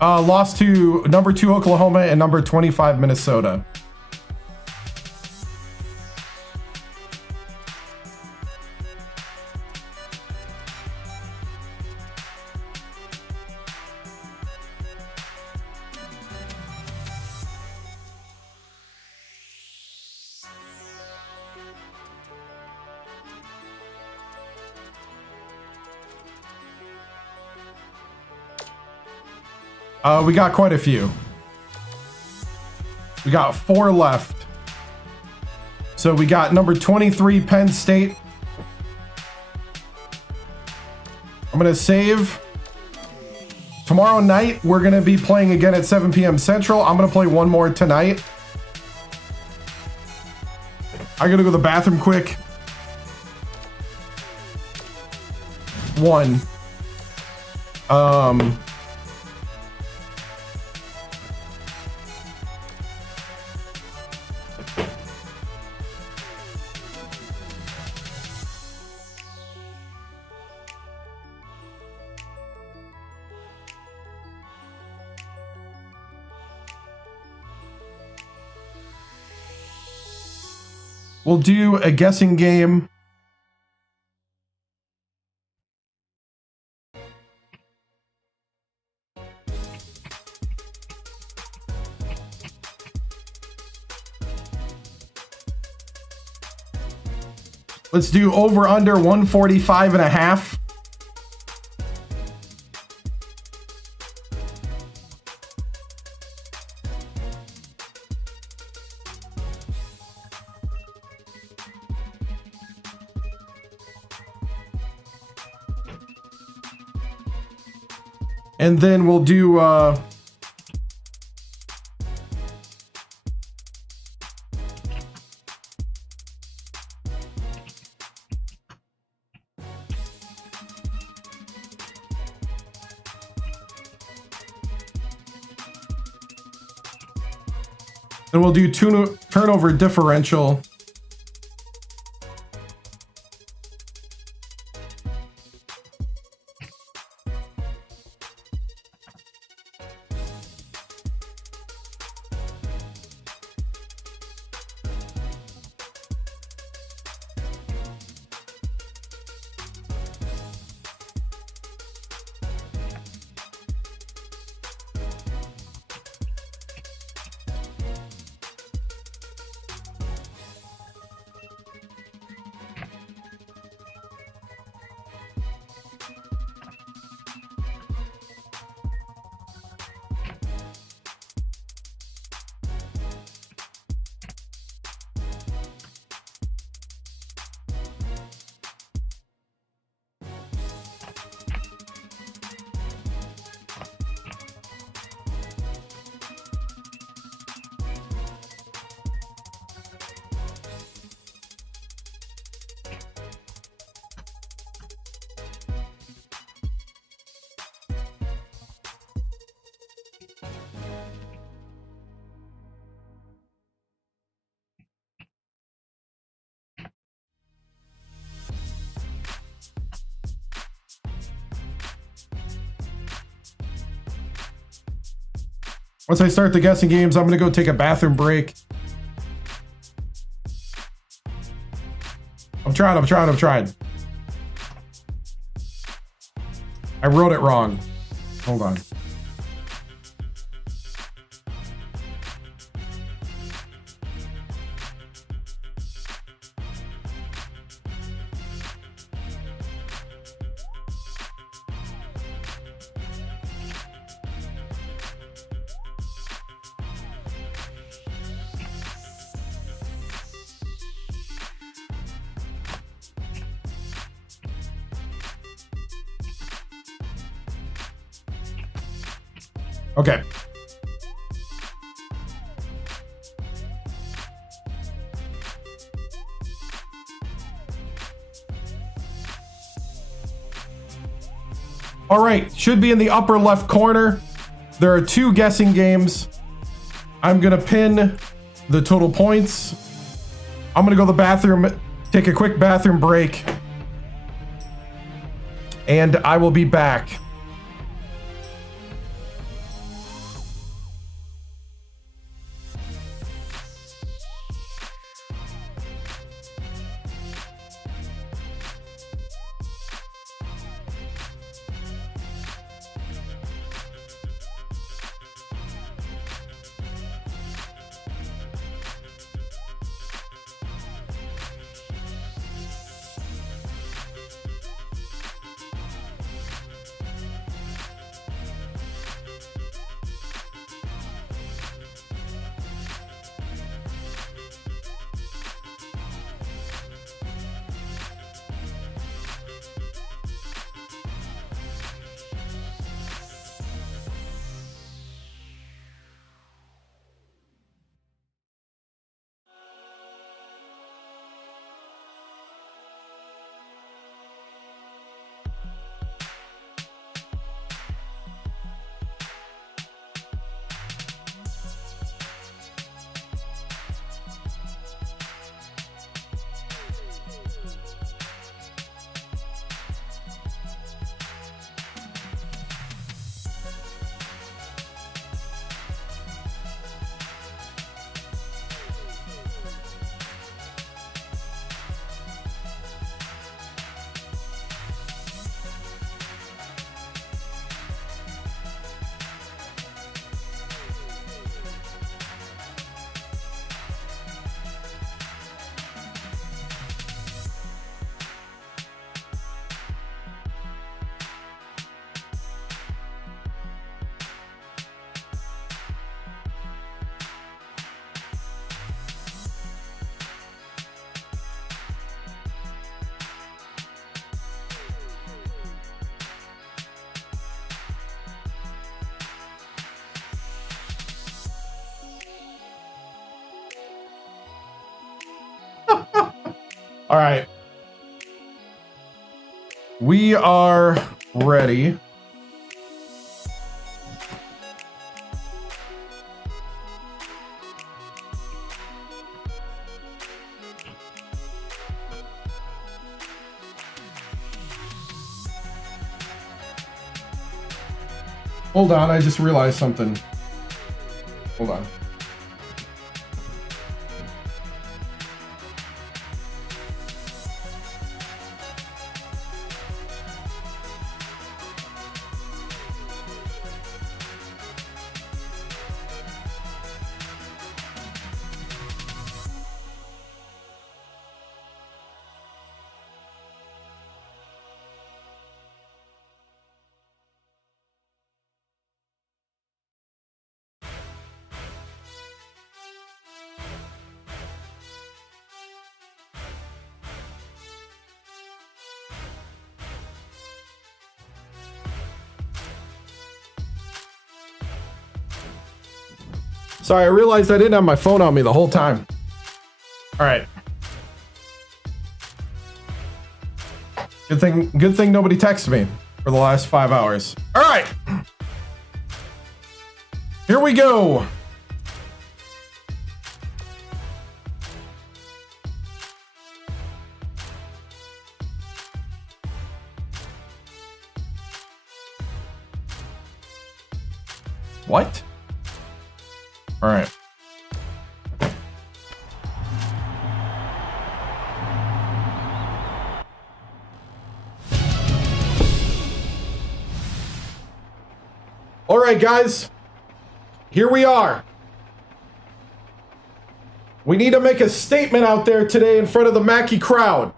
Lost to number 2 Oklahoma and number 25 Minnesota. We got quite a few. We got 4 left. So we got number 23 Penn State. I'm going to save. Tomorrow night, we're going to be playing again at 7 p.m. Central. I'm going to play one more tonight. I got to go to the bathroom quick. 1. We'll do a guessing game. Let's do over under 145.5. And then we'll do turnover differential. Once I start the guessing games, I'm going to go take a bathroom break. I'm trying. I wrote it wrong. Hold on. Okay. All right, should be in the upper left corner. There are 2 guessing games. I'm gonna pin the total points. I'm gonna go to the bathroom, take a quick bathroom break, and I will be back. All right. We are ready. Hold on, I just realized something. Hold on. Sorry, I realized I didn't have my phone on me the whole time. All right. Good thing nobody texted me for the last 5 hours. All right. Here we go. What? All right. All right, guys. Here we are. We need to make a statement out there today in front of the Mackey crowd.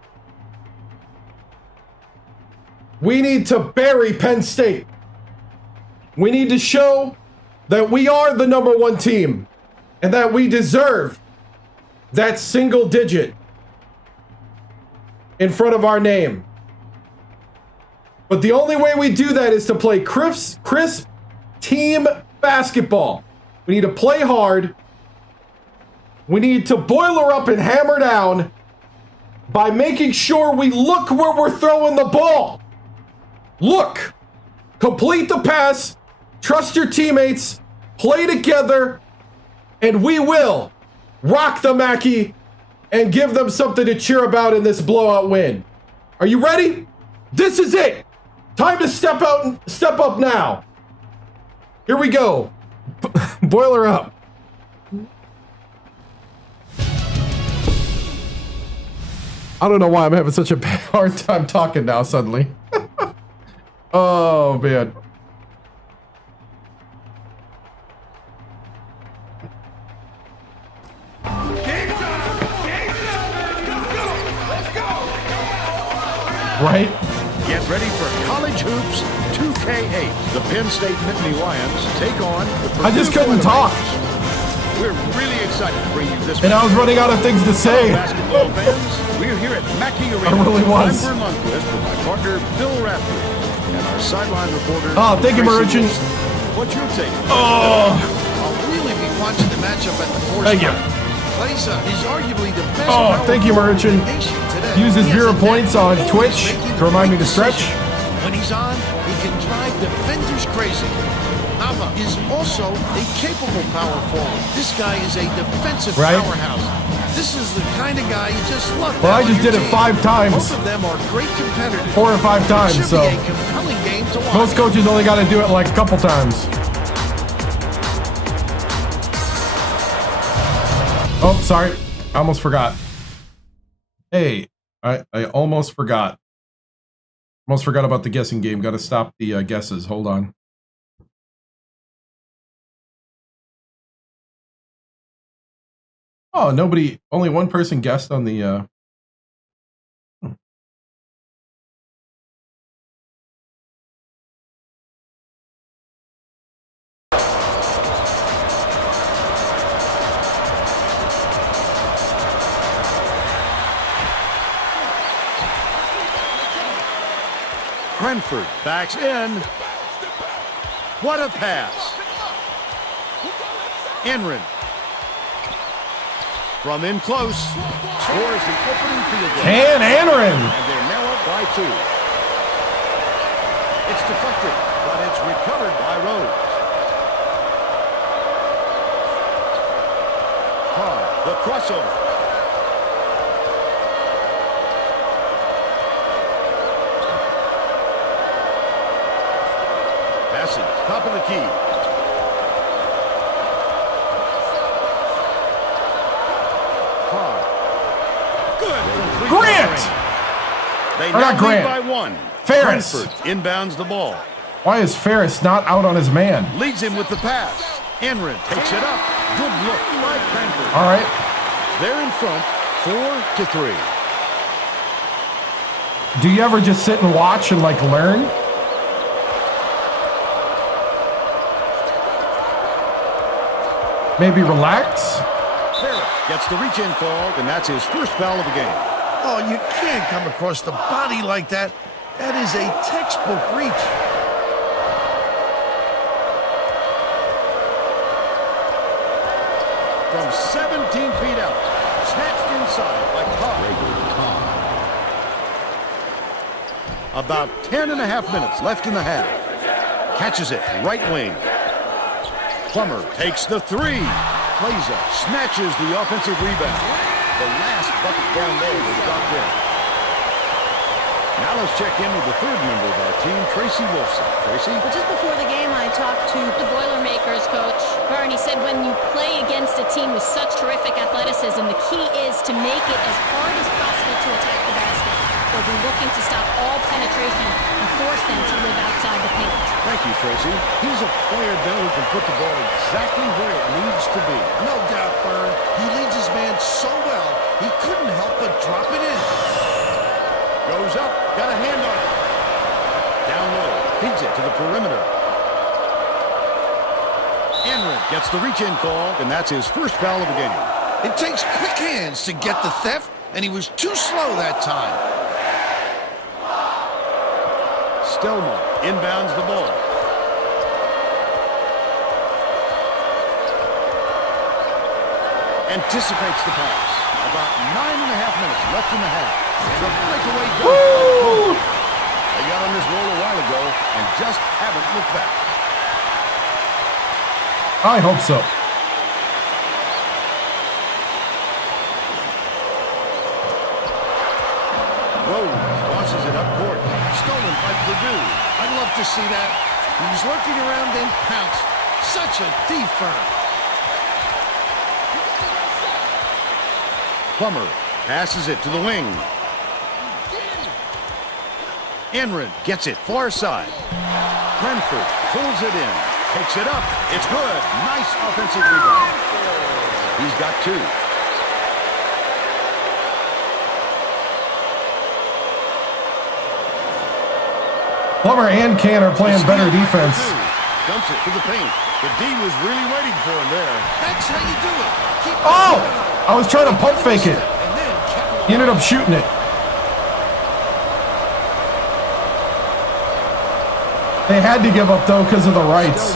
We need to bury Penn State. We need to show that we are the #1 team and that we deserve that single digit in front of our name. But the only way we do that is to play crisp team basketball. We need to play hard. We need to boiler up and hammer down by making sure we look where we're throwing the ball. Look, complete the pass, trust your teammates, play together, and we will rock the Mackey and give them something to cheer about in this blowout win. Are you ready? This is it. Time to step up now. Here we go. Boiler up. I don't know why I'm having such a hard time talking now suddenly. Oh, man. Right? Get ready for College Hoops 2K8. The Penn State Nittany Lions take on the Purdue I just couldn't talk. We're really excited to bring you this. And I was running out of things to say. Basketball fans, we're here at Mackey Arena. I really was. I'm Vern Lundquist with my partner Bill Raftery and our sideline reporter. Oh, thank you, Merchant. What's your take? I'll really be watching the matchup at the fourth. Thank you. Plays is arguably the best. Oh, thank you, Merchant. Uses 0 points on Twitch to remind me to stretch. When he's on, he can drive defenders crazy. Nava is also a capable power forward. This guy is a defensive powerhouse. This is the kind of guy you just love. Well, I just did it 5 times. Both of them are great competitors. 4 or 5 times, so most coaches only got to do it like a couple times. Oh, sorry. I almost forgot. Hey, I almost forgot. Almost forgot about the guessing game. Got to stop the guesses. Hold on. Oh, nobody, only one person guessed on the, Cranford backs in. What a pass. Enrin From in close, scores the opening field goal. Can Anarin. And they nail it by 2. It's deflected, but it's recovered by Rose. Carr, the crossover. Passing, top of the key. Carr. Good. Grant! They Or not now Grant. lead by 1. Ferris. Brentford inbounds the ball. Why is Ferris not out on his man? Leads him with the pass. Enrin takes it up. Good look by Brentford. All right. They're in front, 4-3. Do you ever just sit and watch and like learn? Maybe relax? Ferris gets the reach-in call, and that's his first foul of the game. Oh, you can't come across the body like that. That is a textbook reach. From 17 feet out, snatched inside by Carr. About 10.5 minutes left in the half. Catches it, right wing. Plummer takes the 3. Plaza snatches the offensive rebound. The last bucket down there was dropped in. Now let's check in with the third member of our team, Tracy Wolfson. Tracy? But just before the game, I talked to The Boilermakers coach, Bernie, said when you play against a team with such terrific athleticism, the key is to make it as hard as possible to attack the basket. They'll be looking to stop all penetration and force them to live outside the paint. Thank you, Tracy. He's a player, Bill, who can put the ball exactly where it needs to be. No doubt, Bern. He leads his man so well, he couldn't help but drop it in. Goes up, got a hand on it. Down low, feeds it to the perimeter. Enrin gets the reach-in call, and that's his first foul of the game. It takes quick hands to get the theft, and he was too slow that time. Stelmar inbounds the ball. Anticipates the pass. About 9.5 minutes left in the half. The breakaway goal. They got on this roll a while ago and just haven't looked back. I hope so. Rose tosses it up court. Stolen by Purdue. I'd love to see that. He was lurking around and pounced. Such a defense. Plummer passes it to the wing. Enrin gets it far side. Cranford pulls it in. Takes it up. It's good. Nice offensive rebound. He's got 2. Plummer and Can are playing better defense. Dumps it to the paint. The D was really waiting for him there. That's how you do it. Keep Oh! I was trying to pump fake it. He ended up shooting it. They had to give up, though, because of the rights.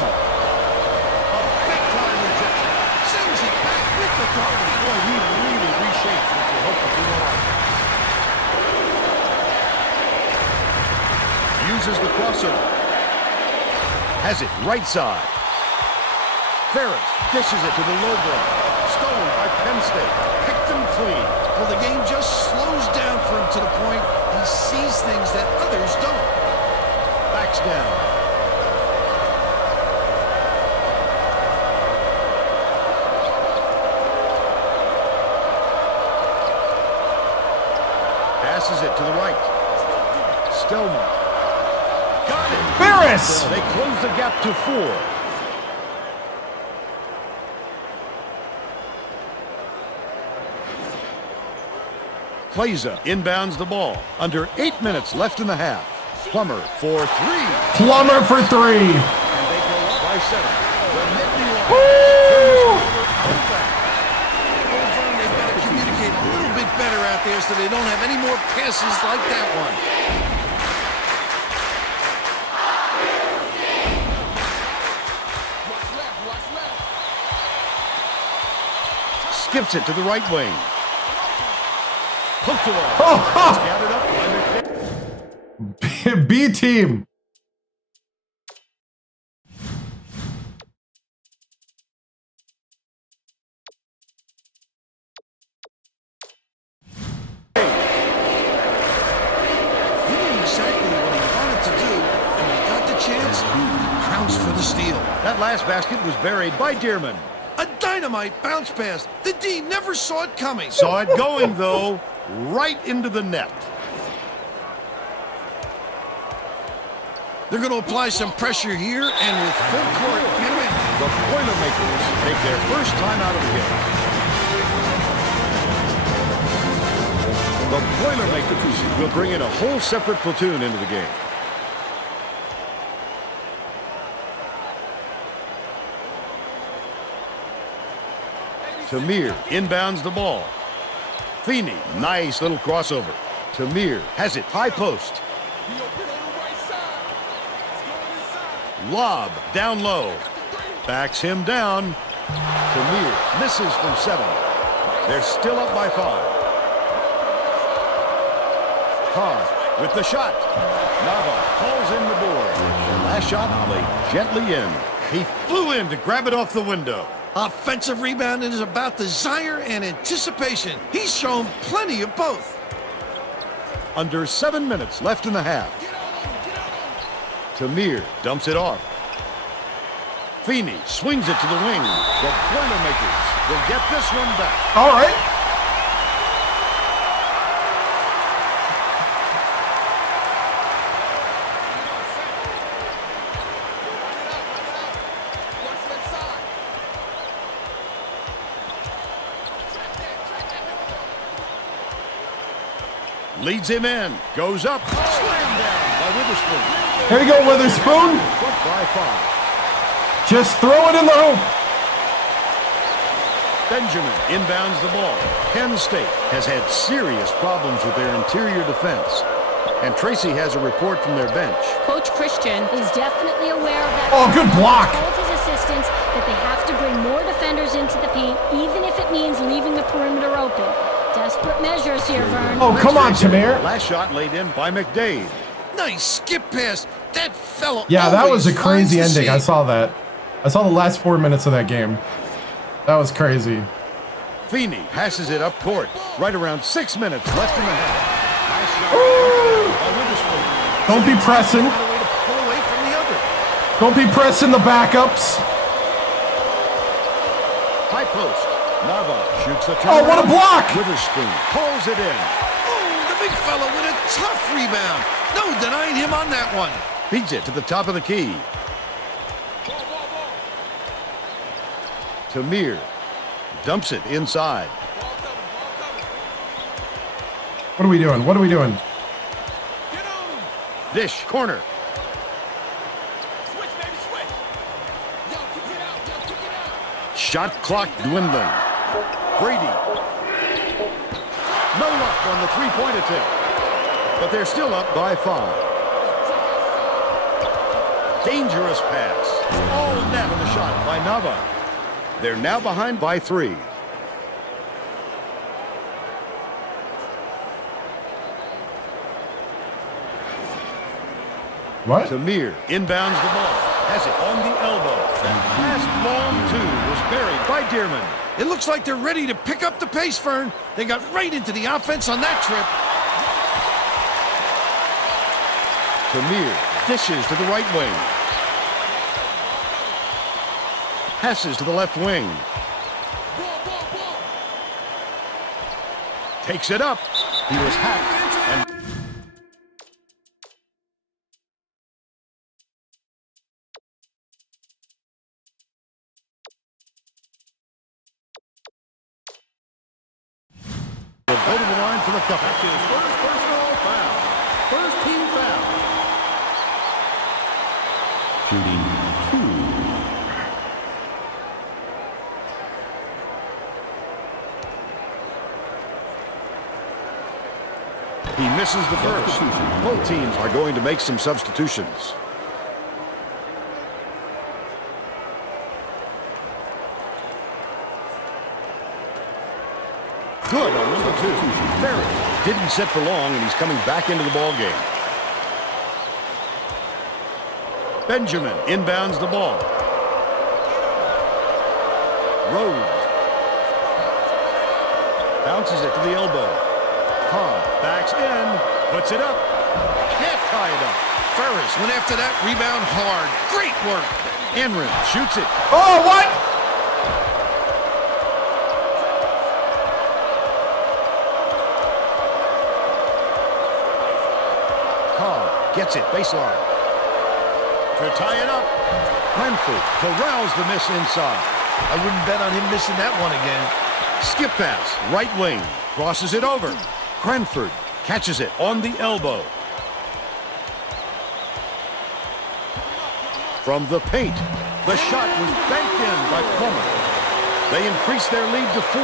Uses the crossover. Has it right side. Ferris dishes it to the low block. Stolen by Penn State. Picked him clean. Well, the game just slows down for him to the point he sees things that others don't. Backs down. Passes it to the right. Stelmar. Got it. Ferris! They close the gap to 4. Plaza inbounds the ball. Under 8 minutes left in the half. Plummer for 3. Plummer for 3. And they go up by 7. The Nittany Lions. They've got to communicate a little bit better out there so they don't have any more passes like that one. skips it to the right wing. Hooked it off. Oh, It's gathered up by B team. For the steal. That last basket was buried by Dearman. A dynamite bounce pass. The D never saw it coming. Saw it going, though, right into the net. They're going to apply some pressure here, and with full court, get him in. The Boilermakers take their first time out of the game. The Boilermakers will bring in a whole separate platoon into the game. Tamir inbounds the ball. Feeney, nice little crossover. Tamir has it, high post. Lob, down low. Backs him down. Tamir misses from 7. They're still up by 5. Carr with the shot. Nava calls in the board. Last shot laid gently in. He flew in to grab it off the window. Offensive rebounding is about desire and anticipation. He's shown plenty of both. Under 7 minutes left in the half. Tamir dumps it off. Feeney swings it to the wing. The Boilermakers will get this one back. All right. Leads him in. Goes up. Slam down by Witherspoon. Here you go, Witherspoon. By 5. Just throw it in the hoop. Benjamin inbounds the ball. Penn State has had serious problems with their interior defense. And Tracy has a report from their bench. Coach Christian is definitely aware of that. Oh, good block. He told his assistants that they have to bring more defenders into the paint, even if it means leaving the perimeter open. Desperate measures here, Vern. Oh, come on, Tamir. Last shot laid in by McDade. Nice skip pass. That fellow. Yeah, that was a crazy ending. seam. I saw that. I saw the last 4 minutes of that game. That was crazy. Feeney passes it up court. Right around 6 minutes left in the half. Nice shot by Witherspoon. Don't be pressing. Find a way to pull away from the other. Don't be pressing the backups. High post. Nava shoots the Oh, what a turnaround. block! Witherspoon pulls it in. Oh, the big fella with a tough rebound. No denying him on that one. Feeds it to the top of the key. Tamir dumps it inside. What are we doing? What are we doing? Dish, corner. Shot clock dwindling. Brady. No luck on the three-point attempt. But they're still up by 5. Dangerous pass. All net on the shot by Nava. They're now behind by 3. What? Tamir inbounds the ball. Has it on the elbow. That last long 2 was buried by Dearman. It looks like they're ready to pick up the pace, Fern. They got right into the offense on that trip. Tamir dishes to the right wing. Passes to the left wing. Takes it up. He was hacked and will go to the line for the couple. First personal foul. First team foul. Shooting 2. He misses the first. Both teams are going to make some substitutions. Good on number 2. Ferris didn't sit for long, and he's coming back into the ball game. Benjamin inbounds the ball. Rhodes bounces it to the elbow. Cobb backs in, puts it up. Can't tie it up. Ferris went after that rebound hard. Great work. Enrin shoots it. Oh, what? Cobb gets it, baseline. To tie it up. Cranford corrals the miss inside. I wouldn't bet on him missing that one again. Skip pass, right wing. Crosses it over. Cranford catches it on the elbow. From the paint, the shot was banked in by Plummer. They increase their lead to 4.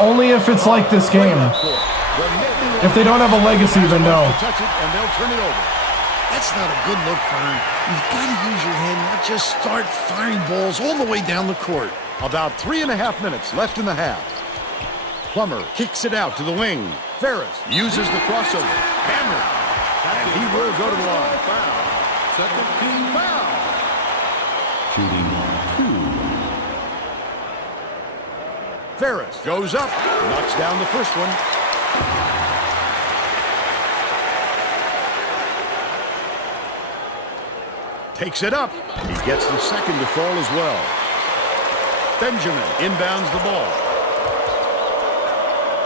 Only if it's like this game. If they don't have a legacy, then no. Touch it and they'll turn it over. That's not a good look, Fern. You've got to use your head, not just start firing balls all the way down the court. About 3.5 minutes left in the half. Plummer kicks it out to the wing. Ferris uses the crossover. Hammer. And he will go to the line. Foul. Shooting 2. Ferris goes up. Knocks down the first one. Takes it up. He gets the second to fall as well. Benjamin inbounds the ball.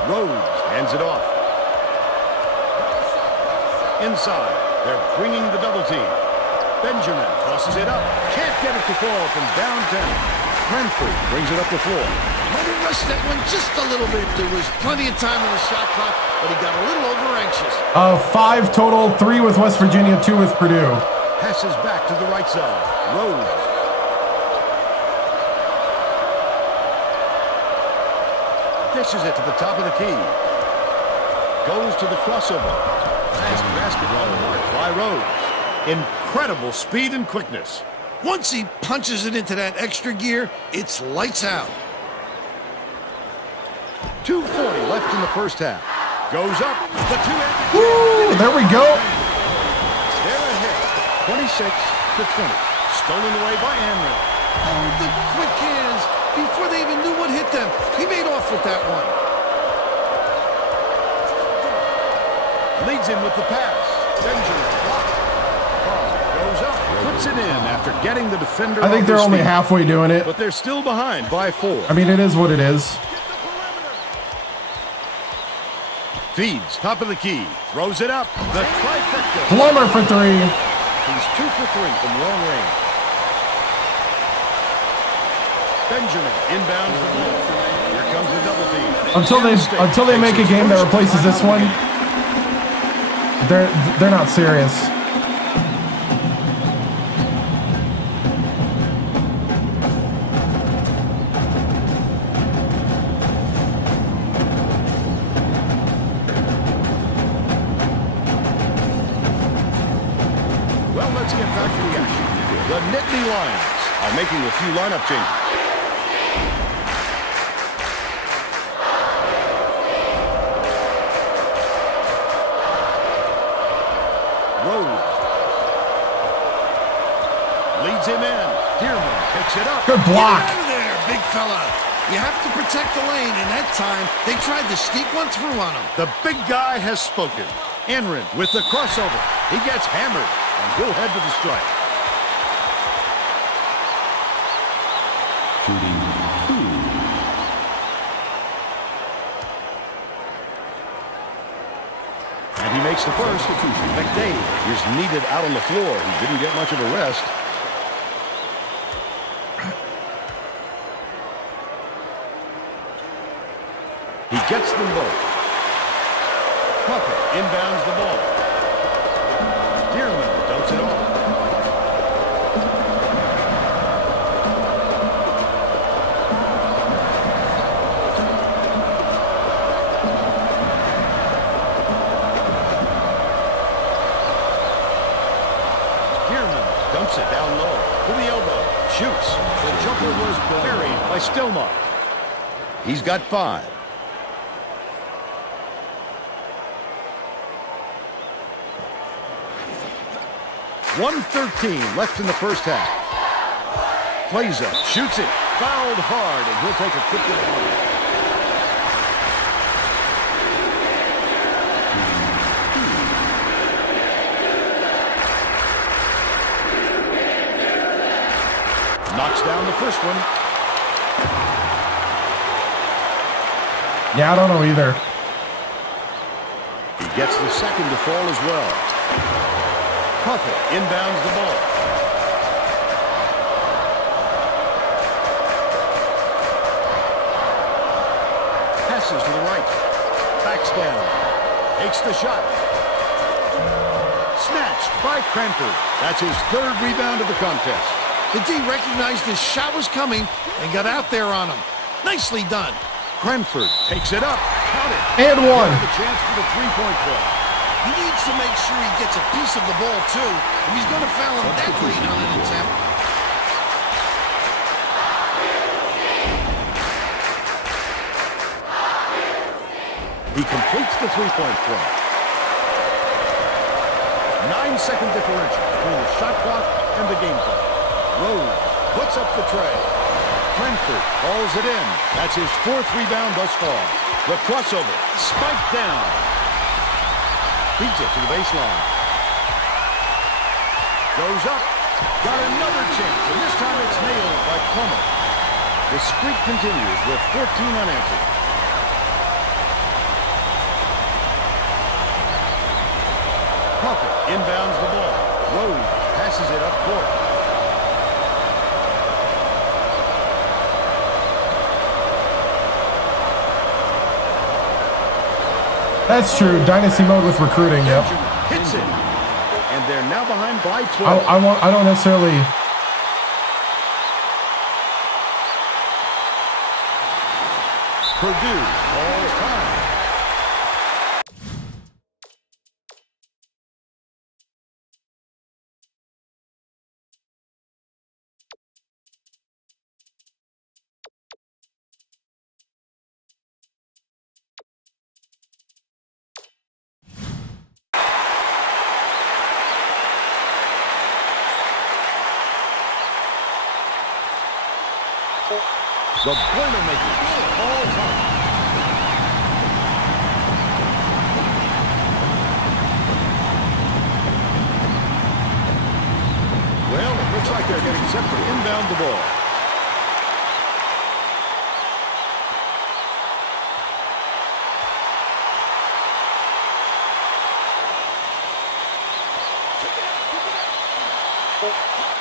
Rhodes hands it off. Inside. They're bringing the double team. Benjamin tosses it up. Can't get it to fall from downtown. Cranford brings it up the floor. Might have rushed that one just a little bit. There was plenty of time on the shot clock, but he got a little over anxious. 5 total, 3 with West Virginia, 2 with Purdue. Passes back to the right side. Rhodes. Dishes it to the top of the key. Goes to the crossover. Fast basketball marked by Rhodes. Incredible speed and quickness. Once he punches it into that extra gear, it's lights out. 2:40 left in the first half. Goes up. The two-handed. Woo! There we go. They're ahead, 26-20. Stolen away by Amrin. Oh, the quick hands. Before they even knew what hit them, he made off with that one. Leads him with the pass. Benjamin blocked. Goes up, puts it in after getting the defender. I think they're only halfway doing it. But they're still behind by 4. I mean, it is what it is. Feeds, top of the key. Throws it up. The trifecta. Plummer for 3. He's 2 for 3 from long range. Benjamin inbounds the ball. Here comes the double team. Until they make a game that replaces this one, they're not serious. Well, let's get back to the action. The Nittany Lions are making a few lineup changes. Rhodes leads him in. Dearman picks it up. Good block. Get out of there, big fella. You have to protect the lane, and that time they tried to sneak one through on him. The big guy has spoken. Enrin with the crossover. He gets hammered, and he'll head to the strike. Shooting 2. And he makes the first. McDade is needed out on the floor. He didn't get much of a rest. He gets them both. Puckett inbounds the ball. Dearman dumps it off. Dearman dumps it down low to the elbow. Shoots. The jumper was buried by Stillmark. He's got 5. 1:13 left in the first half. Plays it, shoots it, fouled hard, and he'll take a quick look. Knocks down the first one. Yeah, I don't know either. He gets the second to fall as well. Puffett inbounds the ball. Passes to the right. Backs down. Takes the shot. Snatched by Cranford. That's his third rebound of the contest. The D recognized his shot was coming and got out there on him. Nicely done. Cranford takes it up. Count it. And one. The chance for the three-point play. He needs to make sure he gets a piece of the ball, too, if he's going to foul him that late on an attempt. He completes the three-point play. 9-second differential between the shot clock and the game clock. Rose puts up the tray. Cranford hauls it in. That's his fourth rebound thus far. The crossover, spiked down. Beats it to the baseline. Goes up. Got another chance, and this time it's nailed by Plummer. The streak continues with 14 unanswered. Puffett inbounds the ball. Rose passes it up court. That's true. Dynasty mode with recruiting. Yep. Hits it, and they're now behind by 12. I don't necessarily. Purdue calls time. The Boilermakers all time. Well, it looks like they're getting set to inbound the ball.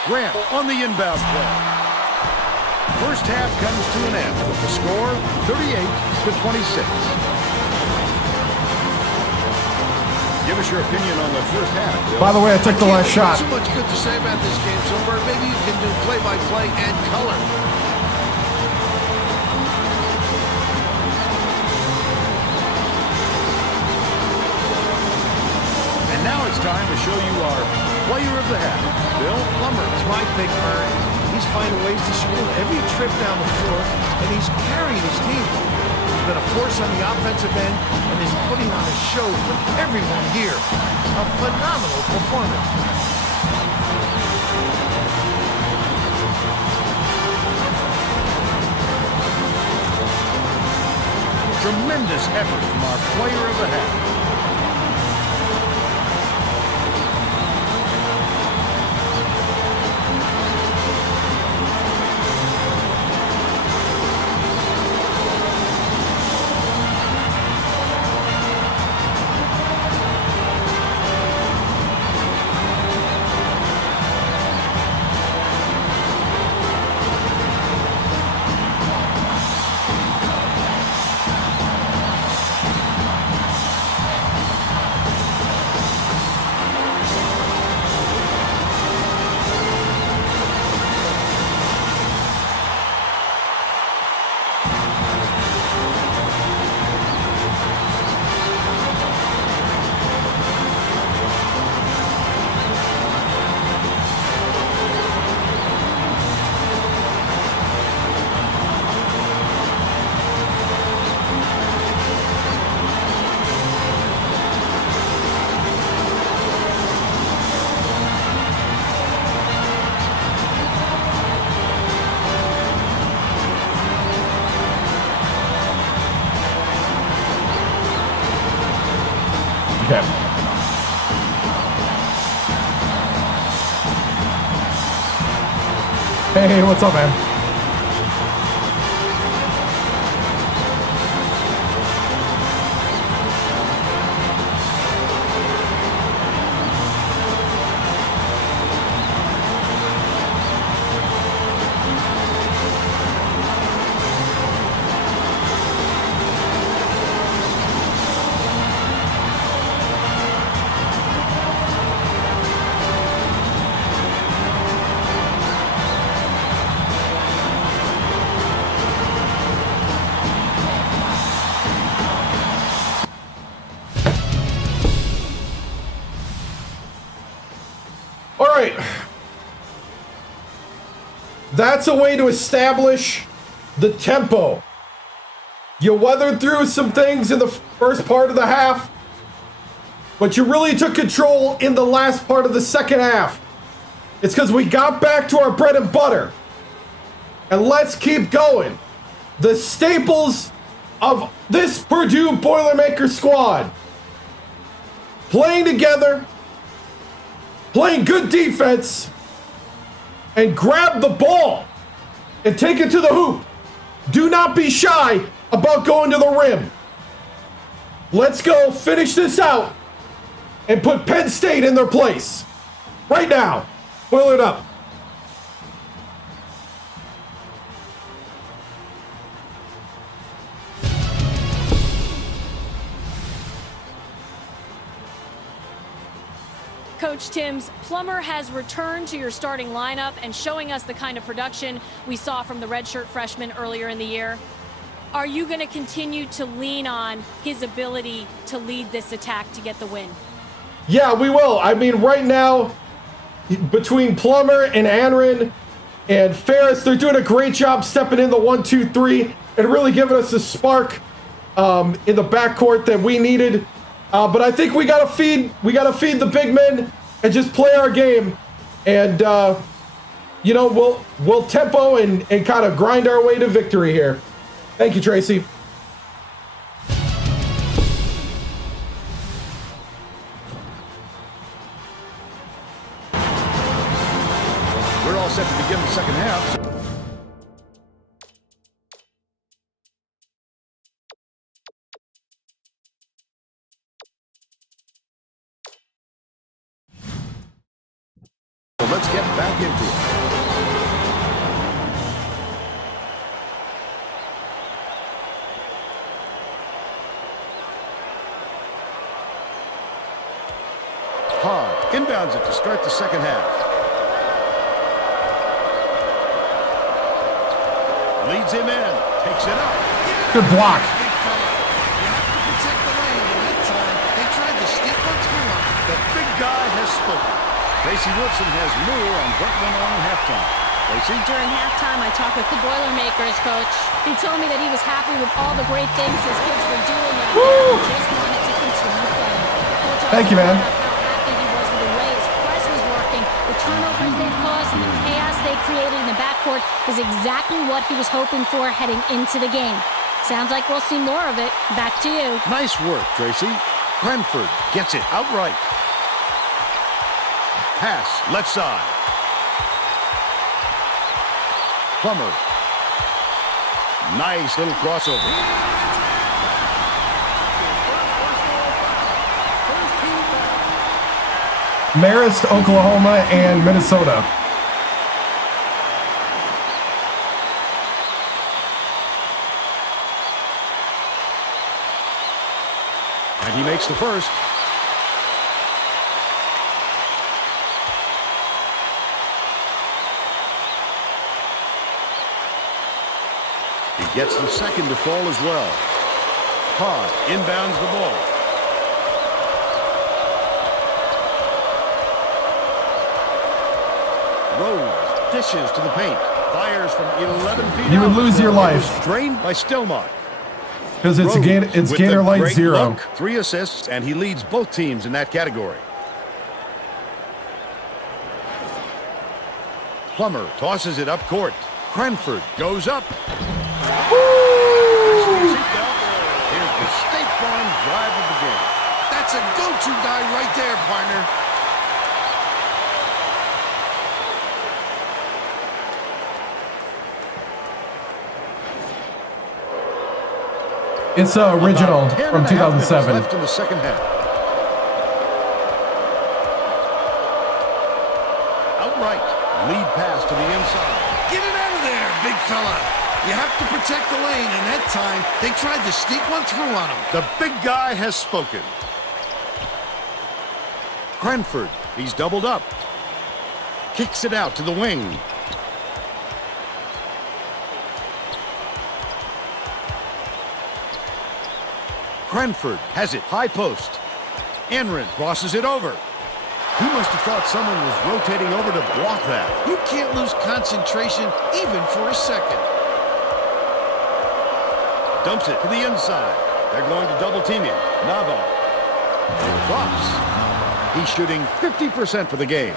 Grant on the inbound play. First half comes to an end with the score 38-26. Give us your opinion on the first half, Bill. By the way, I took the last shot. So much good to say about this game, so Bert, maybe you can do play-by-play and color. And now it's time to show you our player of the half, Bill Plummer. It's my pick, Bert. He's finding ways to score every trip down the floor, and he's carrying his team. He's been a force on the offensive end, and is putting on a show for everyone here. A phenomenal performance. Tremendous effort from our player of the half. Okay. Hey, what's up, man? That's a way to establish the tempo. You weathered through some things in the first part of the half, but you really took control in the last part of the second half. It's because we got back to our bread and butter. And let's keep going. The staples of this Purdue Boilermakers squad. Playing together, playing good defense, and grab the ball and take it to the hoop. Do not be shy about going to the rim. Let's go finish this out and put Penn State in their place. Right now. Boil it up. Coach TImms, Plummer has returned to your starting lineup and showing us the kind of production we saw from the redshirt freshman earlier in the year. Are you going to continue to lean on his ability to lead this attack to get the win? Yeah, we will. I mean, right now, between Plummer and Anrin and Ferris, they're doing a great job stepping in the 1-2-3 and really giving us a spark in the backcourt that we needed. But I think we gotta feed the big men and just play our game, and you know, we'll tempo and kind of grind our way to victory here. Thank you, Tracy. We're all set to begin the second half. Let's get back into it. Hard inbounds it to start the second half. Leads him in, takes it up. Good block. Protect the lane, and that time they tried to skip one through him. The big guy has spoken. Tracy Wilson has more on what went on in halftime. Tracy? During halftime, I talked with the Boilermakers coach. He told me that he was happy with all the great things his kids were doing out there and just wanted to continue playing. Coach Thank you, man. how happy he was with the way his press was working. The turnovers they've caused and the chaos they created in the backcourt is exactly what he was hoping for heading into the game. Sounds like we'll see more of it. Back to you. Nice work, Tracy. Cranford gets it outright. Pass, left side. Plummer. Nice little crossover. Marist, Oklahoma, and Minnesota. And he makes the first. He gets the second to fall as well. Hard inbounds the ball. Rose dishes to the paint. Fires from 11 feet. You would lose your life. Drained by Stillmark. Because it's Rose Gator with a Light great 0. look, 3 assists, and he leads both teams in that category. Plummer tosses it up court. Cranford goes up. Here's the State Farm drive of the game. That's a go-to It's original from 2007. Left in the second half. Outright lead pass to the inside. Get it out of there, big fella. You have to protect the lane, and that time they tried to sneak one through on him. The big guy has spoken. Cranford, he's doubled up. Kicks it out to the wing. Cranford has it, high post. Enrin crosses it over. He must have thought someone was rotating over to block that. You can't lose concentration even for a second. Dumps it to the inside. They're going to double team him. Nava. Drops. He's shooting 50% for the game.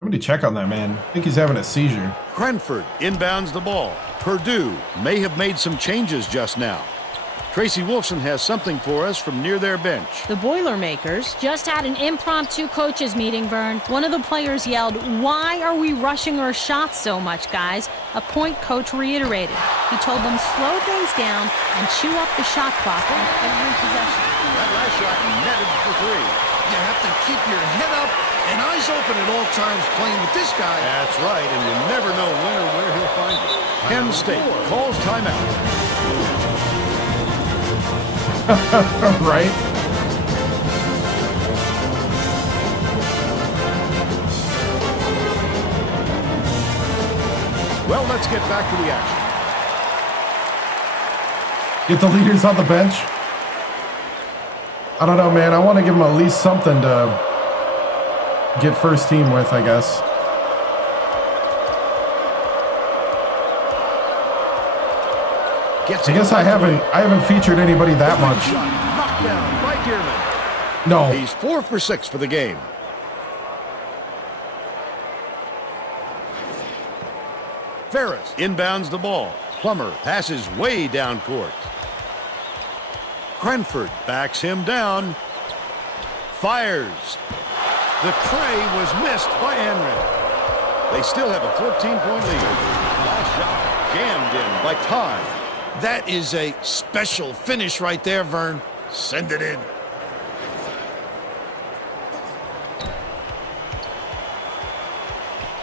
I'm going to check on that man. I think he's having a seizure. Cranford inbounds the ball. Purdue may have made some changes just now. Tracy Wolfson has something for us from near their bench. The Boilermakers just had an impromptu coaches meeting, Vern. One of the players yelled, "Why are we rushing our shots so much, guys?" A point coach reiterated. He told them slow things down and chew up the shot clock on every possession. That last shot netted for three. You have to keep your head up and eyes open at all times playing with this guy. That's right, and you never know when or where he'll find you. Penn State calls timeout. Right? Well, let's get back to the action. Get the leaders on the bench. I don't know, man. I want to give them at least something to get first team with, I guess. I guess I haven't featured anybody that much. Knocked down by Dearman. No. He's 4 for 6 for the game. Ferris inbounds the ball. Plummer passes way down court. Cranford backs him down. Fires. The tray was missed by Enrin. They still have a 14-point lead. Last shot jammed in by Todd. That is a special finish right there, Vern. Send it in.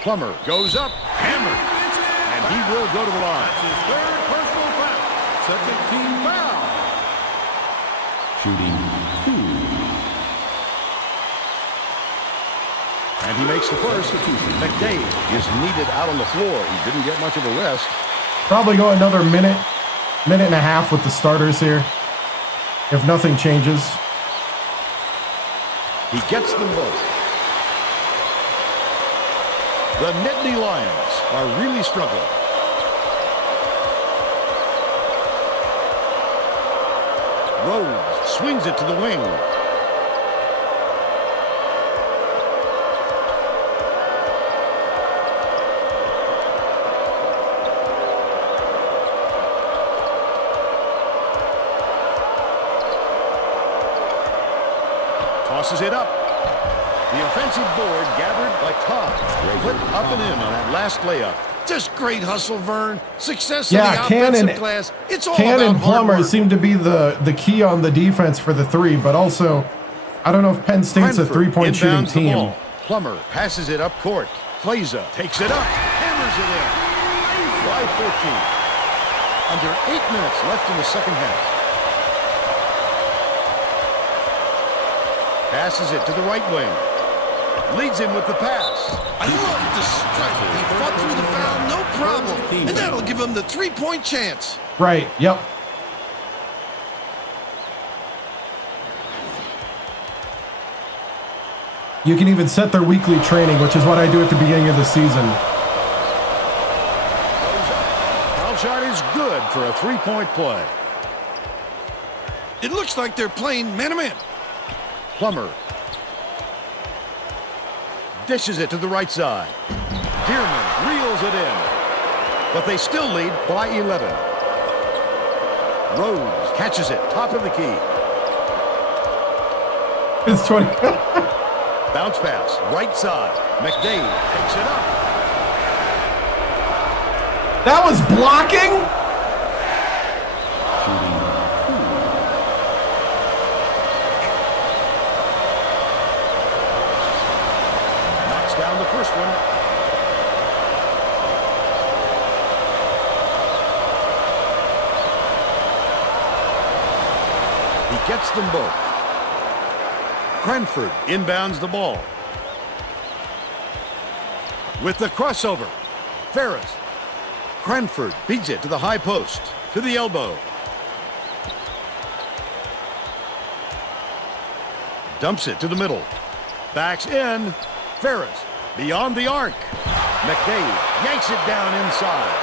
Plummer goes up, hammered, and he will go to the line. That's his third personal foul. Second team foul. Shooting 2. And he makes the first. McDade is needed out on the floor. He didn't get much of a rest. Probably go another minute and a half with the starters here, if nothing changes. He gets them both. The Nittany Lions are really struggling. Rhodes swings it to the wing. Tosses it up. The offensive board gathered by Todd. Put up and in on that last layup. Just great hustle, Vern. Success in the Can offensive glass. It's all Can about and Plummer hard work. seem to be the key on the defense for the three, but also, I don't know if Penn State's a three-point shooting team. Plummer passes it up court. Plaza takes it up. Hammers it in. By 14. Under 8 minutes left in the second half. Passes it to the right wing. Leads him with the pass. I love the strike. He fought through the foul, no problem. And that'll give him the three-point chance. Right, yep. You can even set their weekly training, which is what I do at the beginning of the season. Foul shot is good for a three-point play. It looks like they're playing man-to-man. Plummer dishes it to the right side. Dearman reels it in. But they still lead by 11. Rhodes catches it, top of the key. It's 20. Bounce pass, right side. McDade picks it up. That was blocking? Knocks down the first one. He gets them both. Cranford inbounds the ball. With the crossover. Ferris. Cranford beats it to the high post. To the elbow. Dumps it to the middle. Backs in. Ferris. Beyond the arc. McDade yanks it down inside.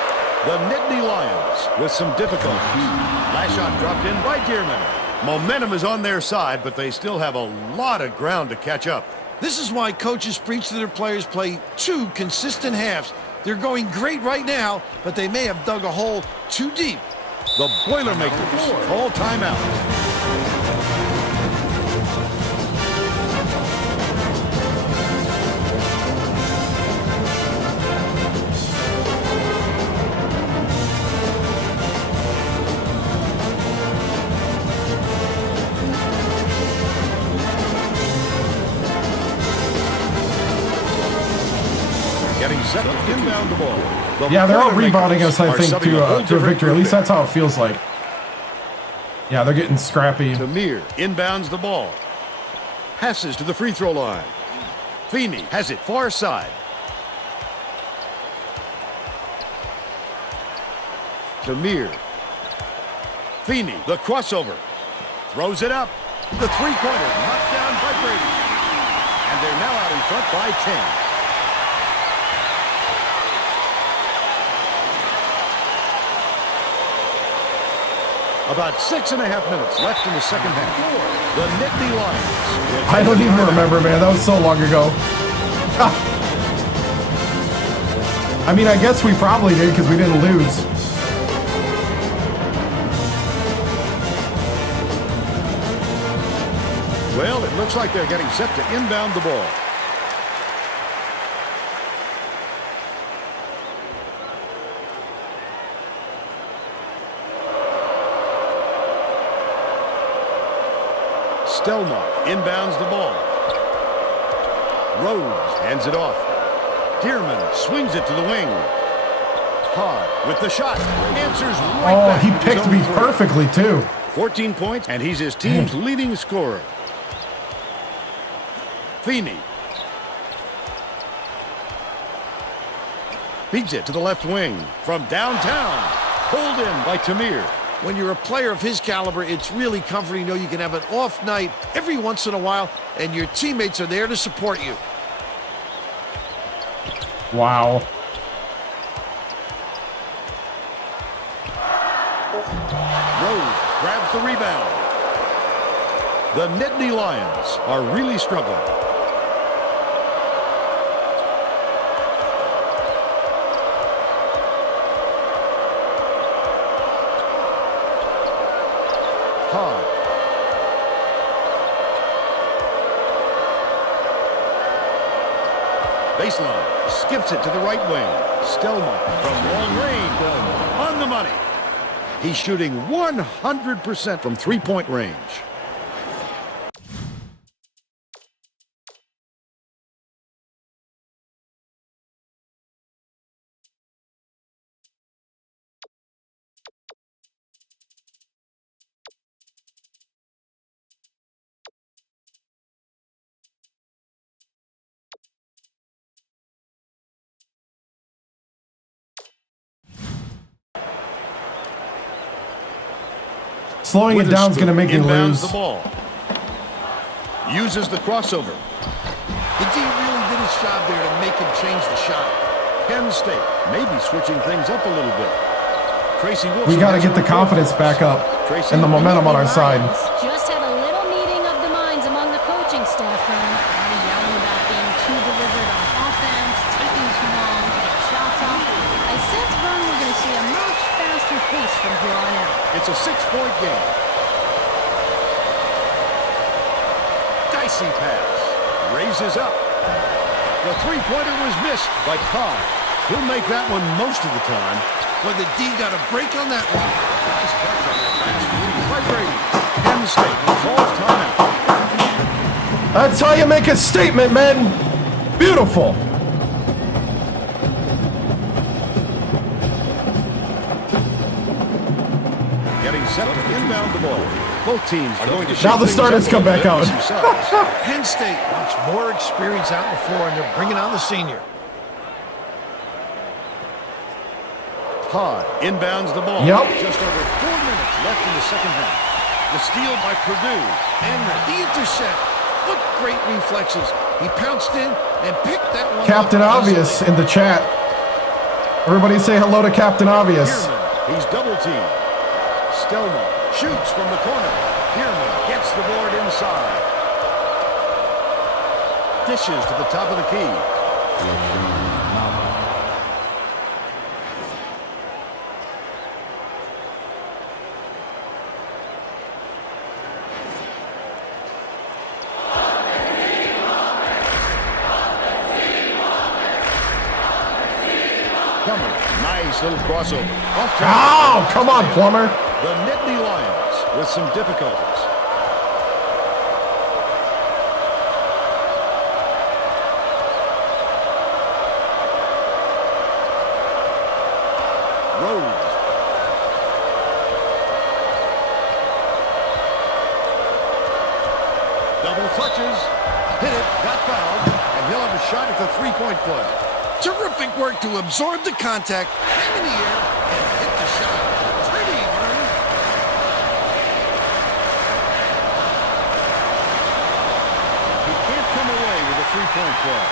The Nittany Lions with some difficulties. Last shot dropped in by Dearman. Momentum is on their side, but they still have a lot of ground to catch up. This is why coaches preach to their players play 2 consistent halves. They're going great right now, but they may have dug a hole too deep. The Boilermakers call timeout. Getting set to inbound the ball. Yeah, they're all rebounding us, I think, to a victory. At least that's how it feels like. Yeah, they're getting scrappy. Tamir inbounds the ball. Passes to the free throw line. Feeney has it far side. Tamir. Feeney, the crossover. Throws it up. The three-pointer knocked down by Brady. And they're now out in front by 10. About 6.5 minutes left in the second half. The Nittany Lions. I don't even remember, man. That was so long ago. I mean, I guess we probably did because we didn't lose. Well, it looks like they're getting set to inbound the ball. Stelmach inbounds the ball. Rhodes hands it off. Dearman swings it to the wing. Hard with the shot. Answers right back. He picked me perfectly, too. 14 points, and he's his team's leading scorer. Feeney. Beats it to the left wing. From downtown. Pulled in by Tamir. When you're a player of his caliber, it's really comforting to know you can have an off night every once in a while, and your teammates are there to support you. Wow. Rhodes grabs the rebound. The Nittany Lions are really struggling. Hard. Baseline. Skips it to the right wing. Stelmach from long range. On the money. He's shooting 100% from three-point range. Slowing it down is going to make you lose. The ball. Uses the crossover. The D really did his job there to make him change the shot. Penn State maybe switching things up a little bit. Tracy Wilson. We got to get the confidence back up and the momentum on our side. Just had a little meeting of the minds among the coaching staff room. They're yelling about being too deliberate on offense, taking too long to get shots off. I sense, Vern, we're going to see a much faster pace from here on out. It's a 6-point game. Dicey Messy pass. Raises up. The three-pointer was missed by Todd. He'll make that one most of the time. But the D got a break on that one. Nice catch on that pass. By Brady. Penn State calls timeout. That's how you make a statement, man. Beautiful. Getting set to inbound the ball. Both teams are going to now the starters come back out. Penn State wants more experience out on the floor, and they're bringing on the senior. Todd inbounds the ball. Yep. Just over 4 minutes left in the second half. The steal by Purdue. And the intercept. What great reflexes. He pounced in and picked that one Captain up Obvious easily. in the chat. Everybody say hello to Captain Obvious. Bierman, he's double-teamed. Stelma shoots from the corner. Bierman gets the board inside. Dishes to the top of the key. Plummer, nice little crossover. Oh, come on, Plummer. The Nittany Lions with some difficulties. Rhodes. Double clutches. Hit it, got fouled, and he'll have a shot at the three-point play. Terrific work to absorb the contact, hang in the air, and hit the shot. Pretty, Vernon. He can't come away with a three-point play.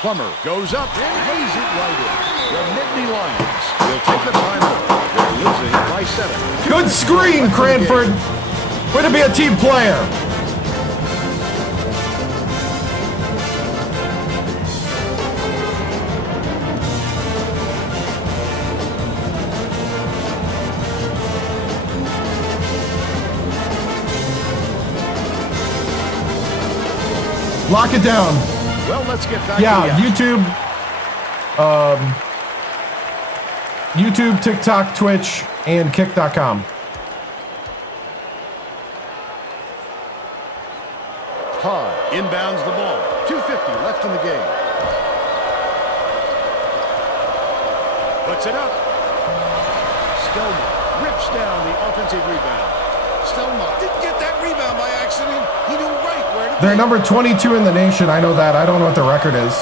Plummer goes up and lays it right in. The Nittany Lions will take the timeout. They're losing by 7. Good screen, Cranford. Way to be a team player. Lock it down. Well, let's get back Yeah, to the action. YouTube, TikTok, Twitch, and Kick.com. Todd inbounds the ball. 2:50 left in the game. Puts it up. Stelma rips down the offensive rebound. Stelma didn't get that rebound by accident. He knew right where to They're be. number 22 in the nation. I know that. I don't know what the record is.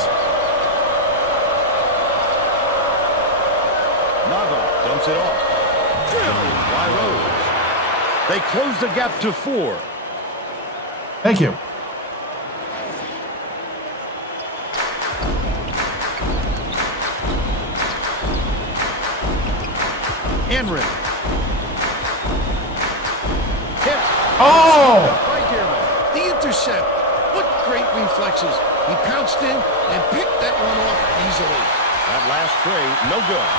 Nava dumps it off. Drilled by Rhodes. They close the gap to 4. Thank you. Henry. Hit. Oh! Right here, man. The intercept. What great reflexes. He pounced in and picked that one off easily. That last trade, no good.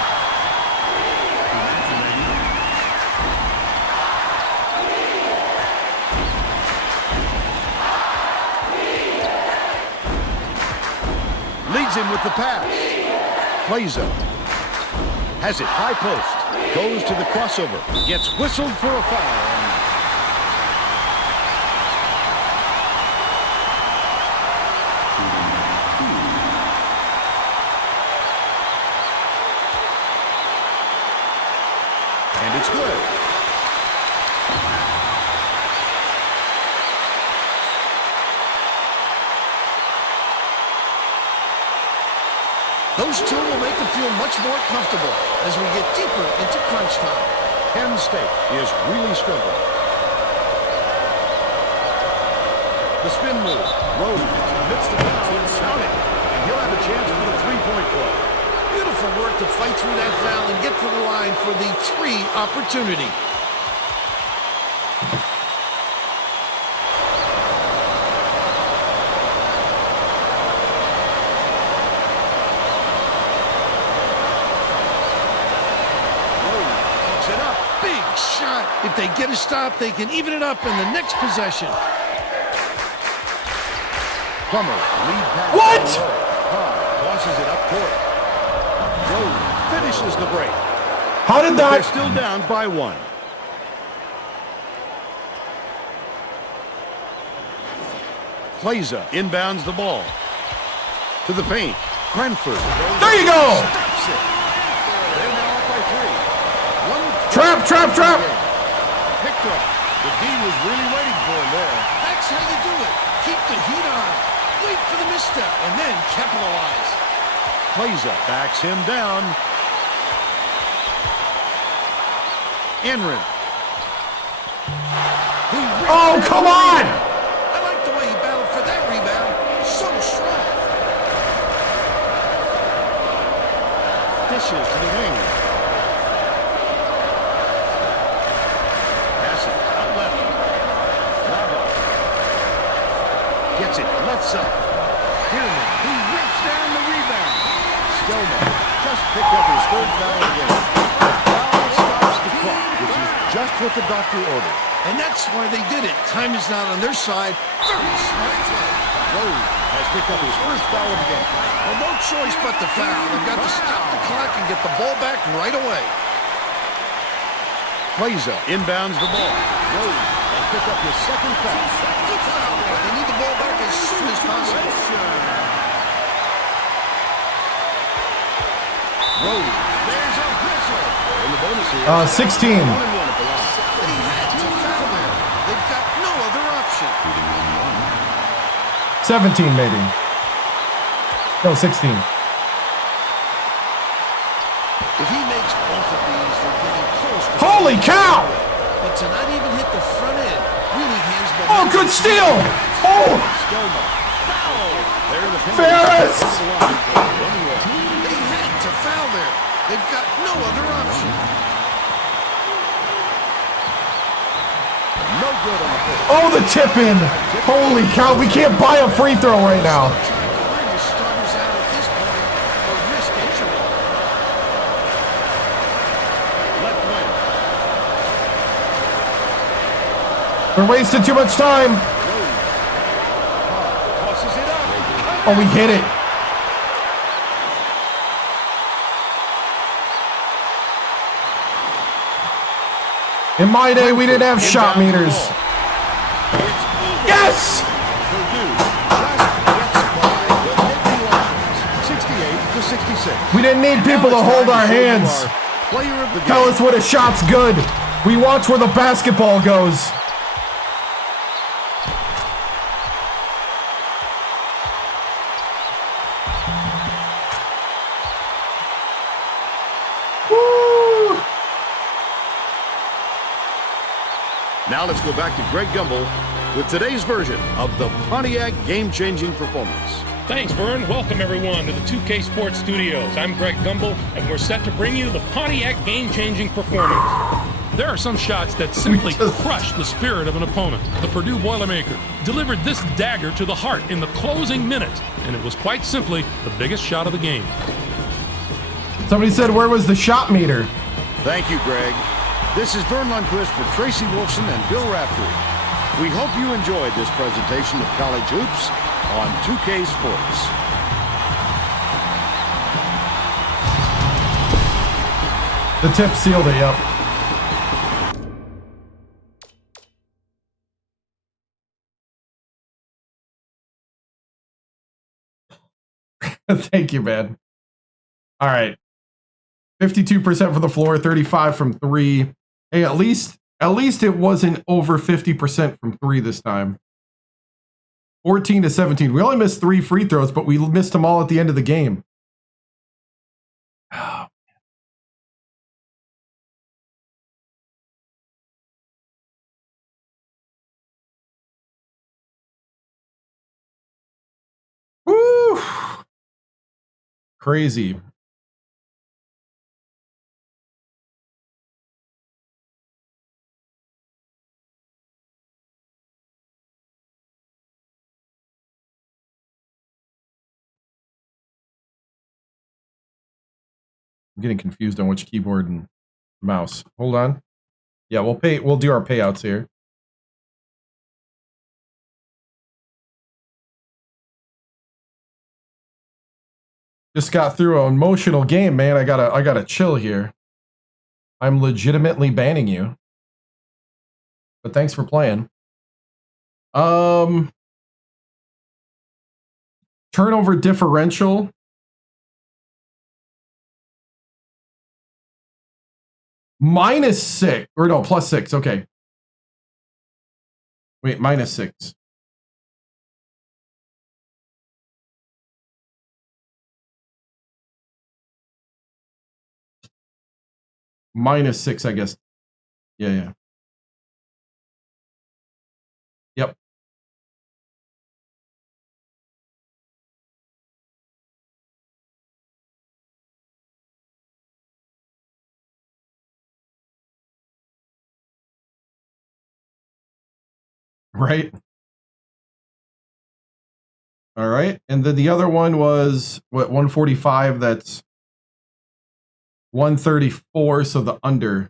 Leads him with the pass. Plays up. Has it high post. Goes to the crossover. Gets whistled for a foul. And it's good. Those two will make them feel much more comfortable as we get deeper into crunch time. Penn State is really struggling. The spin move. Rhodes commits the foul and count it. And he'll have a chance for the three-point play. Beautiful work to fight through that foul and get to the line for the 3 opportunity. they get a stop, they can even it up in the next possession. Plummer, lead pass. What? Tosses it up court. Rhodes finishes the break. How did that? They're still down by 1. Plaza inbounds the ball. To the paint. Cranford. There you go. Stops it. They're now up by 3. Trap, trap, trap. Picked up. The D was really waiting for him there. That's how you do it. Keep the heat on. Wait for the misstep and then capitalize. Plaza backs him down. Enrin. Oh, come on! I like the way he battled for that rebound. So strong. Dishes to the wing. Pass it out left. Lava. Gets it left side. Tierman. He rips down the rebound. Stelman just picked up his 3rd foul of the game. The foul stops the clock, which is just what the doctor ordered. And that's why they did it. Time is not on their side. Very smart play. Rhodes has picked up his 1st foul of the game. Well, no choice but to foul. They've got to stop the clock and get the ball back right away. Plaza inbounds the ball. Rhodes has picked up his 2nd foul. Good foul there. They need the ball back as soon as possible. Rhodes. There's a whistle. In the bonus here. 16. 1-1 at the line. They had to foul there. They've got no other option. 17, maybe. No, 16. If he makes both of these, they're getting close to Holy cow! But to not even hit the front end really hands the Oh, good steal! Oh! Stelman. Foul. There in the penalty. Ferris! They had to foul there. They've got no other option. No good on the play. Oh, the tip in! Holy cow, we can't buy a free throw right now. Trying to wear your starters out at this point or risk injury. Left wing. We're wasting too much time. Tosses it up. Oh, we hit it. In my day, we didn't have shot meters. Yes! Purdue just gets by with Nick Lawrence. 68-66. We didn't need people to hold our hands. Player of the game. Tell us when a shot's good. We watch where the basketball goes. Woo! Now let's go back to Greg Gumbel with today's version of the Pontiac game-changing performance. Thanks, Vern. Welcome, everyone, to the 2K Sports Studios. I'm Greg Gumbel, and we're set to bring you the Pontiac game-changing performance. There are some shots that simply crush the spirit of an opponent. The Purdue Boilermakers delivered this dagger to the heart in the closing minutes, and it was quite simply the biggest shot of the game. Somebody said, where was the shot meter? Thank you, Greg. This is Vern Lundquist for Tracy Wolfson and Bill Raftery. We hope you enjoyed this presentation of college hoops on 2K Sports. The tip sealed it, yep. Thank you, man. All right. 52% for the floor, 35 from 3. Hey, at least it wasn't over 50% from 3 this time. 14-17. We only missed 3 free throws, but we missed them all at the end of the game. Oh, woo! Crazy. I'm getting confused on which keyboard and mouse. Hold on. Yeah, we'll do our payouts here. Just got through an emotional game, man. I gotta chill here. I'm legitimately banning you. But thanks for playing. Turnover differential. -6. Or no, +6. Okay. Wait, -6. -6, I guess. Yeah. Yep. Right. All right. And then the other one was what, 145? That's 134. So the under.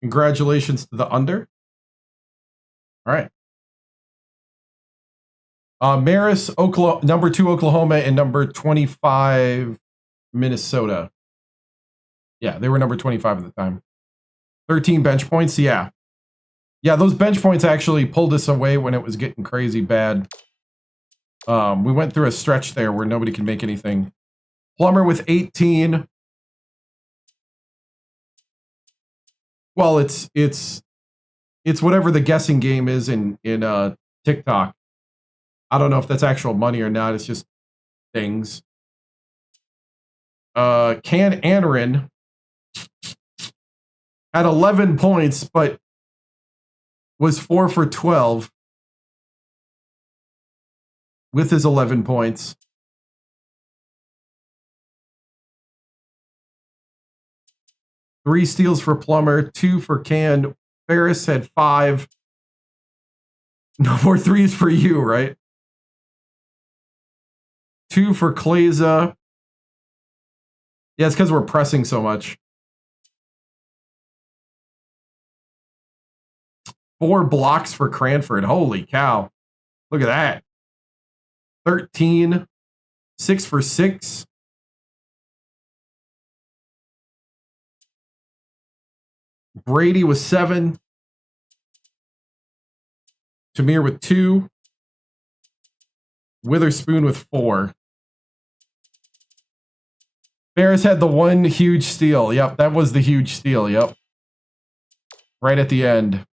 Congratulations to the under. All right. Marist, Oklahoma, number 2 Oklahoma, and number 25 Minnesota. Yeah, they were number 25 at the time. 13 bench points. Yeah. Yeah, those bench points actually pulled us away when it was getting crazy bad. We went through a stretch there where nobody could make anything. Plummer with 18. Well, it's whatever the guessing game is in TikTok. I don't know if that's actual money or not. It's just things. Can Anarin had 11 points, but was 4 for 12 with his 11 points. Three steals for Plummer, 2 for Can. Ferris had 5. No more threes for you, right? 2 for Kleza. Yeah, it's because we're pressing so much. 4 blocks for Cranford. Holy cow. Look at that. 13. 6 for 6. Brady with 7. Tamir with 2. Witherspoon with 4. Ferris had the one huge steal. Yep, that was the huge steal. Yep. Right at the end.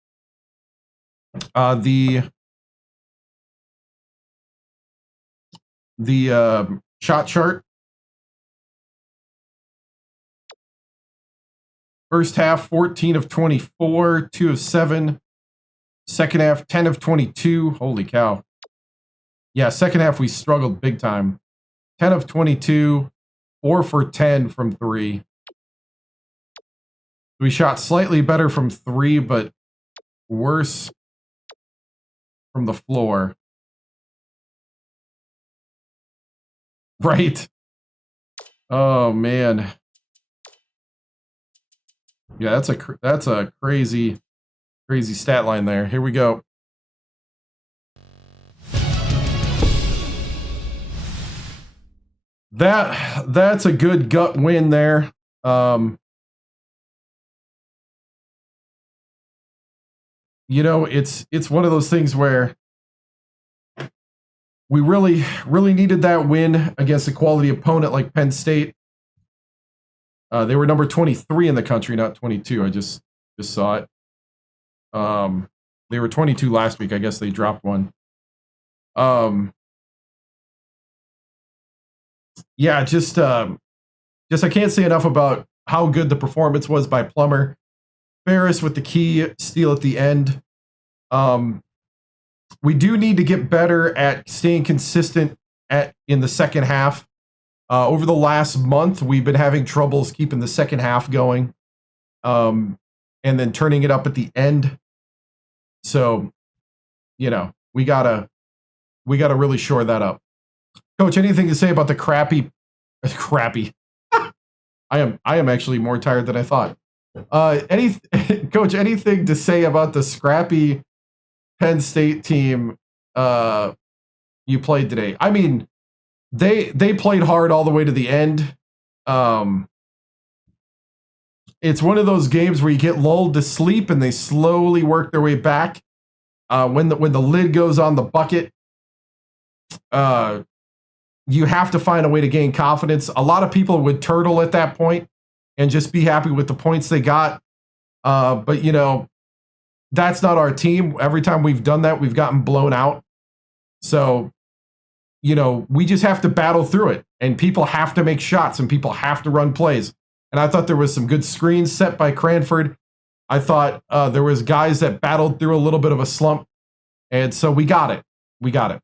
The shot chart. First half, 14 of 24, 2 of 7. Second half, 10 of 22. Holy cow. Yeah, second half we struggled big time. 10 of 22, 4 for 10 from 3. We shot slightly better from 3, but worse from the floor. Right. Oh man. Yeah, that's a crazy stat line there. Here we go. That's a good gut win there. You know, it's one of those things where we really needed that win against a quality opponent like Penn State. They were number 23 in the country, not 22. I just saw it. They were 22 last week. I guess they dropped one. Yeah, just I can't say enough about how good the performance was by Plummer. Ferris with the key steal at the end. We do need to get better at staying consistent in the second half. Over the last month, we've been having troubles keeping the second half going, and then turning it up at the end. So, you know, we gotta really shore that up. Coach, anything to say about the crappy? I am actually more tired than I thought. Coach, anything to say about the scrappy Penn State team you played today? I mean, they played hard all the way to the end. It's one of those games where you get lulled to sleep and they slowly work their way back. When the lid goes on the bucket, you have to find a way to gain confidence. A lot of people would turtle at that point and just be happy with the points they got. But, you know, that's not our team. Every time we've done that, we've gotten blown out. So, you know, we just have to battle through it. And people have to make shots and people have to run plays. And I thought there was some good screens set by Cranford. I thought there was guys that battled through a little bit of a slump. And so we got it. We got it.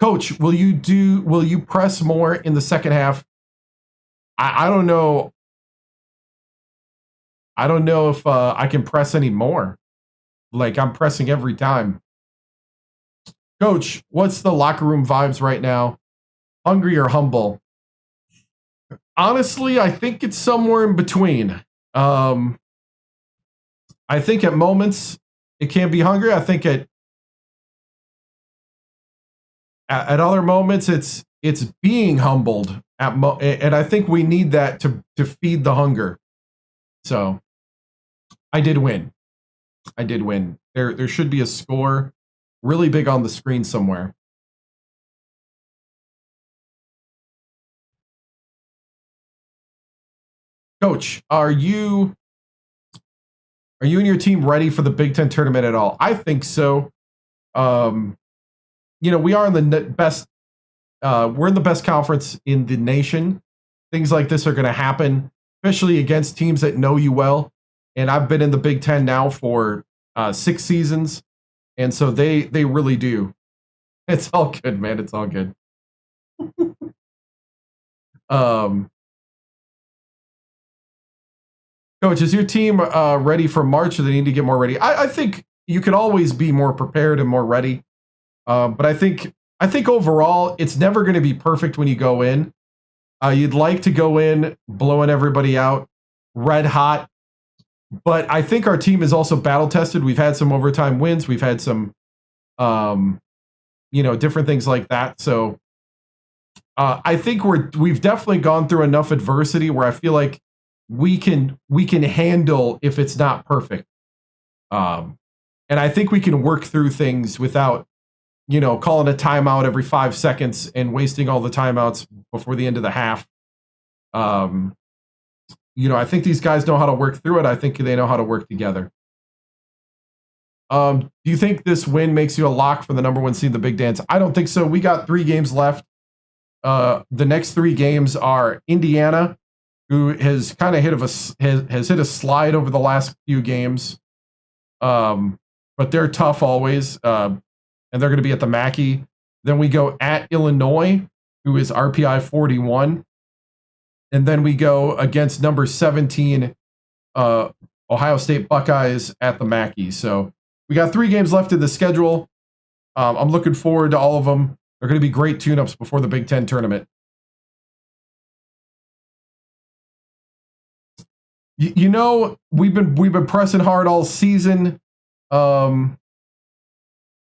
Coach, will you press more in the second half? I don't know. I don't know if I can press any more. Like, I'm pressing every time. Coach, what's the locker room vibes right now? Hungry or humble? Honestly, I think it's somewhere in between. I think at moments it can be hungry. I think at other moments it's being humbled. And I think we need that to feed the hunger. So I did win. I did win. There should be a score really big on the screen somewhere. Coach, are you and your team ready for the Big Ten tournament at all? I think so. You know, we are in the best. We're in the best conference in the nation. Things like this are going to happen, especially against teams that know you well. And I've been in the Big Ten now for 6 seasons, and so they really do. It's all good, man. It's all good. Coach, is your team ready for March, or they need to get more ready? I think you can always be more prepared and more ready. But I think overall, it's never going to be perfect when you go in. You'd like to go in blowing everybody out, red hot. But I think our team is also battle tested. We've had some overtime wins. We've had some, different things like that. So I think we've definitely gone through enough adversity where I feel like we can handle if it's not perfect. And I think we can work through things without, calling a timeout every 5 seconds and wasting all the timeouts before the end of the half. I think these guys know how to work through it. I think they know how to work together. Do you think this win makes you a lock for the number 1 seed in the Big Dance? I don't think so. We got 3 games left. The next 3 games are Indiana, who has kind of hit a slide over the last few games. But they're tough always. And they're going to be at the Mackey. Then we go at Illinois, who is RPI 41. And then we go against number 17, Ohio State Buckeyes at the Mackey. So we got 3 games left in the schedule. I'm looking forward to all of them. They're going to be great tune-ups before the Big Ten tournament. We've been pressing hard all season.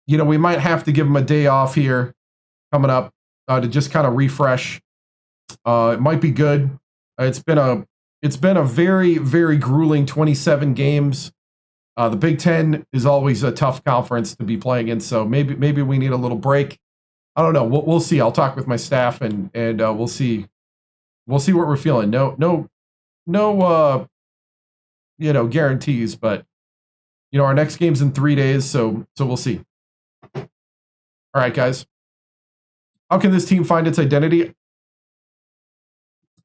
We might have to give them a day off here coming up to just kind of refresh. It might be good. It's been a very, very grueling 27 games. The Big Ten is always a tough conference to be playing in, so maybe we need a little break. I don't know. We'll see. I'll talk with my staff and we'll see. We'll see what we're feeling. No guarantees, but our next game's in 3 days, so we'll see. All right, guys. How can this team find its identity?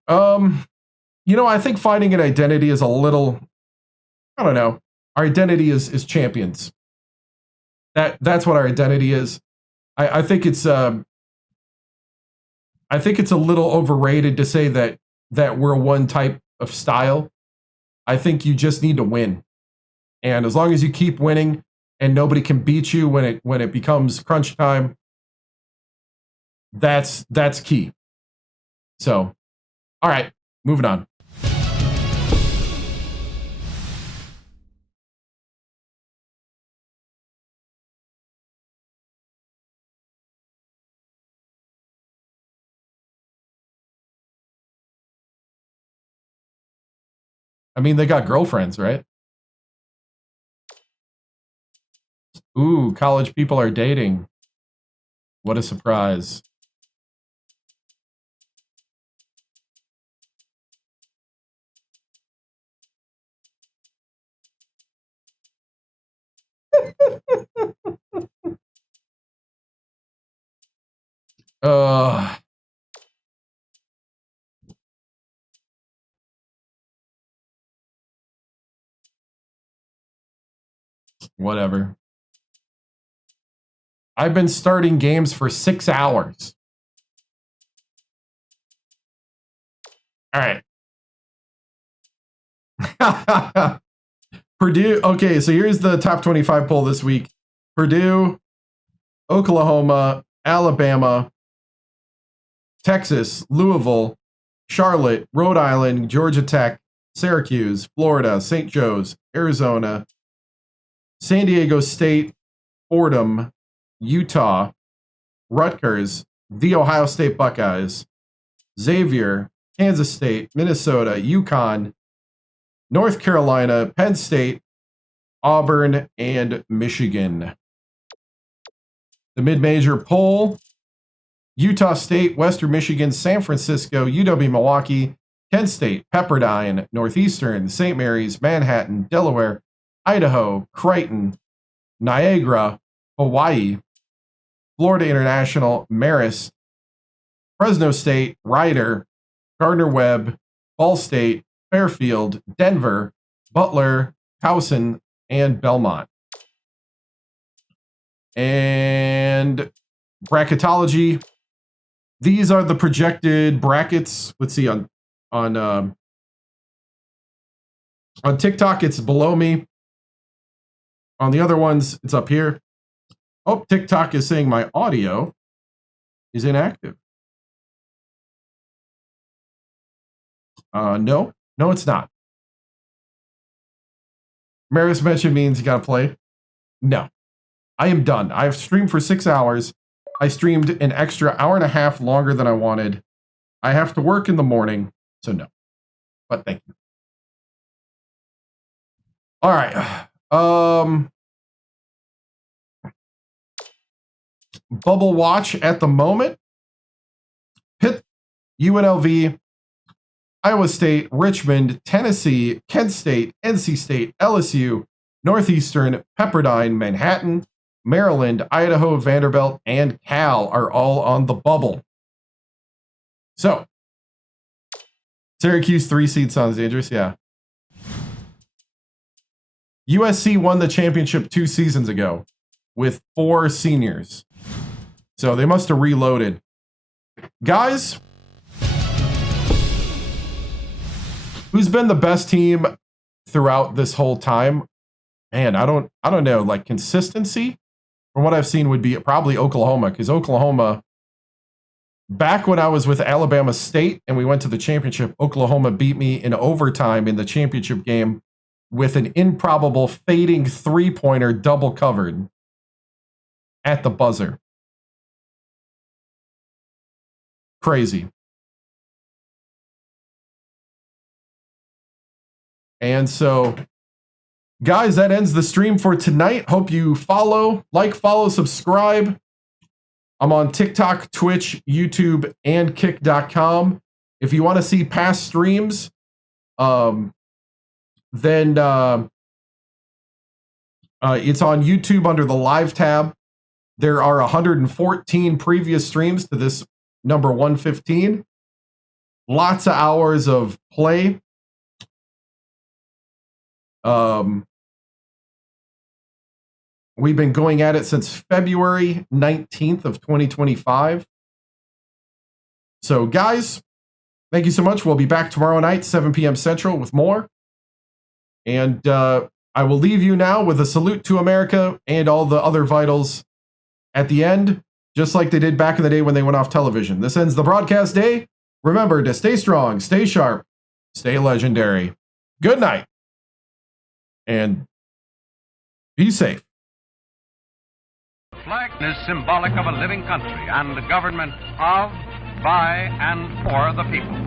I think finding an identity is a little, I don't know. Our identity is champions. That's what our identity is. I think it's a little overrated to say that we're one type of style. I think you just need to win. And as long as you keep winning and nobody can beat you when it becomes crunch time, that's key. So, all right. Moving on. I mean, they got girlfriends, right? Ooh, college people are dating. What a surprise. Whatever. I've been starting games for 6 hours. All right. Purdue. Okay, so here's the top 25 poll this week. Purdue, Oklahoma, Alabama, Texas, Louisville, Charlotte, Rhode Island, Georgia Tech, Syracuse, Florida, St. Joe's, Arizona, San Diego State, Fordham, Utah, Rutgers, the Ohio State Buckeyes, Xavier, Kansas State, Minnesota, UConn, North Carolina, Penn State, Auburn, and Michigan. The mid-major poll: Utah State, Western Michigan, San Francisco, UW-Milwaukee, Kent State, Pepperdine, Northeastern, St. Mary's, Manhattan, Delaware, Idaho, Creighton, Niagara, Hawaii, Florida International, Marist, Fresno State, Rider, Gardner-Webb, Ball State, Fairfield, Denver, Butler, Towson, and Belmont. And bracketology. These are the projected brackets. Let's see, on TikTok, it's below me. On the other ones, it's up here. Oh, TikTok is saying my audio is inactive. No, it's not. Maris mentioned means you gotta play. No, I am done. I've streamed for 6 hours. I streamed an extra hour and a half longer than I wanted. I have to work in the morning, so no. But thank you. All right. Bubble watch at the moment. Pitt, UNLV, Iowa State, Richmond, Tennessee, Kent State, NC State, LSU, Northeastern, Pepperdine, Manhattan, Maryland, Idaho, Vanderbilt, and Cal are all on the bubble. So, Syracuse 3 seed sounds dangerous, yeah. USC won the championship 2 seasons ago with 4 seniors. So they must have reloaded. Guys, who's been the best team throughout this whole time? Man, I don't know. Like, consistency, from what I've seen, would be probably Oklahoma, because Oklahoma, back when I was with Alabama State and we went to the championship, Oklahoma beat me in overtime in the championship game with an improbable fading 3-pointer double covered at the buzzer. Crazy. And so, guys, that ends the stream for tonight. Hope you follow, subscribe. I'm on TikTok, Twitch, YouTube, and Kick.com. If you want to see past streams, then it's on YouTube under the live tab. There are 114 previous streams to this number 115. Lots of hours of play. We've been going at it since February 19th of 2025. So, guys, thank you so much. We'll be back tomorrow night, 7 p.m. Central, with more. And I will leave you now with a salute to America and all the other vitals at the end, just like they did back in the day when they went off television. This ends the broadcast day. Remember to stay strong, stay sharp, stay legendary. Good night. And be safe. The flag is symbolic of a living country and a government of, by, and for the people.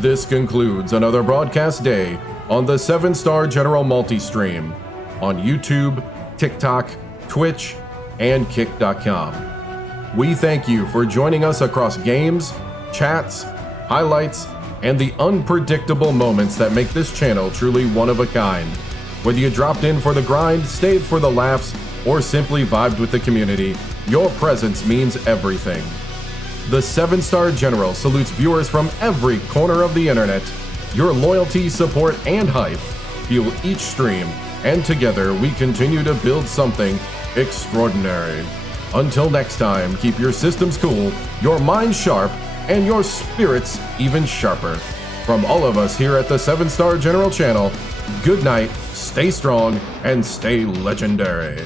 This concludes another broadcast day on the 7-Star General Multi-Stream on YouTube, TikTok, Twitch, and Kick.com. We thank you for joining us across games, chats, highlights, and the unpredictable moments that make this channel truly one of a kind. Whether you dropped in for the grind, stayed for the laughs, or simply vibed with the community, your presence means everything. The 7-Star General salutes viewers from every corner of the internet. Your loyalty, support, and hype fuel each stream, and together we continue to build something extraordinary. Until next time, keep your systems cool, your minds sharp, and your spirits even sharper. From all of us here at the 7-Star General channel, good night, stay strong, and stay legendary.